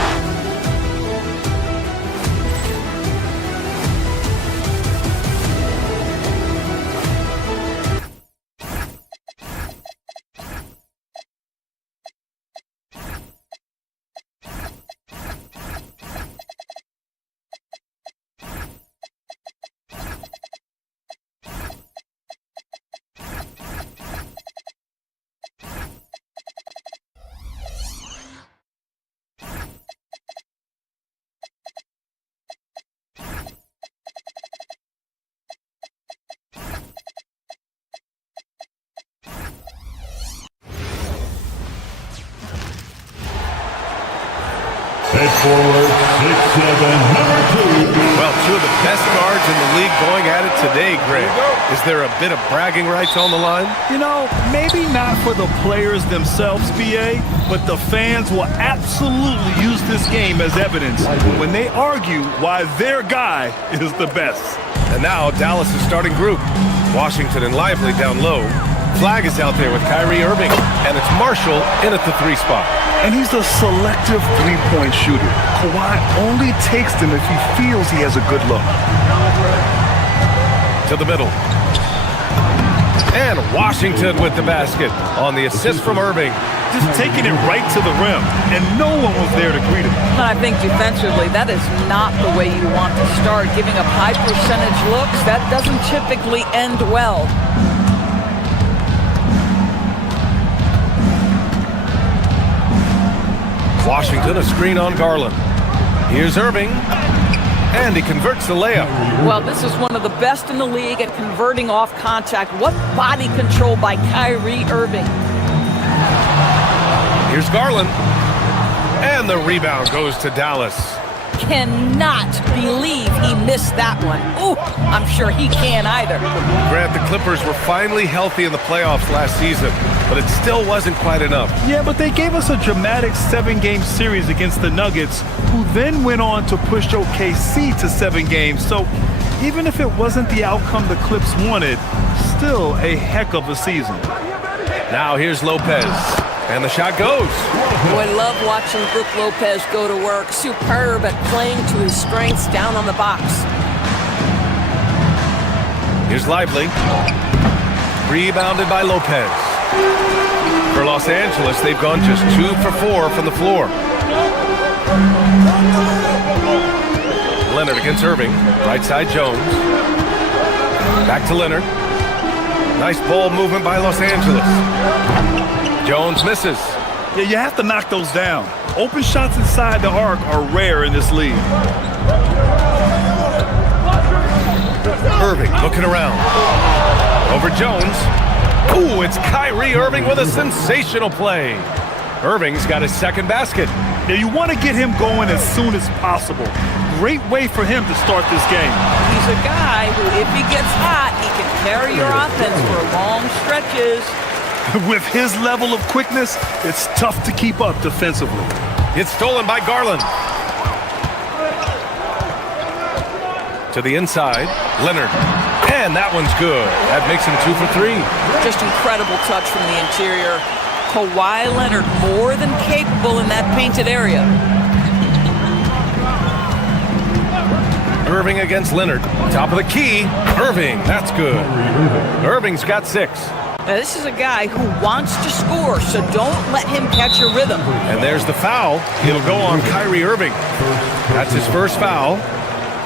Head forward, 6'7", number 2. Well, two of the best guards in the league going at it today, Greg. Is there a bit of bragging rights on the line? You know, maybe not for the players themselves, BA, but the fans will absolutely use this game as evidence when they argue why their guy is the best. And now Dallas' starting group. Washington and Lively down low. Flag is out there with Kyrie Irving, and it's Marshall in at the 3 spot. And he's a selective three-point shooter. Kawhi only takes them if he feels he has a good look. To the middle. And Washington with the basket on the assist from Irving. Just taking it right to the rim, and no one was there to greet him. I think defensively, that is not the way you want to start. Giving up high percentage looks, that doesn't typically end well. Washington, a screen on Garland. Here's Irving, and he converts the layup. Well, this is one of the best in the league at converting off contact. What body control by Kyrie Irving. Here's Garland, and the rebound goes to Dallas. Cannot believe he missed that one. Ooh, I'm sure he can't either. Grant, the Clippers were finally healthy in the playoffs last season, but it still wasn't quite enough. Yeah, but they gave us a dramatic 7-game series against the Nuggets, who then went on to push OKC to 7 games. So even if it wasn't the outcome the Clips wanted, still a heck of a season. Now here's Lopez, and the shot goes. Boy, love watching Brook Lopez go to work. Superb at playing to his strengths down on the box. Here's Lively. Rebounded by Lopez. For Los Angeles, they've gone just 2 for 4 from the floor. Leonard against Irving. Right side Jones. Back to Leonard. Nice ball movement by Los Angeles. Jones misses. Yeah, you have to knock those down. Open shots inside the arc are rare in this league. Irving looking around. Over Jones. Ooh, it's Kyrie Irving with a sensational play. Irving's got his second basket. Yeah, you want to get him going as soon as possible. Great way for him to start this game. He's a guy who, if he gets hot, he can carry your offense for long stretches. With his level of quickness, it's tough to keep up defensively. It's stolen by Garland. To the inside, Leonard. And that one's good. That makes him 2 for 3. Just incredible touch from the interior. Kawhi Leonard more than capable in that painted area. Irving against Leonard. Top of the key. Irving, that's good. Irving's got 6. Now, this is a guy who wants to score, so don't let him catch a rhythm. And there's the foul. It'll go on Kyrie Irving. That's his first foul.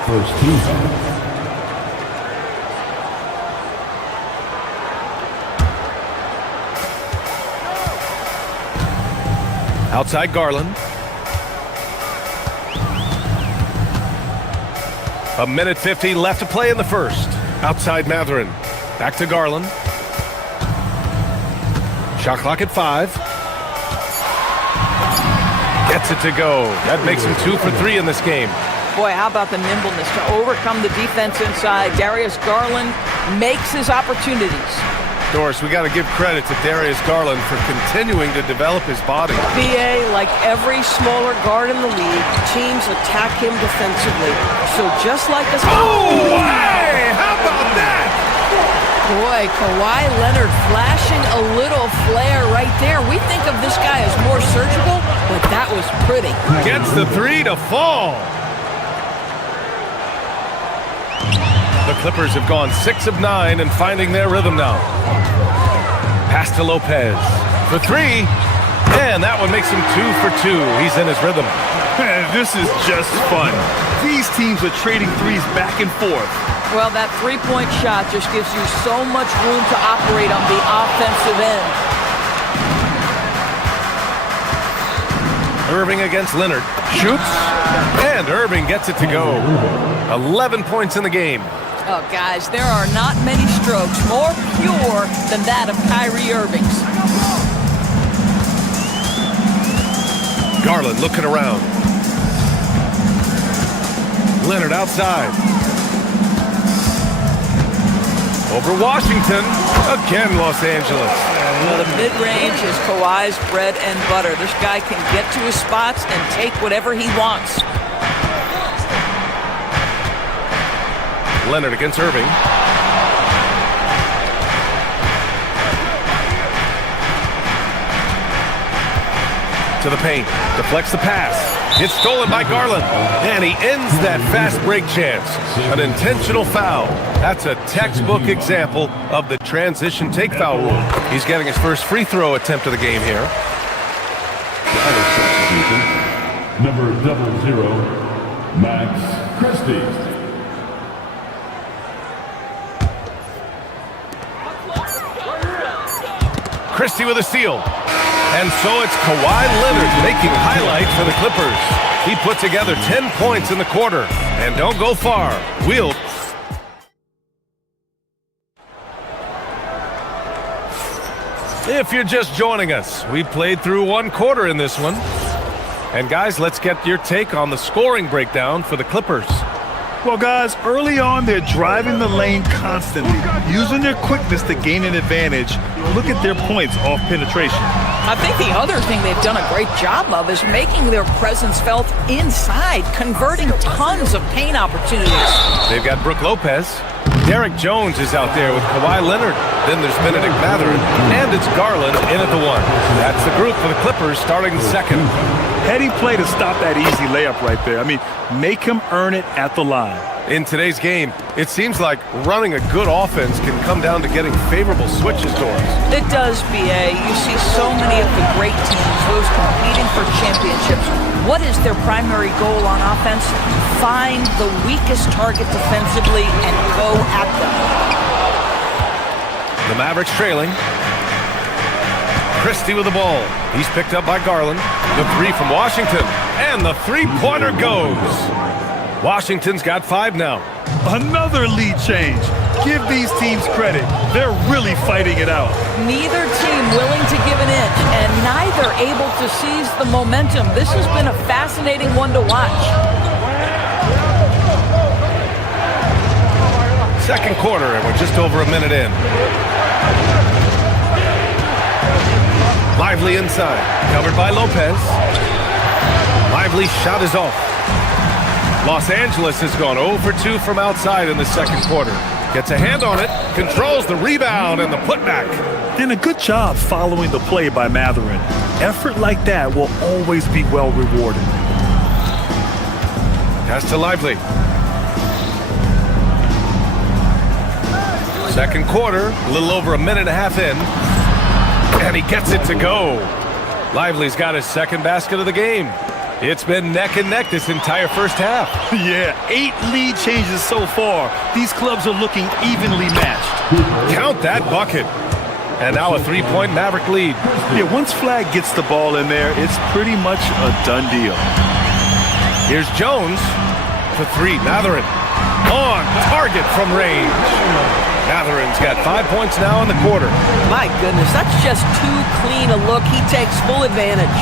First team. Outside Garland. A minute 50 left to play in the first. Outside Matherin. Back to Garland. Shot clock at 5. Gets it to go. That makes him 2 for 3 in this game. Boy, how about the nimbleness to overcome the defense inside. Darius Garland makes his opportunities. Doris, we got to give credit to Darius Garland for continuing to develop his body. BA, like every smaller guard in the league, teams attack him defensively. So just like us. Oh, hey! How about that? Boy, Kawhi Leonard flashing a little flare right there. We think of this guy as more surgical, but that was pretty. Gets the 3 to fall. The Clippers have gone 6 of 9 and finding their rhythm now. Pass to Lopez for 3, and that one makes him 2 for 2. He's in his rhythm. This is just fun. These teams are trading threes back and forth. Well, that three-point shot just gives you so much room to operate on the offensive end. Irving against Leonard. Shoots, and Irving gets it to go. 11 points in the game. Oh, guys, there are not many strokes more pure than that of Kyrie Irving's. Garland looking around. Leonard outside. Over Washington. Again, Los Angeles. Well, the mid-range is Kawhi's bread and butter. This guy can get to his spots and take whatever he wants. Leonard against Irving. To the paint. Deflects the pass. It's stolen by Garland. And he ends that fast break chance. An intentional foul. That's a textbook example of the transition take foul rule. He's getting his first free throw attempt of the game here. Number 00, Max Christie. Christie with a steal. And so it's Kawhi Leonard making highlights for the Clippers. He put together 10 points in the quarter. And don't go far. If you're just joining us, we played through one quarter in this one. And guys, let's get your take on the scoring breakdown for the Clippers. Well, guys, early on, they're driving the lane constantly, using their quickness to gain an advantage. Look at their points off penetration. I think the other thing they've done a great job of is making their presence felt inside, converting tons of paint opportunities. They've got Brook Lopez. Derek Jones is out there with Kawhi Leonard. Then there's Benedict Mathurin, and it's Garland in at the 1. That's the group for the Clippers starting the second. Heady play to stop that easy layup right there. I mean, make him earn it at the line. In today's game, it seems like running a good offense can come down to getting favorable switches to us. It does, B.A. You see so many of the great teams, those competing for championships. What is their primary goal on offense? Find the weakest target defensively and go at them. The Mavericks trailing. Christie with the ball. He's picked up by Garland. The 3 from Washington. And the three-pointer goes. Washington's got 5 now. Another lead change. Give these teams credit. They're really fighting it out. Neither team willing to give an inch, and neither able to seize the momentum. This has been a fascinating one to watch. Second quarter, and we're just over a minute in. Lively inside, covered by Lopez. Lively's shot is off. Los Angeles has gone 0 for 2 from outside in the second quarter. Gets a hand on it, controls the rebound and the putback. And a good job following the play by Mathurin. Effort like that will always be well rewarded. Pass to Lively. Second quarter, a little over a minute and a half in. And he gets it to go. Lively's got his second basket of the game. It's been neck and neck this entire first half. Yeah, 8 lead changes so far. These clubs are looking evenly matched. Count that bucket. And now a 3-point Maverick lead. Yeah, once Flag gets the ball in there, it's pretty much a done deal. Here's Jones for 3. Mathurin on target from range. Mathurin's got 5 points now in the quarter. My goodness, that's just too clean a look. He takes full advantage.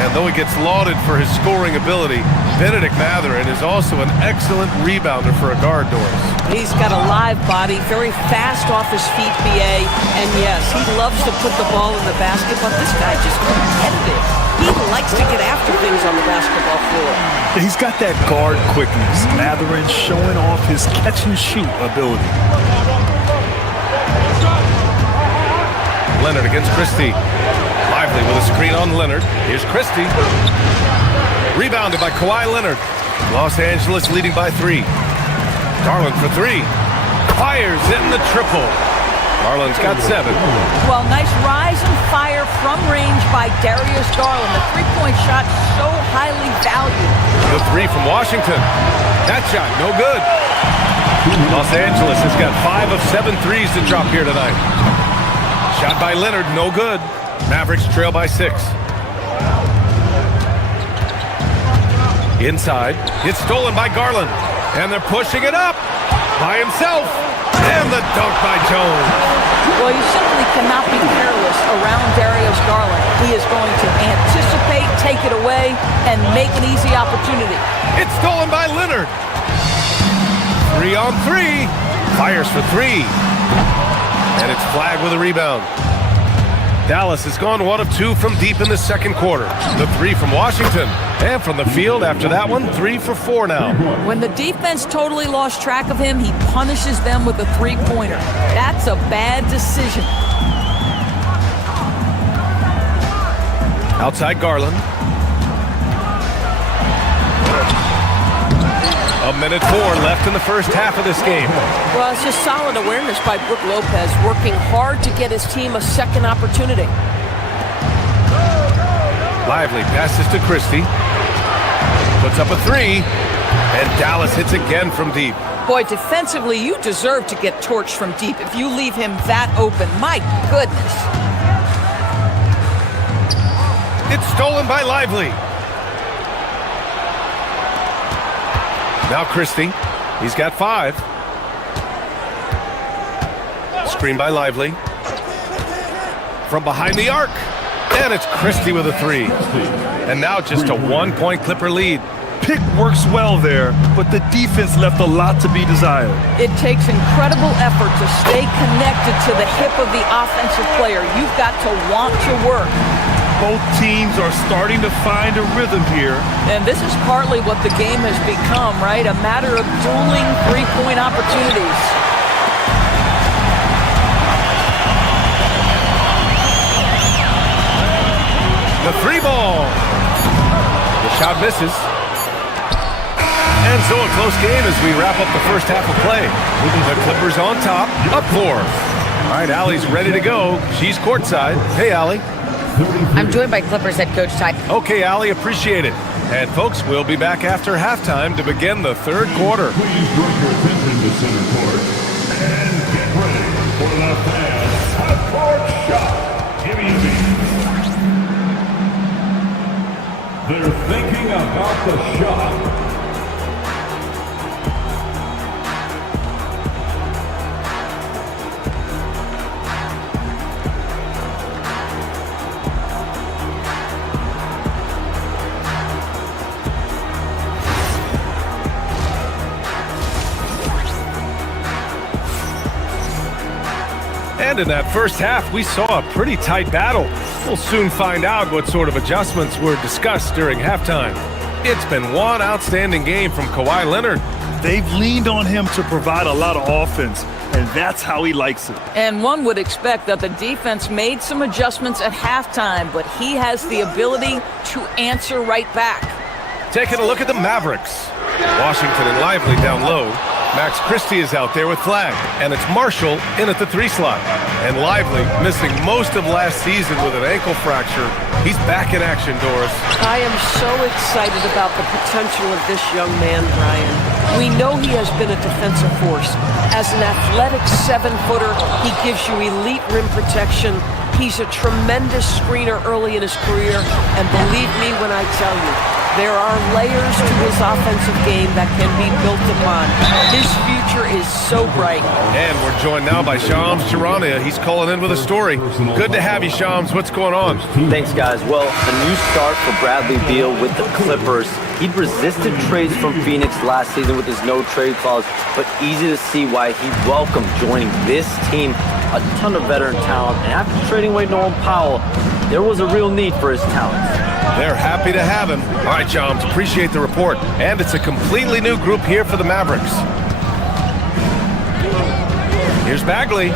And though he gets lauded for his scoring ability, Benedict Mathurin is also an excellent rebounder for a guard, Doris. He's got a live body, very fast off his feet, B.A. And yes, he loves to put the ball in the basket, but this guy just competitive. He likes to get after things on the basketball floor. He's got that guard quickness. Mathurin showing off his catch-and-shoot ability. Leonard against Christie. Lively with a screen on Leonard. Here's Christie. Rebounded by Kawhi Leonard. Los Angeles leading by 3. Garland for 3. Fires in the triple. Garland's got 7. Well, nice rise and fire from range by Darius Garland. The three-point shot so highly valued. The 3 from Washington. That shot, no good. Los Angeles has got 5 of 7 threes to drop here tonight. Shot by Leonard, no good. Mavericks trail by 6. Inside, it's stolen by Garland. And they're pushing it up by himself. And the dunk by Jones. Well, you simply cannot be careless around Darius Garland. He is going to anticipate, take it away, and make an easy opportunity. It's stolen by Leonard. 3 on 3. Fires for 3. And it's Flag with a rebound. Dallas has gone 1 of 2 from deep in the second quarter. The 3 from Washington. And from the field after that one, 3 for 4 now. When the defense totally lost track of him, he punishes them with a three-pointer. That's a bad decision. Outside Garland. 1:04 left in the first half of this game. Well, it's just solid awareness by Brook Lopez, working hard to get his team a second opportunity. Lively passes to Christie. Puts up a three. And Dallas hits again from deep. Boy, defensively, you deserve to get torched from deep if you leave him that open. My goodness. It's stolen by Lively. Now Christie. He's got 5. Screen by Lively. From behind the arc. And it's Christie with a 3. And now just a 1-point Clipper lead. Pick works well there, but the defense left a lot to be desired. It takes incredible effort to stay connected to the hip of the offensive player. You've got to want to work. Both teams are starting to find a rhythm here. And this is partly what the game has become, right? A matter of dueling three-point opportunities. The 3 ball. The shot misses. And so a close game as we wrap up the first half of play. The Clippers on top, up 4. All right, Allie's ready to go. She's courtside. Hey, Allie. I'm joined by Clippers head coach Ty. Okay, Allie, appreciate it. And folks, we'll be back after halftime to begin the third quarter. Please direct your attention to center court and get ready for the fast half-court shot. Give me a beat. They're thinking about the shot. And in that first half, we saw a pretty tight battle. We'll soon find out what sort of adjustments were discussed during halftime. It's been one outstanding game from Kawhi Leonard. They've leaned on him to provide a lot of offense, and that's how he likes it. And one would expect that the defense made some adjustments at halftime, but he has the ability to answer right back. Taking a look at the Mavericks. Washington and Lively down low. Max Christie is out there with Flag, and it's Marshall in at the 3 slot. And Lively, missing most of last season with an ankle fracture, he's back in action, Doris. I am so excited about the potential of this young man, Brian. We know he has been a defensive force. As an athletic 7-footer, he gives you elite rim protection. He's a tremendous screener early in his career, and believe me when I tell you, there are layers to his offensive game that can be built upon. His future is so bright. And we're joined now by Shams Charania. He's calling in with a story. Good to have you, Shams. What's going on? Thanks, guys. Well, a new start for Bradley Beal with the Clippers. He'd resisted trades from Phoenix last season with his no-trade clause, but easy to see why he welcomed joining this team. A ton of veteran talent, and after trading away Norman Powell, there was a real need for his talent. They're happy to have him. All right, Shams, appreciate the report. And it's a completely new group here for the Mavericks. Here's Bagley.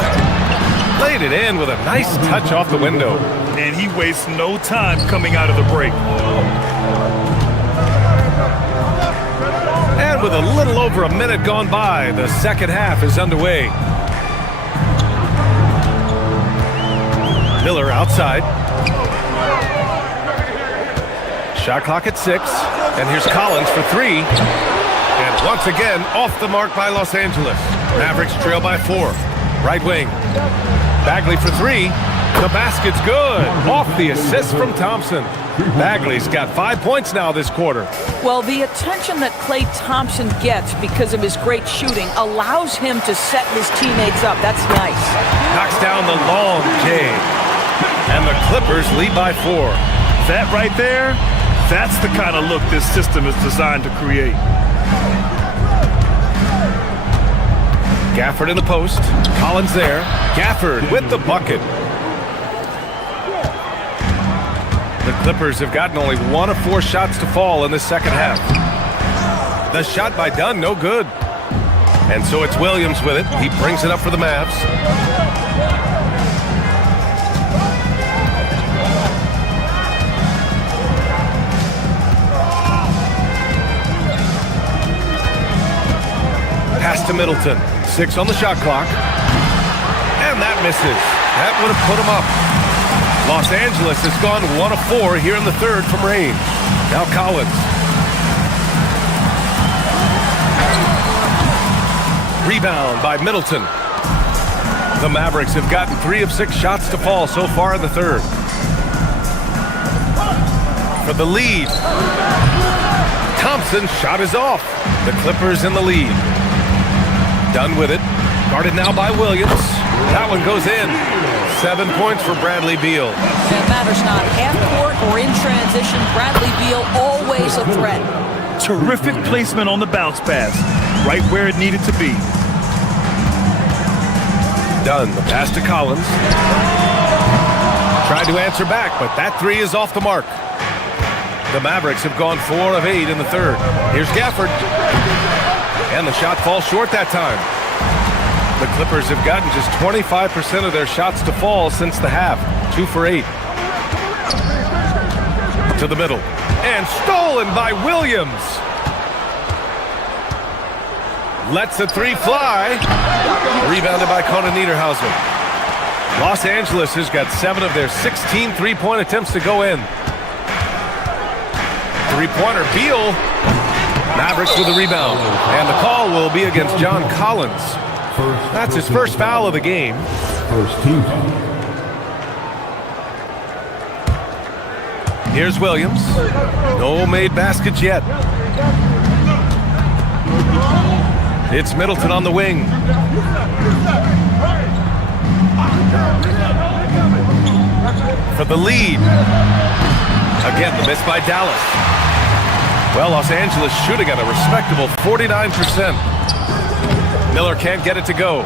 Laid it in with a nice touch off the window. And he wastes no time coming out of the break. And with a little over a minute gone by, the second half is underway. Miller outside. Shot clock at 6. And here's Collins for 3. And once again, off the mark by Los Angeles. Mavericks trail by 4. Right wing. Bagley for 3. The basket's good. Off the assist from Thompson. Bagley's got 5 points now this quarter. Well, the attention that Klay Thompson gets because of his great shooting allows him to set his teammates up. That's nice. Knocks down the long J. And the Clippers lead by 4. That right there, that's the kind of look this system is designed to create. Gafford in the post. Collins there. Gafford with the bucket. The Clippers have gotten only 1 of 4 shots to fall in the second half. The shot by Dunn, no good. And so it's Williams with it. He brings it up for the Mavs. to Middleton. 6 on the shot clock. And that misses. That would have put him up. Los Angeles has gone 1 of 4 here in the third from range. Now Collins. Rebound by Middleton. The Mavericks have gotten 3 of 6 shots to fall so far in the third. For the lead. Thompson's shot is off. The Clippers in the lead. Done with it. Guarded now by Williams. That one goes in. 7 points for Bradley Beal. It matters not half court or in transition. Bradley Beal always a threat. Terrific placement on the bounce pass. Right where it needed to be. Done. The pass to Collins. Tried to answer back, but that 3 is off the mark. The Mavericks have gone 4 of 8 in the third. Here's Gafford. And the shot falls short that time. The Clippers have gotten just 25% of their shots to fall since the half. 2 for 8. To the middle. And stolen by Williams. Lets the 3 fly. Rebounded by Conan Niederhauser. Los Angeles has got 7 of their 16 three-point attempts to go in. Three-pointer, Beal. Mavericks with a rebound. And the call will be against John Collins. That's his first foul of the game. First team foul. Here's Williams. No made baskets yet. It's Middleton on the wing. For the lead. Again, the miss by Dallas. Well, Los Angeles shooting at a respectable 49%. Miller can't get it to go.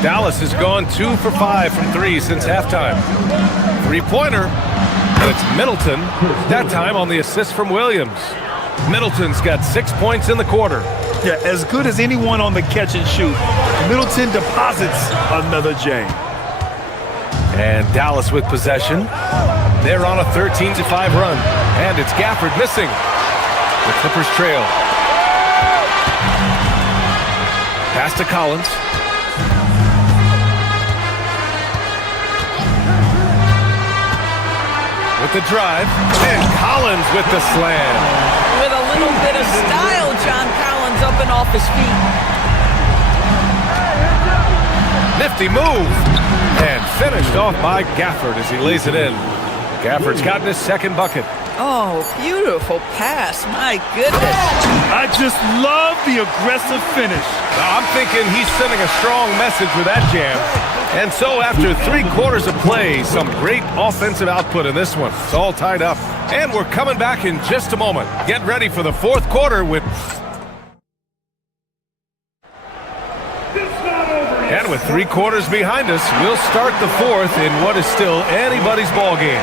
Dallas has gone 2 for 5 from 3 since halftime. Three-pointer, and it's Middleton, that time on the assist from Williams. Middleton's got 6 points in the quarter. Yeah, as good as anyone on the catch and shoot. Middleton deposits another J. And Dallas with possession. They're on a 13-5 run. And it's Gafford missing. The Clippers trail. Pass to Collins. With the drive. And Collins with the slam. With a little bit of style, John Collins up and off his feet. Nifty move. And finished off by Gafford as he lays it in. Gafford's gotten his second bucket. Oh, beautiful pass. My goodness. I just love the aggressive finish. I'm thinking he's sending a strong message with that jam. And so after 3 quarters of play, some great offensive output in this one. It's all tied up. And we're coming back in just a moment. Get ready for the 4th quarter with... And with 3 quarters behind us, we'll start the 4th in what is still anybody's ball game.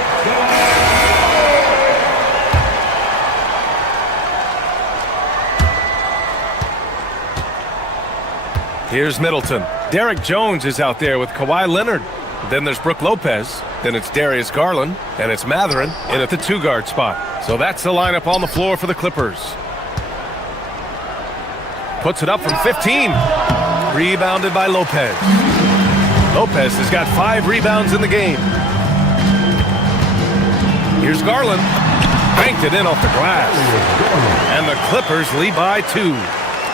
Here's Middleton. Derek Jones is out there with Kawhi Leonard. Then there's Brook Lopez. Then it's Darius Garland. And it's Mathurin in at the 2-guard spot. So that's the lineup on the floor for the Clippers. Puts it up from 15. Rebounded by Lopez. Lopez has got 5 rebounds in the game. Here's Garland. Banked it in off the glass. And the Clippers lead by 2.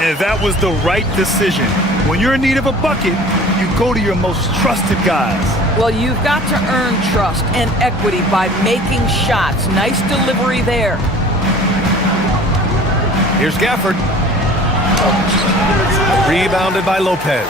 And that was the right decision. When you're in need of a bucket, you go to your most trusted guys. Well, you've got to earn trust and equity by making shots. Nice delivery there. Here's Gafford. Rebounded by Lopez.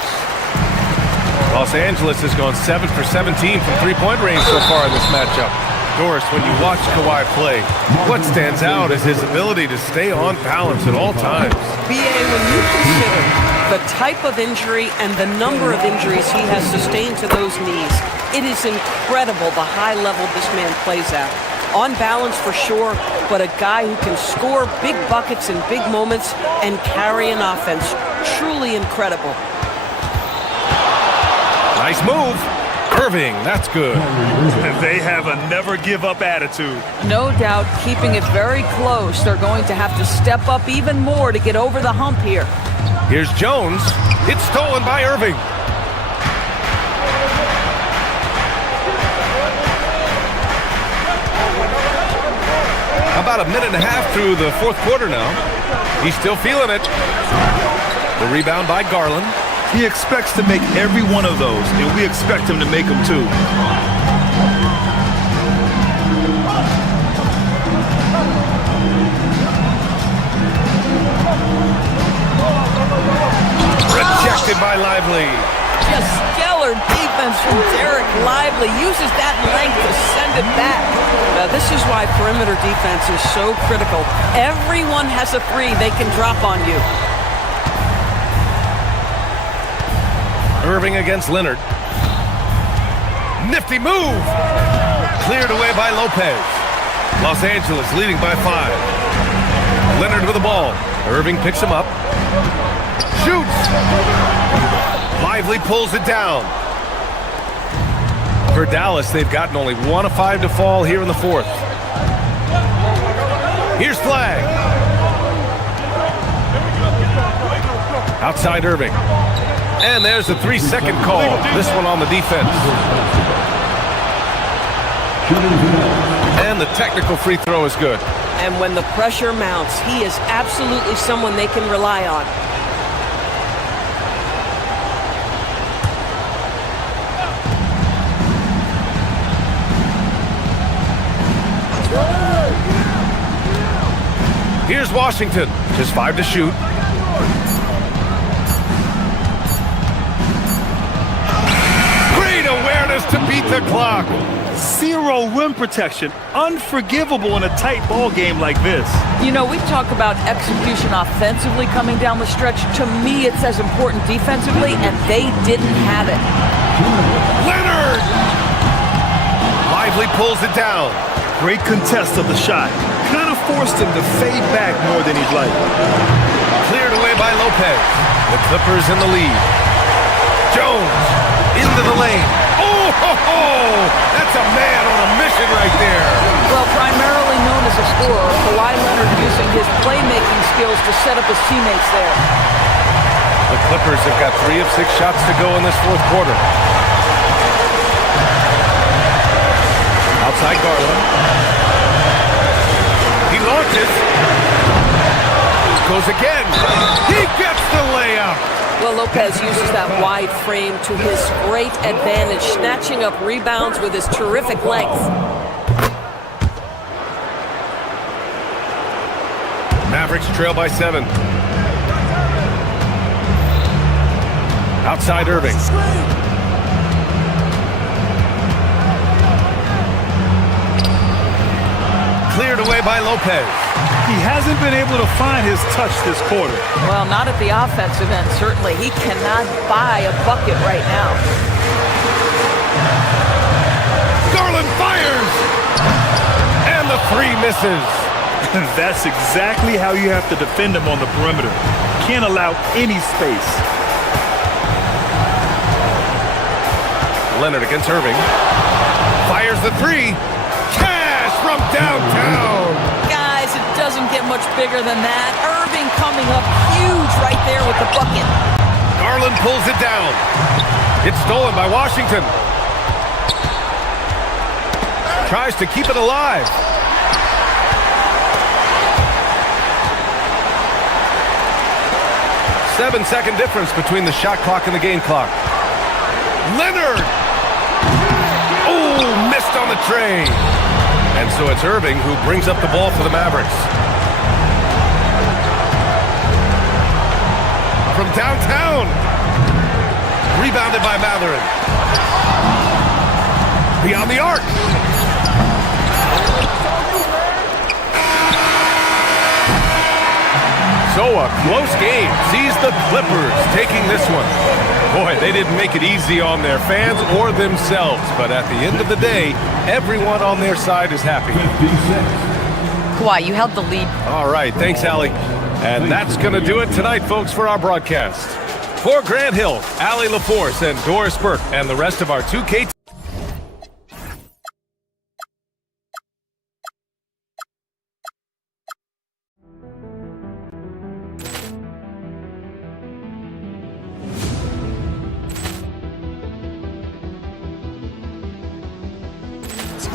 Los Angeles has gone 7 for 17 from 3-point range so far in this matchup. Doris, when you watch Kawhi play, what stands out is his ability to stay on balance at all times. B.A., when you consider the type of injury and the number of injuries he has sustained to those knees, it is incredible the high level this man plays at. On balance for sure, but a guy who can score big buckets in big moments and carry an offense. Truly incredible. Nice move. Irving, that's good. They have a never-give-up attitude. No doubt, keeping it very close. They're going to have to step up even more to get over the hump here. Here's Jones. It's stolen by Irving. About a minute and a half through the fourth quarter now. He's still feeling it. The rebound by Garland. He expects to make every one of those, and we expect him to make them too. Rejected by Lively. Just stellar defense from Derek Lively. Uses that length to send it back. Now, this is why perimeter defense is so critical. Everyone has a three they can drop on you. Irving against Leonard. Nifty move. Cleared away by Lopez. Los Angeles leading by 5. Leonard with the ball. Irving picks him up. Shoots. Lively pulls it down. For Dallas, they've gotten only 1 of 5 to fall here in the fourth. Here's Flag. Outside Irving. And there's a 3-second call. This one on the defense. And the technical free throw is good. And when the pressure mounts, he is absolutely someone they can rely on. Here's Washington. Just 5 to shoot. Great awareness to beat the clock. Zero rim protection. Unforgivable in a tight ball game like this. You know, we talk about execution offensively coming down the stretch. To me, it's as important defensively, and they didn't have it. Leonard! Lively pulls it down. Great contest of the shot. Kind of forced him to fade back more than he'd like. Cleared away by Lopez. The Clippers in the lead. Jones into the lane. Oh, ho, ho! That's a man on a mission right there. Well, primarily known as a scorer, Kawhi Leonard using his playmaking skills to set up his teammates there. The Clippers have got 3 of 6 shots to go in this fourth quarter. Outside Garland. He launches. Goes again. He gets the layup. Well, Lopez uses that wide frame to his great advantage, snatching up rebounds with his terrific length. Mavericks trail by 7. Outside Irving. Cleared away by Lopez. He hasn't been able to find his touch this quarter. Well, not at the offensive end, certainly. He cannot buy a bucket right now. Garland fires! And the 3 misses. That's exactly how you have to defend him on the perimeter. Can't allow any space. Leonard against Irving. Fires the 3. Cash from downtown. Guys, it doesn't get much bigger than that. Irving coming up huge right there with the bucket. Garland pulls it down. It's stolen by Washington. Tries to keep it alive. Seven-second difference between the shot clock and the game clock. Leonard! Oh, missed on the tray. And so it's Irving who brings up the ball for the Mavericks. From downtown. Rebounded by Matherin. Beyond the arc. So a close game sees the Clippers taking this one. Boy, they didn't make it easy on their fans or themselves, but at the end of the day, everyone on their side is happy. Kawhi, you held the lead. All right, thanks, Allie. And that's going to do it tonight, folks, for our broadcast. For Grant Hill, Allie LaForce, and Doris Burke, and the rest of our 2K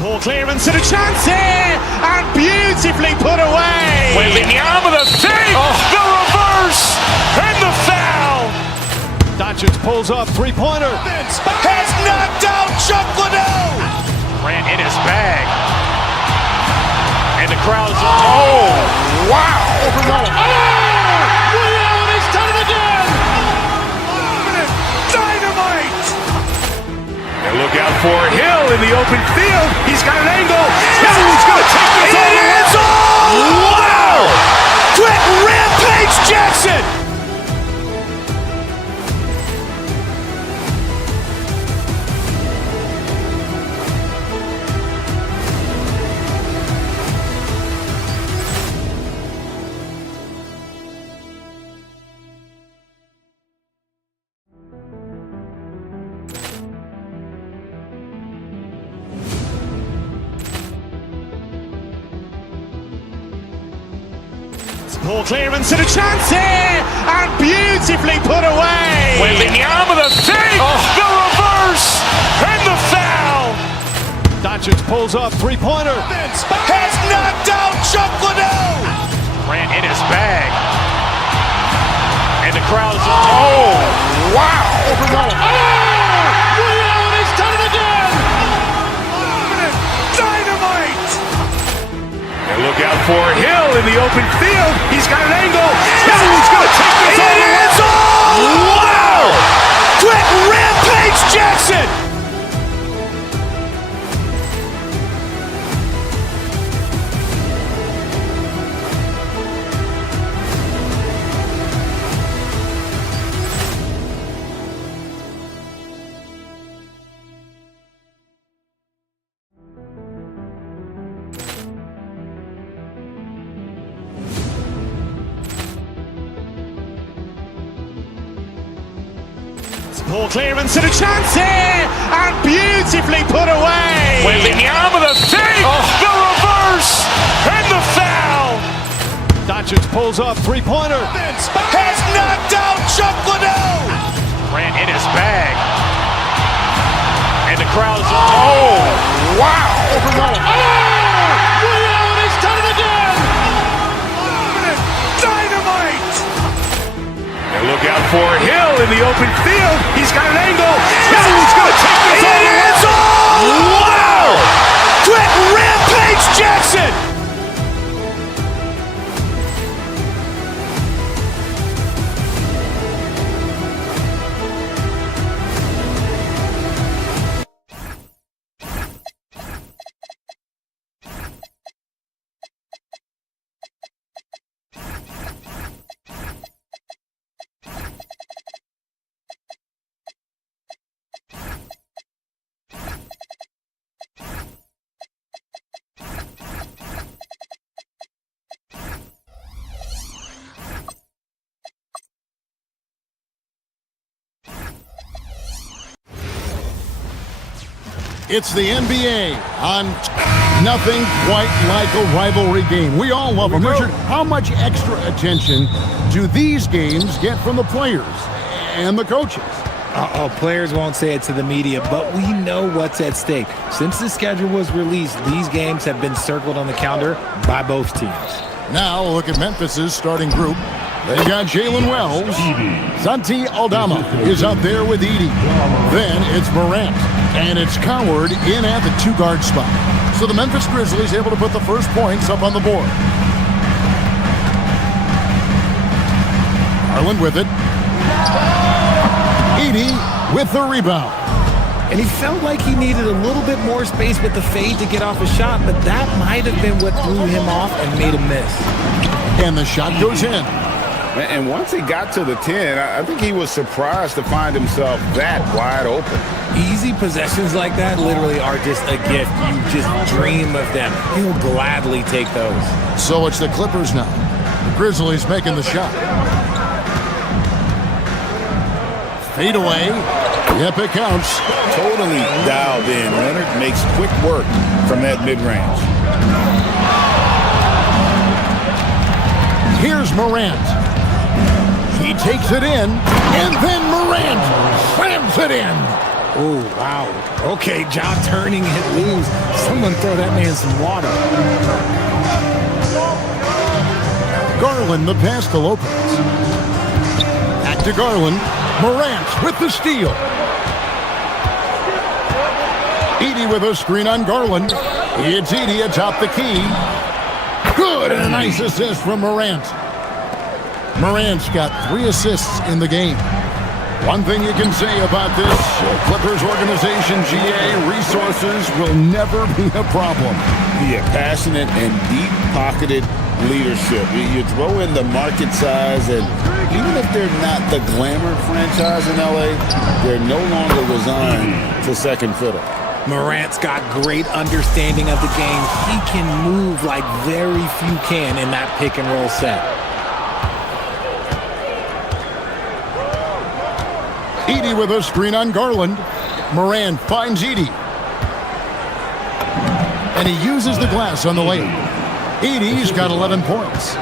Poor clearance and a chance here, and beautifully put away. Wembanyama the fake, the reverse, and the foul. Doncic pulls up, three-pointer. Has knocked out Chuck Liddell. Ran in his bag. And the crowd's, oh, wow. Ray Allen has done it again. Dynamite. And look out for Hill in the open field. He's got an angle. Hill is going to take this all the way. Wow! Quick Rampage Jackson. Poor clearance and a chance here, and beautifully put away. Wembanyama the fake, the reverse, and the foul. Doncic pulls up, three-pointer. Has knocked out Chuck Liddell. Ran in his bag. And the crowd's, oh, wow. Ray Allen has done it again. Dynamite. And look out for Hill in the open field. He's got an angle. Hill is going to take this all the way. Wow! Quick Rampage Jackson. Poor clearance and a chance here, and beautifully put away. Wembanyama the fake, the reverse, and the foul. Doncic pulls up, three-pointer. Has knocked out Chuck Liddell. Ran in his bag. And the crowd's, oh, wow. Ray Allen has done it again. Dynamite. And look out for Hill in the open field. He's got an angle. Hill is going to take this all the way. Wow! Quick Rampage Jackson. It's the NBA on nothing quite like a rivalry game. We all love them. Richard, how much extra attention do these games get from the players and the coaches? Players won't say it to the media, but we know what's at stake. Since the schedule was released, these games have been circled on the calendar by both teams. Now look at Memphis's starting group. They got Jalen Wells. Santi Aldama is up there with Edey. Then it's Morant. And it's Coward in at the two-guard spot. So the Memphis Grizzlies able to put the first points up on the board. Garland with it. Edey with the rebound. And he felt like he needed a little bit more space with the fade to get off a shot, but that might have been what threw him off and made him miss. And the shot goes in. And once he got to the 10, I think he was surprised to find himself that wide open. Easy possessions like that literally are just a gift. You just dream of them. He'll gladly take those. So it's the Clippers now. The Grizzlies making the shot. Fade away. Yep, it counts. Totally dialed in. Leonard makes quick work from that mid-range. Here's Morant. He takes it in, and then Morant slams it in. Oh, wow. Okay, jaw turning it loose. Someone throw that man some water. Garland, the pass to Lopez. Back to Garland. Morant with the steal. Edey with a screen on Garland. It's Edey atop the key. Good, and a nice assist from Morant. Morant's got 3 assists in the game. One thing you can say about this Clippers organization, GA, resources will never be a problem. Yeah, passionate and deep-pocketed leadership. You throw in the market size, and even if they're not the glamour franchise in LA, they're no longer resigned to second fiddle. Morant's got great understanding of the game. He can move like very few can in that pick and roll set. Edey with a screen on Garland. Morant finds Edey. And he uses the glass on the layup. Edey's got 11 points.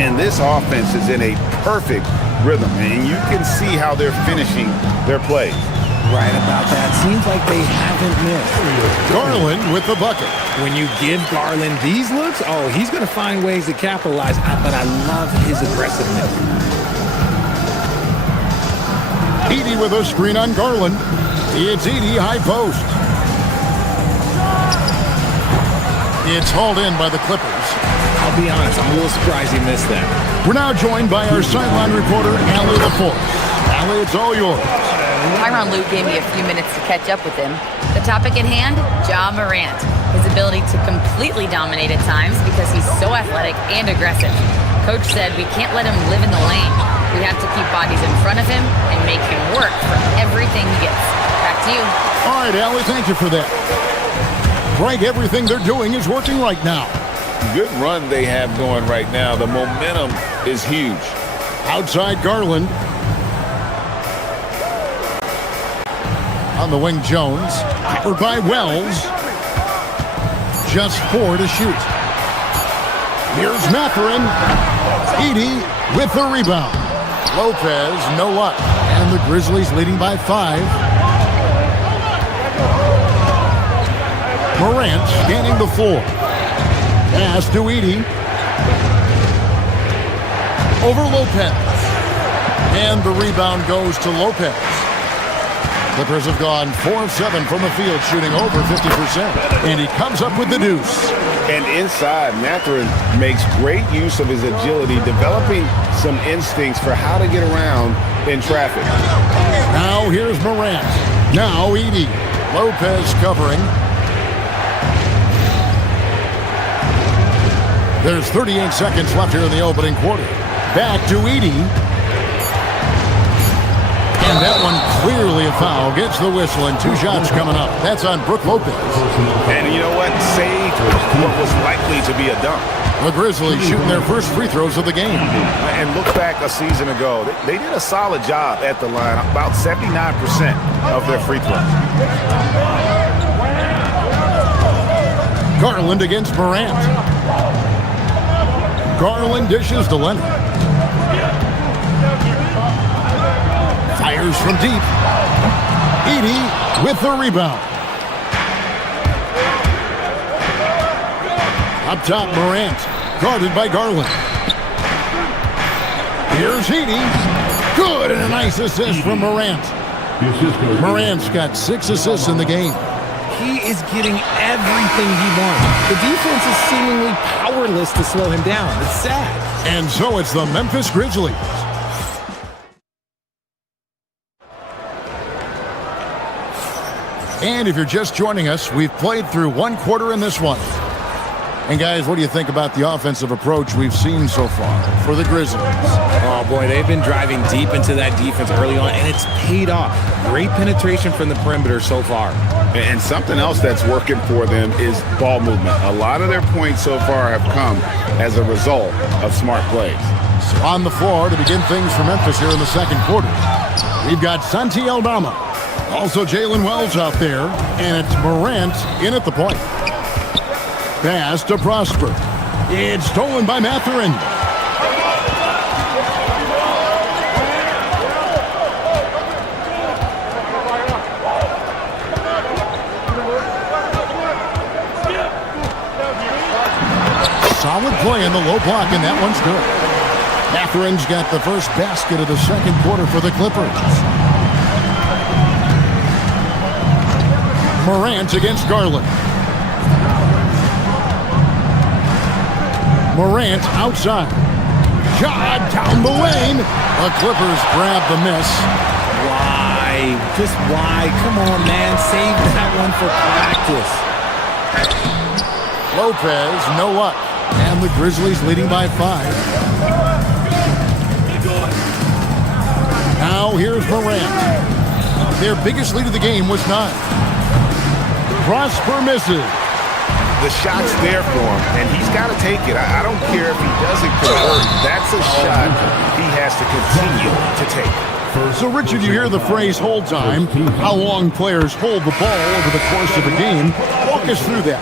And this offense is in a perfect rhythm, and you can see how they're finishing their plays. Right about that. Seems like they haven't missed. Garland with the bucket. When you give Garland these looks, oh, he's going to find ways to capitalize, but I love his aggressiveness. Edey with a screen on Garland. It's Edey, high post. It's hauled in by the Clippers. I'll be honest, I'm a little surprised he missed that. We're now joined by our sideline reporter, Allie LaForce. Allie, it's all yours. Tyronn Lue gave me a few minutes to catch up with him. The topic at hand, Ja Morant. His ability to completely dominate at times because he's so athletic and aggressive. Coach said we can't let him live in the lane. We have to keep bodies in front of him and make him work for everything he gets. Back to you. All right, Allie, thank you for that. Greg, everything they're doing is working right now. Good run they have going right now. The momentum is huge. Outside Garland. On the wing, Jones. Powered by Wells. Just 4 to shoot. Here's Mathurin. Edey with the rebound. Lopez, no luck. And the Grizzlies leading by 5. Morant scanning the floor. Pass to Edey. Over Lopez. And the rebound goes to Lopez. Clippers have gone 4 of 7 from the field, shooting over 50%. And he comes up with the deuce. And inside, Mathurin makes great use of his agility, developing some instincts for how to get around in traffic. Now here's Morant. Now Edey. Lopez covering. There's 38 seconds left here in the opening quarter. Back to Edey. And that one clearly a foul. Gets the whistle and 2 shots coming up. That's on Brook Lopez. And you know what? Saved what was likely to be a dunk. The Grizzlies shooting their first free throws of the game. And look back a season ago. They did a solid job at the line. About 79% of their free throws. Garland against Morant. Garland dishes to Leonard. Fires from deep. Edey with the rebound. Up top, Morant. Guarded by Garland. Here's Edey. Good, and a nice assist from Morant. Morant's got 6 assists in the game. He is getting everything he wants. The defense is seemingly powerless to slow him down. It's sad. And so it's the Memphis Grizzlies. And if you're just joining us, we've played through 1 quarter in this one. And guys, what do you think about the offensive approach we've seen so far for the Grizzlies? Oh boy, they've been driving deep into that defense early on, and it's paid off. Great penetration from the perimeter so far. And something else that's working for them is ball movement. A lot of their points so far have come as a result of smart plays. So on the floor to begin things for Memphis here in the second quarter, we've got Santi Aldama. Also Jalen Wells out there, and it's Morant in at the point. Pass to Prosper. It's stolen by Mathurin. Solid play in the low block, and that one's good. Catherine's got the first basket of the second quarter for the Clippers. Morant against Garland. Morant outside. Shot down the lane. The Clippers grab the miss. Why? Just why? Come on, man. Save that one for practice. Lopez, no luck. And the Grizzlies leading by 5. Now here's Morant. Their biggest lead of the game was 9. Prosper misses. The shot's there for him, and he's got to take it. I don't care if he doesn't convert. That's a shot he has to continue to take. So, Richard, you hear the phrase hold time, how long players hold the ball over the course of a game. Walk us through that.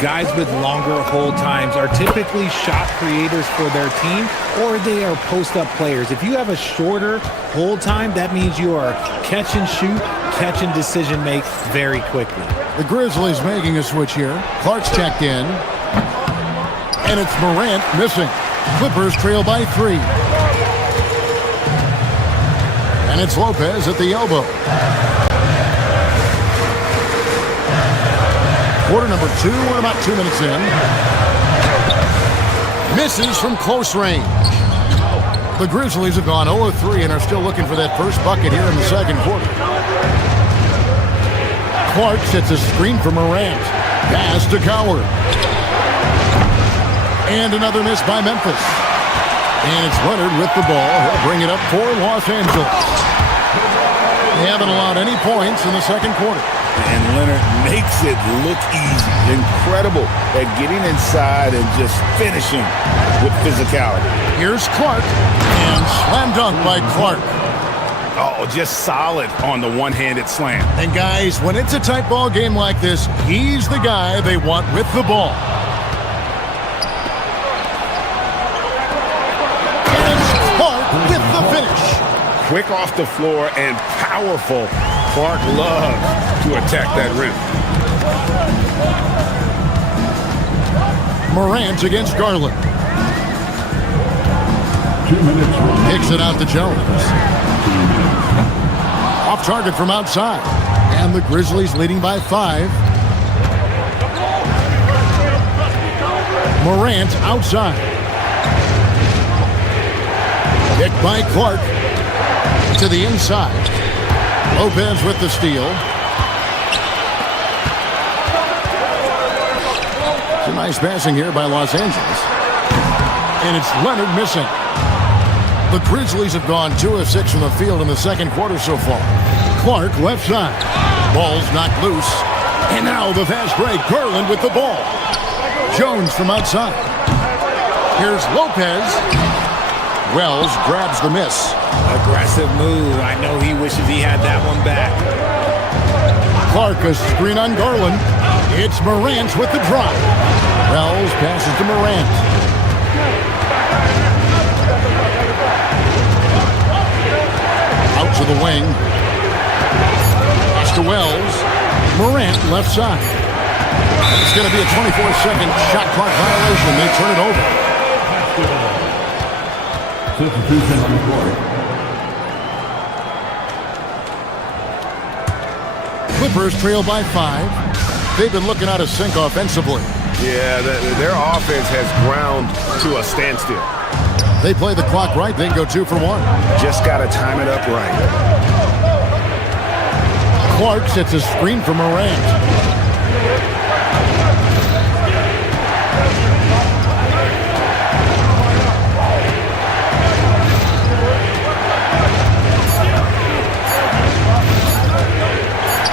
Guys with longer hold times are typically shot creators for their team, or they are post-up players. If you have a shorter hold time, that means you are catch and shoot, catch and decision make very quickly. The Grizzlies making a switch here. Clark's checked in. And it's Morant missing. Clippers trail by 3. And it's Lopez at the elbow. Quarter number 2, we're about 2 minutes in. Misses from close range. The Grizzlies have gone 0-3 and are still looking for that first bucket here in the second quarter. Clark sets a screen for Morant. Pass to Coward. And another miss by Memphis. And it's Leonard with the ball. He'll bring it up for Los Angeles. They haven't allowed any points in the second quarter. And Leonard makes it look easy. Incredible at getting inside and just finishing with physicality. Here's Clark. And slam dunk by Clark. Oh, just solid on the one-handed slam. And guys, when it's a tight ball game like this, he's the guy they want with the ball. And it's Clark with the finish. Quick off the floor and powerful. Clark loves to attack that rim. Morant against Garland. 2 minutes remaining. Kicks it out to Jones. Off target from outside. And the Grizzlies leading by 5. Morant outside. Picked by Clark. To the inside. Lopez with the steal. Some nice passing here by Los Angeles. And it's Leonard missing. The Grizzlies have gone 2 of 6 from the field in the second quarter so far. Clark left side. Ball's knocked loose. And now the fast break. Garland with the ball. Jones from outside. Here's Lopez. Wells grabs the miss. Aggressive move. I know he wishes he had that one back. Clark a screen on Garland. It's Morant with the drop. Wells passes to Morant. Out to the wing. Pass to Wells. Morant left side. It's going to be a 24-second shot clock violation. They turn it over. Substitution on the court. Clippers trail by 5. They've been looking out of sync offensively. Yeah, their offense has ground to a standstill. They play the clock right, then go 2 for 1. Just got to time it up right. Clark sets a screen for Morant.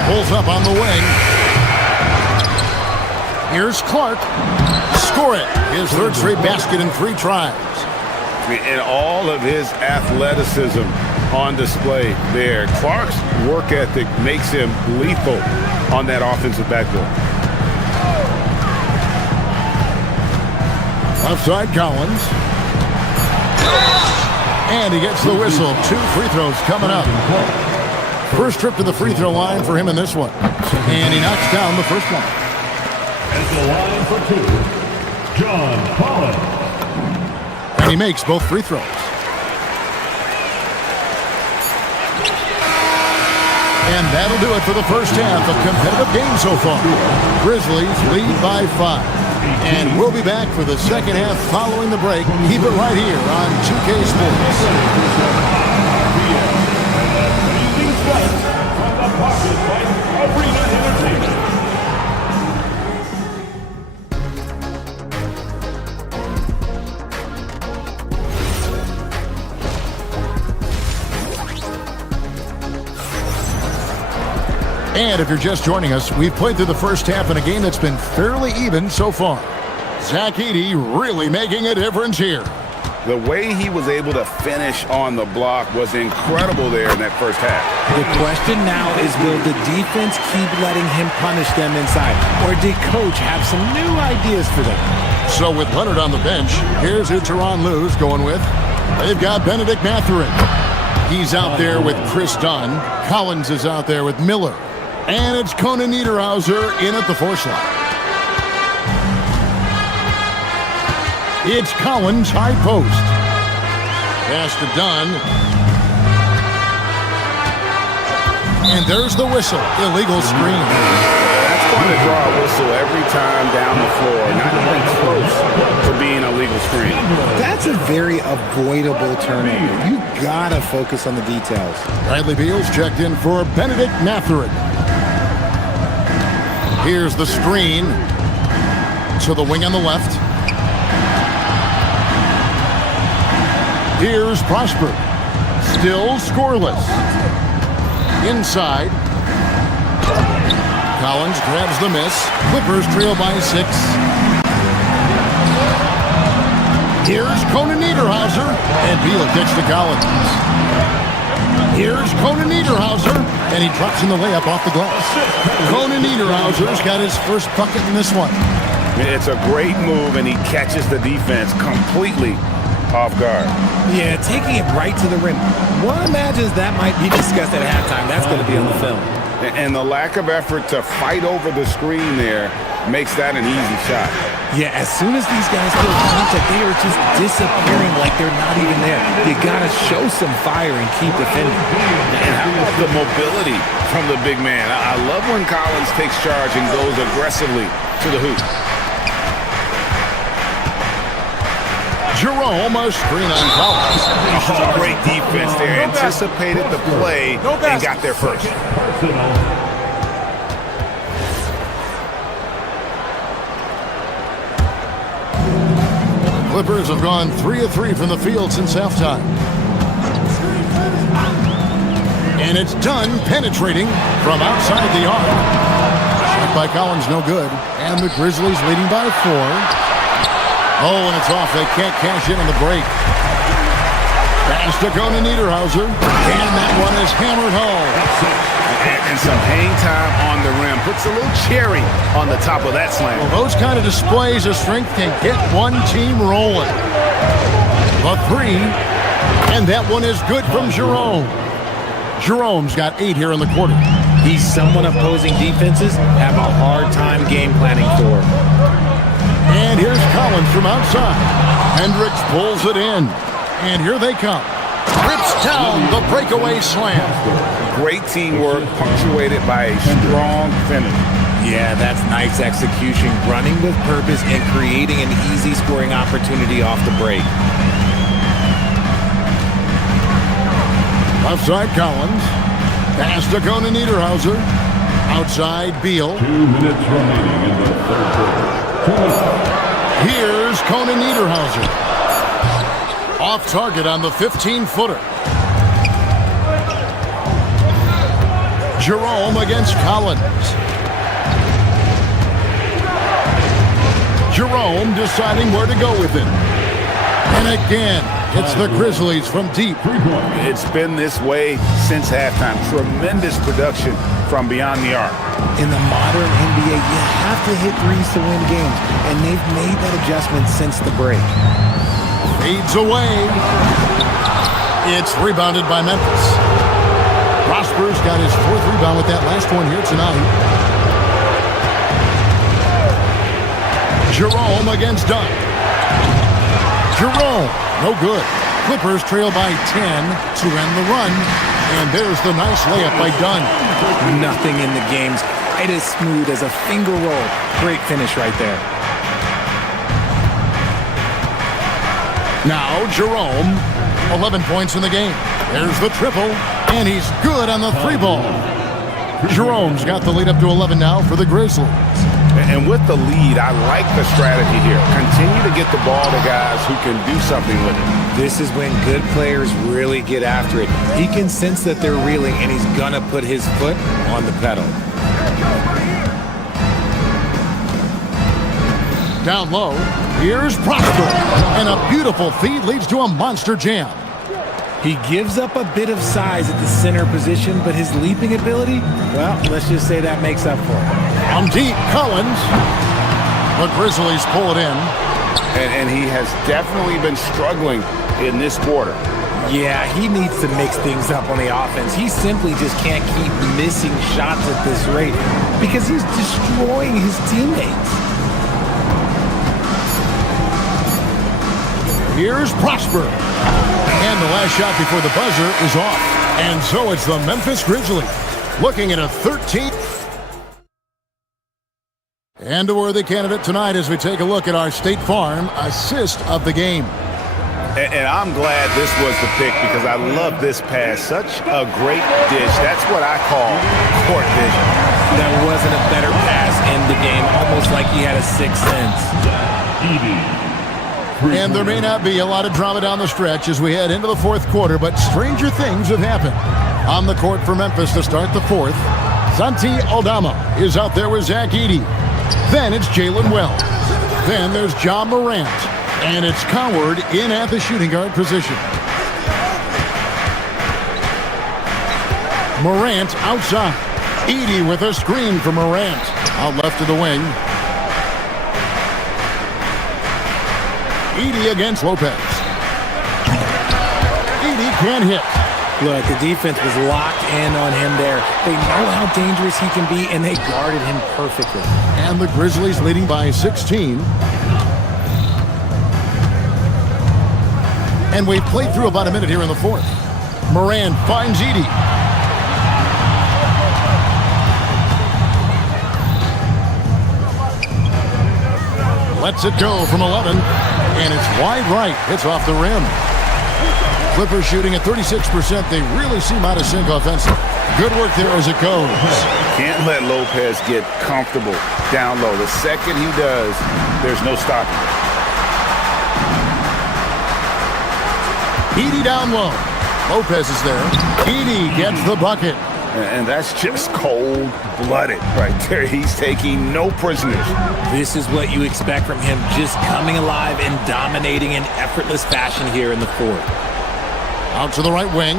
Pulls up on the wing. Here's Clark. Score it. His third straight basket in 3 tries. And all of his athleticism on display there. Clark's work ethic makes him lethal on that offensive backboard. Left side, Collins. And he gets the whistle. 2 free throws coming up. First trip to the free throw line for him in this one. And he knocks down the first one. At the line for 2, John Collins. And he makes both free throws. And that'll do it for the first half of competitive game so far. Grizzlies lead by 5. And we'll be back for the second half following the break. Keep it right here on 2K Sports. And if you're just joining us, we've played through the first half in a game that's been fairly even so far. Zach Edey really making a difference here. The way he was able to finish on the block was incredible there in that first half. The question now is, will the defense keep letting him punish them inside? Or did Coach have some new ideas for them? So with Leonard on the bench, here's who Tyronn Lue's going with. They've got Benedict Mathurin. He's out there with Chris Dunn. Collins is out there with Miller. And it's Conan Niederhauser in at the force line. It's Collins, high post. Pass to Dunn. And there's the whistle. Illegal screen. That's going to draw a whistle every time down the floor. Not even close to being a legal screen. That's a very avoidable turnover. You gotta focus on the details. Bradley Beal's checked in for Benedict Mathurin. Here's the screen to the wing on the left. Here's Prosper. Still scoreless. Inside. Collins grabs the miss. Clippers trail by 6. Here's Conan Niederhauser. And Beal gets to Collins. Here's Conan Niederhauser, and he drops in the layup off the glass. Conan Niederhauser's got his first bucket in this one. It's a great move, and he catches the defense completely off guard. Yeah, taking it right to the rim. One imagines that might be discussed at halftime. That's going to be on the film. And the lack of effort to fight over the screen there makes that an easy shot. Yeah, as soon as these guys feel contact, they are just disappearing like they're not even there. You got to show some fire and keep defending. And how about the mobility from the big man? I love when Collins takes charge and goes aggressively to the hoop. Jerome, a screen on Collins. Oh, great defense there. Anticipated the play and got there first. Clippers have gone 3 of 3 from the field since halftime. And it's Dunn penetrating from outside the arc. Shot by Collins, no good. And the Grizzlies leading by 4. Oh, and it's off. They can't cash in on the break. Pass to Conan Niederhauser. And that one is hammered home. And some hang time on the rim. Puts a little cherry on the top of that slam. Well, those kind of displays of strength can get one team rolling. A 3. And that one is good from Jerome. Jerome's got 8 here in the quarter. He's someone opposing defenses have a hard time game planning for. And here's Collins from outside. Hendricks pulls it in. And here they come. Rips down the breakaway slam. Great teamwork punctuated by a strong finish. Yeah, that's nice execution. Running with purpose and creating an easy scoring opportunity off the break. Outside Collins. Pass to Conan Niederhauser. Outside Beal. 2 minutes remaining in the third quarter. Here's Conan Niederhauser. Off target on the 15-footer. Jerome against Collins. Jerome deciding where to go with it. And again, it's the Grizzlies from deep. It's been this way since halftime. Tremendous production from beyond the arc. In the modern NBA, you have to hit threes to win games, and they've made that adjustment since the break. Fades away. It's rebounded by Memphis. Prosper's got his 4th rebound with that last one here tonight. Jerome against Dunn. Jerome, no good. Clippers trail by 10 to end the run. And there's the nice layup by Dunn. Nothing in the game's quite as smooth as a finger roll. Great finish right there. Now Jerome, 11 points in the game. There's the triple, and he's good on the three ball. Jerome's got the lead up to 11 now for the Grizzlies. And with the lead, I like the strategy here. Continue to get the ball to guys who can do something with it. This is when good players really get after it. He can sense that they're reeling, and he's going to put his foot on the pedal. Down low, here's Prosper. And a beautiful feed leads to a monster jam. He gives up a bit of size at the center position, but his leaping ability, well, let's just say that makes up for it. From deep, Collins. The Grizzlies pull it in. And he has definitely been struggling in this quarter. Yeah, he needs to mix things up on the offense. He simply just can't keep missing shots at this rate because he's destroying his teammates. Here's Prosper. And the last shot before the buzzer is off. And so it's the Memphis Grizzlies looking at a 13th. And a worthy candidate tonight as we take a look at our State Farm assist of the game. And I'm glad this was the pick because I love this pass. Such a great dish. That's what I call court vision. That wasn't a better pass in the game, almost like he had a sixth sense. And there may not be a lot of drama down the stretch as we head into the fourth quarter, but stranger things have happened. On the court for Memphis to start the fourth, Santi Aldama is out there with Zach Edey. Then it's Jalen Wells. Then there's John Morant. And it's Coward in at the shooting guard position. Morant outside. Edey with a screen for Morant. Out left of the wing. Edey against Lopez. Edey can't hit. Look, the defense was locked in on him there. They know how dangerous he can be, and they guarded him perfectly. And the Grizzlies leading by 16. And we've played through about a minute here in the fourth. Moran finds Edey. Lets it go from 11. And it's wide right. It's off the rim. Clippers shooting at 36%. They really seem out of sync offensively. Good work there as it goes. Can't let Lopez get comfortable down low. The second he does, there's no stopping. Edey down low. Lopez is there. Edey gets the bucket. And that's just cold-blooded right there. He's taking no prisoners. This is what you expect from him, just coming alive and dominating in effortless fashion here in the fourth. Out to the right wing.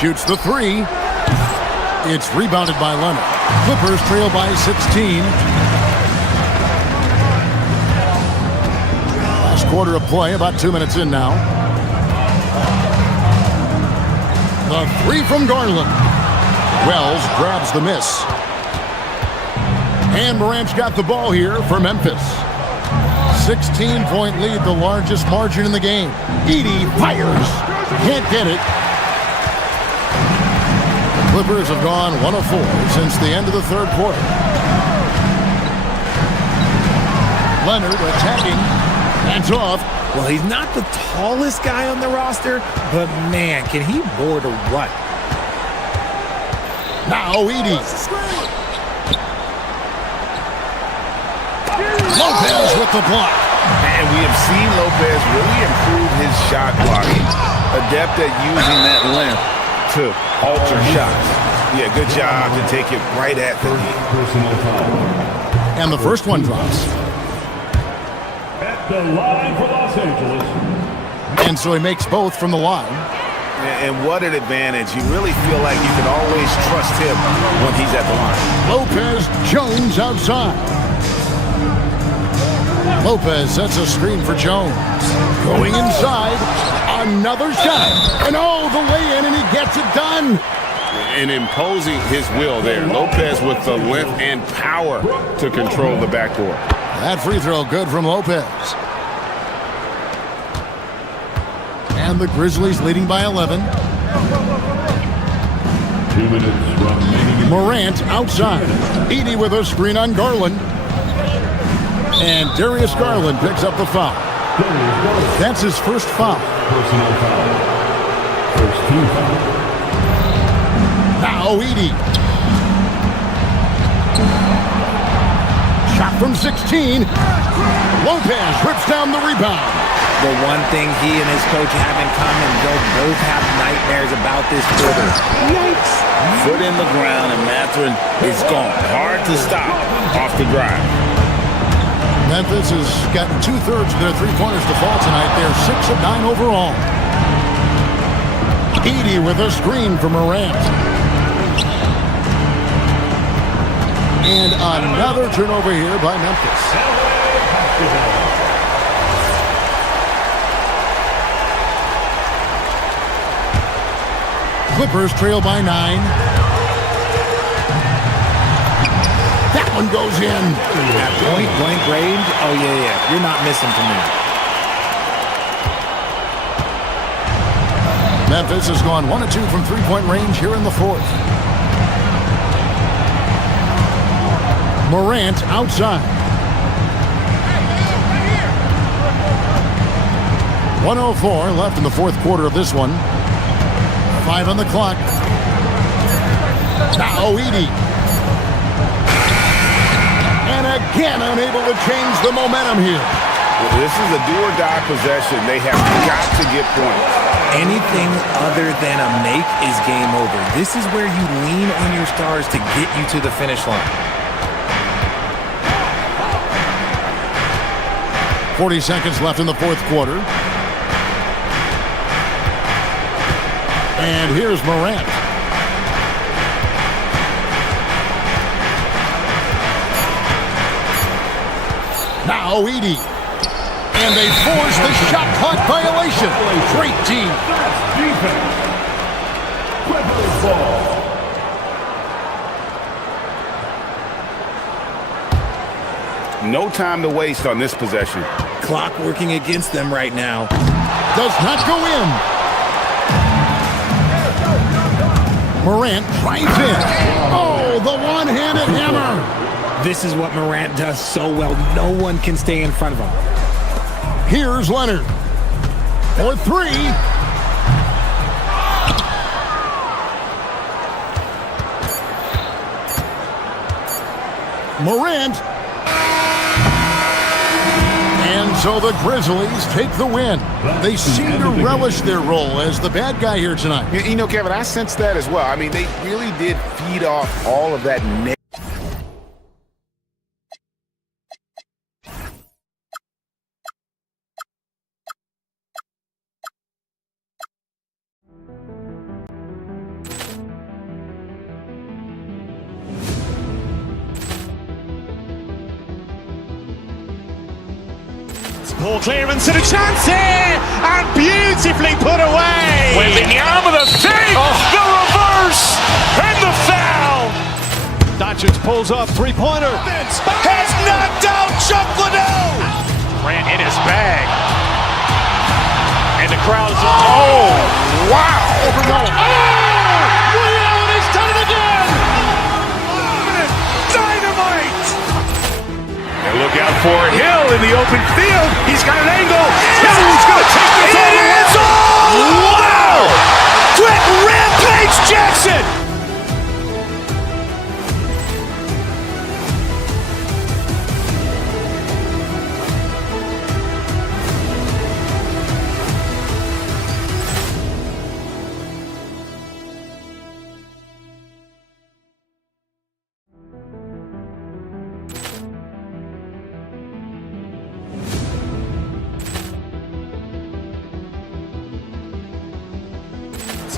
Shoots the three. It's rebounded by Leonard. Clippers trail by 16. Last quarter of play, about 2 minutes in now. The three from Garland. Wells grabs the miss. And Morant's got the ball here for Memphis. 16-point lead, the largest margin in the game. Edey fires. Can't get it. Clippers have gone 1 of 4 since the end of the third quarter. Leonard attacking. Hands off. Well, he's not the tallest guy on the roster, but man, can he board a rut. Now Edey. Lopez with the block. And we have seen Lopez really improve his shot blocking. Adept at using that length to alter shots. Yeah, good job to take it right at the knee. Personal foul. And the first one drops. At the line for Los Angeles. And so he makes both from the line. And what an advantage. You really feel like you can always trust him when he's at the line. Lopez, Jones outside. Lopez sets a screen for Jones. Going inside. Another shot. And oh, the lay-in, and he gets it done. And imposing his will there. Lopez with the length and power to control the backboard. That free throw good from Lopez. And the Grizzlies leading by 11. 2 minutes remaining. Morant outside. Edey with a screen on Garland. And Darius Garland picks up the foul. That's his first foul. Personal foul. First team foul. Now Edey. Shot from 16. Lopez rips down the rebound. The one thing he and his coach have in common, they'll both have nightmares about this quarter. Yikes. Foot in the ground, and Mathurin is gone. Hard to stop off the drive. Memphis has gotten 2/3 of their three-pointers to fall tonight. They're 6 of 9 overall. Edey with a screen for Morant. And another turnover here by Memphis. Clippers trail by 9. That one goes in. At point-blank range, oh, yeah. You're not missing from there. Memphis has gone 1 of 2 from three-point range here in the fourth. Morant outside. 1:04 left in the fourth quarter of this one. 5 on the clock. Now Edey. And again unable to change the momentum here. Well, this is a do-or-die possession. They have got to get points. Anything other than a make is game over. This is where you lean on your stars to get you to the finish line. 40 seconds left in the fourth quarter. And here's Morant. Now Edey. And they force the shot clock violation. Great team. Defense. Clippers ball. No time to waste on this possession. Clock working against them right now. Does not go in. Morant drives in. Oh, the one-handed hammer. This is what Morant does so well. No one can stay in front of him. Here's Leonard. For 3. Morant. And so the Grizzlies take the win. They seem to relish their role as the bad guy here tonight. You know, Kevin, I sense that as well. I mean, they really did feed off all of that negative. Ball clearance and a chance here, and beautifully put away. Wembanyama the save, the reverse, and the foul. Doncic pulls up, three-pointer. Has knocked out Chuck Liddell. Ran in his bag. And the crowd is, oh, wow. Ray Allen has done it again. Dynamite. And look out for Hill in the open field. He's got an angle. Hill's going to take this all the way. Wow! Brett Rampage Jackson.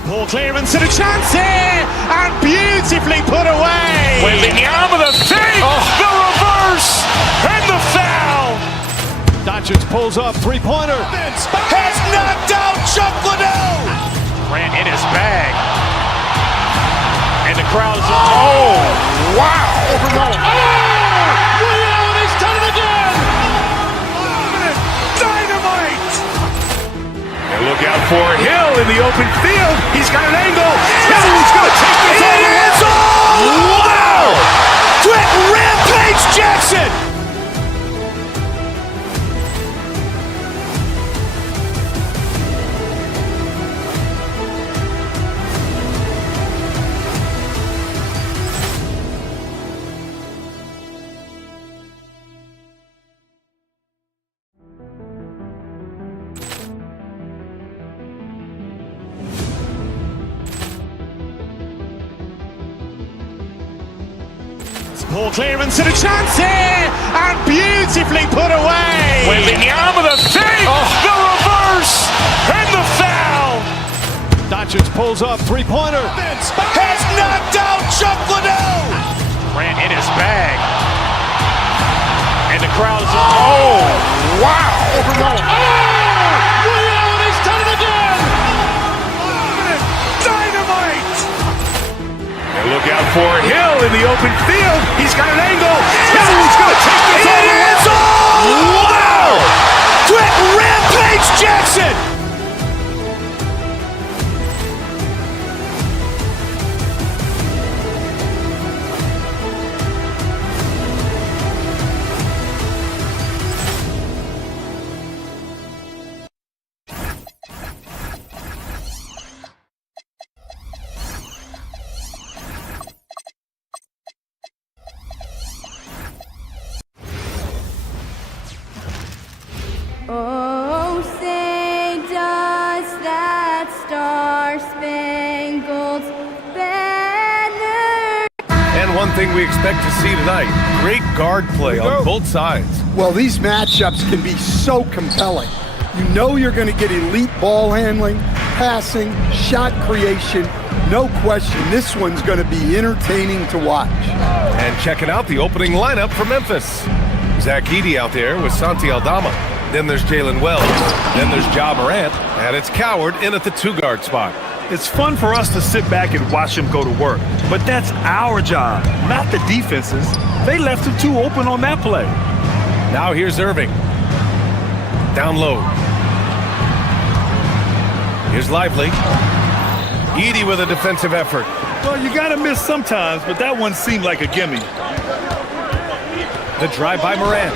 Ball clearance and a chance here, and beautifully put away. Wembanyama the save, the reverse, and the foul. Doncic pulls up, three-pointer. Has knocked out Chuck Liddell. Ran in his bag. And the crowd is, oh, wow. Ray Allen has done it again. for Hill in the open field. He's got an angle. Hill is going to take this all the way. Wow! Quit Rampage Jackson! Poor clearance and a chance here, and beautifully put away. Wembanyama the fake, the reverse, and the foul. Doncic pulls up, three-pointer. Has knocked out Chuck Liddell. Ran in his bag. And the crowd is, oh, wow. He's done it again. Dynamite. And look out for Hill in the open field. He's got an angle. Hill is going to take this all the way. Wow! Quit Rampage Jackson. Oh, say does that star-spangled banner. And one thing we expect to see tonight, great guard play on both sides. Well, these matchups can be so compelling. You know you're going to get elite ball handling, passing, shot creation. No question, this one's going to be entertaining to watch. And checking out the opening lineup for Memphis. Zach Edey out there with Santi Aldama. Then there's Jalen Wells. Then there's Ja Morant. And it's Coward in at the two-guard spot. It's fun for us to sit back and watch him go to work. But that's our job, not the defense's. They left him too open on that play. Now here's Irving. Down low. Here's Lively. Edey with a defensive effort. Well, you got to miss sometimes, but that one seemed like a gimme. The drive by Morant.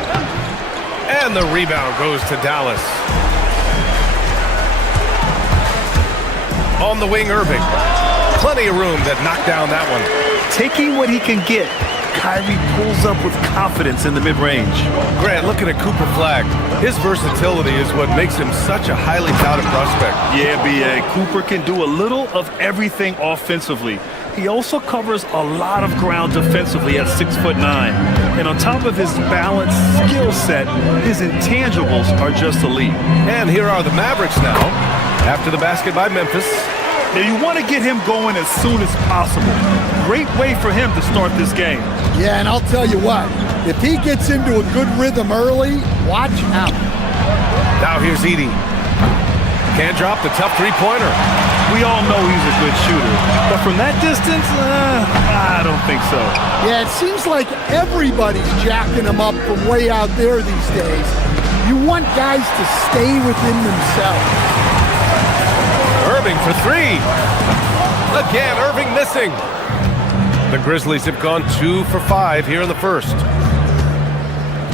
And the rebound goes to Dallas. On the wing, Irving. Plenty of room that knocked down that one. Taking what he can get, Kyrie pulls up with confidence in the mid-range. Grant, looking at Cooper Flagg. His versatility is what makes him such a highly touted prospect. Yeah, B.A. Cooper can do a little of everything offensively. He also covers a lot of ground defensively at 6'9". And on top of his balanced skill set, his intangibles are just elite. And here are the Mavericks now, after the basket by Memphis. Now you want to get him going as soon as possible. Great way for him to start this game. Yeah, and I'll tell you what, if he gets into a good rhythm early, watch out. Now here's Edey. Can't drop the tough three-pointer. We all know he's a good shooter, but from that distance, I don't think so. Yeah, it seems like everybody's jacking him up from way out there these days. You want guys to stay within themselves. Irving for three. Again, Irving missing. The Grizzlies have gone 2 for 5 here in the first.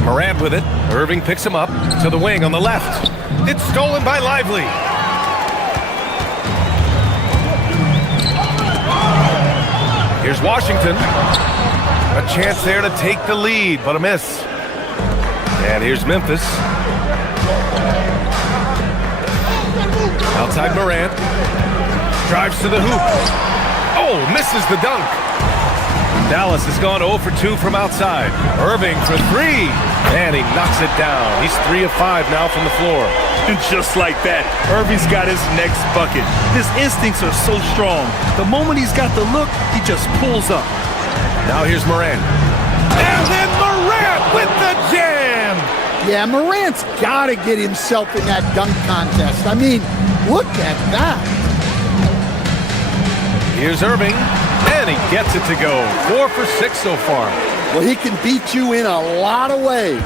Morant with it. Irving picks him up to the wing on the left. It's stolen by Lively. Here's Washington. A chance there to take the lead, but a miss. And here's Memphis. Outside Morant. Drives to the hoop. Oh, misses the dunk. Dallas has gone 0 for 2 from outside. Irving for 3. And he knocks it down. He's 3 of 5 now from the floor. And just like that, Irving's got his next bucket. His instincts are so strong. The moment he's got the look, he just pulls up. Now here's Morant. And then Morant with the jam. Yeah, Morant's got to get himself in that dunk contest. I mean, look at that. Here's Irving, and he gets it to go. 4 for 6 so far. Well, he can beat you in a lot of ways.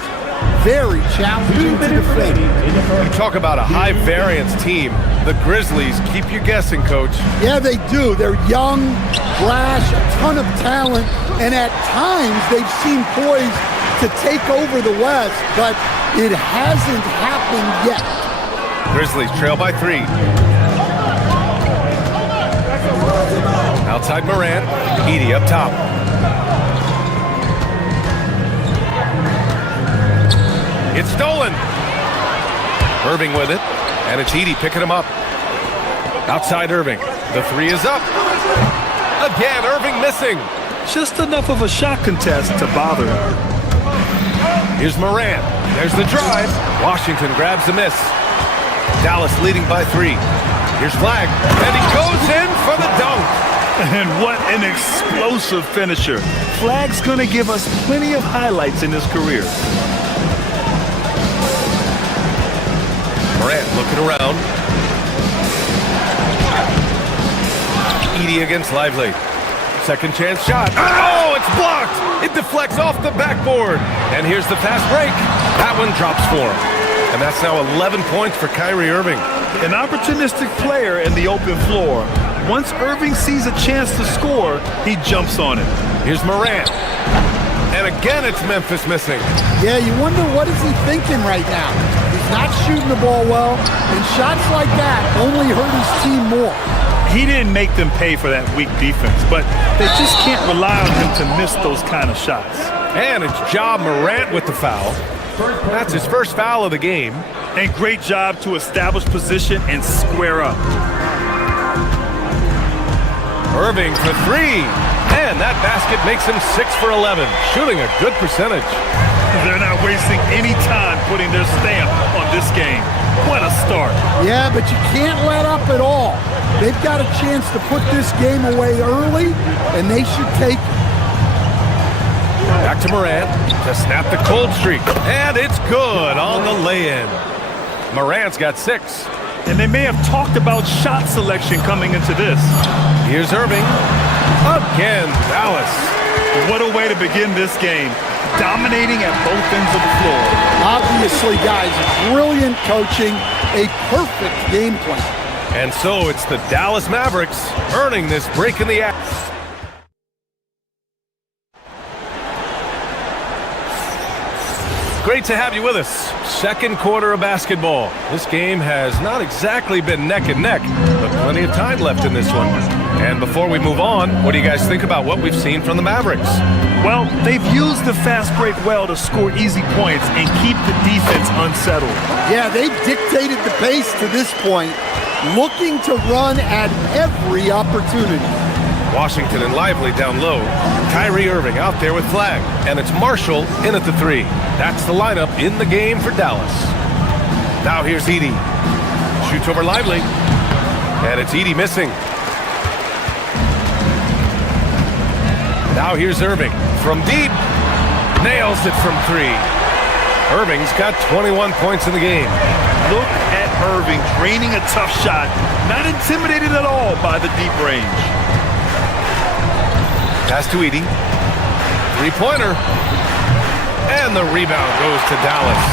very challenging to defend. You talk about a high-variance team. The Grizzlies keep you guessing, Coach. Yeah, they do. They're young, brash, a ton of talent, and at times they've seemed poised to take over the West, but it hasn't happened yet. Grizzlies trail by 3. Outside Morant, Edey up top. It's stolen. Irving with it, and it's Edey picking him up. Outside Irving, the 3 is up. Again, Irving missing. Just enough of a shot contest to bother him. Here's Morant. There's the drive. Washington grabs the miss. Dallas leading by 3. Here's Flag, and he goes in for the dunk. And what an explosive finisher. Flag's going to give us plenty of highlights in his career. Morant looking around. Edey against Lively. Second chance shot. Oh, it's blocked. It deflects off the backboard. And here's the fast break. That one drops for him. And that's now 11 points for Kyrie Irving. An opportunistic player in the open floor. Once Irving sees a chance to score, he jumps on it. Here's Morant. And again, it's Memphis missing. Yeah, you wonder what is he thinking right now. He's not shooting the ball well, and shots like that only hurt his team more. He didn't make them pay for that weak defense, but they just can't rely on him to miss those kind of shots. And it's Ja Morant with the foul. That's his first foul of the game. And great job to establish position and square up. Irving for 3. And that basket makes him 6 for 11, shooting a good percentage. They're not wasting any time putting their stamp on this game. What a start. Yeah, but you can't let up at all. They've got a chance to put this game away early, and they should take it. Back to Morant to snap the cold streak. And it's good on the lay-in. Morant's got 6. And they may have talked about shot selection coming into this. Here's Irving. Again, Dallas. What a way to begin this game. Dominating at both ends of the floor. Obviously, guys, brilliant coaching, a perfect game plan. And so it's the Dallas Mavericks earning this break in the act. Great to have you with us. Second quarter of basketball. This game has not exactly been neck and neck, but plenty of time left in this one. And before we move on, what do you guys think about what we've seen from the Mavericks? Well, they've used the fast break well to score easy points and keep the defense unsettled. Yeah, they've dictated the pace to this point, looking to run at every opportunity. Washington and Lively down low. Kyrie Irving out there with Flag. And it's Marshall in at the 3. That's the lineup in the game for Dallas. Now here's Edey. Shoots over Lively. And it's Edey missing. Now here's Irving from deep. Nails it from 3. Irving's got 21 points in the game. Look at Irving draining a tough shot. Not intimidated at all by the deep range. Pass to Edey. 3-pointer. And the rebound goes to Dallas.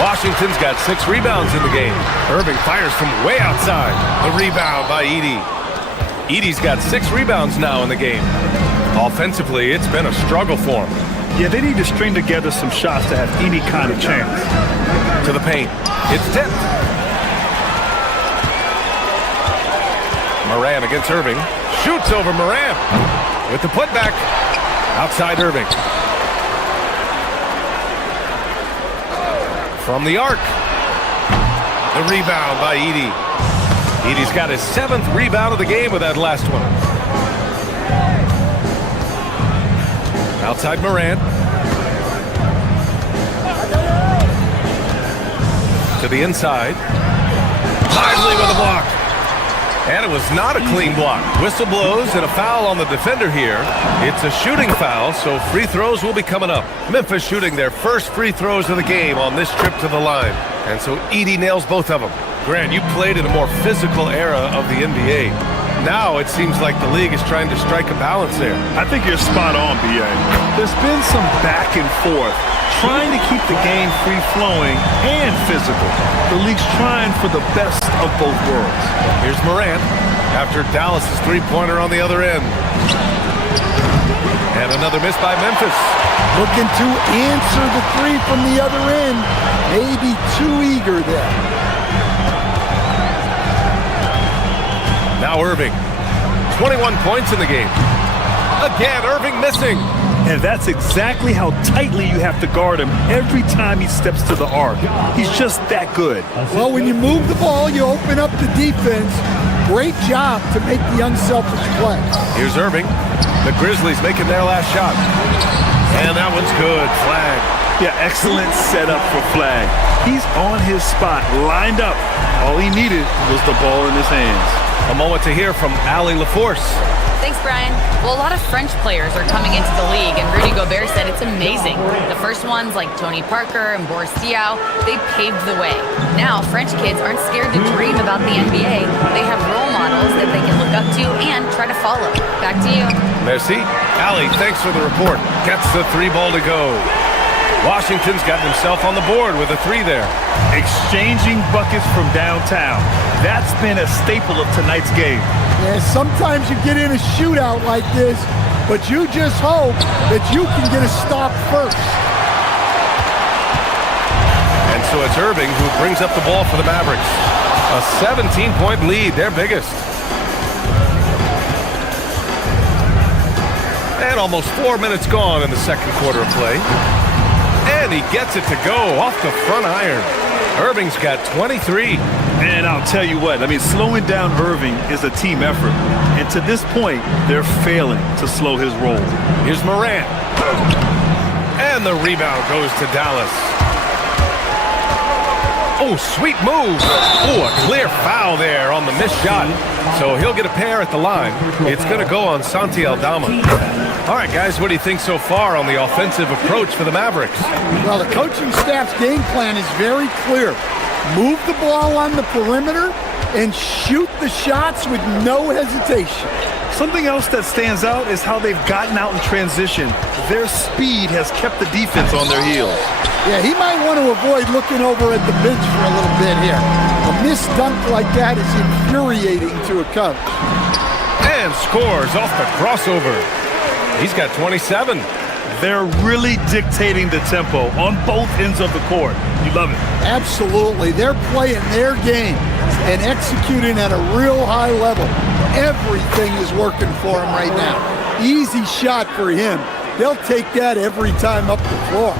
Washington's got 6 rebounds in the game. Irving fires from way outside. The rebound by Edey. Edey's got 6 rebounds now in the game. Offensively, it's been a struggle for him. Yeah, they need to string together some shots to have any kind of chance. To the paint. It's tipped. Morant against Irving. Shoots over Morant. With the putback. Outside Irving. From the arc. The rebound by Edey. Edey's got his 7th rebound of the game with that last one. Outside Morant. To the inside. Lively with a block. And it was not a clean block. Whistle blows and a foul on the defender here. It's a shooting foul, so free throws will be coming up. Memphis shooting their first free throws of the game on this trip to the line. And so Edey nails both of them. Grant, you played in a more physical era of the NBA. now it seems like the league is trying to strike a balance there. I think you're spot on, B.A. There's been some back and forth, trying to keep the game free-flowing and physical. The league's trying for the best of both worlds. Here's Morant after Dallas' three-pointer on the other end. And another miss by Memphis. Looking to answer the three from the other end. Maybe too eager there. Now Irving. 21 points in the game. Again, Irving missing. And that's exactly how tightly you have to guard him every time he steps to the arc. He's just that good. Well, when you move the ball, you open up the defense. Great job to make the unselfish play. Here's Irving. The Grizzlies making their last shot. And that one's good. Flag. Yeah, excellent setup for flag. He's on his spot, lined up. All he needed was the ball in his hands. A moment to hear from Allie LaForce. Thanks, Brian. Well, a lot of French players are coming into the league, and Rudy Gobert said it's amazing. The first ones, like Tony Parker and Boris Diaw, they paved the way. Now, French kids aren't scared to dream about the NBA. They have role models that they can look up to and try to follow. Back to you. Merci. Allie, thanks for the report. Gets the three ball to go. Washington's got himself on the board with a three there. Exchanging buckets from downtown. That's been a staple of tonight's game. Yeah, sometimes you get in a shootout like this, but you just hope that you can get a stop first. And so it's Irving who brings up the ball for the Mavericks. A 17-point lead, their biggest. And almost 4 minutes gone in the second quarter of play. And he gets it to go off the front iron. Irving's got 23. And I'll tell you what, slowing down Irving is a team effort. And to this point, they're failing to slow his roll. Here's Morant. And the rebound goes to Dallas. Oh, sweet move. Oh, a clear foul there on the missed shot. So he'll get a pair at the line. It's going to go on Santi Aldama. All right, guys, what do you think so far on the offensive approach for the Mavericks? Well, the coaching staff's game plan is very clear. Move the ball on the perimeter and shoot the shots with no hesitation. Something else that stands out is how they've gotten out in transition. Their speed has kept the defense on their heels. Yeah, he might want to avoid looking over at the bench for a little bit here. A missed dunk like that is infuriating to a coach. And scores off the crossover. He's got 27. They're really dictating the tempo on both ends of the court. You love it. Absolutely. They're playing their game and executing at a real high level. Everything is working for him right now. Easy shot for him. They'll take that every time up the floor.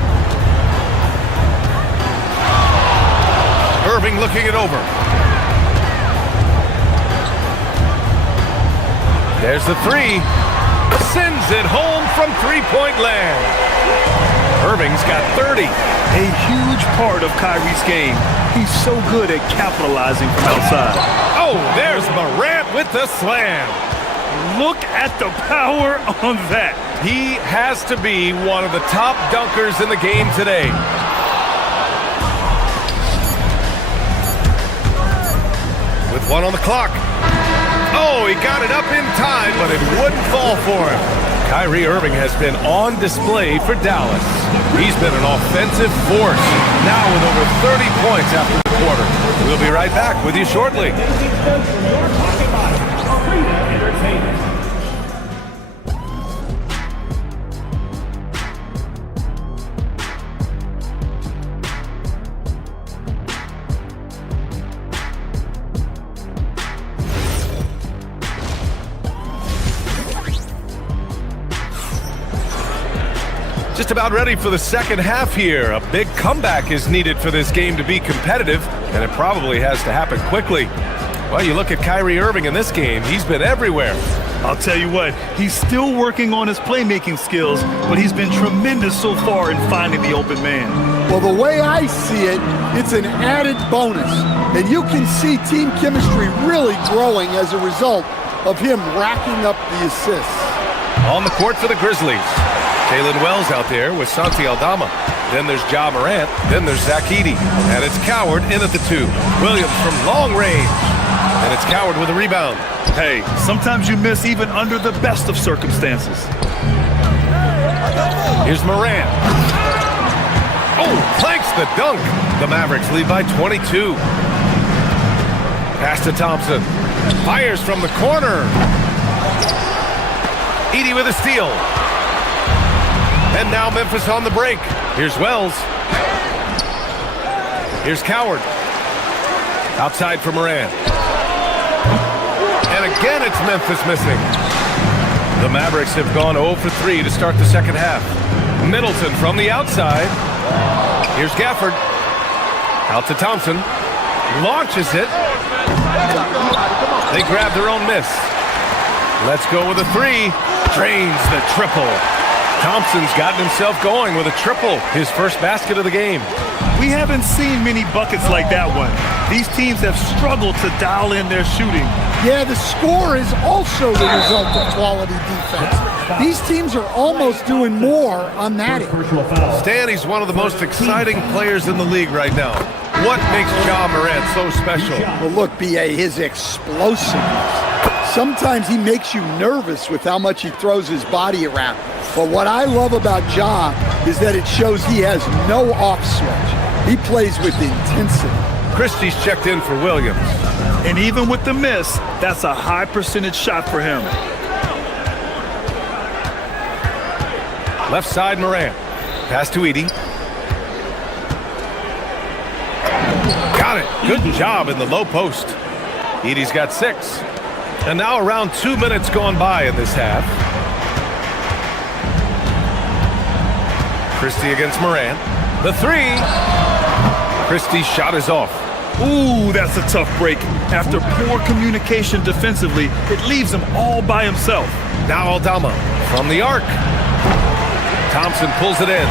Irving looking it over. There's the three. Sends it home from three-point land. Irving's got 30. A huge part of Kyrie's game. He's so good at capitalizing from outside. Oh, there's Morant with the slam. Look at the power on that. He has to be one of the top dunkers in the game today. With one on the clock. Oh, he got it up in time, but it wouldn't fall for him. Kyrie Irving has been on display for Dallas. He's been an offensive force, now with over 30 points after the quarter. We'll be right back with you shortly. Just about ready for the second half here. A big comeback is needed for this game to be competitive, and it probably has to happen quickly. Well, you look at Kyrie Irving in this game, he's been everywhere. I'll tell you what, he's still working on his playmaking skills, but he's been tremendous so far in finding the open man. Well, the way I see it, it's an added bonus, and you can see team chemistry really growing as a result of him racking up the assists. On the court for the Grizzlies. Jalen Wells out there with Santi Aldama. Then there's Ja Morant. Then there's Zach Edey. And it's Coward in at the two. Williams from long range. And it's Coward with a rebound. Hey, sometimes you miss even under the best of circumstances. Here's Morant. Oh, planks the dunk. The Mavericks lead by 22. Pass to Thompson. Fires from the corner. Edey with a steal. And now Memphis on the break. Here's Wells. Here's Coward. Outside for Morant. And again it's Memphis missing. The Mavericks have gone 0 for 3 to start the second half. Middleton from the outside. Here's Gafford. Out to Thompson. Launches it. They grab their own miss. Let's go with a three. Drains the triple. Thompson's gotten himself going with a triple. His first basket of the game. We haven't seen many buckets like that one. These teams have struggled to dial in their shooting. Yeah, the score is also the result of quality defense. These teams are almost doing more on that end. Stan, he's one of the most exciting players in the league right now. What makes Ja Morant so special? Well, look, B.A., his explosiveness. Sometimes he makes you nervous with how much he throws his body around. But what I love about Ja is that it shows he has no off switch. He plays with intensity. Christie's checked in for Williams. And even with the miss, that's a high percentage shot for him. Left side, Morant. Pass to Edey. Got it. Good job in the low post. Edey's got 6. And now around 2 minutes gone by in this half. Christie against Morant. The three. Christie's shot is off. Ooh, that's a tough break. After poor communication defensively, it leaves him all by himself. Now Aldama from the arc. Thompson pulls it in.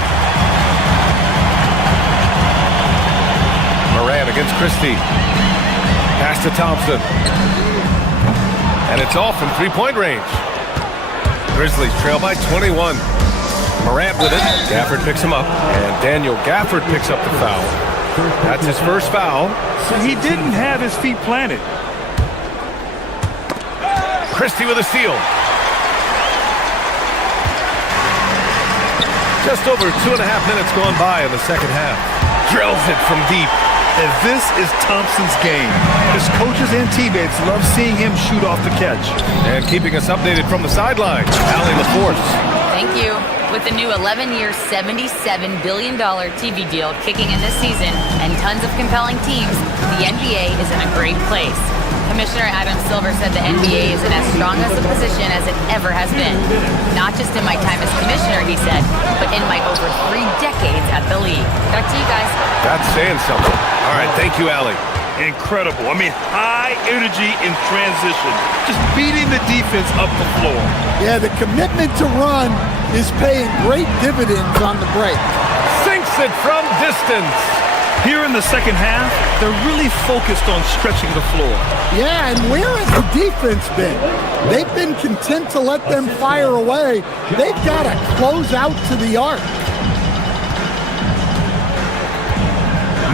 Morant against Christie. Pass to Thompson. And it's off from three-point range. Grizzlies trail by 21. Morant with it. Gafford picks him up. And Daniel Gafford picks up the foul. That's his first foul. He didn't have his feet planted. Christie with a steal. Just over 2.5 minutes gone by in the second half. Drills it from deep. And this is Thompson's game. His coaches and teammates love seeing him shoot off the catch. And keeping us updated from the sideline, Allie LaForce. Thank you. With the new 11-year, $77 billion TV deal kicking in this season and tons of compelling teams, the NBA is in a great place. Commissioner Adam Silver said the NBA is in as strong as a position as it ever has been. Not just in my time as commissioner, he said, but in my over 3 decades at the league. Back to you guys. That's saying something. All right, thank you, Allie. Incredible. I mean, high energy in transition. Just beating the defense up the floor. Yeah, the commitment to run is paying great dividends on the break. Sinks it from distance. Here in the second half, they're really focused on stretching the floor. Yeah, and where has the defense been? They've been content to let them fire away. They've got to close out to the arc.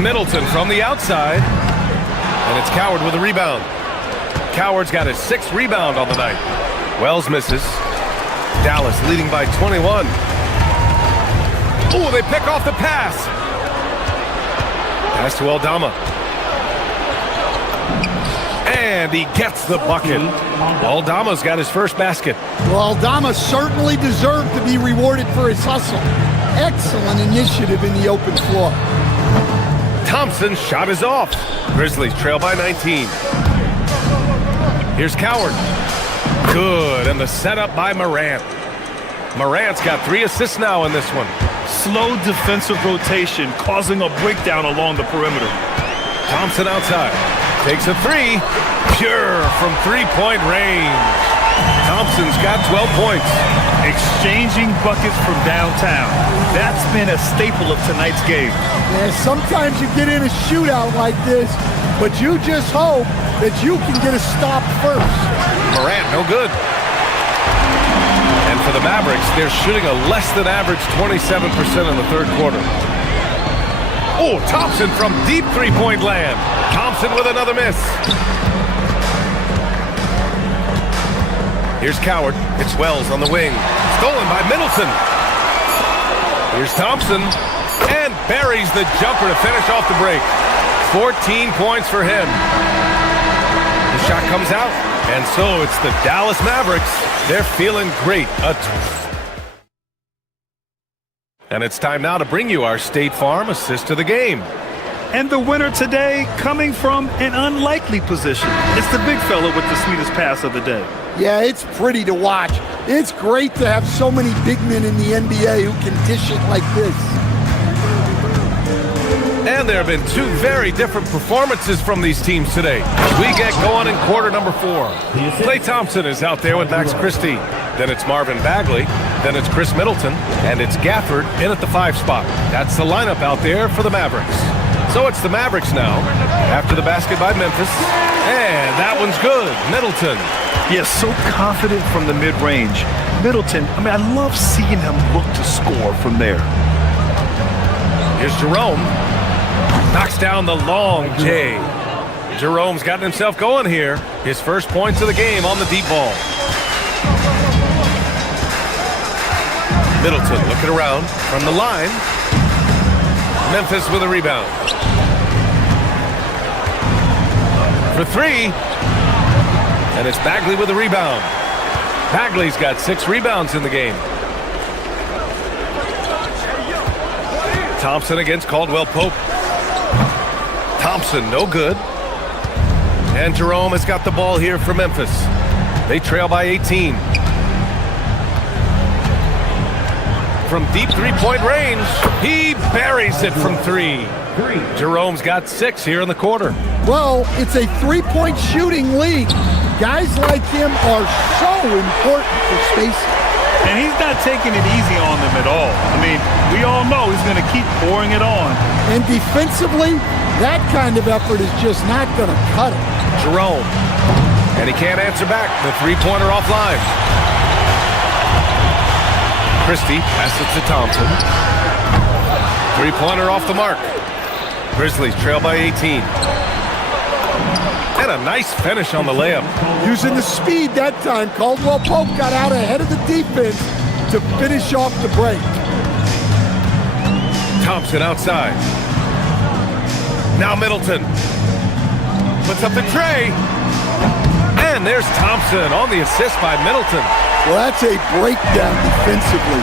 Middleton from the outside. And it's Coward with a rebound. Coward's got his 6th rebound on the night. Wells misses. Dallas leading by 21. Oh, they pick off the pass. Pass to Aldama. And he gets the bucket. Aldama's got his first basket. Well, Aldama certainly deserved to be rewarded for his hustle. Excellent initiative in the open floor. Thompson's shot is off. Grizzlies trail by 19. Here's Coward. Good, and the setup by Morant. Morant's got 3 assists now in this one. Slow defensive rotation causing a breakdown along the perimeter. Thompson outside. Takes a 3. Pure from 3-point range. Thompson's got 12 points. Exchanging buckets from downtown. That's been a staple of tonight's game. Yeah, sometimes you get in a shootout like this, but you just hope that you can get a stop first. Morant, no good. And for the Mavericks, they're shooting a less than average 27% in the third quarter. Oh, Thompson from deep 3-point land. Thompson with another miss. Here's Coward. It's Wells on the wing. Stolen by Middleton. Here's Thompson. And buries the jumper to finish off the break. 14 points for him. The shot comes out. And so it's the Dallas Mavericks. They're feeling great. And it's time now to bring you our State Farm assist of the game. And the winner today coming from an unlikely position. It's the big fella with the sweetest pass of the day. Yeah, it's pretty to watch. It's great to have so many big men in the NBA who can dish it like this. And there have been two very different performances from these teams today. We get going in quarter number 4. Klay Thompson is out there with Max Christie. Then it's Marvin Bagley. Then it's Chris Middleton. And it's Gafford in at the 5 spot. That's the lineup out there for the Mavericks. So it's the Mavericks now, after the basket by Memphis. And that one's good. Middleton. Yes, so confident from the mid-range. Middleton, I love seeing him look to score from there. Here's Jerome. Knocks down the long J. Jerome's gotten himself going here. His first points of the game on the deep ball. Middleton looking around from the line. Memphis with a rebound. For 3. And it's Bagley with a rebound. Bagley's got 6 rebounds in the game. Thompson against Caldwell Pope. Thompson, no good. And Jerome has got the ball here for Memphis. They trail by 18. From deep three-point range, he buries it from 3. Jerome's got 6 here in the quarter. Well, it's a three-point shooting league. Guys like him are so important for spacing. And he's not taking it easy on them at all. We all know he's going to keep pouring it on. And defensively, that kind of effort is just not going to cut it. Jerome. And he can't answer back. The three-pointer offline. Christie passes to Thompson. Three-pointer off the mark. Grizzlies trail by 18. And a nice finish on the layup. Using the speed that time, Caldwell Pope got out ahead of the defense to finish off the break. Thompson outside. Now Middleton. Puts up the tray. And there's Thompson on the assist by Middleton. Well, that's a breakdown defensively.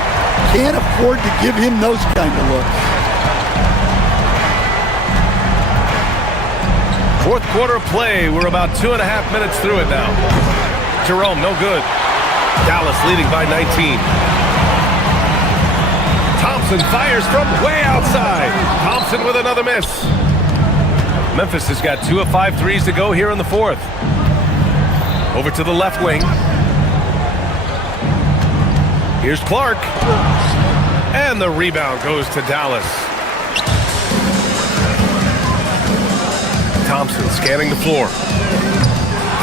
Can't afford to give him those kind of looks. Fourth quarter of play. We're about 2.5 minutes through it now. Jerome, no good. Dallas leading by 19. Thompson fires from way outside. Thompson with another miss. Memphis has got 2 of 5 threes to go here in the fourth. Over to the left wing. Here's Clark. And the rebound goes to Dallas. Thompson scanning the floor.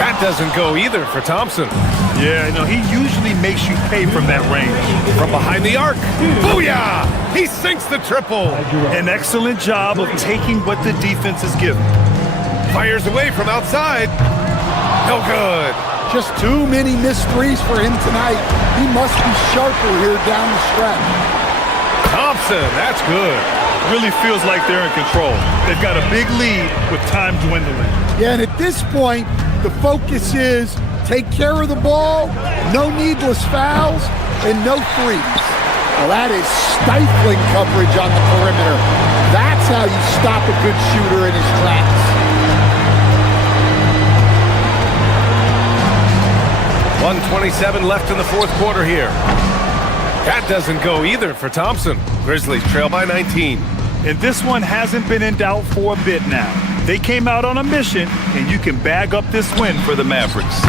That doesn't go either for Thompson. Yeah, he usually makes you pay from that range. From behind the arc. Booyah! He sinks the triple. An excellent job of taking what the defense is giving. Fires away from outside. No good. Just too many missed threes for him tonight. He must be sharper here down the stretch. Thompson, that's good. Really feels like they're in control. They've got a big lead with time dwindling. Yeah, and at this point, the focus is take care of the ball, no needless fouls, and no threes. Well, that is stifling coverage on the perimeter. That's how you stop a good shooter in his tracks. 1:27 left in the fourth quarter here. That doesn't go either for Thompson. Grizzlies trail by 19. And this one hasn't been in doubt for a bit now. They came out on a mission, and you can bag up this win for the Mavericks.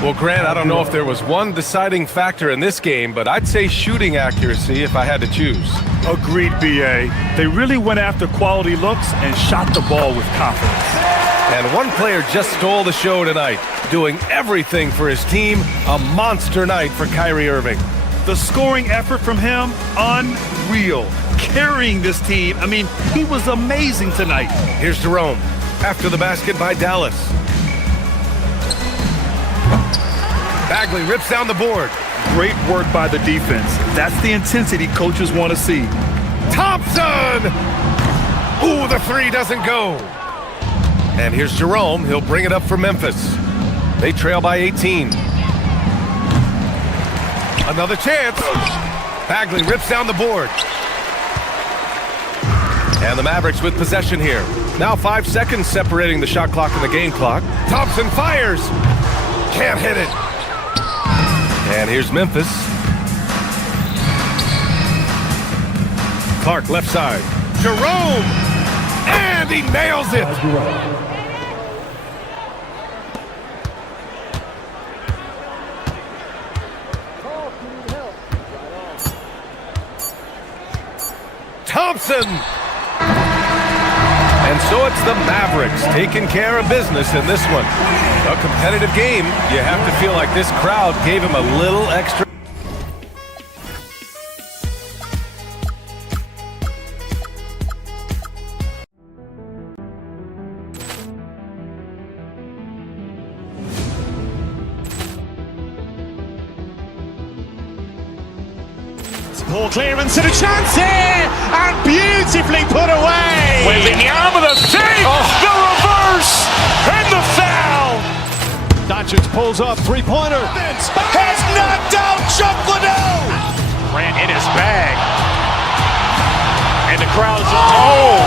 Well, Grant, I don't know if there was one deciding factor in this game, but I'd say shooting accuracy if I had to choose. Agreed, B.A. They really went after quality looks and shot the ball with confidence. And one player just stole the show tonight, doing everything for his team. A monster night for Kyrie Irving. The scoring effort from him, unreal. Carrying this team. He was amazing tonight. Here's Jerome. After the basket by Dallas. Bagley rips down the board. Great work by the defense. That's the intensity coaches want to see. Thompson! Ooh, the three doesn't go. And here's Jerome. He'll bring it up for Memphis. They trail by 18. Another chance. Bagley rips down the board. And the Mavericks with possession here. Now 5 seconds separating the shot clock and the game clock. Thompson fires. Can't hit it. And here's Memphis. Clark left side. Jerome! And he nails it! Thompson! And so it's the Mavericks taking care of business in this one. A competitive game. You have to feel like this crowd gave him a little extra. Poor clearance and a chance here, and beautifully put away. Wembanyama with a save, the reverse, and the foul. Doncic pulls up, three-pointer. Has knocked out Chuck Liddell. Ran in his bag. And the crowd is, oh,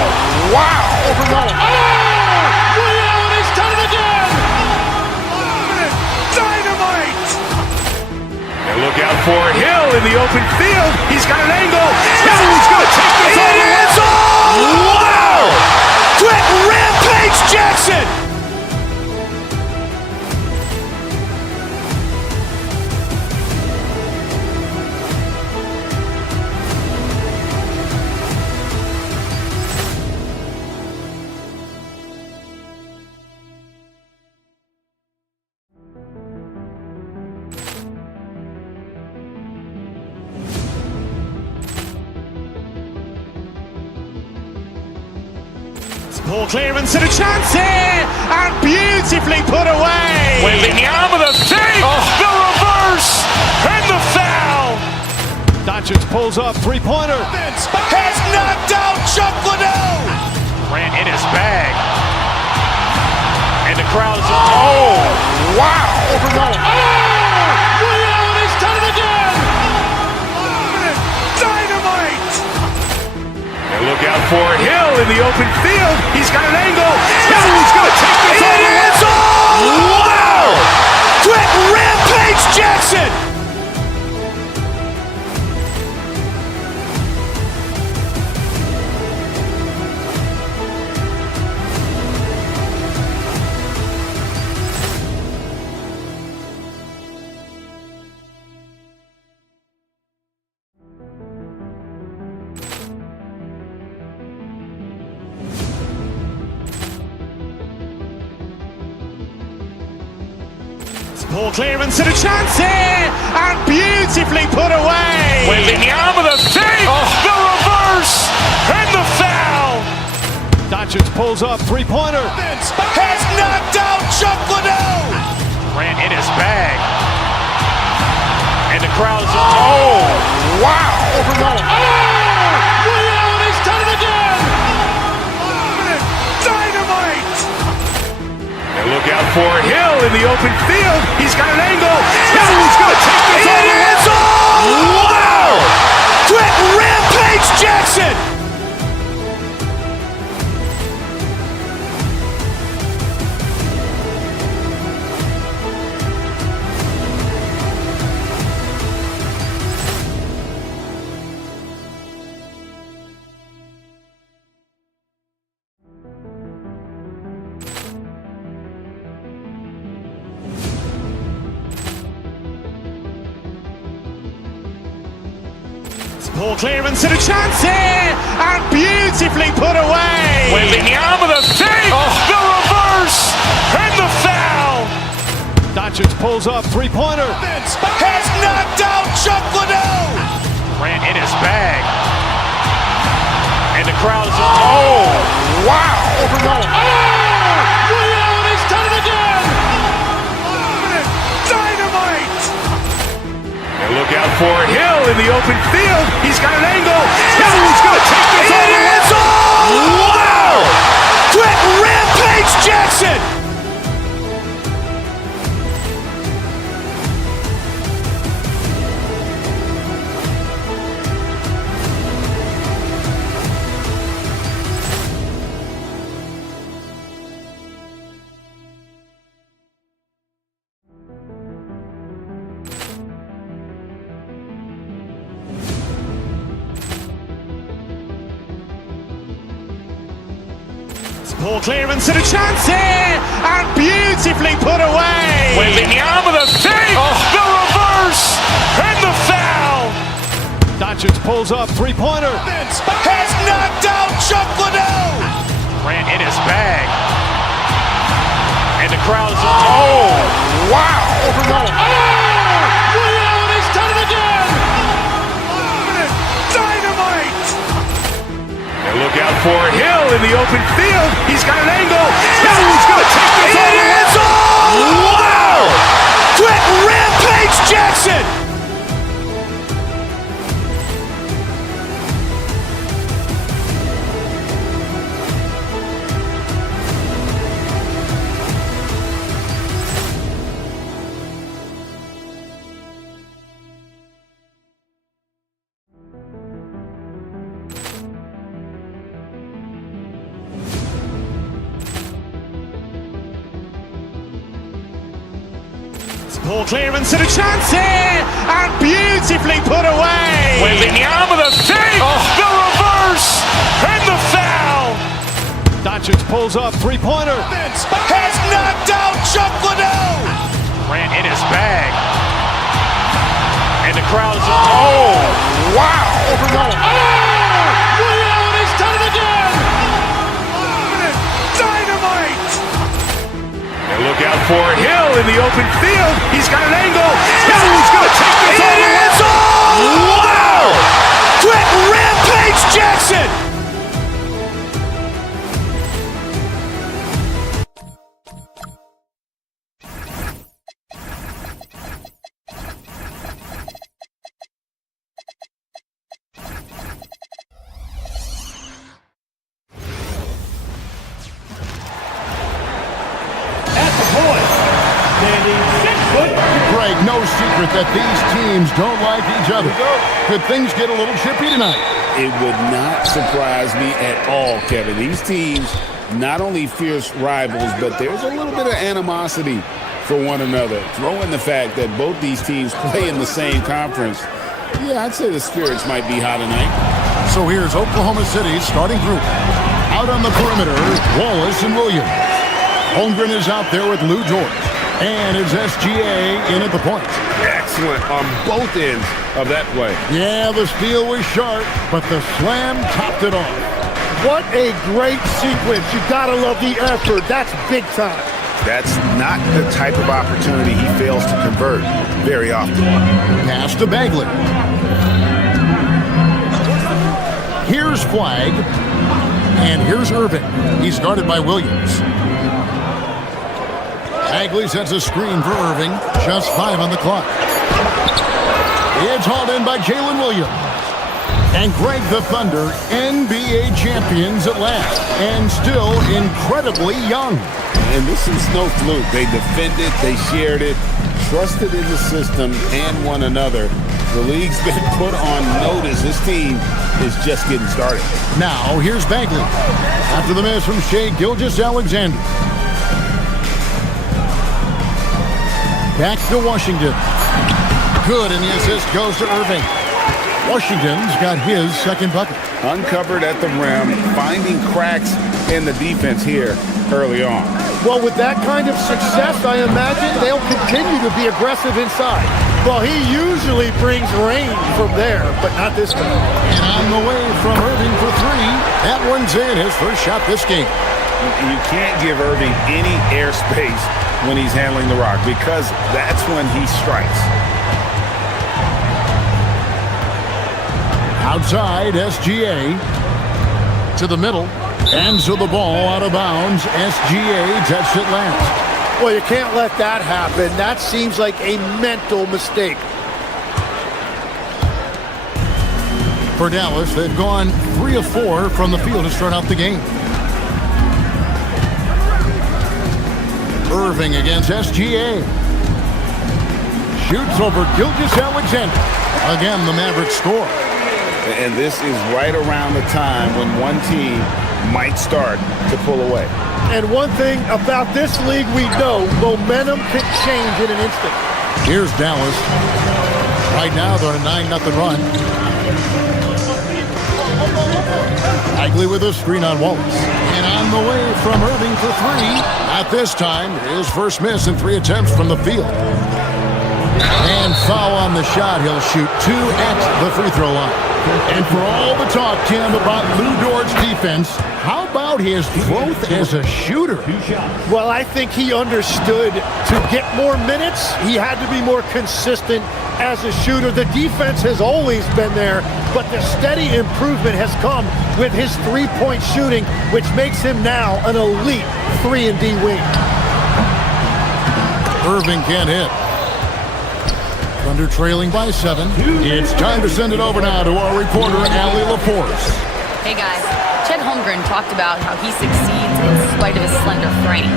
wow. Overrun. Ray Allen has done it again. Dynamite. And look out for Hill in the open field. He's got an angle. He's going to take this all the way. Wow! Quick Rampage Jackson. Poor clearance and a chance here, and beautifully put away. Wembanyama with a save, the reverse, and the foul. Doncic pulls up, three-pointer. Has knocked out Chuck Liddell. Ran in his bag. And the crowd is, oh, wow. Overrun. Ray Allen has done it again. Dynamite. And look out for Hill in the open field. He's got an angle. He's going to take this all the way. Wow! Quick Rampage Jackson. Poor clearance and a chance here, and beautifully put away. Wembanyama with a save, the reverse, and the foul. Doncic pulls up, three-pointer. Has knocked out Chuck Liddell. Ran in his bag. And the crowd is, oh, wow. Overrun. Ray Allen has done it again. Dynamite. And look out for Hill in the open field. He's got an angle. He's going to take this all the way. Wow! Quick Rampage Jackson. Poor clearance and a chance here, and beautifully put away. Wembanyama with a save, the reverse, and the foul. Doncic pulls up, three-pointer. Has knocked out Chuck Liddell. Ran in his bag. And the crowd is, oh, wow. Overrun. Ray Allen has done it again. Dynamite. the open field. He's got an angle. He's going to take this all the way. Wow! Quick Rampage Jackson! Poor clearance and a chance here, and beautifully put away. Wembanyama the save, the reverse, and the foul. Doncic pulls up, three-pointer. Has knocked out Chuck Liddell. Ran in his bag. And the crowd is, oh, wow. Liddell, he's done it again. Dynamite. And look out for Hill in the open field. He's got an angle. He's going to take this all the way. Wow! Quick Rampage Jackson. Poor clearance and a chance here, and beautifully put away. Wembanyama the save, the reverse, and the foul. Doncic pulls up, three-pointer. Has knocked out Chuck Liddell. Ran in his bag. And the crowd is, oh, wow. Liddell, he's done it again. Dynamite. And look out for Hill in the open field. He's got an angle. He's going to take this all the way. Wow! Quick Rampage Jackson. Greg, no secret that these teams don't like each other. Could things get a little chippy tonight? It would not surprise me at all, Kevin. These teams, not only fierce rivals, but there's a little bit of animosity for one another. Throw in the fact that both these teams play in the same conference. Yeah, I'd say the spirits might be high tonight. So here's Oklahoma City's starting group. Out on the perimeter, Wallace and Williams. Holmgren is out there with Lou George. And it's SGA in at the point. Excellent on both ends of that play. Yeah, the steal was sharp, but the slam topped it off. What a great sequence. You gotta love the effort. That's big time. That's not the type of opportunity he fails to convert very often. Pass to Bagley. Here's Flagg. And here's Irving. He's guarded by Williams. Bagley sets a screen for Irving. Just 5 on the clock. It's hauled in by Jalen Williams. And Greg, the Thunder, NBA champions at last. And still incredibly young. And this is no fluke. They defended, they shared it, trusted in the system and one another. The league's been put on notice. This team is just getting started. Now, here's Bagley. After the miss from Shai Gilgeous-Alexander. Back to Washington. Good, and the assist goes to Irving. Washington's got his second bucket. Uncovered at the rim, finding cracks in the defense here early on. Well, with that kind of success, I imagine they'll continue to be aggressive inside. Well, he usually brings rain from there, but not this time. And on the way from Irving for 3. That one's in, his first shot this game. You can't give Irving any airspace when he's handling the rock, because that's when he strikes. Outside, SGA to the middle. And so the ball out of bounds. SGA touched it last. Well, you can't let that happen. That seems like a mental mistake. For Dallas, they've gone 3 of 4 from the field to start out the game. Irving against SGA. Shoots over Gilgeous-Alexander. Again, the Mavericks score. And this is right around the time when one team might start to pull away. And one thing about this league we know, momentum can change in an instant. Here's Dallas. Right now they're on a 9-0 run. Bagley with a screen on Wallace. And on the way from Irving for 3. At this time, his first miss in 3 attempts from the field. And foul on the shot. He'll shoot 2 at the free throw line. And for all the talk, Tim, about Lou Dort's defense, how about his growth as a shooter? Well, I think he understood to get more minutes, he had to be more consistent as a shooter. The defense has always been there, but the steady improvement has come with his three-point shooting, which makes him now an elite 3-and-D wing. Irving can't hit. Thunder trailing by 7. It's time to send it over now to our reporter, Allie Laporte. Hey guys, Chet Holmgren talked about how he succeeds in spite of his slender frame.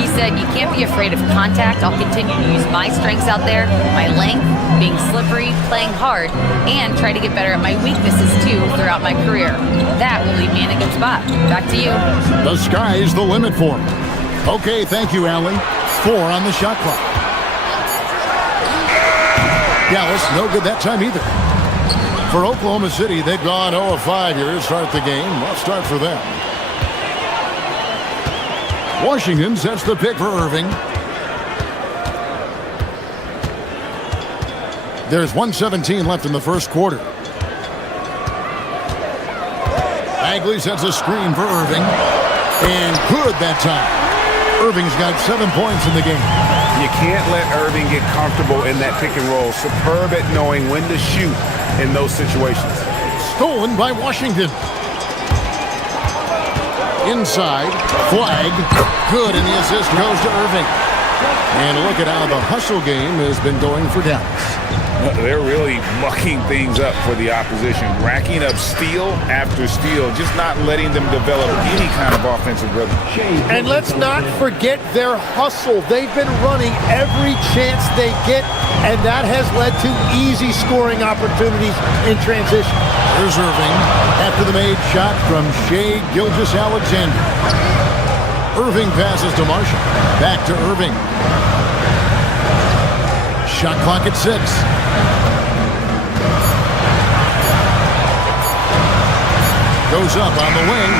He said, "You can't be afraid of contact. I'll continue to use my strengths out there, my length, being slippery, playing hard, and try to get better at my weaknesses too throughout my career. That will leave me in a good spot." Back to you. The sky's the limit for him. Okay, thank you, Allie. 4 on the shot clock. Dallas, no good that time either. For Oklahoma City, they've gone 0 of 5 here to start the game. Rough start for them. Washington sets the pick for Irving. There's 1:17 left in the first quarter. Bagley sets a screen for Irving. And good that time. Irving's got 7 points in the game. You can't let Irving get comfortable in that pick and roll. Superb at knowing when to shoot in those situations. Stolen by Washington. Inside, flag, good, and the assist goes to Irving. And look at how the hustle game has been going for Dallas. They're really mucking things up for the opposition, racking up steal after steal, just not letting them develop any kind of offensive rhythm. And let's not forget their hustle. They've been running every chance they get, and that has led to easy scoring opportunities in transition. Here's Irving after the made shot from Shai Gilgeous-Alexander. Irving passes to Marshall. Back to Irving. Shot clock at 6. Goes up on the wing.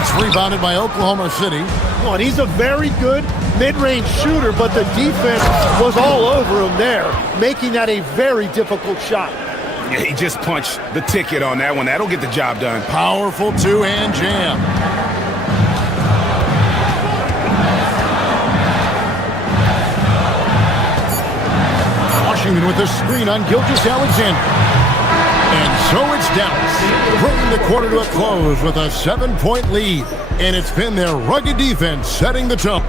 It's rebounded by Oklahoma City. Oh, and he's a very good mid-range shooter, but the defense was all over him there, making that a very difficult shot. Yeah, he just punched the ticket on that one. That'll get the job done. Powerful two-hand jam. Washington with the screen on Gilgeous-Alexander. And so it's Dallas, bringing the quarter to a close with a 7-point lead. And it's been their rugged defense setting the tone.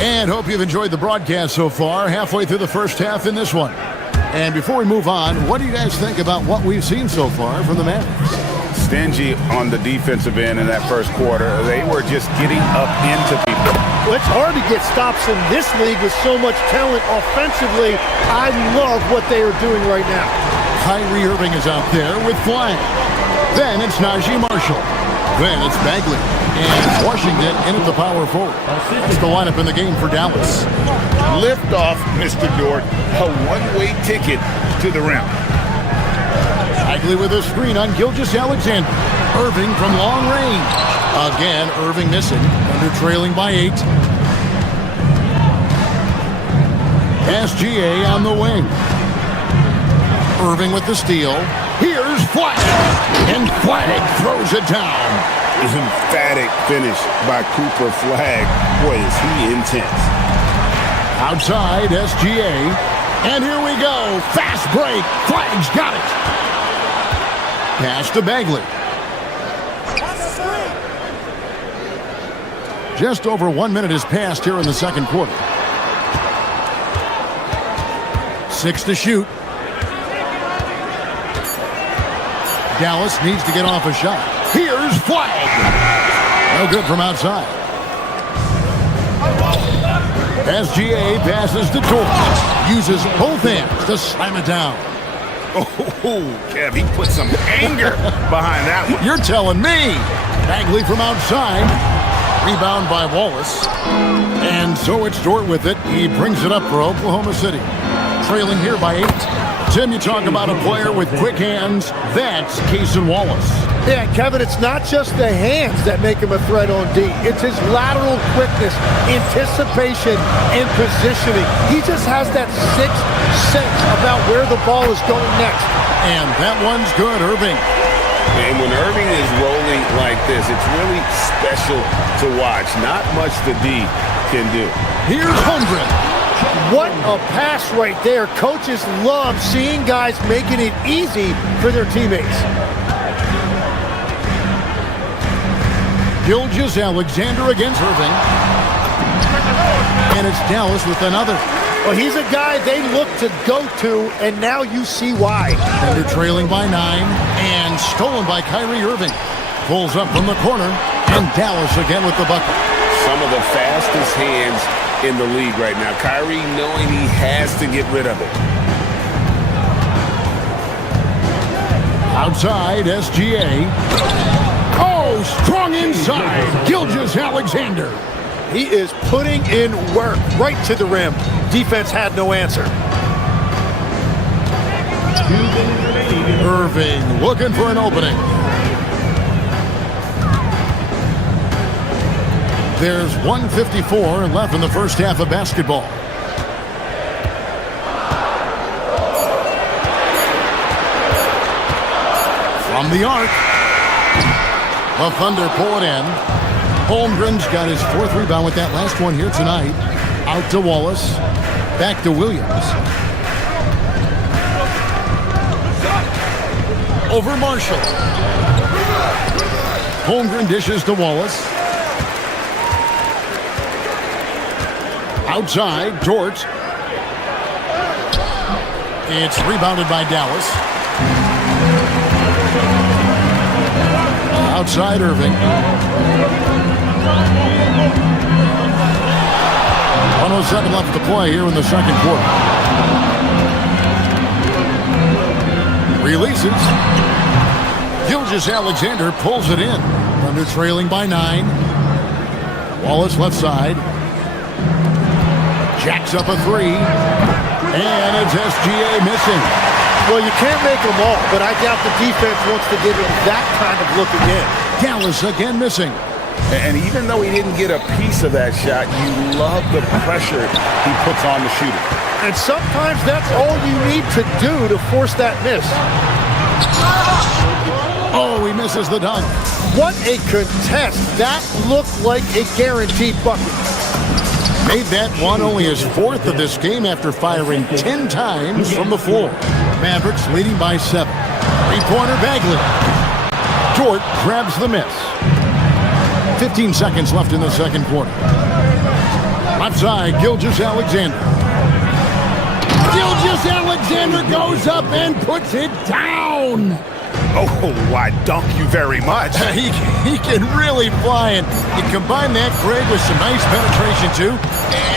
And hope you've enjoyed the broadcast so far, halfway through the first half in this one. And before we move on, what do you guys think about what we've seen so far from the Mavericks? Stingy on the defensive end in that first quarter. They were just getting up into people. Well, it's hard to get stops in this league with so much talent offensively. I love what they are doing right now. Kyrie Irving is out there with flying. Then it's Najee Marshall. Then it's Bagley. And Washington in at the power forward. That's the lineup in the game for Dallas. Lift off, Mr. Dort. A one-way ticket to the rim. Bagley with a screen on Gilgeous-Alexander. Irving from long range. Again, Irving missing. Under trailing by 8. SGA on the wing. Irving with the steal. Here's Flag. And Flag throws it down. Emphatic finish by Cooper Flag. Boy, is he intense. Outside, SGA. And here we go. Fast break. Flag's got it. Pass to Bagley. Just over 1 minute has passed here in the second quarter. 6 to shoot. Dallas needs to get off a shot. Here's flag. No good from outside. SGA passes to Torch. Uses both hands to slam it down. Oh, Kev, he put some anger behind that one. You're telling me. Bagley from outside. Rebound by Wallace. And so it's Dort with it. He brings it up for Oklahoma City. Trailing here by 8. Tim, you talk about a player with quick hands. That's Cason Wallace. Yeah, Kevin, it's not just the hands that make him a threat on D. It's his lateral quickness, anticipation, and positioning. He just has that sixth sense about where the ball is going next. And that one's good, Irving. And when Irving is rolling like this, it's really special to watch. Not much the D can do. Here's Holmgren. What a pass right there. Coaches love seeing guys making it easy for their teammates. Gilgeous-Alexander against Irving. And it's Dallas with another. Well, he's a guy they look to go to, and now you see why. They're trailing by 9 and stolen by Kyrie Irving. Pulls up from the corner, and Dallas again with the bucket. Some of the fastest hands in the league right now. Kyrie knowing he has to get rid of it. Outside, SGA. Oh, strong inside. Gilgeous-Alexander. He is putting in work right to the rim. Defense had no answer. Irving looking for an opening. There's 1:54 left in the first half of basketball. From the arc. The Thunder pull it in. Holmgren's got his 4th rebound with that last one here tonight. Out to Wallace. Back to Williams. Over Marshall. Holmgren dishes to Wallace. Outside, Dort. It's rebounded by Dallas. Outside, Irving. 1:07 left to play here in the second quarter. Releases. Gilgeous-Alexander pulls it in. Thunder trailing by 9. Wallace left side. Jacks up a 3. And it's SGA missing. Well, you can't make them all, but I doubt the defense wants to give him that kind of look again. Dallas again missing. And even though he didn't get a piece of that shot, you love the pressure he puts on the shooter. And sometimes that's all you need to do to force that miss. Oh, he misses the dunk. What a contest. That looked like a guaranteed bucket. Made that one only his 4th of this game after firing 10 times from the floor. Mavericks leading by 7. 3-pointer Bagley. Dort grabs the miss. 15 seconds left in the second quarter. Left side, Gilgeous-Alexander. Gilgeous-Alexander goes up and puts it down. Oh, I dunk you very much. He can really fly, and you combine that, Greg, with some nice penetration, too,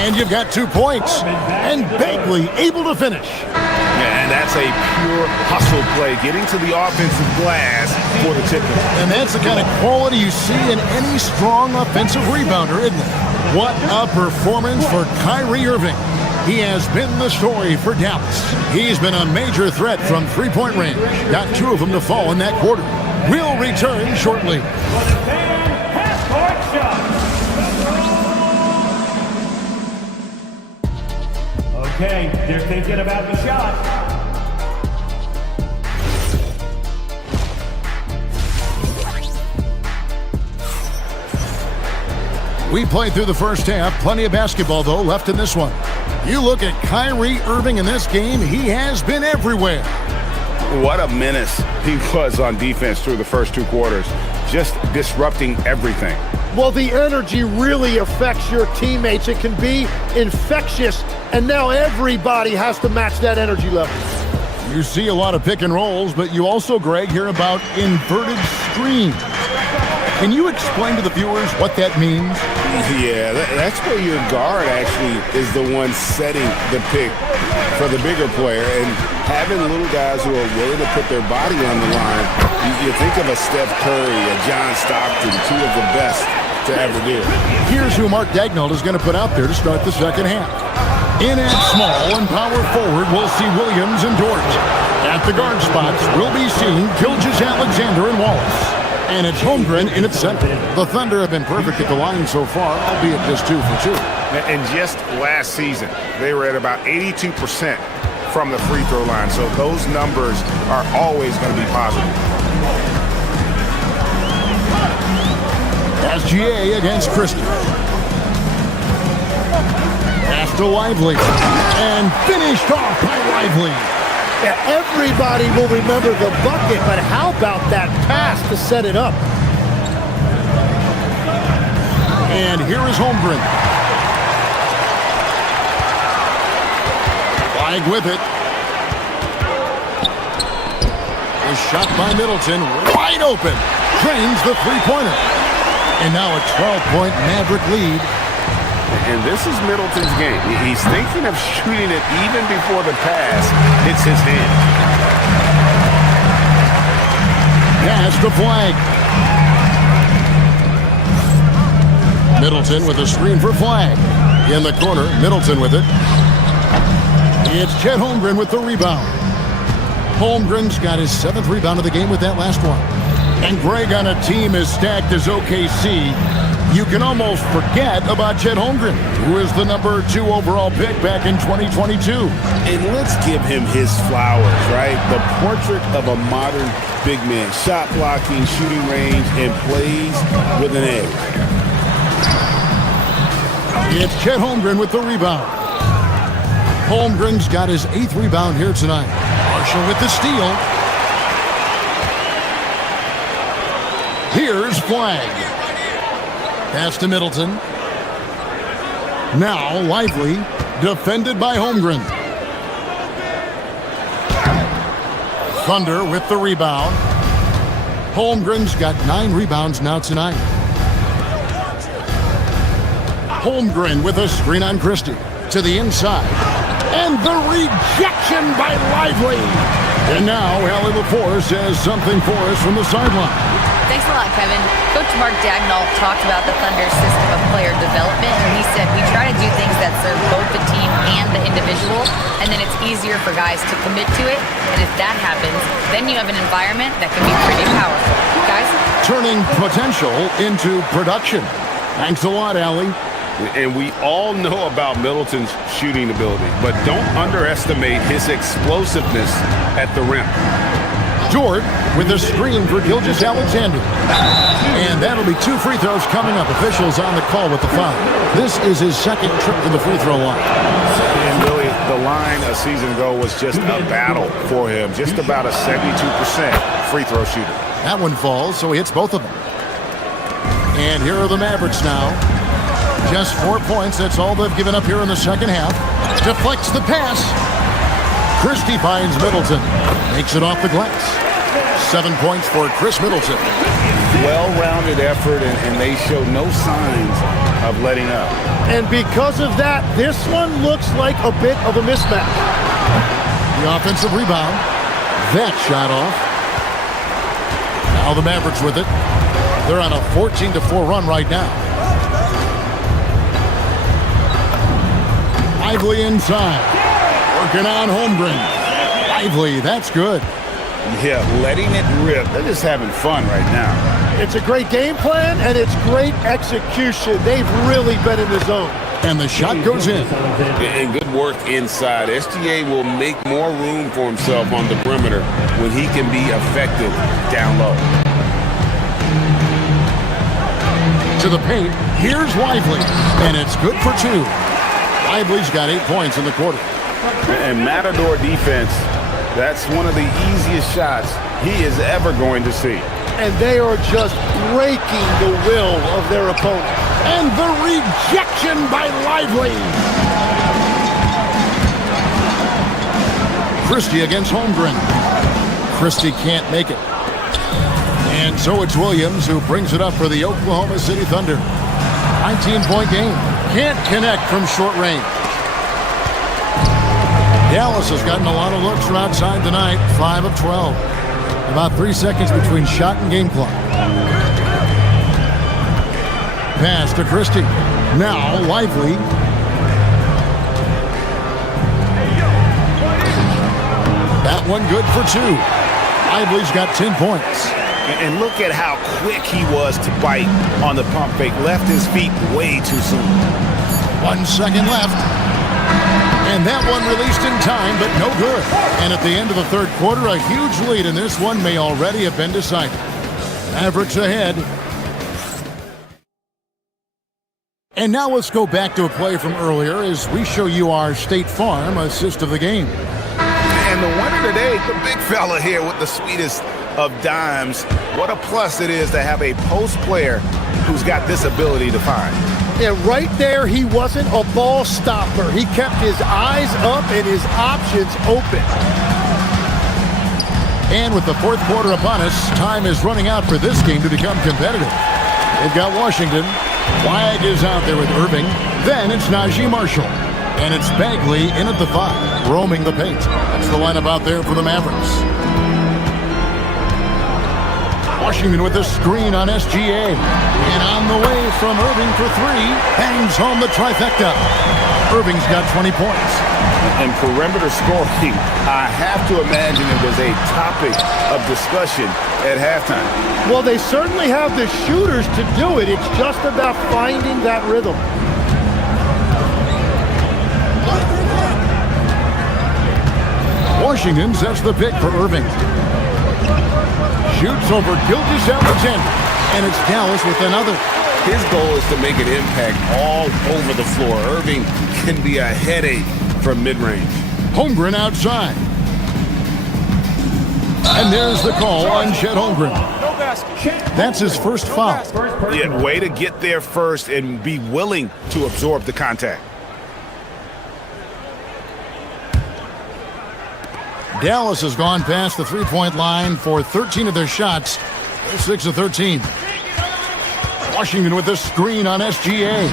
and you've got 2 points. And Bagley able to finish. And that's a pure hustle play, getting to the offensive glass for the tip. And that's the kind of quality you see in any strong offensive rebounder, isn't it? What a performance for Kyrie Irving. He has been the story for Dallas. He's been a major threat from 3-point range. Got 2 of them to fall in that quarter. We'll return shortly. Okay, they're thinking about the shot. We played through the first half. Plenty of basketball, though, left in this one. You look at Kyrie Irving in this game, he has been everywhere. What a menace he was on defense through the first 2 quarters. Just disrupting everything. Well, the energy really affects your teammates. It can be infectious, and now everybody has to match that energy level. You see a lot of pick and rolls, but you also, Greg, hear about inverted screens. Can you explain to the viewers what that means? Yeah, that's where your guard actually is the one setting the pick for the bigger player, and having little guys who are willing to put their body on the line. You think of a Steph Curry, a John Stockton, two of the best to ever do. Here's who Mark Daigneault is going to put out there to start the second half. In at small and power forward, we'll see Williams and Dort. At the guard spots, we'll be seeing Gilgeous-Alexander and Wallace. And it's Holmgren in its center. The Thunder have been perfect at the line so far, albeit just 2 for 2. And just last season, they were at about 82% from the free throw line. So those numbers are always going to be positive. SGA against Christie. Pass to Lively. And finished off by Lively. Yeah, everybody will remember the bucket, but how about that pass to set it up? And here is Holmgren. Flag with it. A shot by Middleton, wide open. Drains the three-pointer. And now a 12-point Maverick lead. And this is Middleton's game. He's thinking of shooting it even before the pass hits his hand. Pass to Flag. Middleton with a screen for Flag. In the corner, Middleton with it. It's Chet Holmgren with the rebound. Holmgren's got his 7th rebound of the game with that last one. And Greg, on a team as stacked as OKC, you can almost forget about Chet Holmgren, who is the number 2 overall pick back in 2022. And let's give him his flowers, right? The portrait of a modern big man. Shot blocking, shooting range, and plays with an edge. It's Chet Holmgren with the rebound. Holmgren's got his 8th rebound here tonight. Marshall with the steal. Here's Flag. Pass to Middleton. Now Lively, defended by Holmgren. Thunder with the rebound. Holmgren's got 9 rebounds now tonight. Holmgren with a screen on Christie. To the inside. And the rejection by Lively. And now Allie LaForce says something for us from the sideline. Thanks a lot, Kevin. Coach Mark Daigneault talked about the Thunder's system of player development, and he said, we try to do things that serve both the team and the individual, and then it's easier for guys to commit to it, and if that happens, then you have an environment that can be pretty powerful. Guys? Turning potential into production. Thanks a lot, Allie. And we all know about Middleton's shooting ability, but don't underestimate his explosiveness at the rim. Dort with a screen for Gilgeous-Alexander. And that'll be 2 free throws coming up. Officials on the call with the foul. This is his 2nd trip to the free throw line. And really, the line a season ago was just a battle for him. Just about a 72% free throw shooter. That one falls, so he hits both of them. And here are the Mavericks now. Just 4 points. That's all they've given up here in the second half. Deflects the pass. Christie finds Middleton. Makes it off the glass. 7 points for Chris Middleton. Well-rounded effort, and they show no signs of letting up. And because of that, this one looks like a bit of a mismatch. The offensive rebound. That shot off. Now the Mavericks with it. They're on a 14-4 run right now. Lively inside. Working on Holmgren. Lively, that's good. Yeah, letting it rip. They're just having fun right now. It's a great game plan, and it's great execution. They've really been in the zone. And the shot goes in. And good work inside. SGA will make more room for himself on the perimeter when he can be effective down low. To the paint, here's Lively. And it's good for 2. Lively's got 8 points in the quarter. And Matador defense, that's one of the easiest shots he is ever going to see. and they are just breaking the will of their opponent. And the rejection by Lively. Christie against Holmgren. Christie can't make it. And so it's Williams who brings it up for the Oklahoma City Thunder. 19-point game. Can't connect from short range. Dallas has gotten a lot of looks from outside tonight. 5 of 12. About 3 seconds between shot and game clock. Pass to Christie. Now Lively. That one good for 2. Lively's got 10 points. And look at how quick he was to bite on the pump fake. Left his feet way too soon. 1 second left. And that one released in time, but no good. And at the end of the third quarter, a huge lead in this one may already have been decided. Mavericks ahead. And now let's go back to a play from earlier as we show you our State Farm assist of the game. And the winner today, the big fella here with the sweetest of dimes. What a plus it is to have a post player who's got this ability to find. Yeah, right there, he wasn't a ball stopper. He kept his eyes up and his options open. And with the fourth quarter upon us, time is running out for this game to become competitive. They've got Washington. Wyatt is out there with Irving. Then it's Najee Marshall. And it's Bagley in at the 5, roaming the paint. That's the lineup out there for the Mavericks. Washington with a screen on SGA. And on the way from Irving for 3. Hangs home the trifecta. Irving's got 20 points. And perimeter scoring, I have to imagine it was a topic of discussion at halftime. Well, they certainly have the shooters to do it. It's just about finding that rhythm. Washington sets the pick for Irving. Shoots over Gilgeous-Alexander, and it's Dallas with another. His goal is to make an impact all over the floor. Irving can be a headache from mid-range. Holmgren outside. And there's the call on Chet Holmgren. That's his first foul. Yeah, way to get there first and be willing to absorb the contact. Dallas has gone past the three-point line for 13 of their shots. They're 6 of 13. Washington with a screen on SGA.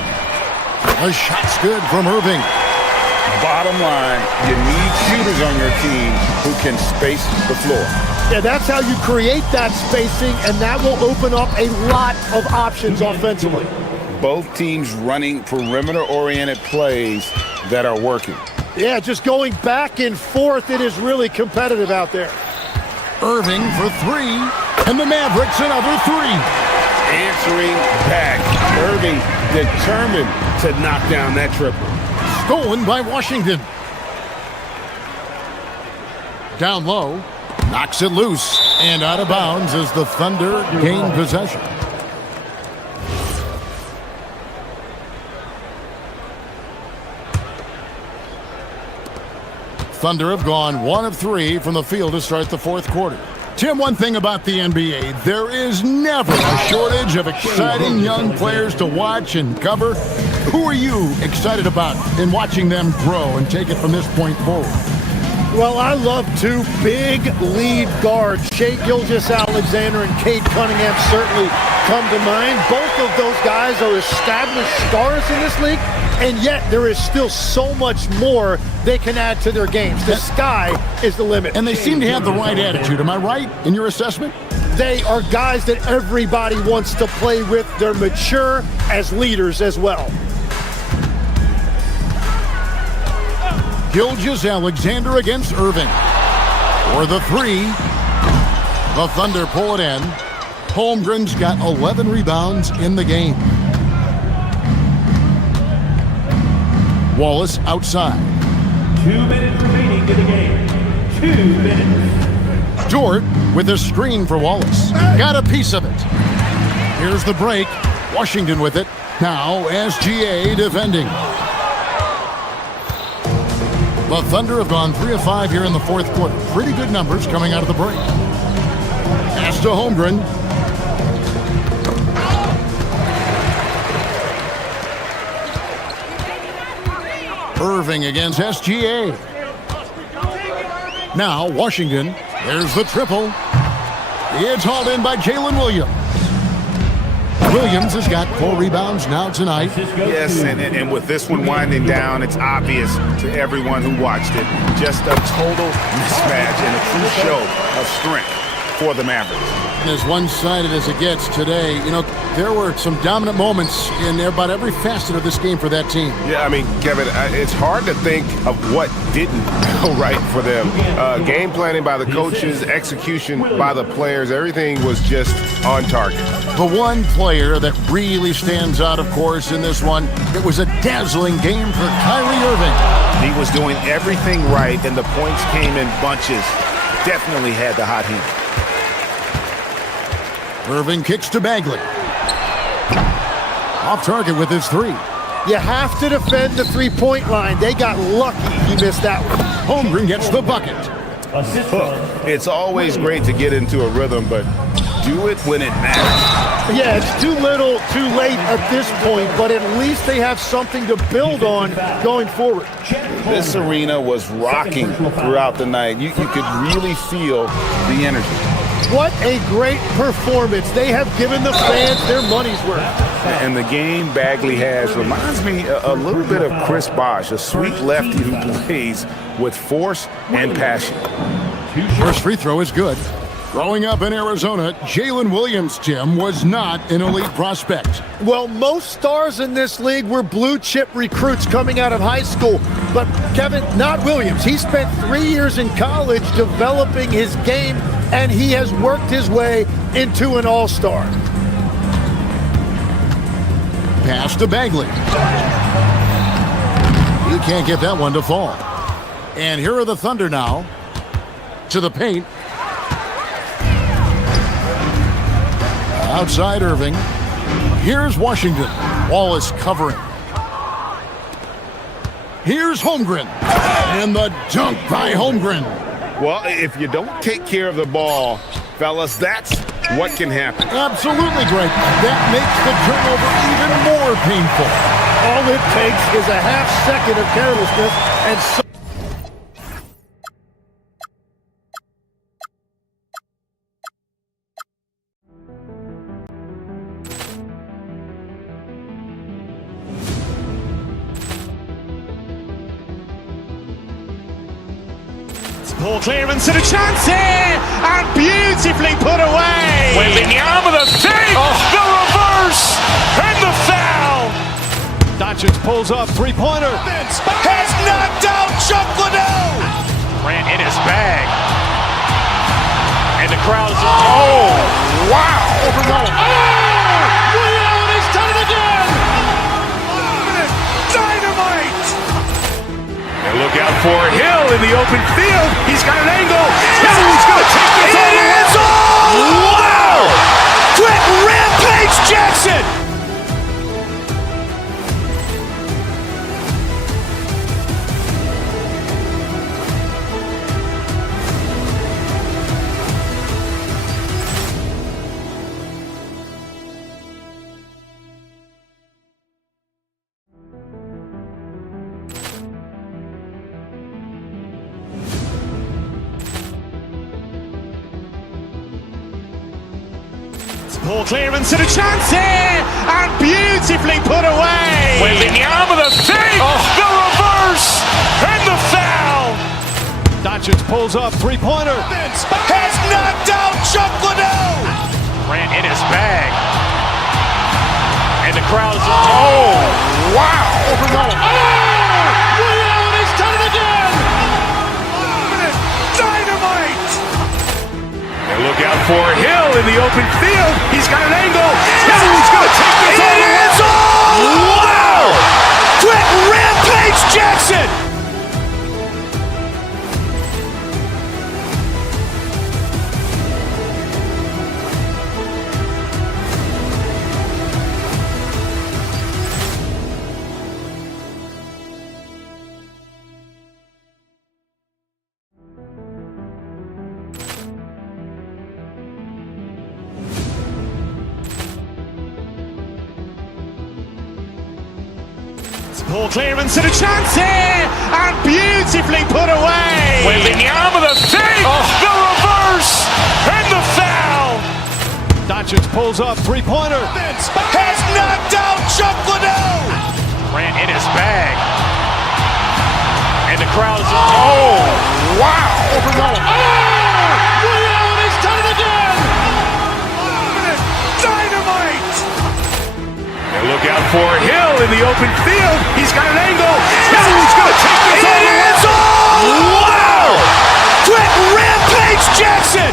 The shot's good from Irving. Bottom line, you need shooters on your team who can space the floor. Yeah, that's how you create that spacing, and that will open up a lot of options offensively. Both teams running perimeter-oriented plays that are working. Yeah, just going back and forth, it is really competitive out there. Irving for 3, and the Mavericks another 3. Answering back. Irving determined to knock down that triple. Stolen by Washington. Down low, knocks it loose, and out of bounds as the Thunder gain possession. Thunder have gone 1 of 3 from the field to start the fourth quarter. Tim, one thing about the NBA, there is never a shortage of exciting young players to watch and cover. Who are you excited about in watching them grow and take it from this point forward? Well, I love 2 big lead guards. Shai Gilgeous-Alexander and Cade Cunningham certainly come to mind. Both of those guys are established stars in this league, and yet there is still so much more they can add to their games. The sky is the limit. And they seem to have the right attitude. Am I right in your assessment? They are guys that everybody wants to play with. They're mature as leaders as well. Gilgeous-Alexander against Irving. For the 3. The Thunder pull it in. Holmgren's got 11 rebounds in the game. Wallace outside. 2 minutes remaining in the game. 2 minutes. Dort with a screen for Wallace. Got a piece of it. Here's the break. Washington with it. Now SGA defending. The Thunder have gone 3 of 5 here in the fourth quarter. Pretty good numbers coming out of the break. Pass to Holmgren. Irving against SGA. Now Washington. There's the triple. It's hauled in by Jalen Williams. Williams has got 4 rebounds now tonight. Yes, and with this one winding down, it's obvious to everyone who watched it. Just a total mismatch and a true show of strength for the Mavericks. And as one-sided as it gets today, you know, there were some dominant moments in about every facet of this game for that team. Yeah, I mean, Kevin, it's hard to think of what didn't go right for them. Game planning by the coaches, execution by the players, everything was just on target. The one player that really stands out, of course, in this one, it was a dazzling game for Kyrie Irving. He was doing everything right, and the points came in bunches. Definitely had the hot hand. Irving kicks to Bagley. Off target with his 3. You have to defend the three-point line. They got lucky he missed that one. Holmgren gets the bucket. It's always great to get into a rhythm, but do it when it matters. Yeah, it's too little, too late at this point, but at least they have something to build on going forward. This arena was rocking throughout the night. You could really feel the energy. What a great performance. They have given the fans their money's worth. And the game Bagley has reminds me a little bit of Chris Bosh, a sweet lefty who plays with force and passion. First free throw is good. Growing up in Arizona, Jalen Williams, Tim, was not an elite prospect. Well, most stars in this league were blue-chip recruits coming out of high school. But, Kevin, not Williams. He spent 3 years in college developing his game, and he has worked his way into an all-star. Pass to Bagley. You can't get that one to fall. And here are the Thunder now. To the paint. Outside Irving. Here's Washington. Wallace covering. Here's Holmgren. And the dunk by Holmgren. Well, if you don't take care of the ball, fellas, that's what can happen. Absolutely, Greg. That makes the turnover even more painful. All it takes is a half second of carelessness and so Poor clearance and a chance here, and beautifully put away. Wembanyama the save, the reverse, and the foul. Doncic pulls up, three-pointer. Has knocked out Chuck Liddell. Ran in his bag. And the crowd is, oh, wow. Overrun. He's done it again. Dynamite. And look out for Hill in the open field. He's got an angle. He's going to take this all the way. Wow! Quit Rampage Jackson! Poor clearance and a chance here, and beautifully put away. Wembanyama the save, the reverse, and the foul. Doncic pulls up, three-pointer. Has knocked out Chuck Liddell. Ran in his bag. And the crowd is, oh, wow. Overrun. He's done it again. Dynamite. And look out for Hill in the open field. He's got an angle. He's going to take this all the way. Wow! Quit Rampage Jackson! Poor clearance and a chance here, and beautifully put away. Wembanyama the save, the reverse, and the foul. Doncic pulls up, three-pointer. Has knocked out Chuck Liddell. Ran in his bag. And the crowd is, oh, wow. Ray Allen has done it again. Dynamite. And look out for Hill in the open field. He's got an angle. He's going to take this all the way. Wow! Quick Rampage Jackson.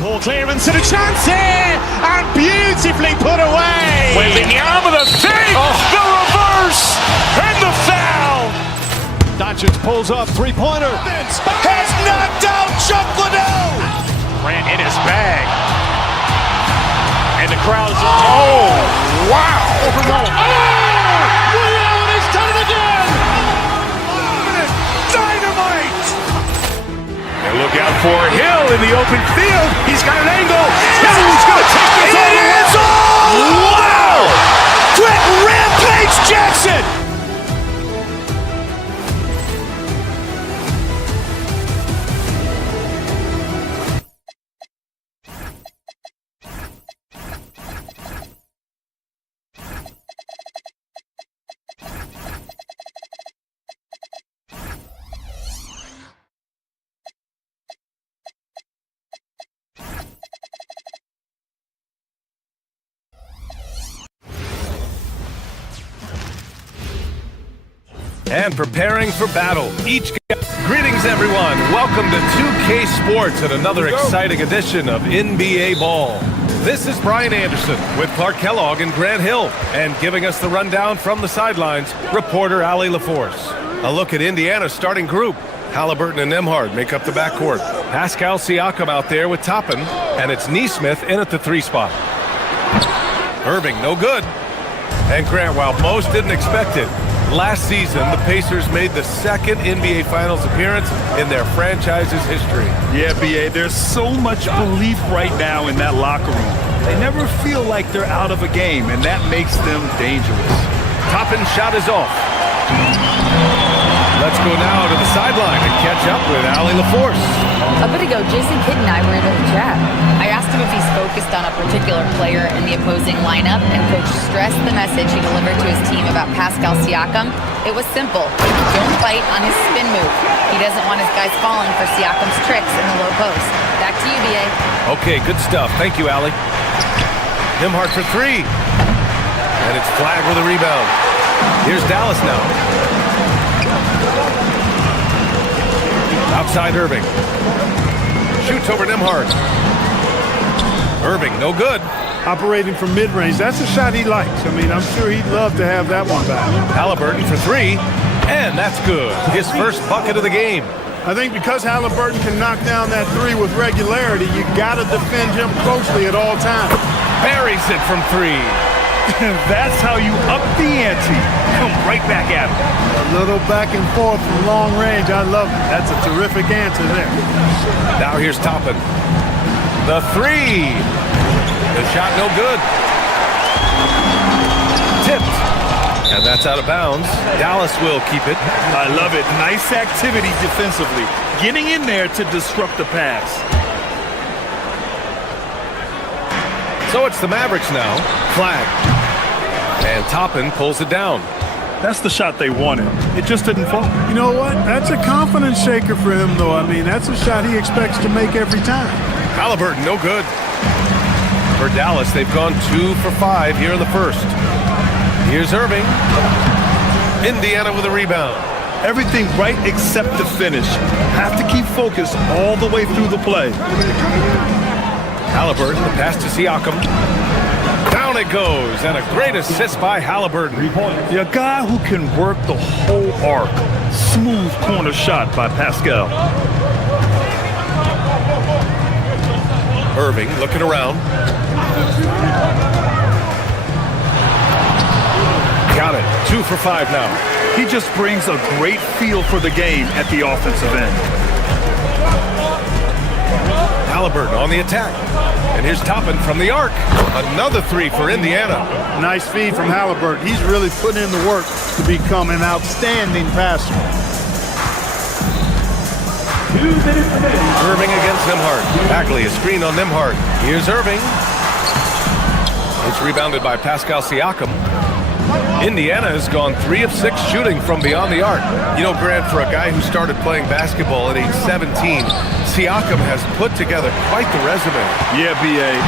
Poor clearance and a chance here, and beautifully put away. Wembanyama the save, the reverse, and the foul. Doncic pulls up, three-pointer. Has knocked out Chuck Liddell. Ran in his bag. And the crowd is, oh, wow. Ray Allen has done it again. Dynamite. And look out for Hill in the open field. He's got an angle. He's going to take this all the way. Wow! Quick Rampage Jackson. And preparing for battle. Greetings, everyone. Welcome to 2K Sports and another exciting edition of NBA Ball. This is Brian Anderson with Clark Kellogg and Grant Hill. And giving us the rundown from the sidelines, reporter Ali LaForce. A look at Indiana's starting group. Halliburton and Nembhard make up the backcourt. Pascal Siakam out there with Toppin. And it's Nesmith in at the 3 spot. Irving, no good. And Grant, while most didn't expect it, last season, the Pacers made the second NBA Finals appearance in their franchise's history. Yeah, B.A., there's so much belief right now in that locker room. They never feel like they're out of a game, and that makes them dangerous. Toppin's shot is off. Let's go now to the sideline and catch up with Ali LaForce. A bit ago, Jason Kidd and I were able to chat. I asked him if he's focused on a particular player in the opposing lineup, and Coach stressed the message he delivered to his team about Pascal Siakam. It was simple. Don't fight on his spin move. He doesn't want his guys falling for Siakam's tricks in the low post. Back to you, B.A. Okay, good stuff. Thank you, Ali. Nembhard for 3. And it's Flagg with a rebound. Here's Dallas now. Outside Irving. Shoots over Nembhard. Irving, no good. Operating from mid-range, that's a shot he likes. I mean, I'm sure he'd love to have that one back. Halliburton for 3, and that's good. His first bucket of the game. I think because Halliburton can knock down that 3 with regularity, you got to defend him closely at all times. Buries it from 3. That's how you up the ante. Come right back at him. A little back and forth from long range. I love it. That's a terrific answer there. Now here's Toppin. The 3. The shot no good. Tipped. And that's out of bounds. Dallas will keep it. I love it. Nice activity defensively. Getting in there to disrupt the pass. So it's the Mavericks now. Flagg. And Toppin pulls it down. That's the shot they wanted. It just didn't fall. You know what? That's a confidence shaker for him, though. I mean, that's a shot he expects to make every time. Halliburton, no good. For Dallas, they've gone 2 for 5 here in the first. Here's Irving. Indiana with a rebound. Everything right except the finish. Have to keep focused all the way through the play. Halliburton, the pass to Siakam. Down Down it goes, and a great assist by Halliburton. Yeah, a guy who can work the whole arc. Smooth corner shot by Pascal. Irving looking around. Got it. 2 for 5 now. He just brings a great feel for the game at the offensive end. Halliburton on the attack. And here's Toppin from the arc. Another 3 for Indiana. Nice feed from Halliburton. He's really putting in the work to become an outstanding passer. Irving against Nembhard. Bagley, a screen on Nembhard. Here's Irving. It's rebounded by Pascal Siakam. Indiana has gone 3 of 6 shooting from beyond the arc. You know, Grant, for a guy who started playing basketball at age 17, Siakam has put together quite the resume. Yeah, B.A.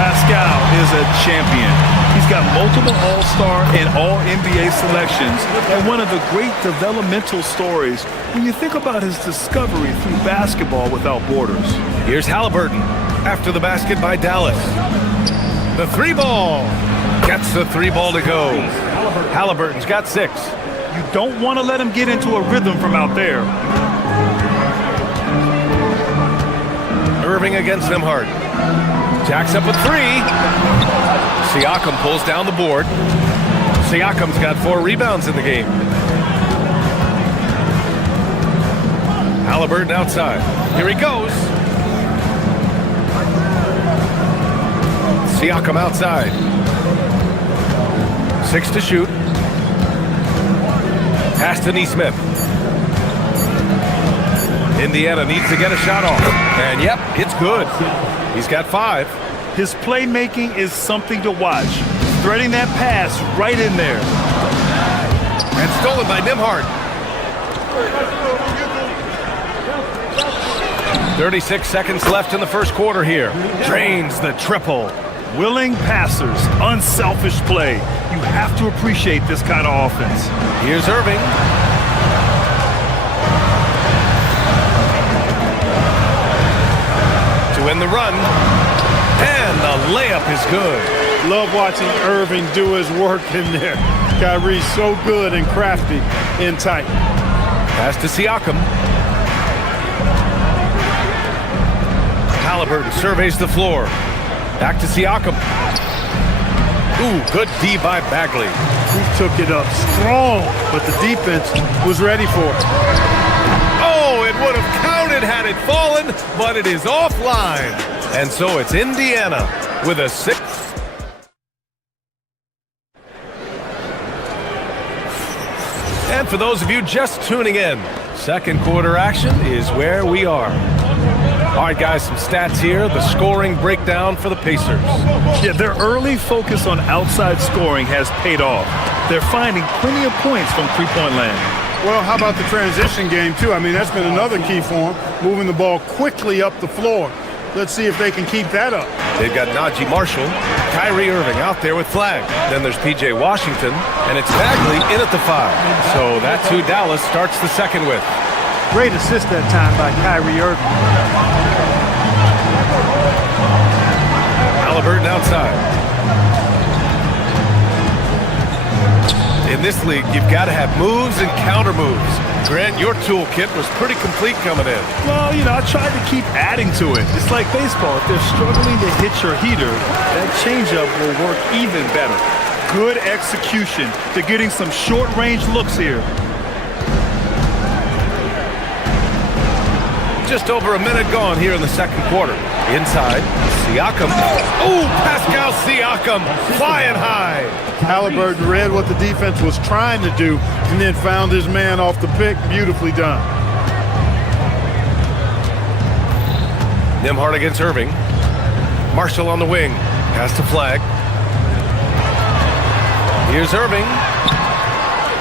Pascal is a champion. He's got multiple All-Star and All-NBA selections, and one of the great developmental stories when you think about his discovery through basketball without borders. Here's Halliburton after the basket by Dallas. The 3 ball. Gets the 3 ball to go. Halliburton's got 6. You don't want to let him get into a rhythm from out there. Irving against Nembhard. Jacks up a 3. Siakam pulls down the board. Siakam's got 4 rebounds in the game. Halliburton outside. Here he goes. Siakam outside. 6 to shoot. Pass to Nesmith. Indiana needs to get a shot off. And yep, it's good. He's got 5. His playmaking is something to watch. Threading that pass right in there. And stolen by Nembhard. 36 seconds left in the first quarter here. Drains the triple. Willing passers, unselfish play. You have to appreciate this kind of offense. Here's Irving. To win the run. And the layup is good. Love watching Irving do his work in there. Kyrie's so good and crafty in tight. Pass to Siakam. Halliburton surveys the floor. Back to Siakam. Ooh, good D by Bagley. He took it up strong, but the defense was ready for it. Oh, it would have counted had it fallen, but it is offline. And so it's Indiana with a 6. And for those of you just tuning in, second quarter action is where we are. All right, guys, some stats here. The scoring breakdown for the Pacers. Yeah, their early focus on outside scoring has paid off. They're finding plenty of points from three-point land. Well, how about the transition game, too? I mean, that's been another key for them, moving the ball quickly up the floor. Let's see if they can keep that up. They've got Najee Marshall, Kyrie Irving out there with Flag. Then there's P.J. Washington, and it's Bagley in at the 5. So that's who Dallas starts the second with. Great assist that time by Kyrie Irving. Halliburton outside. In this league, you've got to have moves and counter moves. Grant, your toolkit was pretty complete coming in. Well, you know, I tried to keep adding to it. It's like baseball. If they're struggling to hit your heater, that changeup will work even better. Good execution to getting some short-range looks here. Just over a minute gone here in the second quarter. Inside, Siakam. Oh, Pascal Siakam flying high. Halliburton read what the defense was trying to do and then found his man off the pick. Beautifully done. Nembhard against Irving. Marshall on the wing. Pass to Flag. Here's Irving.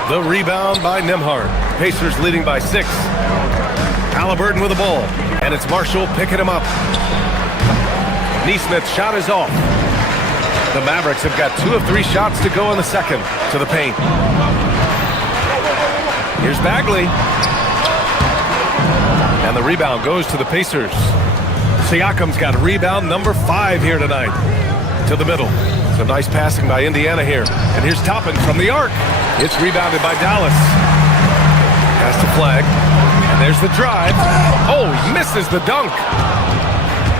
The rebound by Nembhard. Pacers leading by 6. Halliburton with the ball, and it's Marshall picking him up. Nesmith's shot is off. The Mavericks have got 2 of 3 shots to go in the second to the paint. Here's Bagley. And the rebound goes to the Pacers. Siakam's got rebound number 5 here tonight. To the middle. Some nice passing by Indiana here. And here's Toppin from the arc. It's rebounded by Dallas. Pass to Flag. And there's the drive. Oh, he misses the dunk.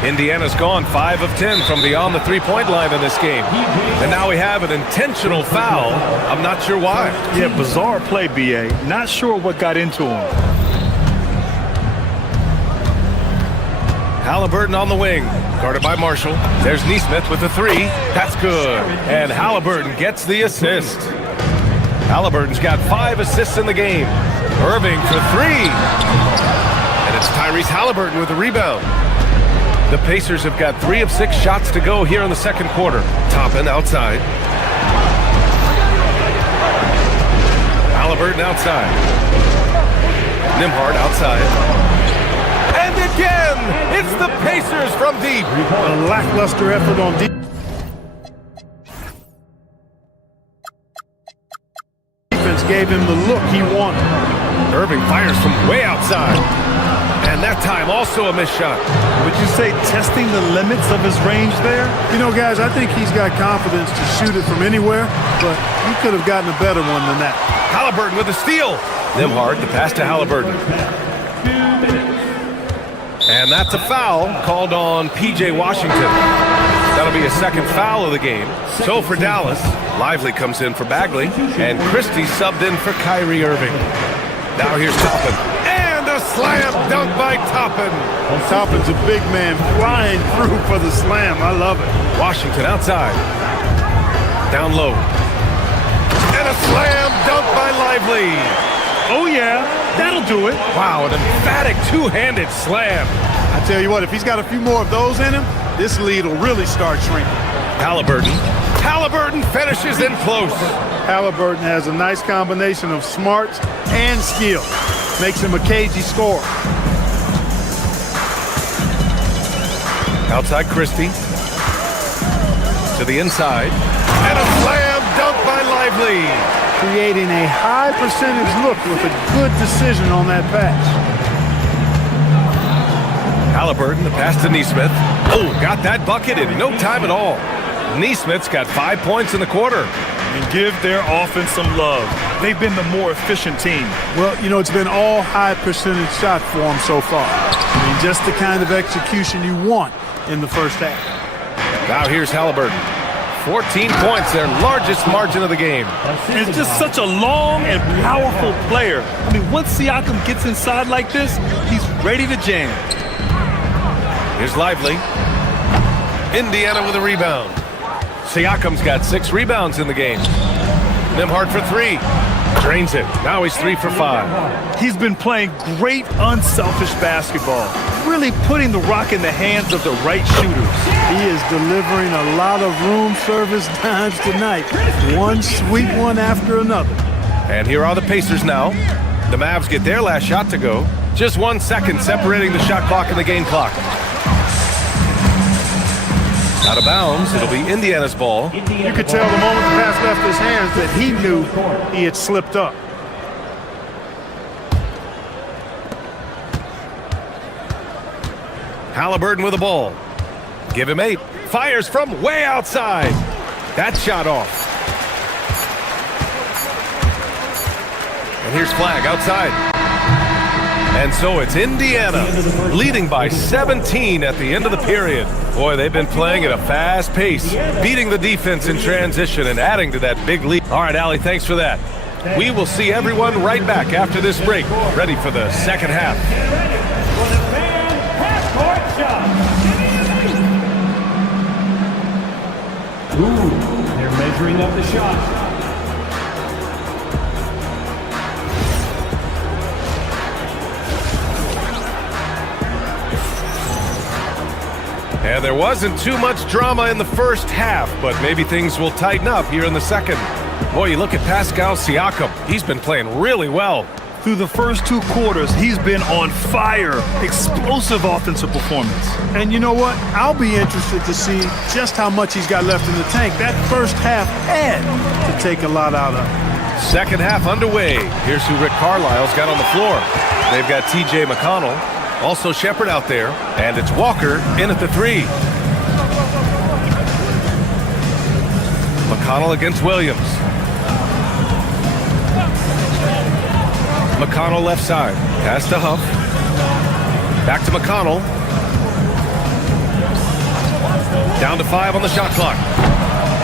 Indiana's gone 5 of 10 from beyond the three-point line in this game. And now we have an intentional foul. I'm not sure why. Yeah, bizarre play, B.A. Not sure what got into him. Halliburton on the wing, guarded by Marshall. There's Neesmith with the three. That's good. And Halliburton gets the assist. Halliburton's got 5 assists in the game. Irving for 3. And it's Tyrese Halliburton with the rebound. The Pacers have got 3 of 6 shots to go here in the second quarter. Toppin outside. Halliburton outside. Nembhard outside. And again, it's the Pacers from deep. A lackluster effort on deep. Defense gave him the look he wanted. Irving fires from way outside. And that time also a missed shot. Would you say testing the limits of his range there? You know, guys, I think he's got confidence to shoot it from anywhere, but he could have gotten a better one than that. Halliburton with a steal. Nembhard, the pass to Halliburton. And that's a foul called on P.J. Washington. That'll be a second foul of the game. So for Dallas, Lively comes in for Bagley, and Christie subbed in for Kyrie Irving. Now here's Toppin. And a slam dunk by Toppin. Toppin's a big man flying through for the slam. I love it. Washington outside. Down low. And a slam dunk by Lively. Oh, yeah. That'll do it. Wow, an emphatic two-handed slam. I tell you what, if he's got a few more of those in him, this lead will really start shrinking. Halliburton finishes in close. Halliburton has a nice combination of smarts and skill. Makes him a cagey scorer. Outside Christie. To the inside. And a slam dunk by Lively. Creating a high percentage look with a good decision on that pass. Halliburton, the pass to Neesmith. Oh, got that bucket in no time at all. Neesmith's got 5 points in the quarter. And give their offense some love. They've been the more efficient team. Well, you know, it's been all high percentage shot for them so far. I mean, just the kind of execution you want in the first half. Now here's Halliburton. 14 points, their largest margin of the game. And it's just such a long and powerful player. I mean, once Siakam gets inside like this, he's ready to jam. Here's Lively. Indiana with a rebound. Siakam's got 6 rebounds in the game. Nembhard for 3. Drains it. Now he's 3 for 5. He's been playing great, unselfish basketball. Really putting the rock in the hands of the right shooters. He is delivering a lot of room service times tonight. One sweet one after another. And here are the Pacers now. The Mavs get their last shot to go. Just 1 second separating the shot clock and the game clock. Out of bounds, it'll be Indiana's ball. You could tell the moment the pass left his hands that he knew he had slipped up. Halliburton with the ball. Give him 8. Fires from way outside. That shot off. And here's Flag outside. And so it's Indiana leading by 17 at the end of the period. Boy, they've been playing at a fast pace, beating the defense in transition and adding to that big lead. All right, Allie, thanks for that. We will see everyone right back after this break, ready for the second half. Ooh, they're measuring up the shot. And there wasn't too much drama in the first half, but maybe things will tighten up here in the second. Boy, you look at Pascal Siakam. He's been playing really well. Through the first 2 quarters, he's been on fire. Explosive offensive performance. And you know what? I'll be interested to see just how much he's got left in the tank. That first half had to take a lot out of it. Second half underway. Here's who Rick Carlisle's got on the floor. They've got T.J. McConnell. Also Shepard out there, and it's Walker in at the 3. McConnell against Williams. McConnell left side. Pass to Huff. Back to McConnell. Down to 5 on the shot clock.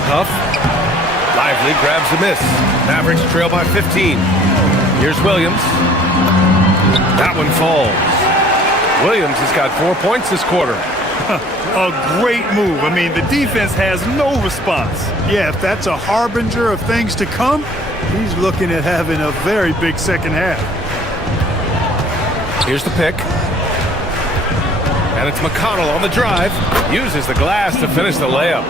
Huff. Lively grabs the miss. Mavericks trail by 15. Here's Williams. That one falls. Williams has got 4 points this quarter. A great move. I mean, the defense has no response. Yeah, if that's a harbinger of things to come, he's looking at having a very big second half. Here's the pick. And it's McConnell on the drive. Uses the glass to finish the layup.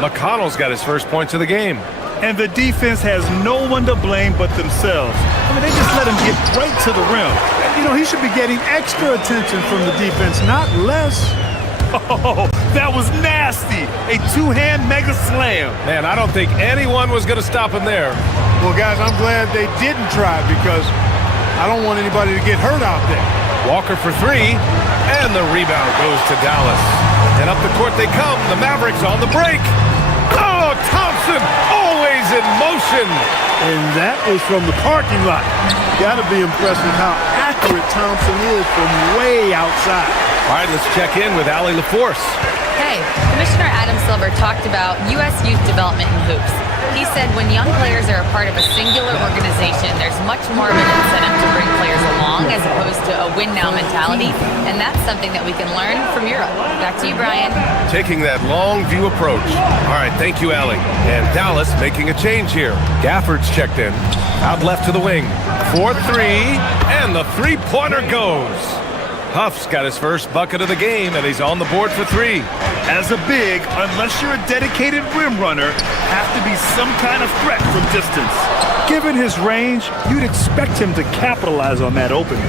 McConnell's got his first points of the game. And the defense has no one to blame but themselves. I mean, they just let him get right to the rim. You know, he should be getting extra attention from the defense, not less. Oh, that was nasty. A two-hand mega slam. Man, I don't think anyone was going to stop him there. Well, guys, I'm glad they didn't try because I don't want anybody to get hurt out there. Walker for 3, and the rebound goes to Dallas. And up the court they come. The Mavericks on the break. Oh, Thompson, always in motion. And that was from the parking lot. Got to be impressed with how accurate Thompson is from way outside. All right, let's check in with Allie LaForce. Hey, Commissioner Adam Silver talked about U.S. youth development in hoops. He said when young players are a part of a singular organization, there's much more of an incentive to bring players along as opposed to a win-now mentality, and that's something that we can learn from Europe. Back to you, Brian. Taking that long view approach. All right, thank you, Allie. And Dallas making a change here. Gafford's checked in. Out left to the wing. 4-3, and the three-pointer goes. Huff's got his first bucket of the game, and he's on the board for 3. As a big, unless you're a dedicated rim runner, have to be some kind of threat from distance. Given his range, you'd expect him to capitalize on that opening.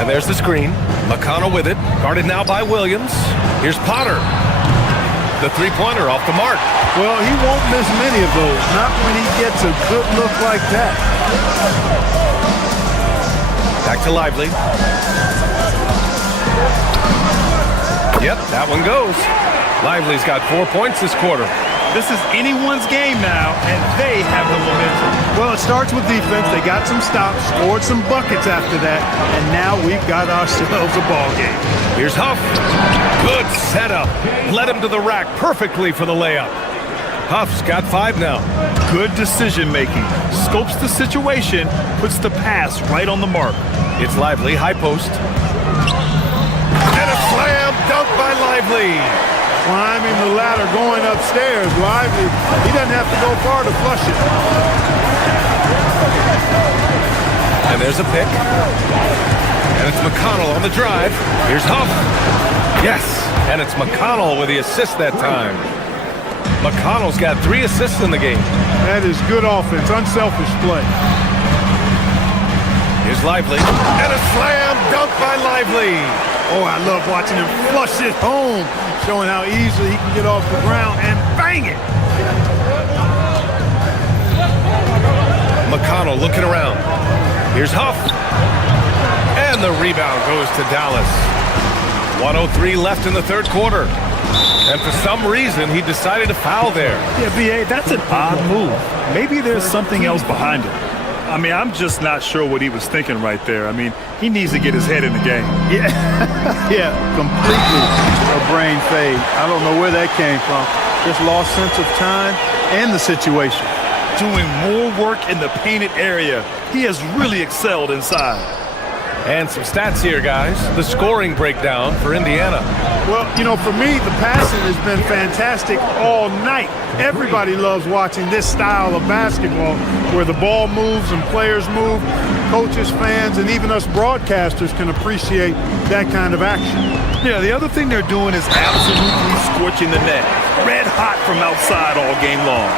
And there's the screen. McConnell with it. Guarded now by Williams. Here's Potter. The three-pointer off the mark. Well, he won't miss many of those. Not when he gets a good look like that. Back to Lively. Yep, that one goes. Lively's got 4 points this quarter. This is anyone's game now, and they have the momentum. Well, it starts with defense. They got some stops, scored some buckets after that, and now we've got ourselves a ball game. Here's Huff. Good setup. Led him to the rack perfectly for the layup. Huff's got 5 now. Good decision-making. Scopes the situation, puts the pass right on the mark. It's Lively, high post. And a slam dunk by Lively. Climbing the ladder, going upstairs. Lively, he doesn't have to go far to flush it. And there's a pick. And it's McConnell on the drive. Here's Huff. Yes, and it's McConnell with the assist that time. McConnell's got 3 assists in the game. That is good offense, unselfish play. Here's Lively. And a slam dunk by Lively. Oh, I love watching him flush it home, showing how easily he can get off the ground and bang it. McConnell looking around. Here's Huff. And the rebound goes to Dallas. 1:03 left in the third quarter. And for some reason, he decided to foul there. Yeah, B.A., that's an odd move. Maybe there's something else behind it. I mean, I'm just not sure what he was thinking right there. I mean, he needs to get his head in the game. Yeah, yeah, completely a brain fade. I don't know where that came from. Just lost sense of time and the situation. Doing more work in the painted area. He has really excelled inside. And some stats here, guys. The scoring breakdown for Indiana. Well, you know, for me, the passing has been fantastic all night. Everybody loves watching this style of basketball where the ball moves and players move. Coaches, fans, and even us broadcasters can appreciate that kind of action. Yeah, the other thing they're doing is absolutely scorching the net. Red hot from outside all game long.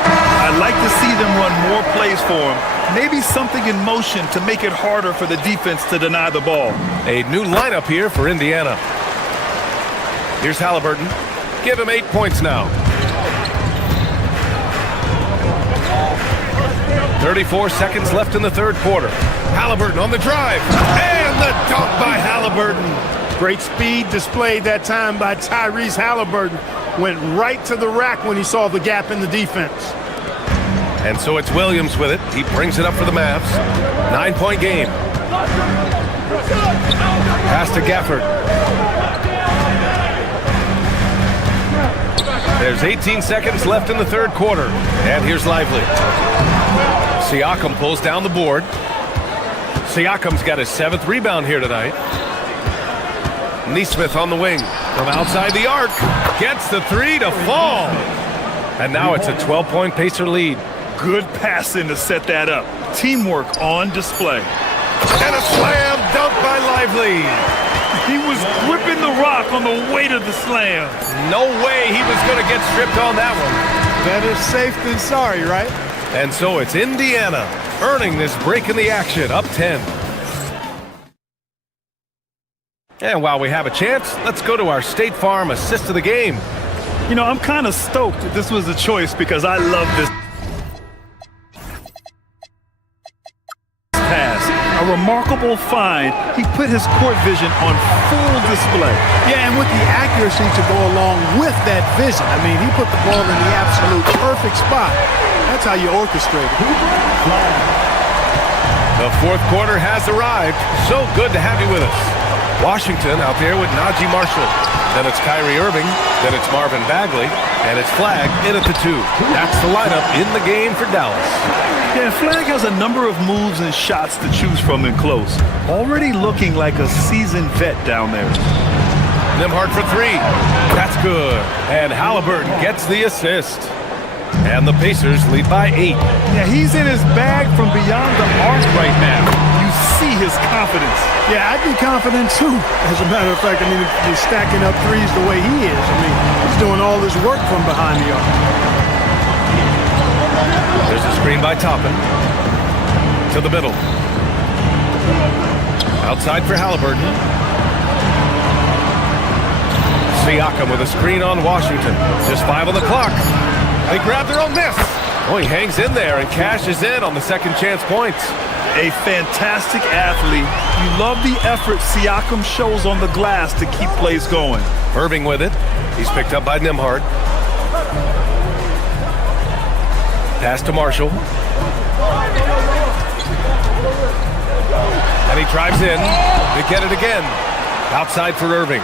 I'd like to see them run more plays for him. Maybe something in motion to make it harder for the defense to deny the ball. A new lineup here for Indiana. Here's Halliburton. Give him 8 points now. 34 seconds left in the third quarter. Halliburton on the drive. And the dunk by Halliburton. Great speed displayed that time by Tyrese Halliburton. went right to the rack when he saw the gap in the defense. And so it's Williams with it. He brings it up for the Mavs. 9-point game. Pass to Gafford. There's 18 seconds left in the third quarter. And here's Lively. Siakam pulls down the board. Siakam's got his 7th rebound here tonight. Neesmith on the wing. From outside the arc. Gets the 3 to fall. And now it's a 12-point Pacer lead. Good passing to set that up. Teamwork on display. And a slam dunk by Lively. He was gripping the rock on the weight of the slam. No way he was going to get stripped on that one. Better safe than sorry, right? And so it's Indiana earning this break in the action, up 10. And while we have a chance, let's go to our State Farm assist of the game. You know, I'm kind of stoked that this was a choice because I love this pass. A remarkable find. He put his court vision on full display. Yeah, and with the accuracy to go along with that vision. I mean, he put the ball in the absolute perfect spot. That's how you orchestrate it. The fourth quarter has arrived. So good to have you with us. Washington out there with Najee Marshall. Then it's Kyrie Irving. Then it's Marvin Bagley. And it's Flagg in at the 2. That's the lineup in the game for Dallas. Yeah, Flagg has a number of moves and shots to choose from in close. Already looking like a seasoned vet down there. Nembhard for 3. That's good. And Halliburton gets the assist. And the Pacers lead by 8. Yeah, he's in his bag from beyond the arc right now. You see his confidence. Yeah, I'd be confident too. As a matter of fact, I mean, if you're stacking up threes the way he is, I mean, he's doing all this work from behind the arc. There's a screen by Toppin. To the middle. Outside for Halliburton. Siakam with a screen on Washington. Just 5 on the clock. They grab their own miss. Oh, he hangs in there and cashes in on the second chance points. A fantastic athlete. You love the effort Siakam shows on the glass to keep plays going. Irving with it. He's picked up by Nembhard. Pass to Marshall. And he drives in. They get it again. Outside for Irving.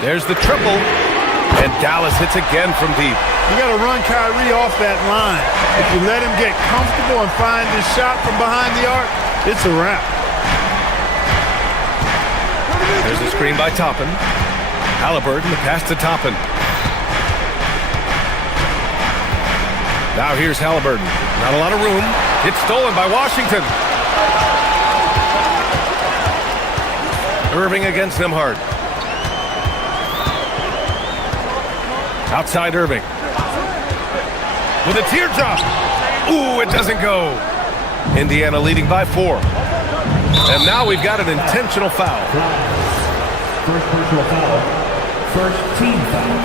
There's the triple. And Dallas hits again from deep. You got to run Kyrie off that line. If you let him get comfortable and find his shot from behind the arc, it's a wrap. There's a screen by Toppin. Halliburton, the pass to Toppin. Now here's Halliburton. Not a lot of room. It's stolen by Washington. Irving against Nembhard. Outside Irving. With a teardrop. Ooh, it doesn't go. Indiana leading by 4. And now we've got an intentional foul. First personal foul. First team foul.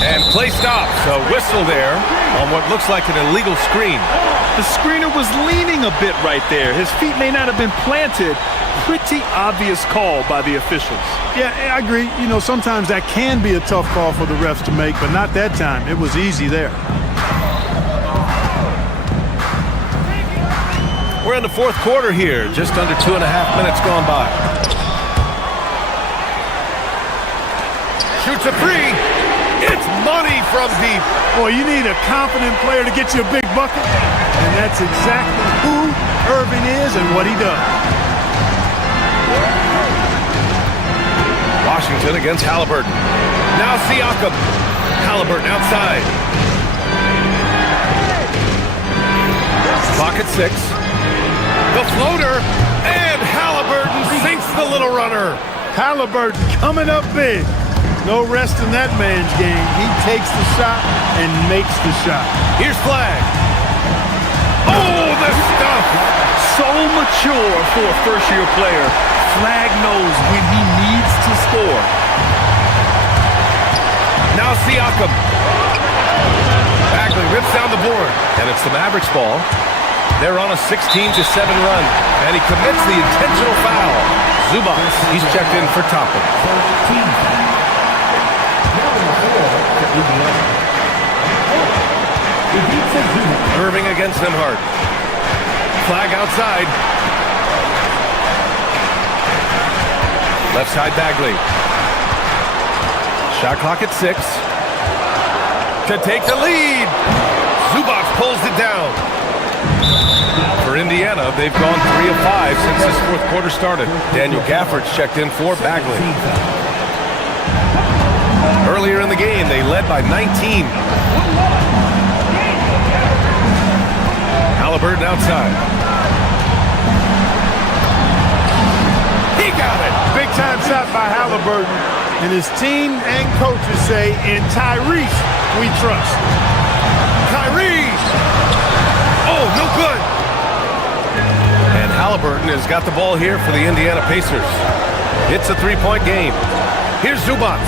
And play stops. A whistle there on what looks like an illegal screen. The screener was leaning a bit right there. His feet may not have been planted. Pretty obvious call by the officials. Yeah, I agree. You know, sometimes that can be a tough call for the refs to make, but not that time. It was easy there. We're in the fourth quarter here. Just under 2.5 minutes gone by. Shoots a 3. It's money from deep. Boy, you need a confident player to get you a big bucket. And that's exactly who Irving is and what he does. Washington against Halliburton. Now Siakam. Halliburton outside. Clock at 6. The floater. And Halliburton sinks the little runner. Halliburton coming up big. No rest in that man's game. He takes the shot and makes the shot. Here's Flagg. Oh, the stuff. So mature for a first-year player. Flagg knows when he needs to score. Now Siakam. Bagley rips down the board. And it's the Mavericks ball. They're on a 16-7 run. And he commits the intentional foul. Zubac, he's checked in for Toppin. Irving against Nembhard. Flag outside. Left side Bagley. Shot clock at 6. To take the lead. Zubac pulls it down. For Indiana, they've gone 3 of 5 since this fourth quarter started. Daniel Gafford's checked in for Bagley. Earlier in the game, they led by 19. Halliburton outside. He got it! Big time shot by Halliburton. And his team and coaches say, in Tyrese, we trust. Kyrie! Oh, no good! And Halliburton has got the ball here for the Indiana Pacers. It's a 3-point game. Here's Zubac.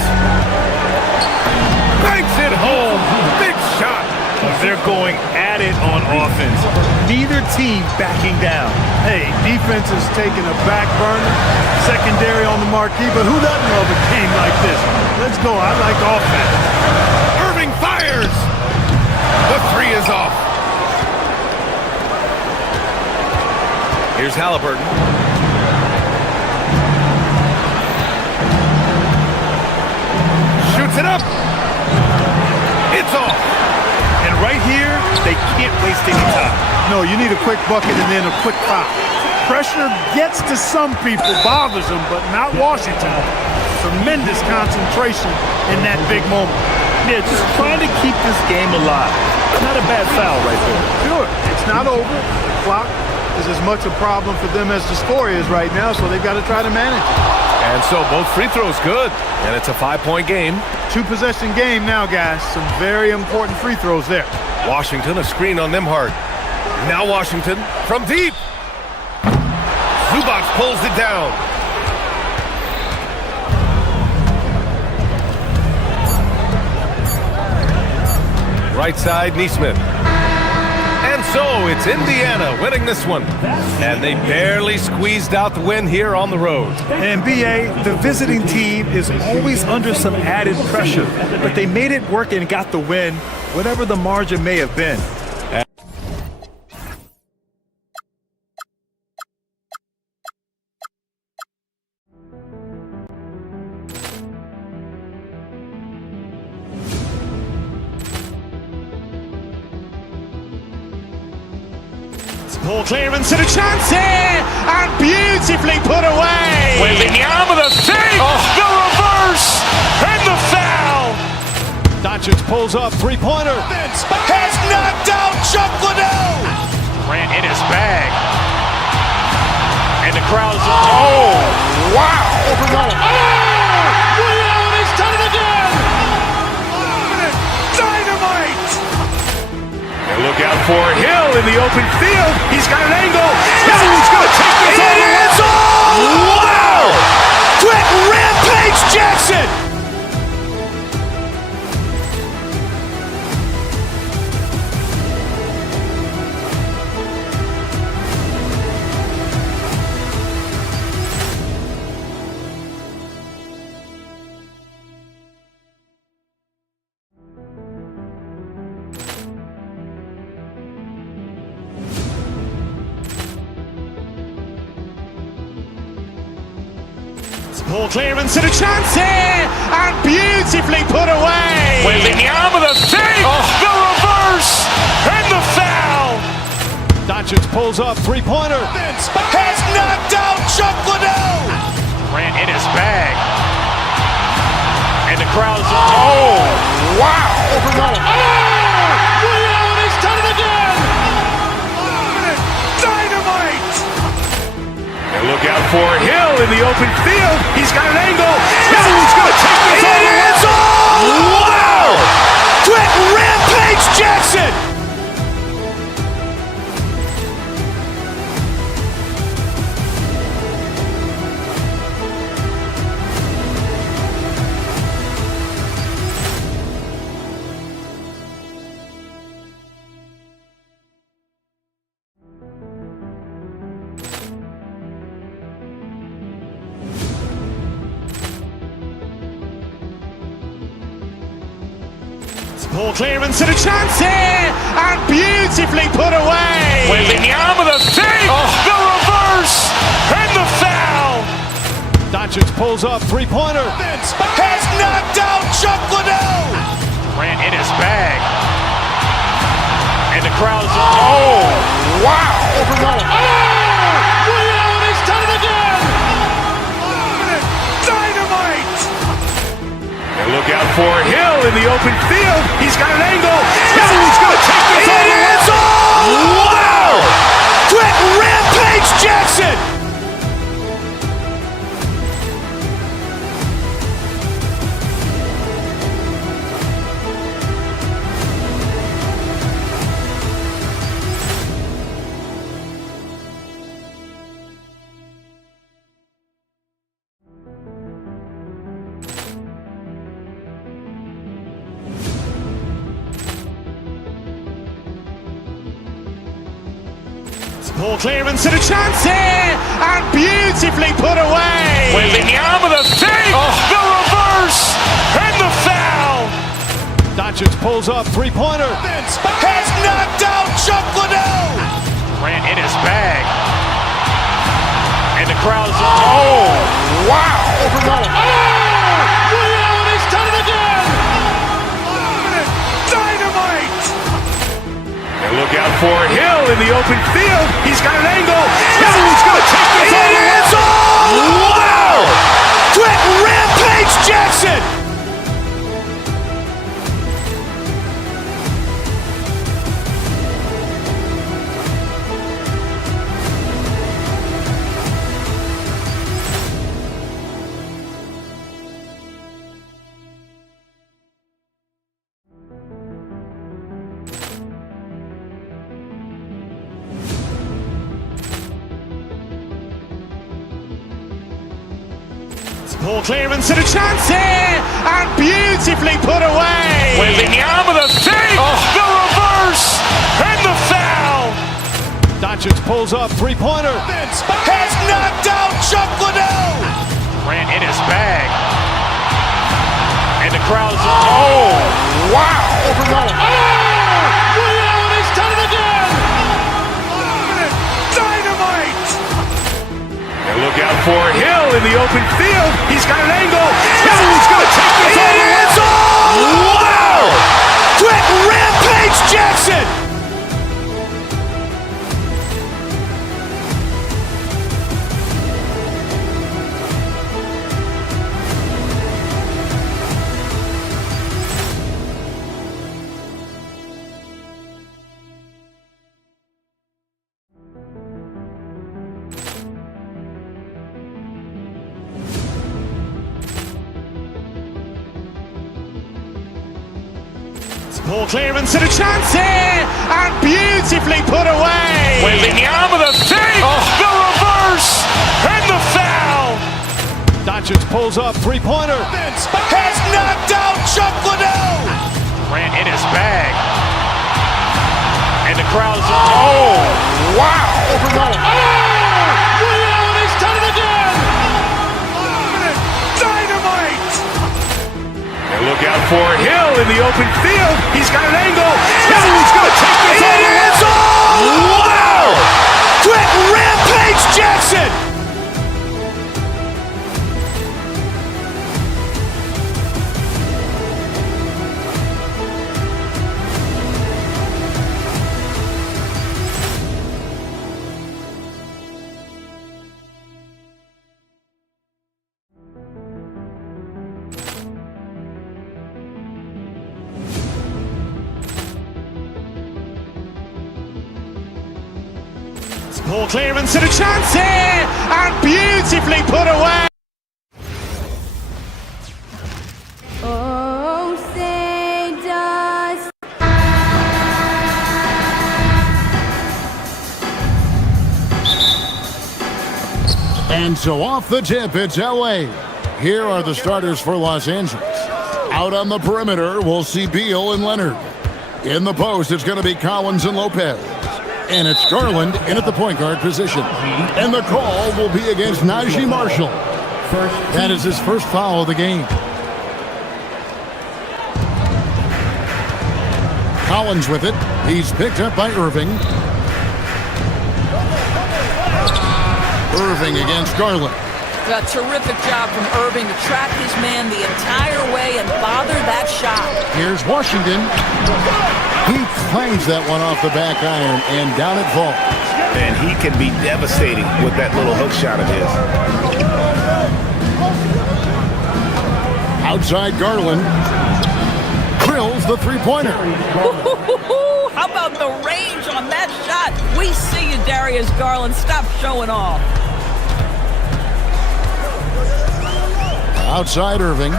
Banks it home! Big shot! They're going at it on offense. Neither team backing down. Hey, defense is taking a back burner, secondary on the marquee, but who doesn't love a game like this? Let's go. I like offense. Irving fires! The 3 is off. Here's Halliburton. Shoots it up. It's off. And right here, they can't waste any time. No, you need a quick bucket and then a quick foul. Pressure gets to some people, bothers them, but not Washington. Tremendous concentration in that big moment. Yeah, just trying to keep this game alive. Not a bad foul right there. Sure, it's not over. The clock is as much a problem for them as the score is right now, so they've got to try to manage it. And so both free throws good, and it's a 5-point game. 2-possession game now, guys. Some very important free throws there. Washington, a screen on Nembhard. Now Washington from deep. Zubac pulls it down. Right side, Neesmith. And so it's Indiana winning this one. And they barely squeezed out the win here on the road. And BA, the visiting team is always under some added pressure, but they made it work and got the win, whatever the margin may have been. Poor clearance and a chance here, and beautifully put away. Wembanyama the save, the reverse, and the foul. Doncic pulls up, three-pointer. Has knocked out Chuck Liddell. Ran in his bag. And the crowd is, oh, wow. He's done it again. Dynamite. And look out for Hill in the open field. He's got an angle. Hill's going to take this all the way. Wow! Quick rampage Jackson. Poor clearance and a chance here, and beautifully put away. Wembanyama the save, the reverse, and the foul. Doncic pulls up, three-pointer. Has knocked out Chuck Liddell. Ran in his bag. And the crowd is, oh, wow. He's done it again. Dynamite. And look out for Hill in the open field. He's got an angle. Hill's going to take this all the way. Wow! Quick rampage Jackson. Ball clearance and a chance here, and beautifully put away. Wembanyama the save, the reverse, and the foul. Doncic pulls up, three-pointer. Has knocked out Chuck Liddell. Grant in his bag. And the crowd's, oh, wow. Ray Allen has done it again. Dynamite. And look out for Hill in the open field. He's got an angle. He's going to take this all the way. Wow. Quick Rampage Jackson. Ball clearance and a chance here, and beautifully put away. Wembanyama the save, the reverse, and the foul. Doncic pulls up, three-pointer. Has knocked out Chuck Liddell. Grant in his bag. And the crowd's, oh, wow. Ray Allen has done it again. Dynamite. And look out for Hill in the open field. He's got an angle. He's going to take this all the way. Wow. Quick Rampage Jackson. Ball clearance and a chance here, and beautifully put away. Wembanyama the save, the reverse, and the foul. Doncic pulls up, three-pointer. Has knocked out Chuck Liddell. Grant in his bag. And the crowd's, oh, wow. Ray Allen has done it again. Dynamite. And look out for Hill in the open field. He's got an angle. He's going to take this all the way. Wow. Quick Rampage Jackson. Ball clearance and a chance here, and beautifully put away. Wembanyama the save, the reverse, and the foul. Doncic pulls up, three-pointer. Has knocked out Chuck Liddell. Grant in his bag. And the crowd's, oh, wow. Ray Allen has done it again. Dynamite. And look out for Hill in the open field. He's got an angle. He's going to take this all the way. Wow. Quick Rampage Jackson. Ball clearance and a chance here, and beautifully put away. Oh, say does. And so off the tip, it's LA. Here are the starters for Los Angeles. Out on the perimeter, we'll see Beal and Leonard. In the post, it's going to be Collins and Lopez. And it's Garland in at the point guard position. And the call will be against Najee Marshall. That is his first foul of the game. Collins with it. He's picked up by Irving. Irving against Garland. A terrific job from Irving to track his man the entire way and bother that shot. Here's Washington. He clangs that one off the back iron, and down it falls. And he can be devastating with that little hook shot of his. Outside Garland. Drills the three-pointer. How about the range on that shot? We see you, Darius Garland. Stop showing off. Outside Irving.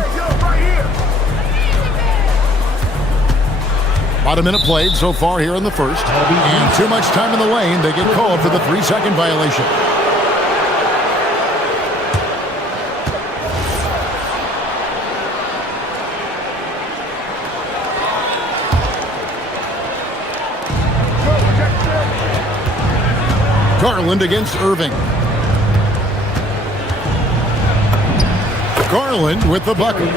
About a minute played so far here in the first. And too much time in the lane. They get called for the 3-second violation. Garland against Irving. Garland with the bucket.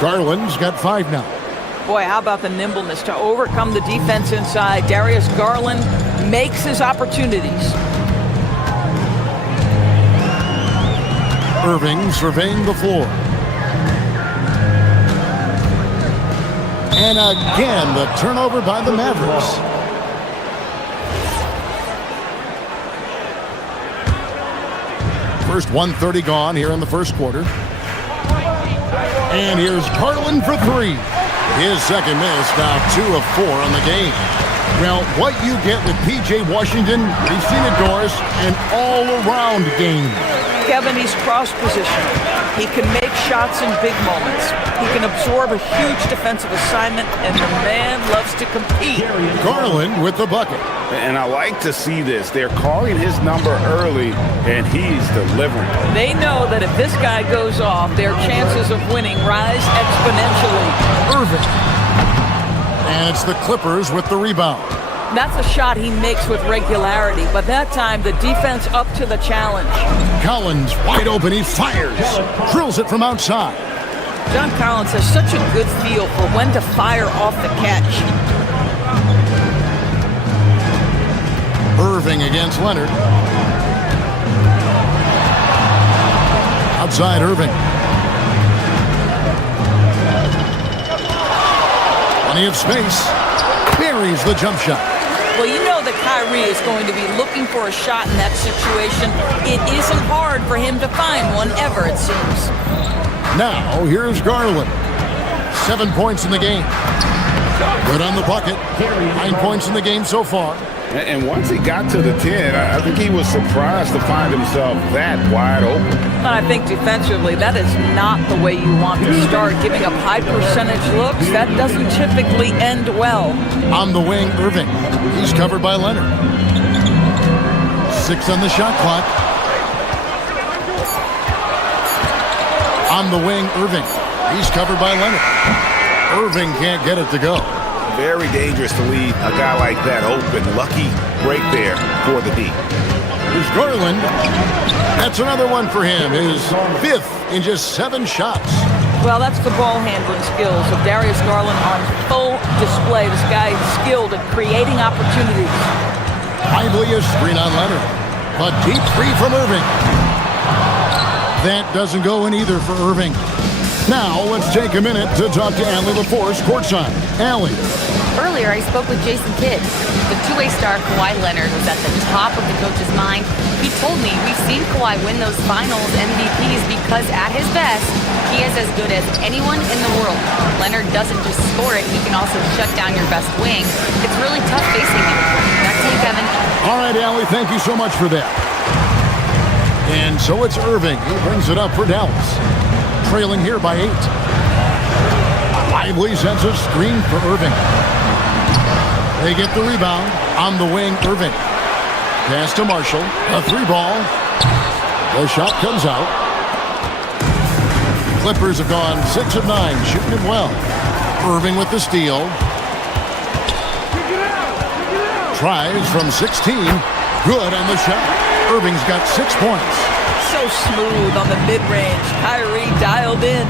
Garland's got 5 now. Boy, how about the nimbleness to overcome the defense inside. Darius Garland makes his opportunities. Irving surveying the floor. And again, the turnover by the Mavericks. First 1:30 gone here in the first quarter. And here's Garland for 3. His second miss, now 2 of 4 on the game. Well, what you get with P.J. Washington, we've seen it, Doris, an all-around game. Kevin, he's cross-positional. He can make shots in big moments. He can absorb a huge defensive assignment, and the man loves to compete. Garland with the bucket. And I like to see this. They're calling his number early, and he's delivering. They know that if this guy goes off, their chances of winning rise exponentially. Irving. And it's the Clippers with the rebound. That's a shot he makes with regularity, but that time the defense up to the challenge. Collins wide open, he fires. Drills it from outside. John Collins has such a good feel for when to fire off the catch. Irving against Leonard. Outside Irving. Plenty of space. Buries the jump shot. Well, you know that Kyrie is going to be looking for a shot in that situation. It isn't hard for him to find one ever, it seems. Now, here's Garland. 7 points in the game. Good on the bucket. 9 points in the game so far. And once he got to the 10, I think he was surprised to find himself that wide open. And I think defensively, that is not the way you want to start. Giving up high percentage looks, that doesn't typically end well. On the wing, Irving. He's covered by Leonard. 6 on the shot clock. On the wing, Irving. He's covered by Leonard. Irving can't get it to go. Very dangerous to leave a guy like that open. Lucky break there for the D. Here's Garland. That's another one for him. His 5th in just 7 shots. Well, that's the ball handling skills of Darius Garland on full display. This guy is skilled at creating opportunities. Lively a screen on Leonard. A deep 3 from Irving. That doesn't go in either for Irving. Now, let's take a minute to talk to Allie LaForce courtside. Allie. Earlier, I spoke with Jason Kidd. The two-way star Kawhi Leonard was at the top of the coach's mind. He told me we've seen Kawhi win those finals MVPs because at his best, he is as good as anyone in the world. Leonard doesn't just score it, he can also shut down your best wing. It's really tough facing him. Back to you, Kevin. All right, Allie, thank you so much for that. And so it's Irving. He brings it up for Dallas. Trailing here by 8. Lively sends a screen for Irving. They get the rebound. On the wing, Irving. Pass to Marshall. A 3-ball. The shot comes out. Clippers have gone 6 of 9, shooting it well. Irving with the steal. Tries from 16. Good on the shot. Irving's got 6 points. So smooth on the mid-range. Kyrie dialed in.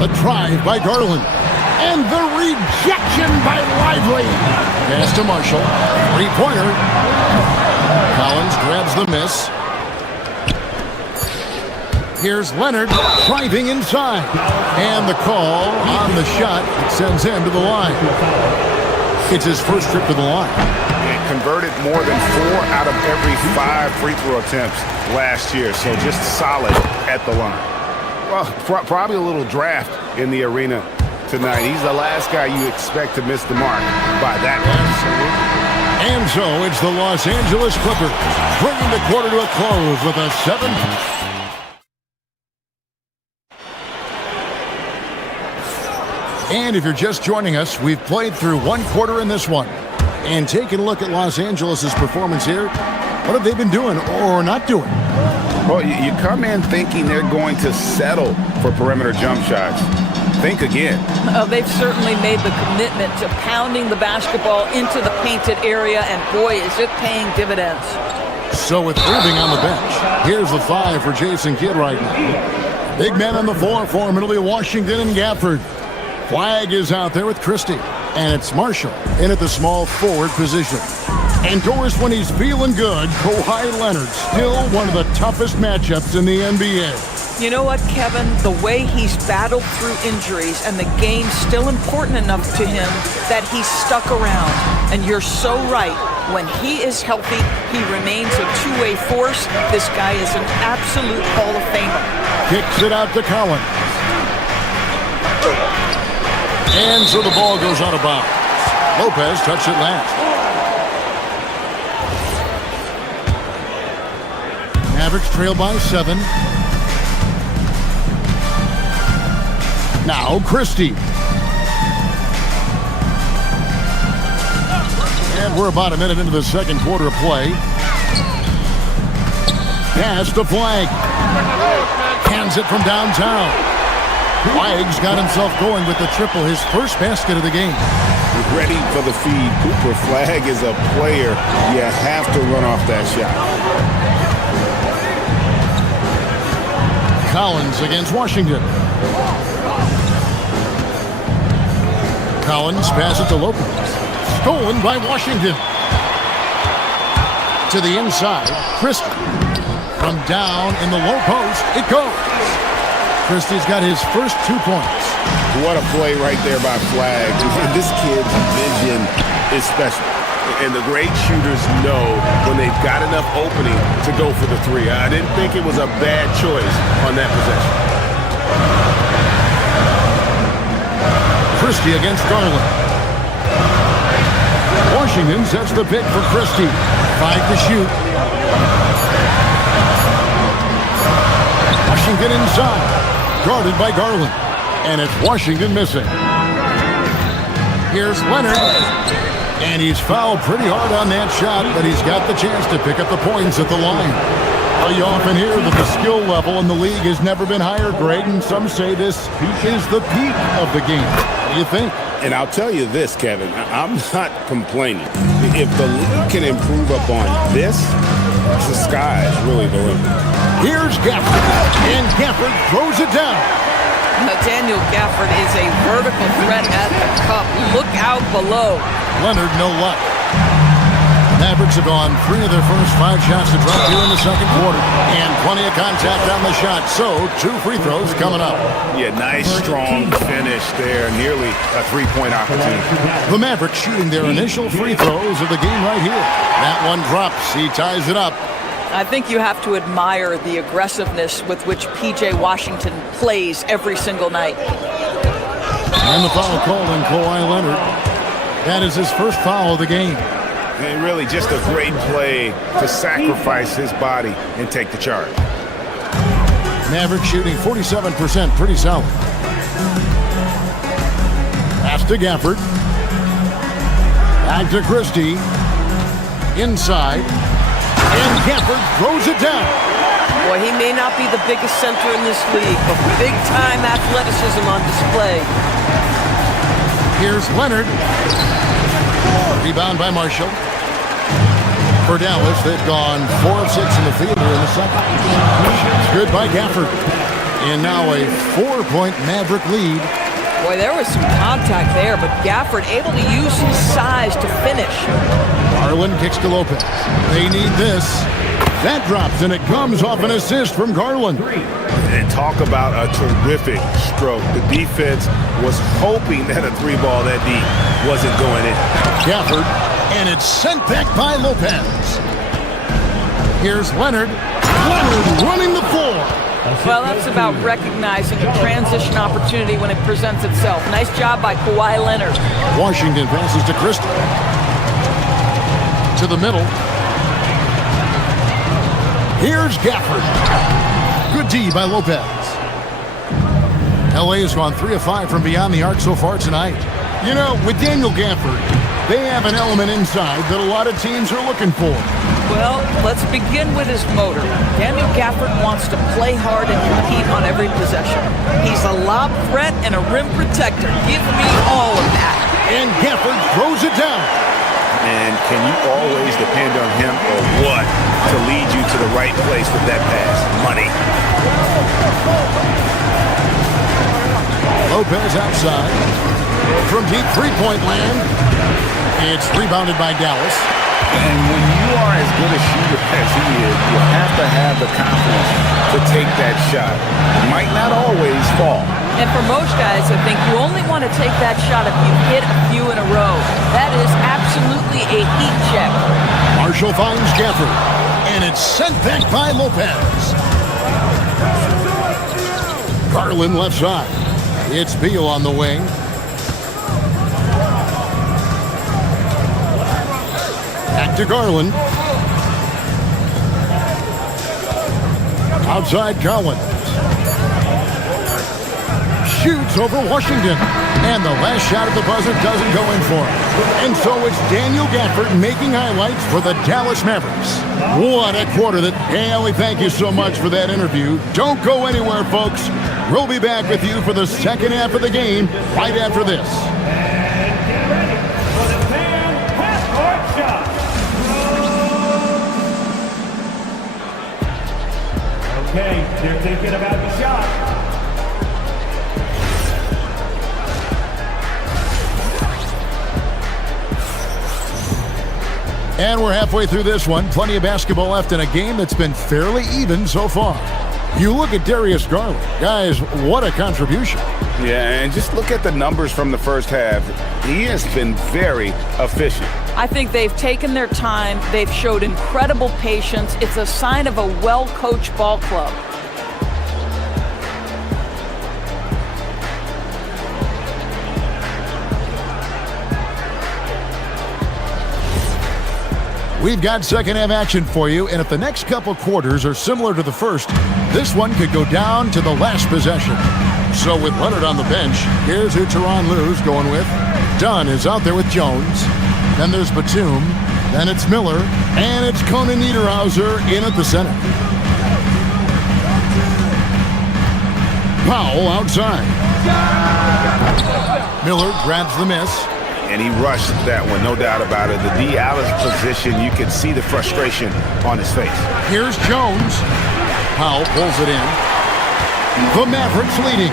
A drive by Garland. And the rejection by Lively. Pass to Marshall. Three-pointer. Collins grabs the miss. Here's Leonard driving inside. And the call on the shot sends him to the line. It's his first trip to the line. And converted more than 4 out of every 5 free throw attempts last year. So just solid at the line. Well, probably a little draft in the arena tonight. He's the last guy you expect to miss the mark by that much. And so it's the Los Angeles Clippers bringing the quarter to a close with a 7. And if you're just joining us, we've played through one quarter in this one. And taking a look at Los Angeles' performance here, what have they been doing or not doing? Well, you come in thinking they're going to settle for perimeter jump shots. Think again. They've certainly made the commitment to pounding the basketball into the painted area, and boy, is it paying dividends. So with Irving on the bench, here's the 5 for Jason Kidd right now. Big men on the floor for him. It'll be Washington and Gafford. Flag is out there with Christie, and it's Marshall in at the small forward position. And Doris, when he's feeling good, Kawhi Leonard, still one of the toughest matchups in the NBA. You know what, Kevin? The way he's battled through injuries and the game's still important enough to him that he's stuck around. And you're so right. When he is healthy, he remains a two-way force. This guy is an absolute Hall of Famer. Kicks it out to Collins. And so the ball goes out of bounds. Lopez touched it last. Mavericks trail by 7. Now Christie. And we're about a minute into the second quarter of play. Pass to Flag. Hands it from downtown. Flag's got himself going with the triple, his first basket of the game. Ready for the feed. Cooper Flag is a player. You have to run off that shot. Collins against Washington. Collins passes to Lopez. Stolen by Washington. To the inside, Christie. From down in the low post, it goes. Christie's got his first 2 points. What a play right there by Flag. This kid's vision is special. And the great shooters know when they've got enough opening to go for the 3. I didn't think it was a bad choice on that possession. Christie against Garland. Washington sets the pick for Christie. 5 to shoot. Washington inside. Guarded by Garland. And it's Washington missing. Here's Leonard. And he's fouled pretty hard on that shot, but he's got the chance to pick up the points at the line. Well, you often hear that the skill level in the league has never been higher, Greg, and some say this is the peak of the game. What do you think? And I'll tell you this, Kevin, I'm not complaining. If the league can improve upon this, the sky is really the limit. Here's Gafford, and Gafford throws it down. Daniel Gafford is a vertical threat at the cup. Look out below. Leonard, no luck. Mavericks have gone 3 of their first 5 shots to drop here in the second quarter. And plenty of contact on the shot, so 2 free throws coming up. Yeah, nice, strong finish there. Nearly a 3-point opportunity. The Mavericks shooting their initial free throws of the game right here. That one drops. He ties it up. I think you have to admire the aggressiveness with which P.J. Washington plays every single night. And the foul called on Kawhi Leonard. That is his first foul of the game. And really just a great play to sacrifice his body and take the charge. Mavericks shooting 47%, pretty solid. Pass to Gafford. Back to Christie. Inside. And Gafford throws it down. Boy, he may not be the biggest center in this league, but big-time athleticism on display. Here's Leonard. Rebound by Marshall. For Dallas, they've gone 4 of 6 in the field here in the second. It's good by Gafford. And now a 4-point Maverick lead Boy, there was some contact there, but Gafford able to use his size to finish. Garland kicks to Lopez. They need this. That drops, and it comes off an assist from Garland. And talk about a terrific stroke. The defense was hoping that a three ball that deep wasn't going in. Gafford, and it's sent back by Lopez. Here's Leonard. Leonard running the floor. Well, that's about recognizing a transition opportunity when it presents itself. Nice job by Kawhi Leonard. Washington passes to Crystal. To the middle. Here's Gafford. Good D by Lopez. LA has gone 3 of 5 from beyond the arc so far tonight. You know, with Daniel Gafford, they have an element inside that a lot of teams are looking for. Well, let's begin with his motor. Daniel Gafford wants to play hard and compete on every possession. He's a lob threat and a rim protector. Give me all of that. And Gafford throws it down. And can you always depend on him or what to lead you to the right place with that pass? Money. Lopez outside. From deep three-point land. It's rebounded by Dallas. And when you are as good a shooter as he is, you have to have the confidence to take that shot. It might not always fall. And for most guys, I think you only want to take that shot if you hit a few in a row. That is absolutely a heat check. Marshall finds Gafford, and it's sent back by Lopez. Garland left side. It's Beal on the wing. Back to Garland. Outside Collins. Shoots over Washington. And the last shot at the buzzer doesn't go in for him. And so it's Daniel Gafford making highlights for the Dallas Mavericks. What a quarter that... Hey, we thank you so much for that interview. Don't go anywhere, folks. We'll be back with you for the second half of the game right after this. Okay, they're thinking about the shot. And we're halfway through this one. Plenty of basketball left in a game that's been fairly even so far. You look at Darius Garland. Guys, what a contribution. Yeah, and just look at the numbers from the first half. He has been very efficient. I think they've taken their time. They've showed incredible patience. It's a sign of a well-coached ball club. We've got second half action for you, and if the next couple quarters are similar to the first, this one could go down to the last possession. So with Leonard on the bench, here's who Tyronn Lue's going with. Dunn is out there with Jones. Then there's Batum. Then it's Miller. And it's Conan Niederhauser in at the center. Powell outside. Miller grabs the miss. And he rushed that one, no doubt about it. The D out of position, you can see the frustration on his face. Here's Jones. Powell pulls it in. The Mavericks leading.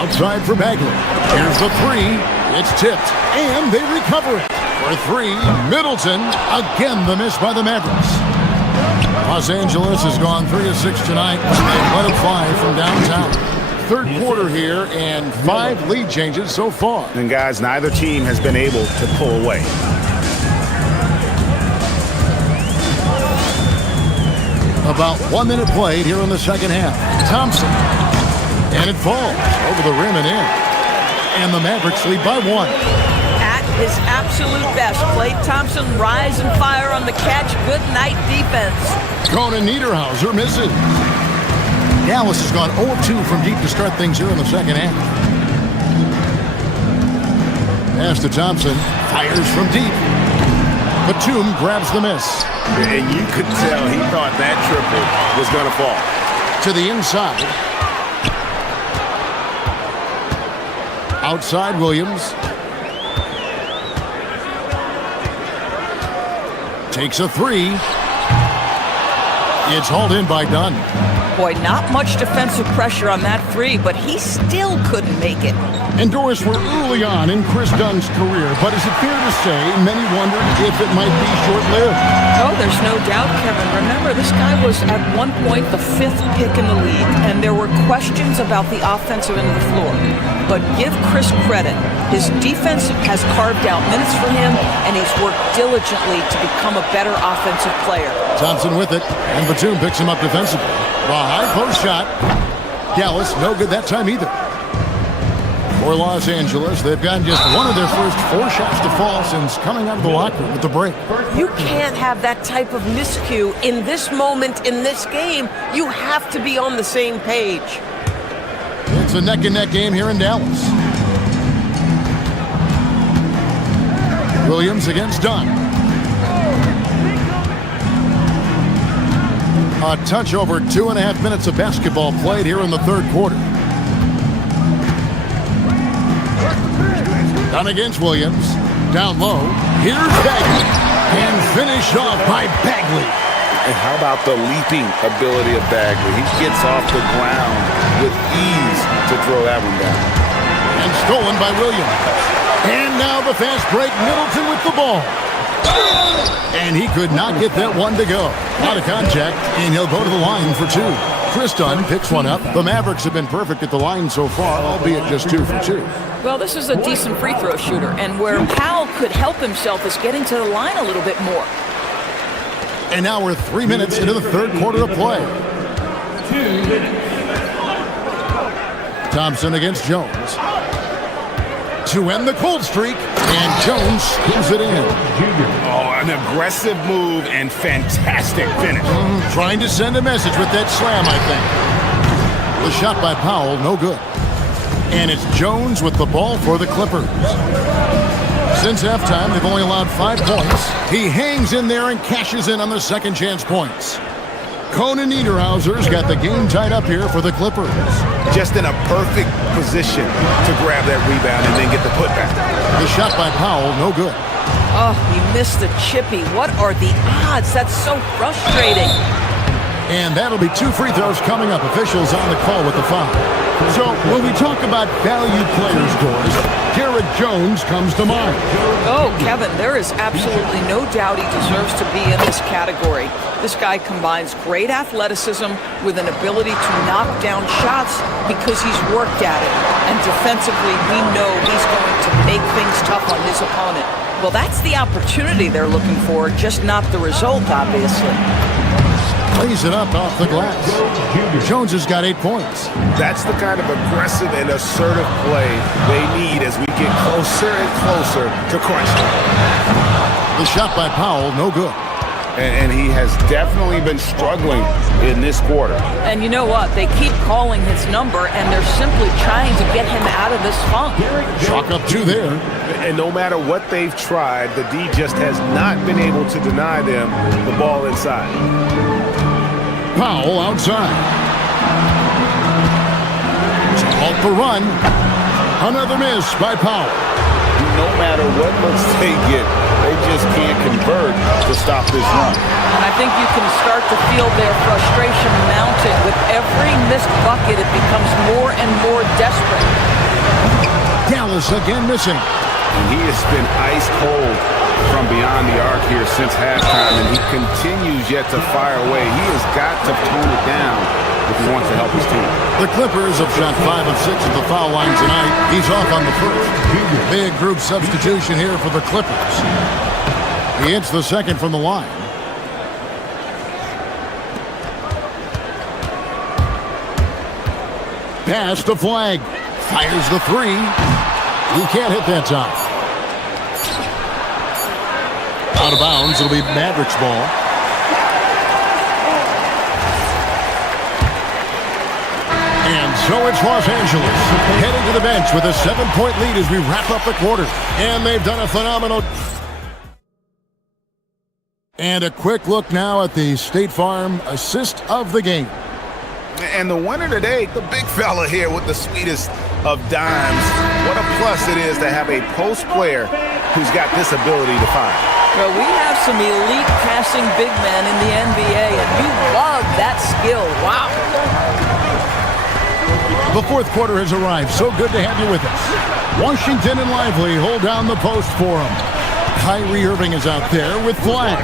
Outside for Bagley. Here's the three. It's tipped, and they recover it. For three, Middleton. Again, the miss by the Mavericks. Los Angeles has gone 3 of 6 tonight. They've let it fly from downtown. Third quarter here, and 5 lead changes so far. And guys, neither team has been able to pull away. About 1 minute played here in the second half. Thompson. And it falls over the rim and in. And the Mavericks lead by 1. At his absolute best, Klay Thompson rise and fire on the catch. Good night defense. Conan Niederhauser misses. Dallas has gone 0-2 from deep to start things here in the second half. Pass to Thompson. Fires from deep. Batum grabs the miss. And you could tell he thought that triple was going to fall. To the inside. Outside Williams. Takes a three. It's hauled in by Dunn. Boy, not much defensive pressure on that three, but he still couldn't make it. And Doris, we're early on in Chris Dunn's career, but is it fair to say many wondered if it might be short-lived? Oh, there's no doubt, Kevin. Remember, this guy was at one point the 5th pick in the league, and there were questions about the offensive end of the floor. But give Chris credit. His defense has carved out minutes for him, and he's worked diligently to become a better offensive player. Thompson with it, and Batum picks him up defensively. The high post shot. Dallas, no good that time either. For Los Angeles, they've gotten just one of their first 4 shots to fall since coming out of the locker room with the break. You can't have that type of miscue in this moment in this game. You have to be on the same page. It's a neck-and-neck game here in Dallas. Williams against Dunn. A touch over 2.5 minutes of basketball played here in the third quarter. Dunn against Williams. Down low. Here's Bagley. And finished off by Bagley. And how about the leaping ability of Bagley? He gets off the ground with ease to throw that one down. And stolen by Williams. And now the fast break. Middleton with the ball. And he could not get that one to go. Out of contact, and he'll go to the line for 2. Chris Dunn picks one up. The Mavericks have been perfect at the line so far, albeit just 2 for 2. Well, this is a decent free throw shooter, and where Powell could help himself is getting to the line a little bit more. And now we're 3 minutes into the third quarter of play. Thompson against Jones. To end the cold streak, and Jones spins it in. Oh, an aggressive move and fantastic finish. Trying to send a message with that slam, I think. The shot by Powell, no good. And it's Jones with the ball for the Clippers. Since halftime, they've only allowed 5 points. He hangs in there and cashes in on the second chance points. Conan Niederhauser's got the game tied up here for the Clippers. Just in a perfect position to grab that rebound and then get the putback. The shot by Powell, no good. Oh, he missed the chippy. What are the odds? That's so frustrating. And that'll be 2 free throws coming up. Officials on the call with the foul. So when we talk about value players, Doris, Garrett Jones comes to mind. Oh, Kevin, there is absolutely no doubt he deserves to be in this category. This guy combines great athleticism with an ability to knock down shots because he's worked at it. And defensively, we know he's going to make things tough on his opponent. Well, that's the opportunity they're looking for, just not the result, obviously. Lays it up off the glass. Jones has got 8 points. That's the kind of aggressive and assertive play they need as we get closer and closer to crunch time. The shot by Powell, no good. And he has definitely been struggling in this quarter. And you know what? They keep calling his number, and they're simply trying to get him out of this funk. Chalk up 2 there. And no matter what they've tried, the D just has not been able to deny them the ball inside. Powell outside. To halt the run. Another miss by Powell. No matter what looks they get, they just can't convert to stop this run. And I think you can start to feel their frustration mounting. With every missed bucket, it becomes more and more desperate. Dallas again missing. And he has been ice cold from beyond the arc here since halftime, and he continues yet to fire away. He has got to tone it down if he wants to help his team. The Clippers have shot 5 of 6 at the foul line tonight. He's off on the first. Big group substitution here for the Clippers. He hits the second from the line. Pass to Flag. Fires the 3. He can't hit that time. Out of bounds, it'll be Mavericks ball. And so it's Los Angeles heading to the bench with a 7-point lead as we wrap up the quarter. And they've done a phenomenal... And a quick look now at the State Farm assist of the game. And the winner today, the big fella here with the sweetest of dimes. What a plus it is to have a post player who's got this ability to fire. Well, we have some elite passing big men in the NBA, and you love that skill. Wow. The fourth quarter has arrived. So good to have you with us. Washington and Lively hold down the post for him. Kyrie Irving is out there with Flag.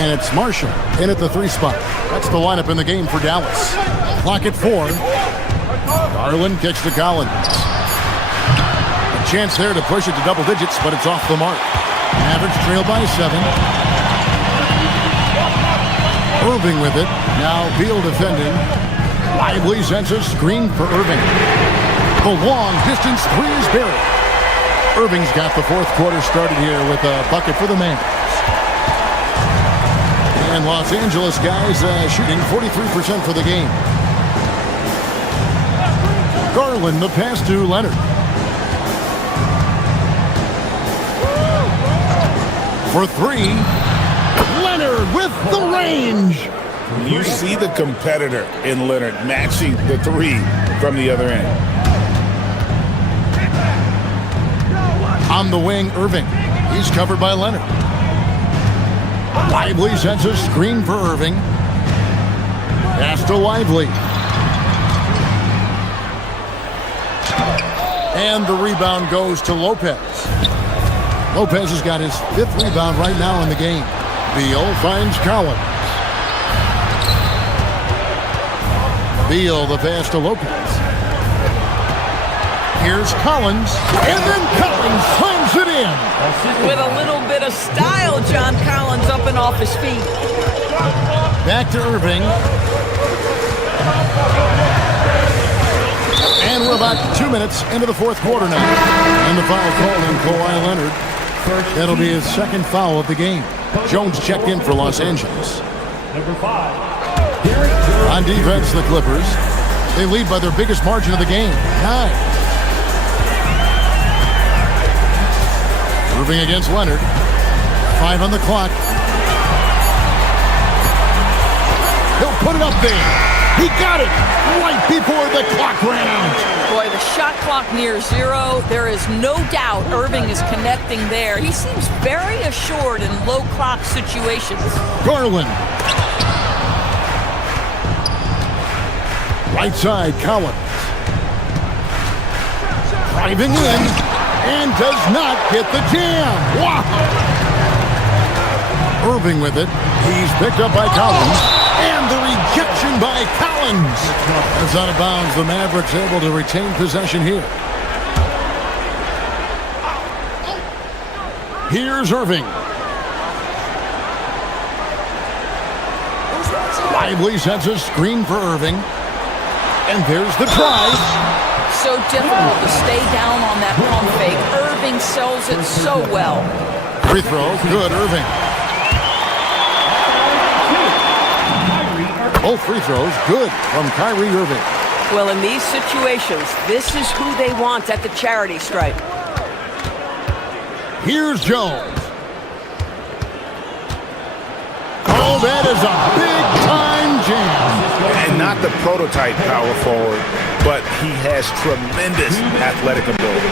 And it's Marshall in at the 3 spot. That's the lineup in the game for Dallas. Clock at 4. Garland kicks to Collins. A chance there to push it to double digits, but it's off the mark. Mavericks trail by 7. Irving with it. Now Beal defending. Lively sends a screen for Irving. The long distance 3 is buried. Irving's got the fourth quarter started here with a bucket for the Mavs. And Los Angeles guys shooting 43% for the game. Garland, the pass to Leonard. For 3. Leonard with the range. You see the competitor in Leonard matching the 3 from the other end. On the wing, Irving. He's covered by Leonard. Lively sends a screen for Irving. Pass to Lively. And the rebound goes to Lopez. Lopez has got his 5th rebound right now in the game. Beal finds Collins. Beal, the pass to Lopez. Here's Collins, and then Collins slams it in. With a little bit of style, John Collins up and off his feet. Back to Irving. And we're about 2 minutes into the fourth quarter now. And the foul called on Kawhi Leonard. That'll be his 2nd foul of the game. Jones checked in for Los Angeles. Number 5. On defense, the Clippers. They lead by their biggest margin of the game, 9. Irving against Leonard. 5 on the clock. He'll put it up there. He got it right before the clock ran out. Boy, the shot clock near 0. There is no doubt Irving is connecting there. He seems very assured in low clock situations. Garland. Right side, Collins. Driving in and does not get the jam. Wow! Irving with it. He's picked up by Collins. And the rejection by Collins. It's out of bounds. The Mavericks able to retain possession here. Here's Irving. Lively sends a screen for Irving. And there's the drive. So difficult to stay down on that pump fake. Irving sells it so well. Free throw, good, Irving. Both free throws, good from Kyrie Irving. Well, in these situations, this is who they want at the charity stripe. Here's Jones. Oh, that is a big-time jam. And not the prototype power forward, but he has tremendous athletic ability.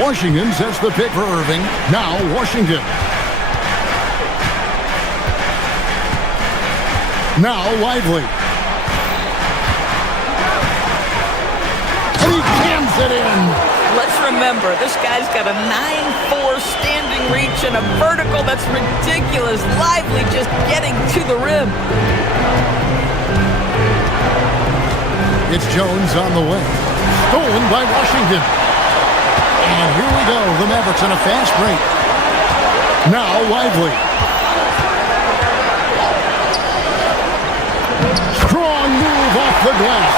Washington sets the pick for Irving. Now Washington. Now Lively. And he cams it in. Let's remember, this guy's got a 9'4" standing reach and a vertical that's ridiculous. Lively just getting to the rim. It's Jones on the way. Stolen by Washington. And here we go. The Mavericks on a fast break. Now Lively. Strong move off the glass.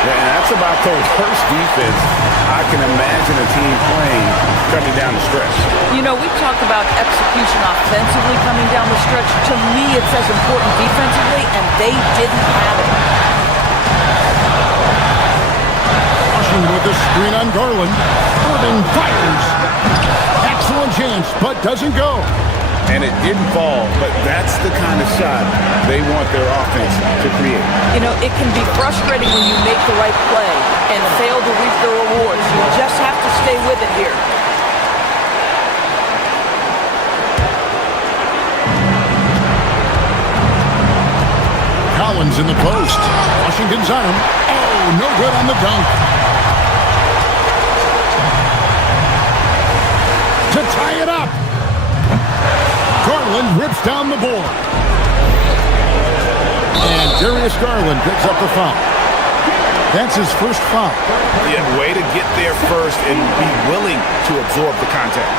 Yeah, and that's about the worst defense I can imagine a team playing coming down the stretch. You know, we talk about execution offensively coming down the stretch. To me, it's as important defensively, and they didn't have it. Washington with the screen on Garland. Irving fires. Excellent chance, but doesn't go. And it didn't fall, but that's the kind of shot they want their offense to create. You know, it can be frustrating when you make the right play and fail to reap the rewards. You just have to stay with it here. Washington's on him. Oh, no good on the dunk. To tie it up. Garland rips down the board. And Darius Garland picks up the foul. That's his first foul. Yeah, way to get there first and be willing to absorb the contact.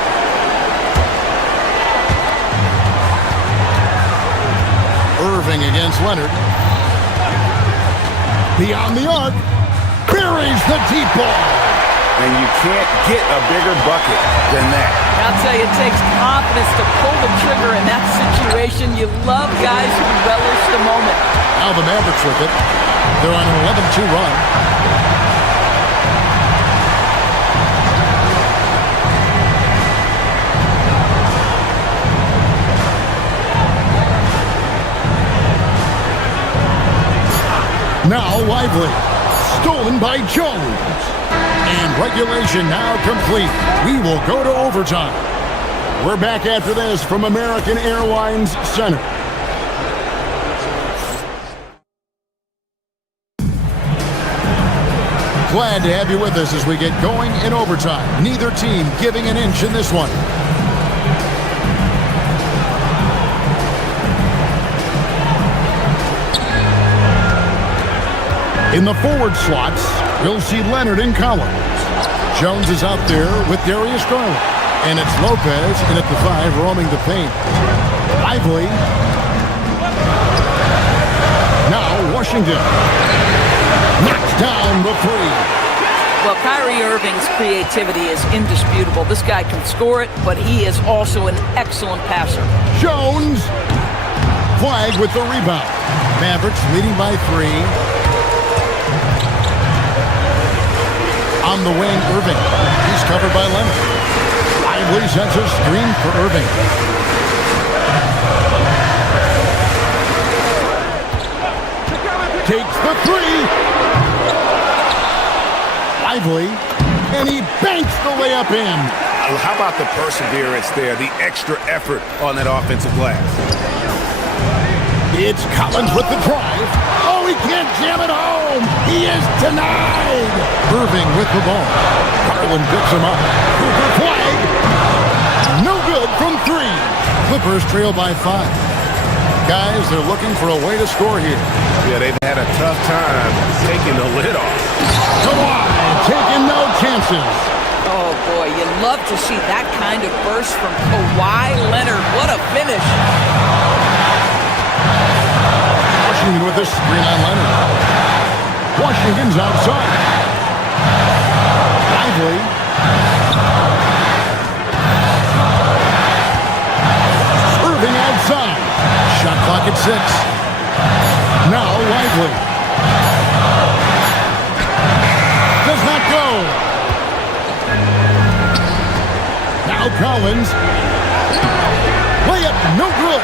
Irving against Leonard. Beyond the arc. Buries the deep ball. And you can't get a bigger bucket than that. I'll tell you, it takes confidence to pull the trigger in that situation. You love guys who relish the moment. Now the Mavericks with it. They're on an 11-2 run. Now Lively. Stolen by Jones. And regulation now complete. We will go to overtime. We're back after this from American Airlines Center. Glad to have you with us as we get going in overtime. Neither team giving an inch in this one. In the forward slots, we'll see Leonard and Collins. Jones is out there with Darius Garland. And it's Lopez in at the 5, roaming the paint. Lively. Now Washington. Knocks down the 3. Well, Kyrie Irving's creativity is indisputable. This guy can score it, but he is also an excellent passer. Jones. Flag with the rebound. Mavericks leading by 3. On the wing, Irving. He's covered by Leonard. Lively sets a screen for Irving. Takes the 3. Lively. And he banks the layup in. How about the perseverance there, the extra effort on that offensive glass? It's Collins with the drive. Oh, he can't jam it home. He is denied. Irving with the ball. Garland picks him up. Cooper flag. No good from 3. Clippers trail by 5. Guys, they're looking for a way to score here. Yeah, they've had a tough time taking the lid off. Kawhi taking no chances. Oh, boy, you love to see that kind of burst from Kawhi Leonard. What a finish. Washington with a screen on Leonard. Washington's outside. Lively. Irving outside. Shot clock at 6. Now Lively. Does not go. Now Collins. Layup, no good.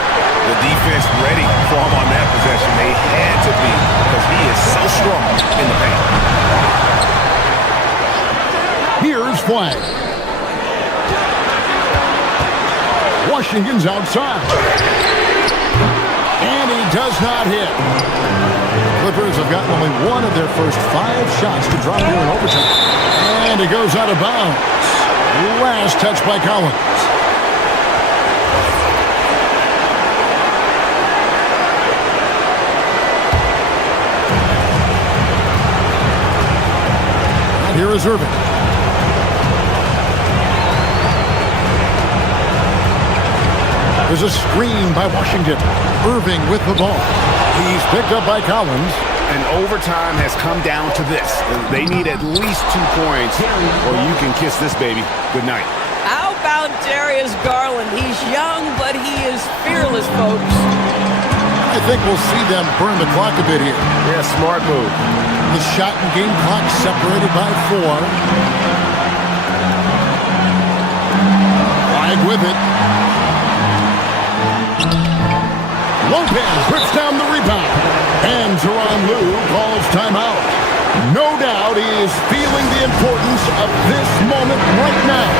The defense ready for him on that possession. They had to be because he is so strong in the paint. Here's flag. Washington's outside. And he does not hit. The Clippers have gotten only one of their first 5 shots to drop here in overtime. And it goes out of bounds. Last touch by Collins. Here is Irving. There's a screen by Washington. Irving with the ball. He's picked up by Collins. And overtime has come down to this. They need at least 2 points or you can kiss this baby goodnight. How about Darius Garland? He's young, but he is fearless, folks. I think we'll see them burn the clock a bit here. Yeah, smart move. The shot and game clock separated by 4. Flag with it. Lopez puts down the rebound. And Tyronn Lue calls timeout. No doubt he is feeling the importance of this moment right now.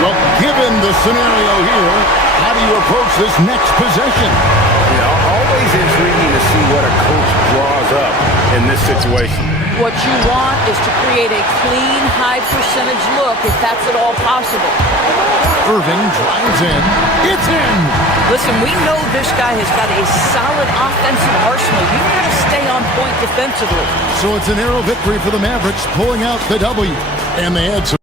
Well, given the scenario here, how do you approach this next possession? Yeah, all always intriguing to see what a coach draws up in this situation. What you want is to create a clean, high-percentage look if that's at all possible. Irving drives in. It's in! Listen, we know this guy has got a solid offensive arsenal. You've got to stay on point defensively. So it's a narrow victory for the Mavericks, pulling out the W. And they had some.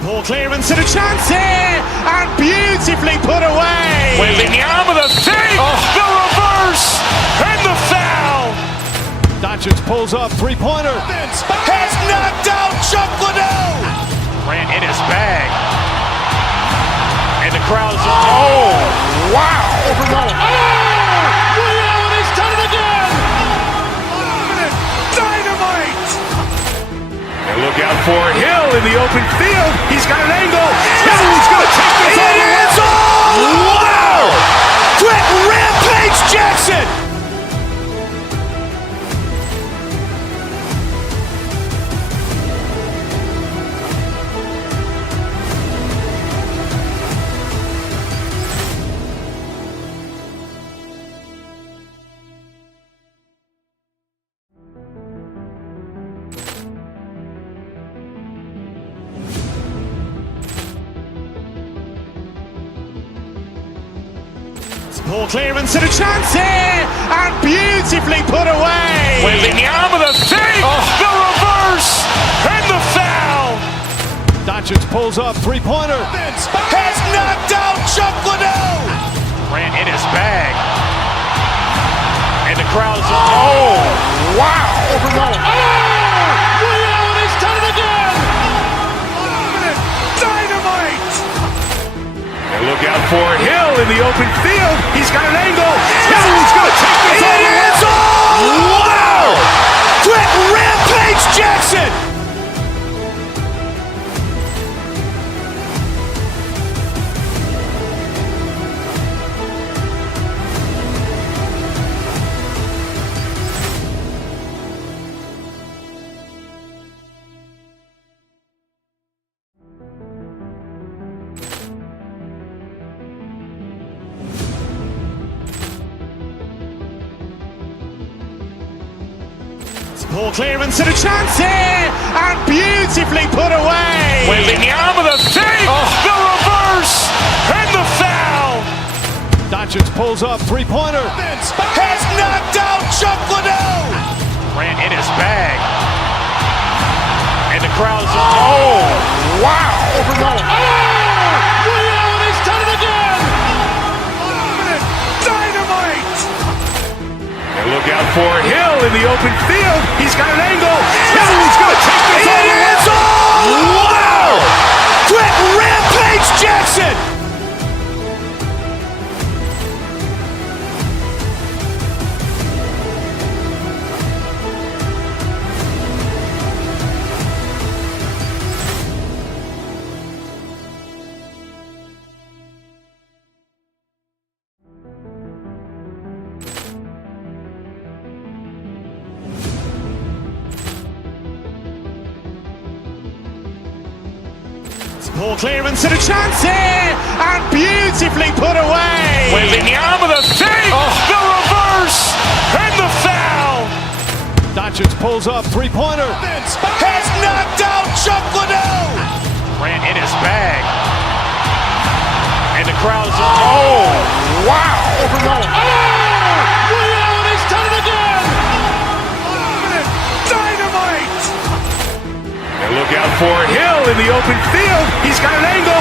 Ball clearance and a chance here, and beautifully put away. Wembanyama with a save, the reverse, and the foul. Doncic pulls up, three-pointer. Has knocked out Chuck Liddell. Grant in his bag. And the crowd's, oh, wow. Ray Allen has done it again. Dynamite. And look out for Hill in the open field. He's got an angle. He's going to take this all the way. Wow. Quick Rampage Jackson. Ball clearance and a chance here, and beautifully put away. Wembanyama with a save, the reverse, and the foul. Doncic pulls up, three-pointer. Has knocked out Chuck Liddell. Grant in his bag. And the crowd's, oh, wow. Ray Allen has done it again. Dynamite. And look out for Hill in the open field. He's got an angle. He's going to take this all the way. Wow. Quick Rampage Jackson. Ball clearance and a chance here, and beautifully put away. Wembanyama with a save, the reverse, and the foul. Doncic pulls up, three-pointer. Has knocked out Chuck Liddell. Grant in his bag. And the crowd's, oh, wow. Ray Allen has done it again. Dynamite. And look out for Hill in the open field. He's got an angle. He's going to take this all the way. Wow. Quick Rampage Jackson. Ball clearance and a chance here, and beautifully put away. Wembanyama with a save, the reverse, and the foul. Doncic pulls up, three-pointer. Has knocked out Chuck Liddell. Grant in his bag. And the crowd's, oh, wow. Ray Allen has done it again. Dynamite. And look out for Hill in the open field. He's got an angle.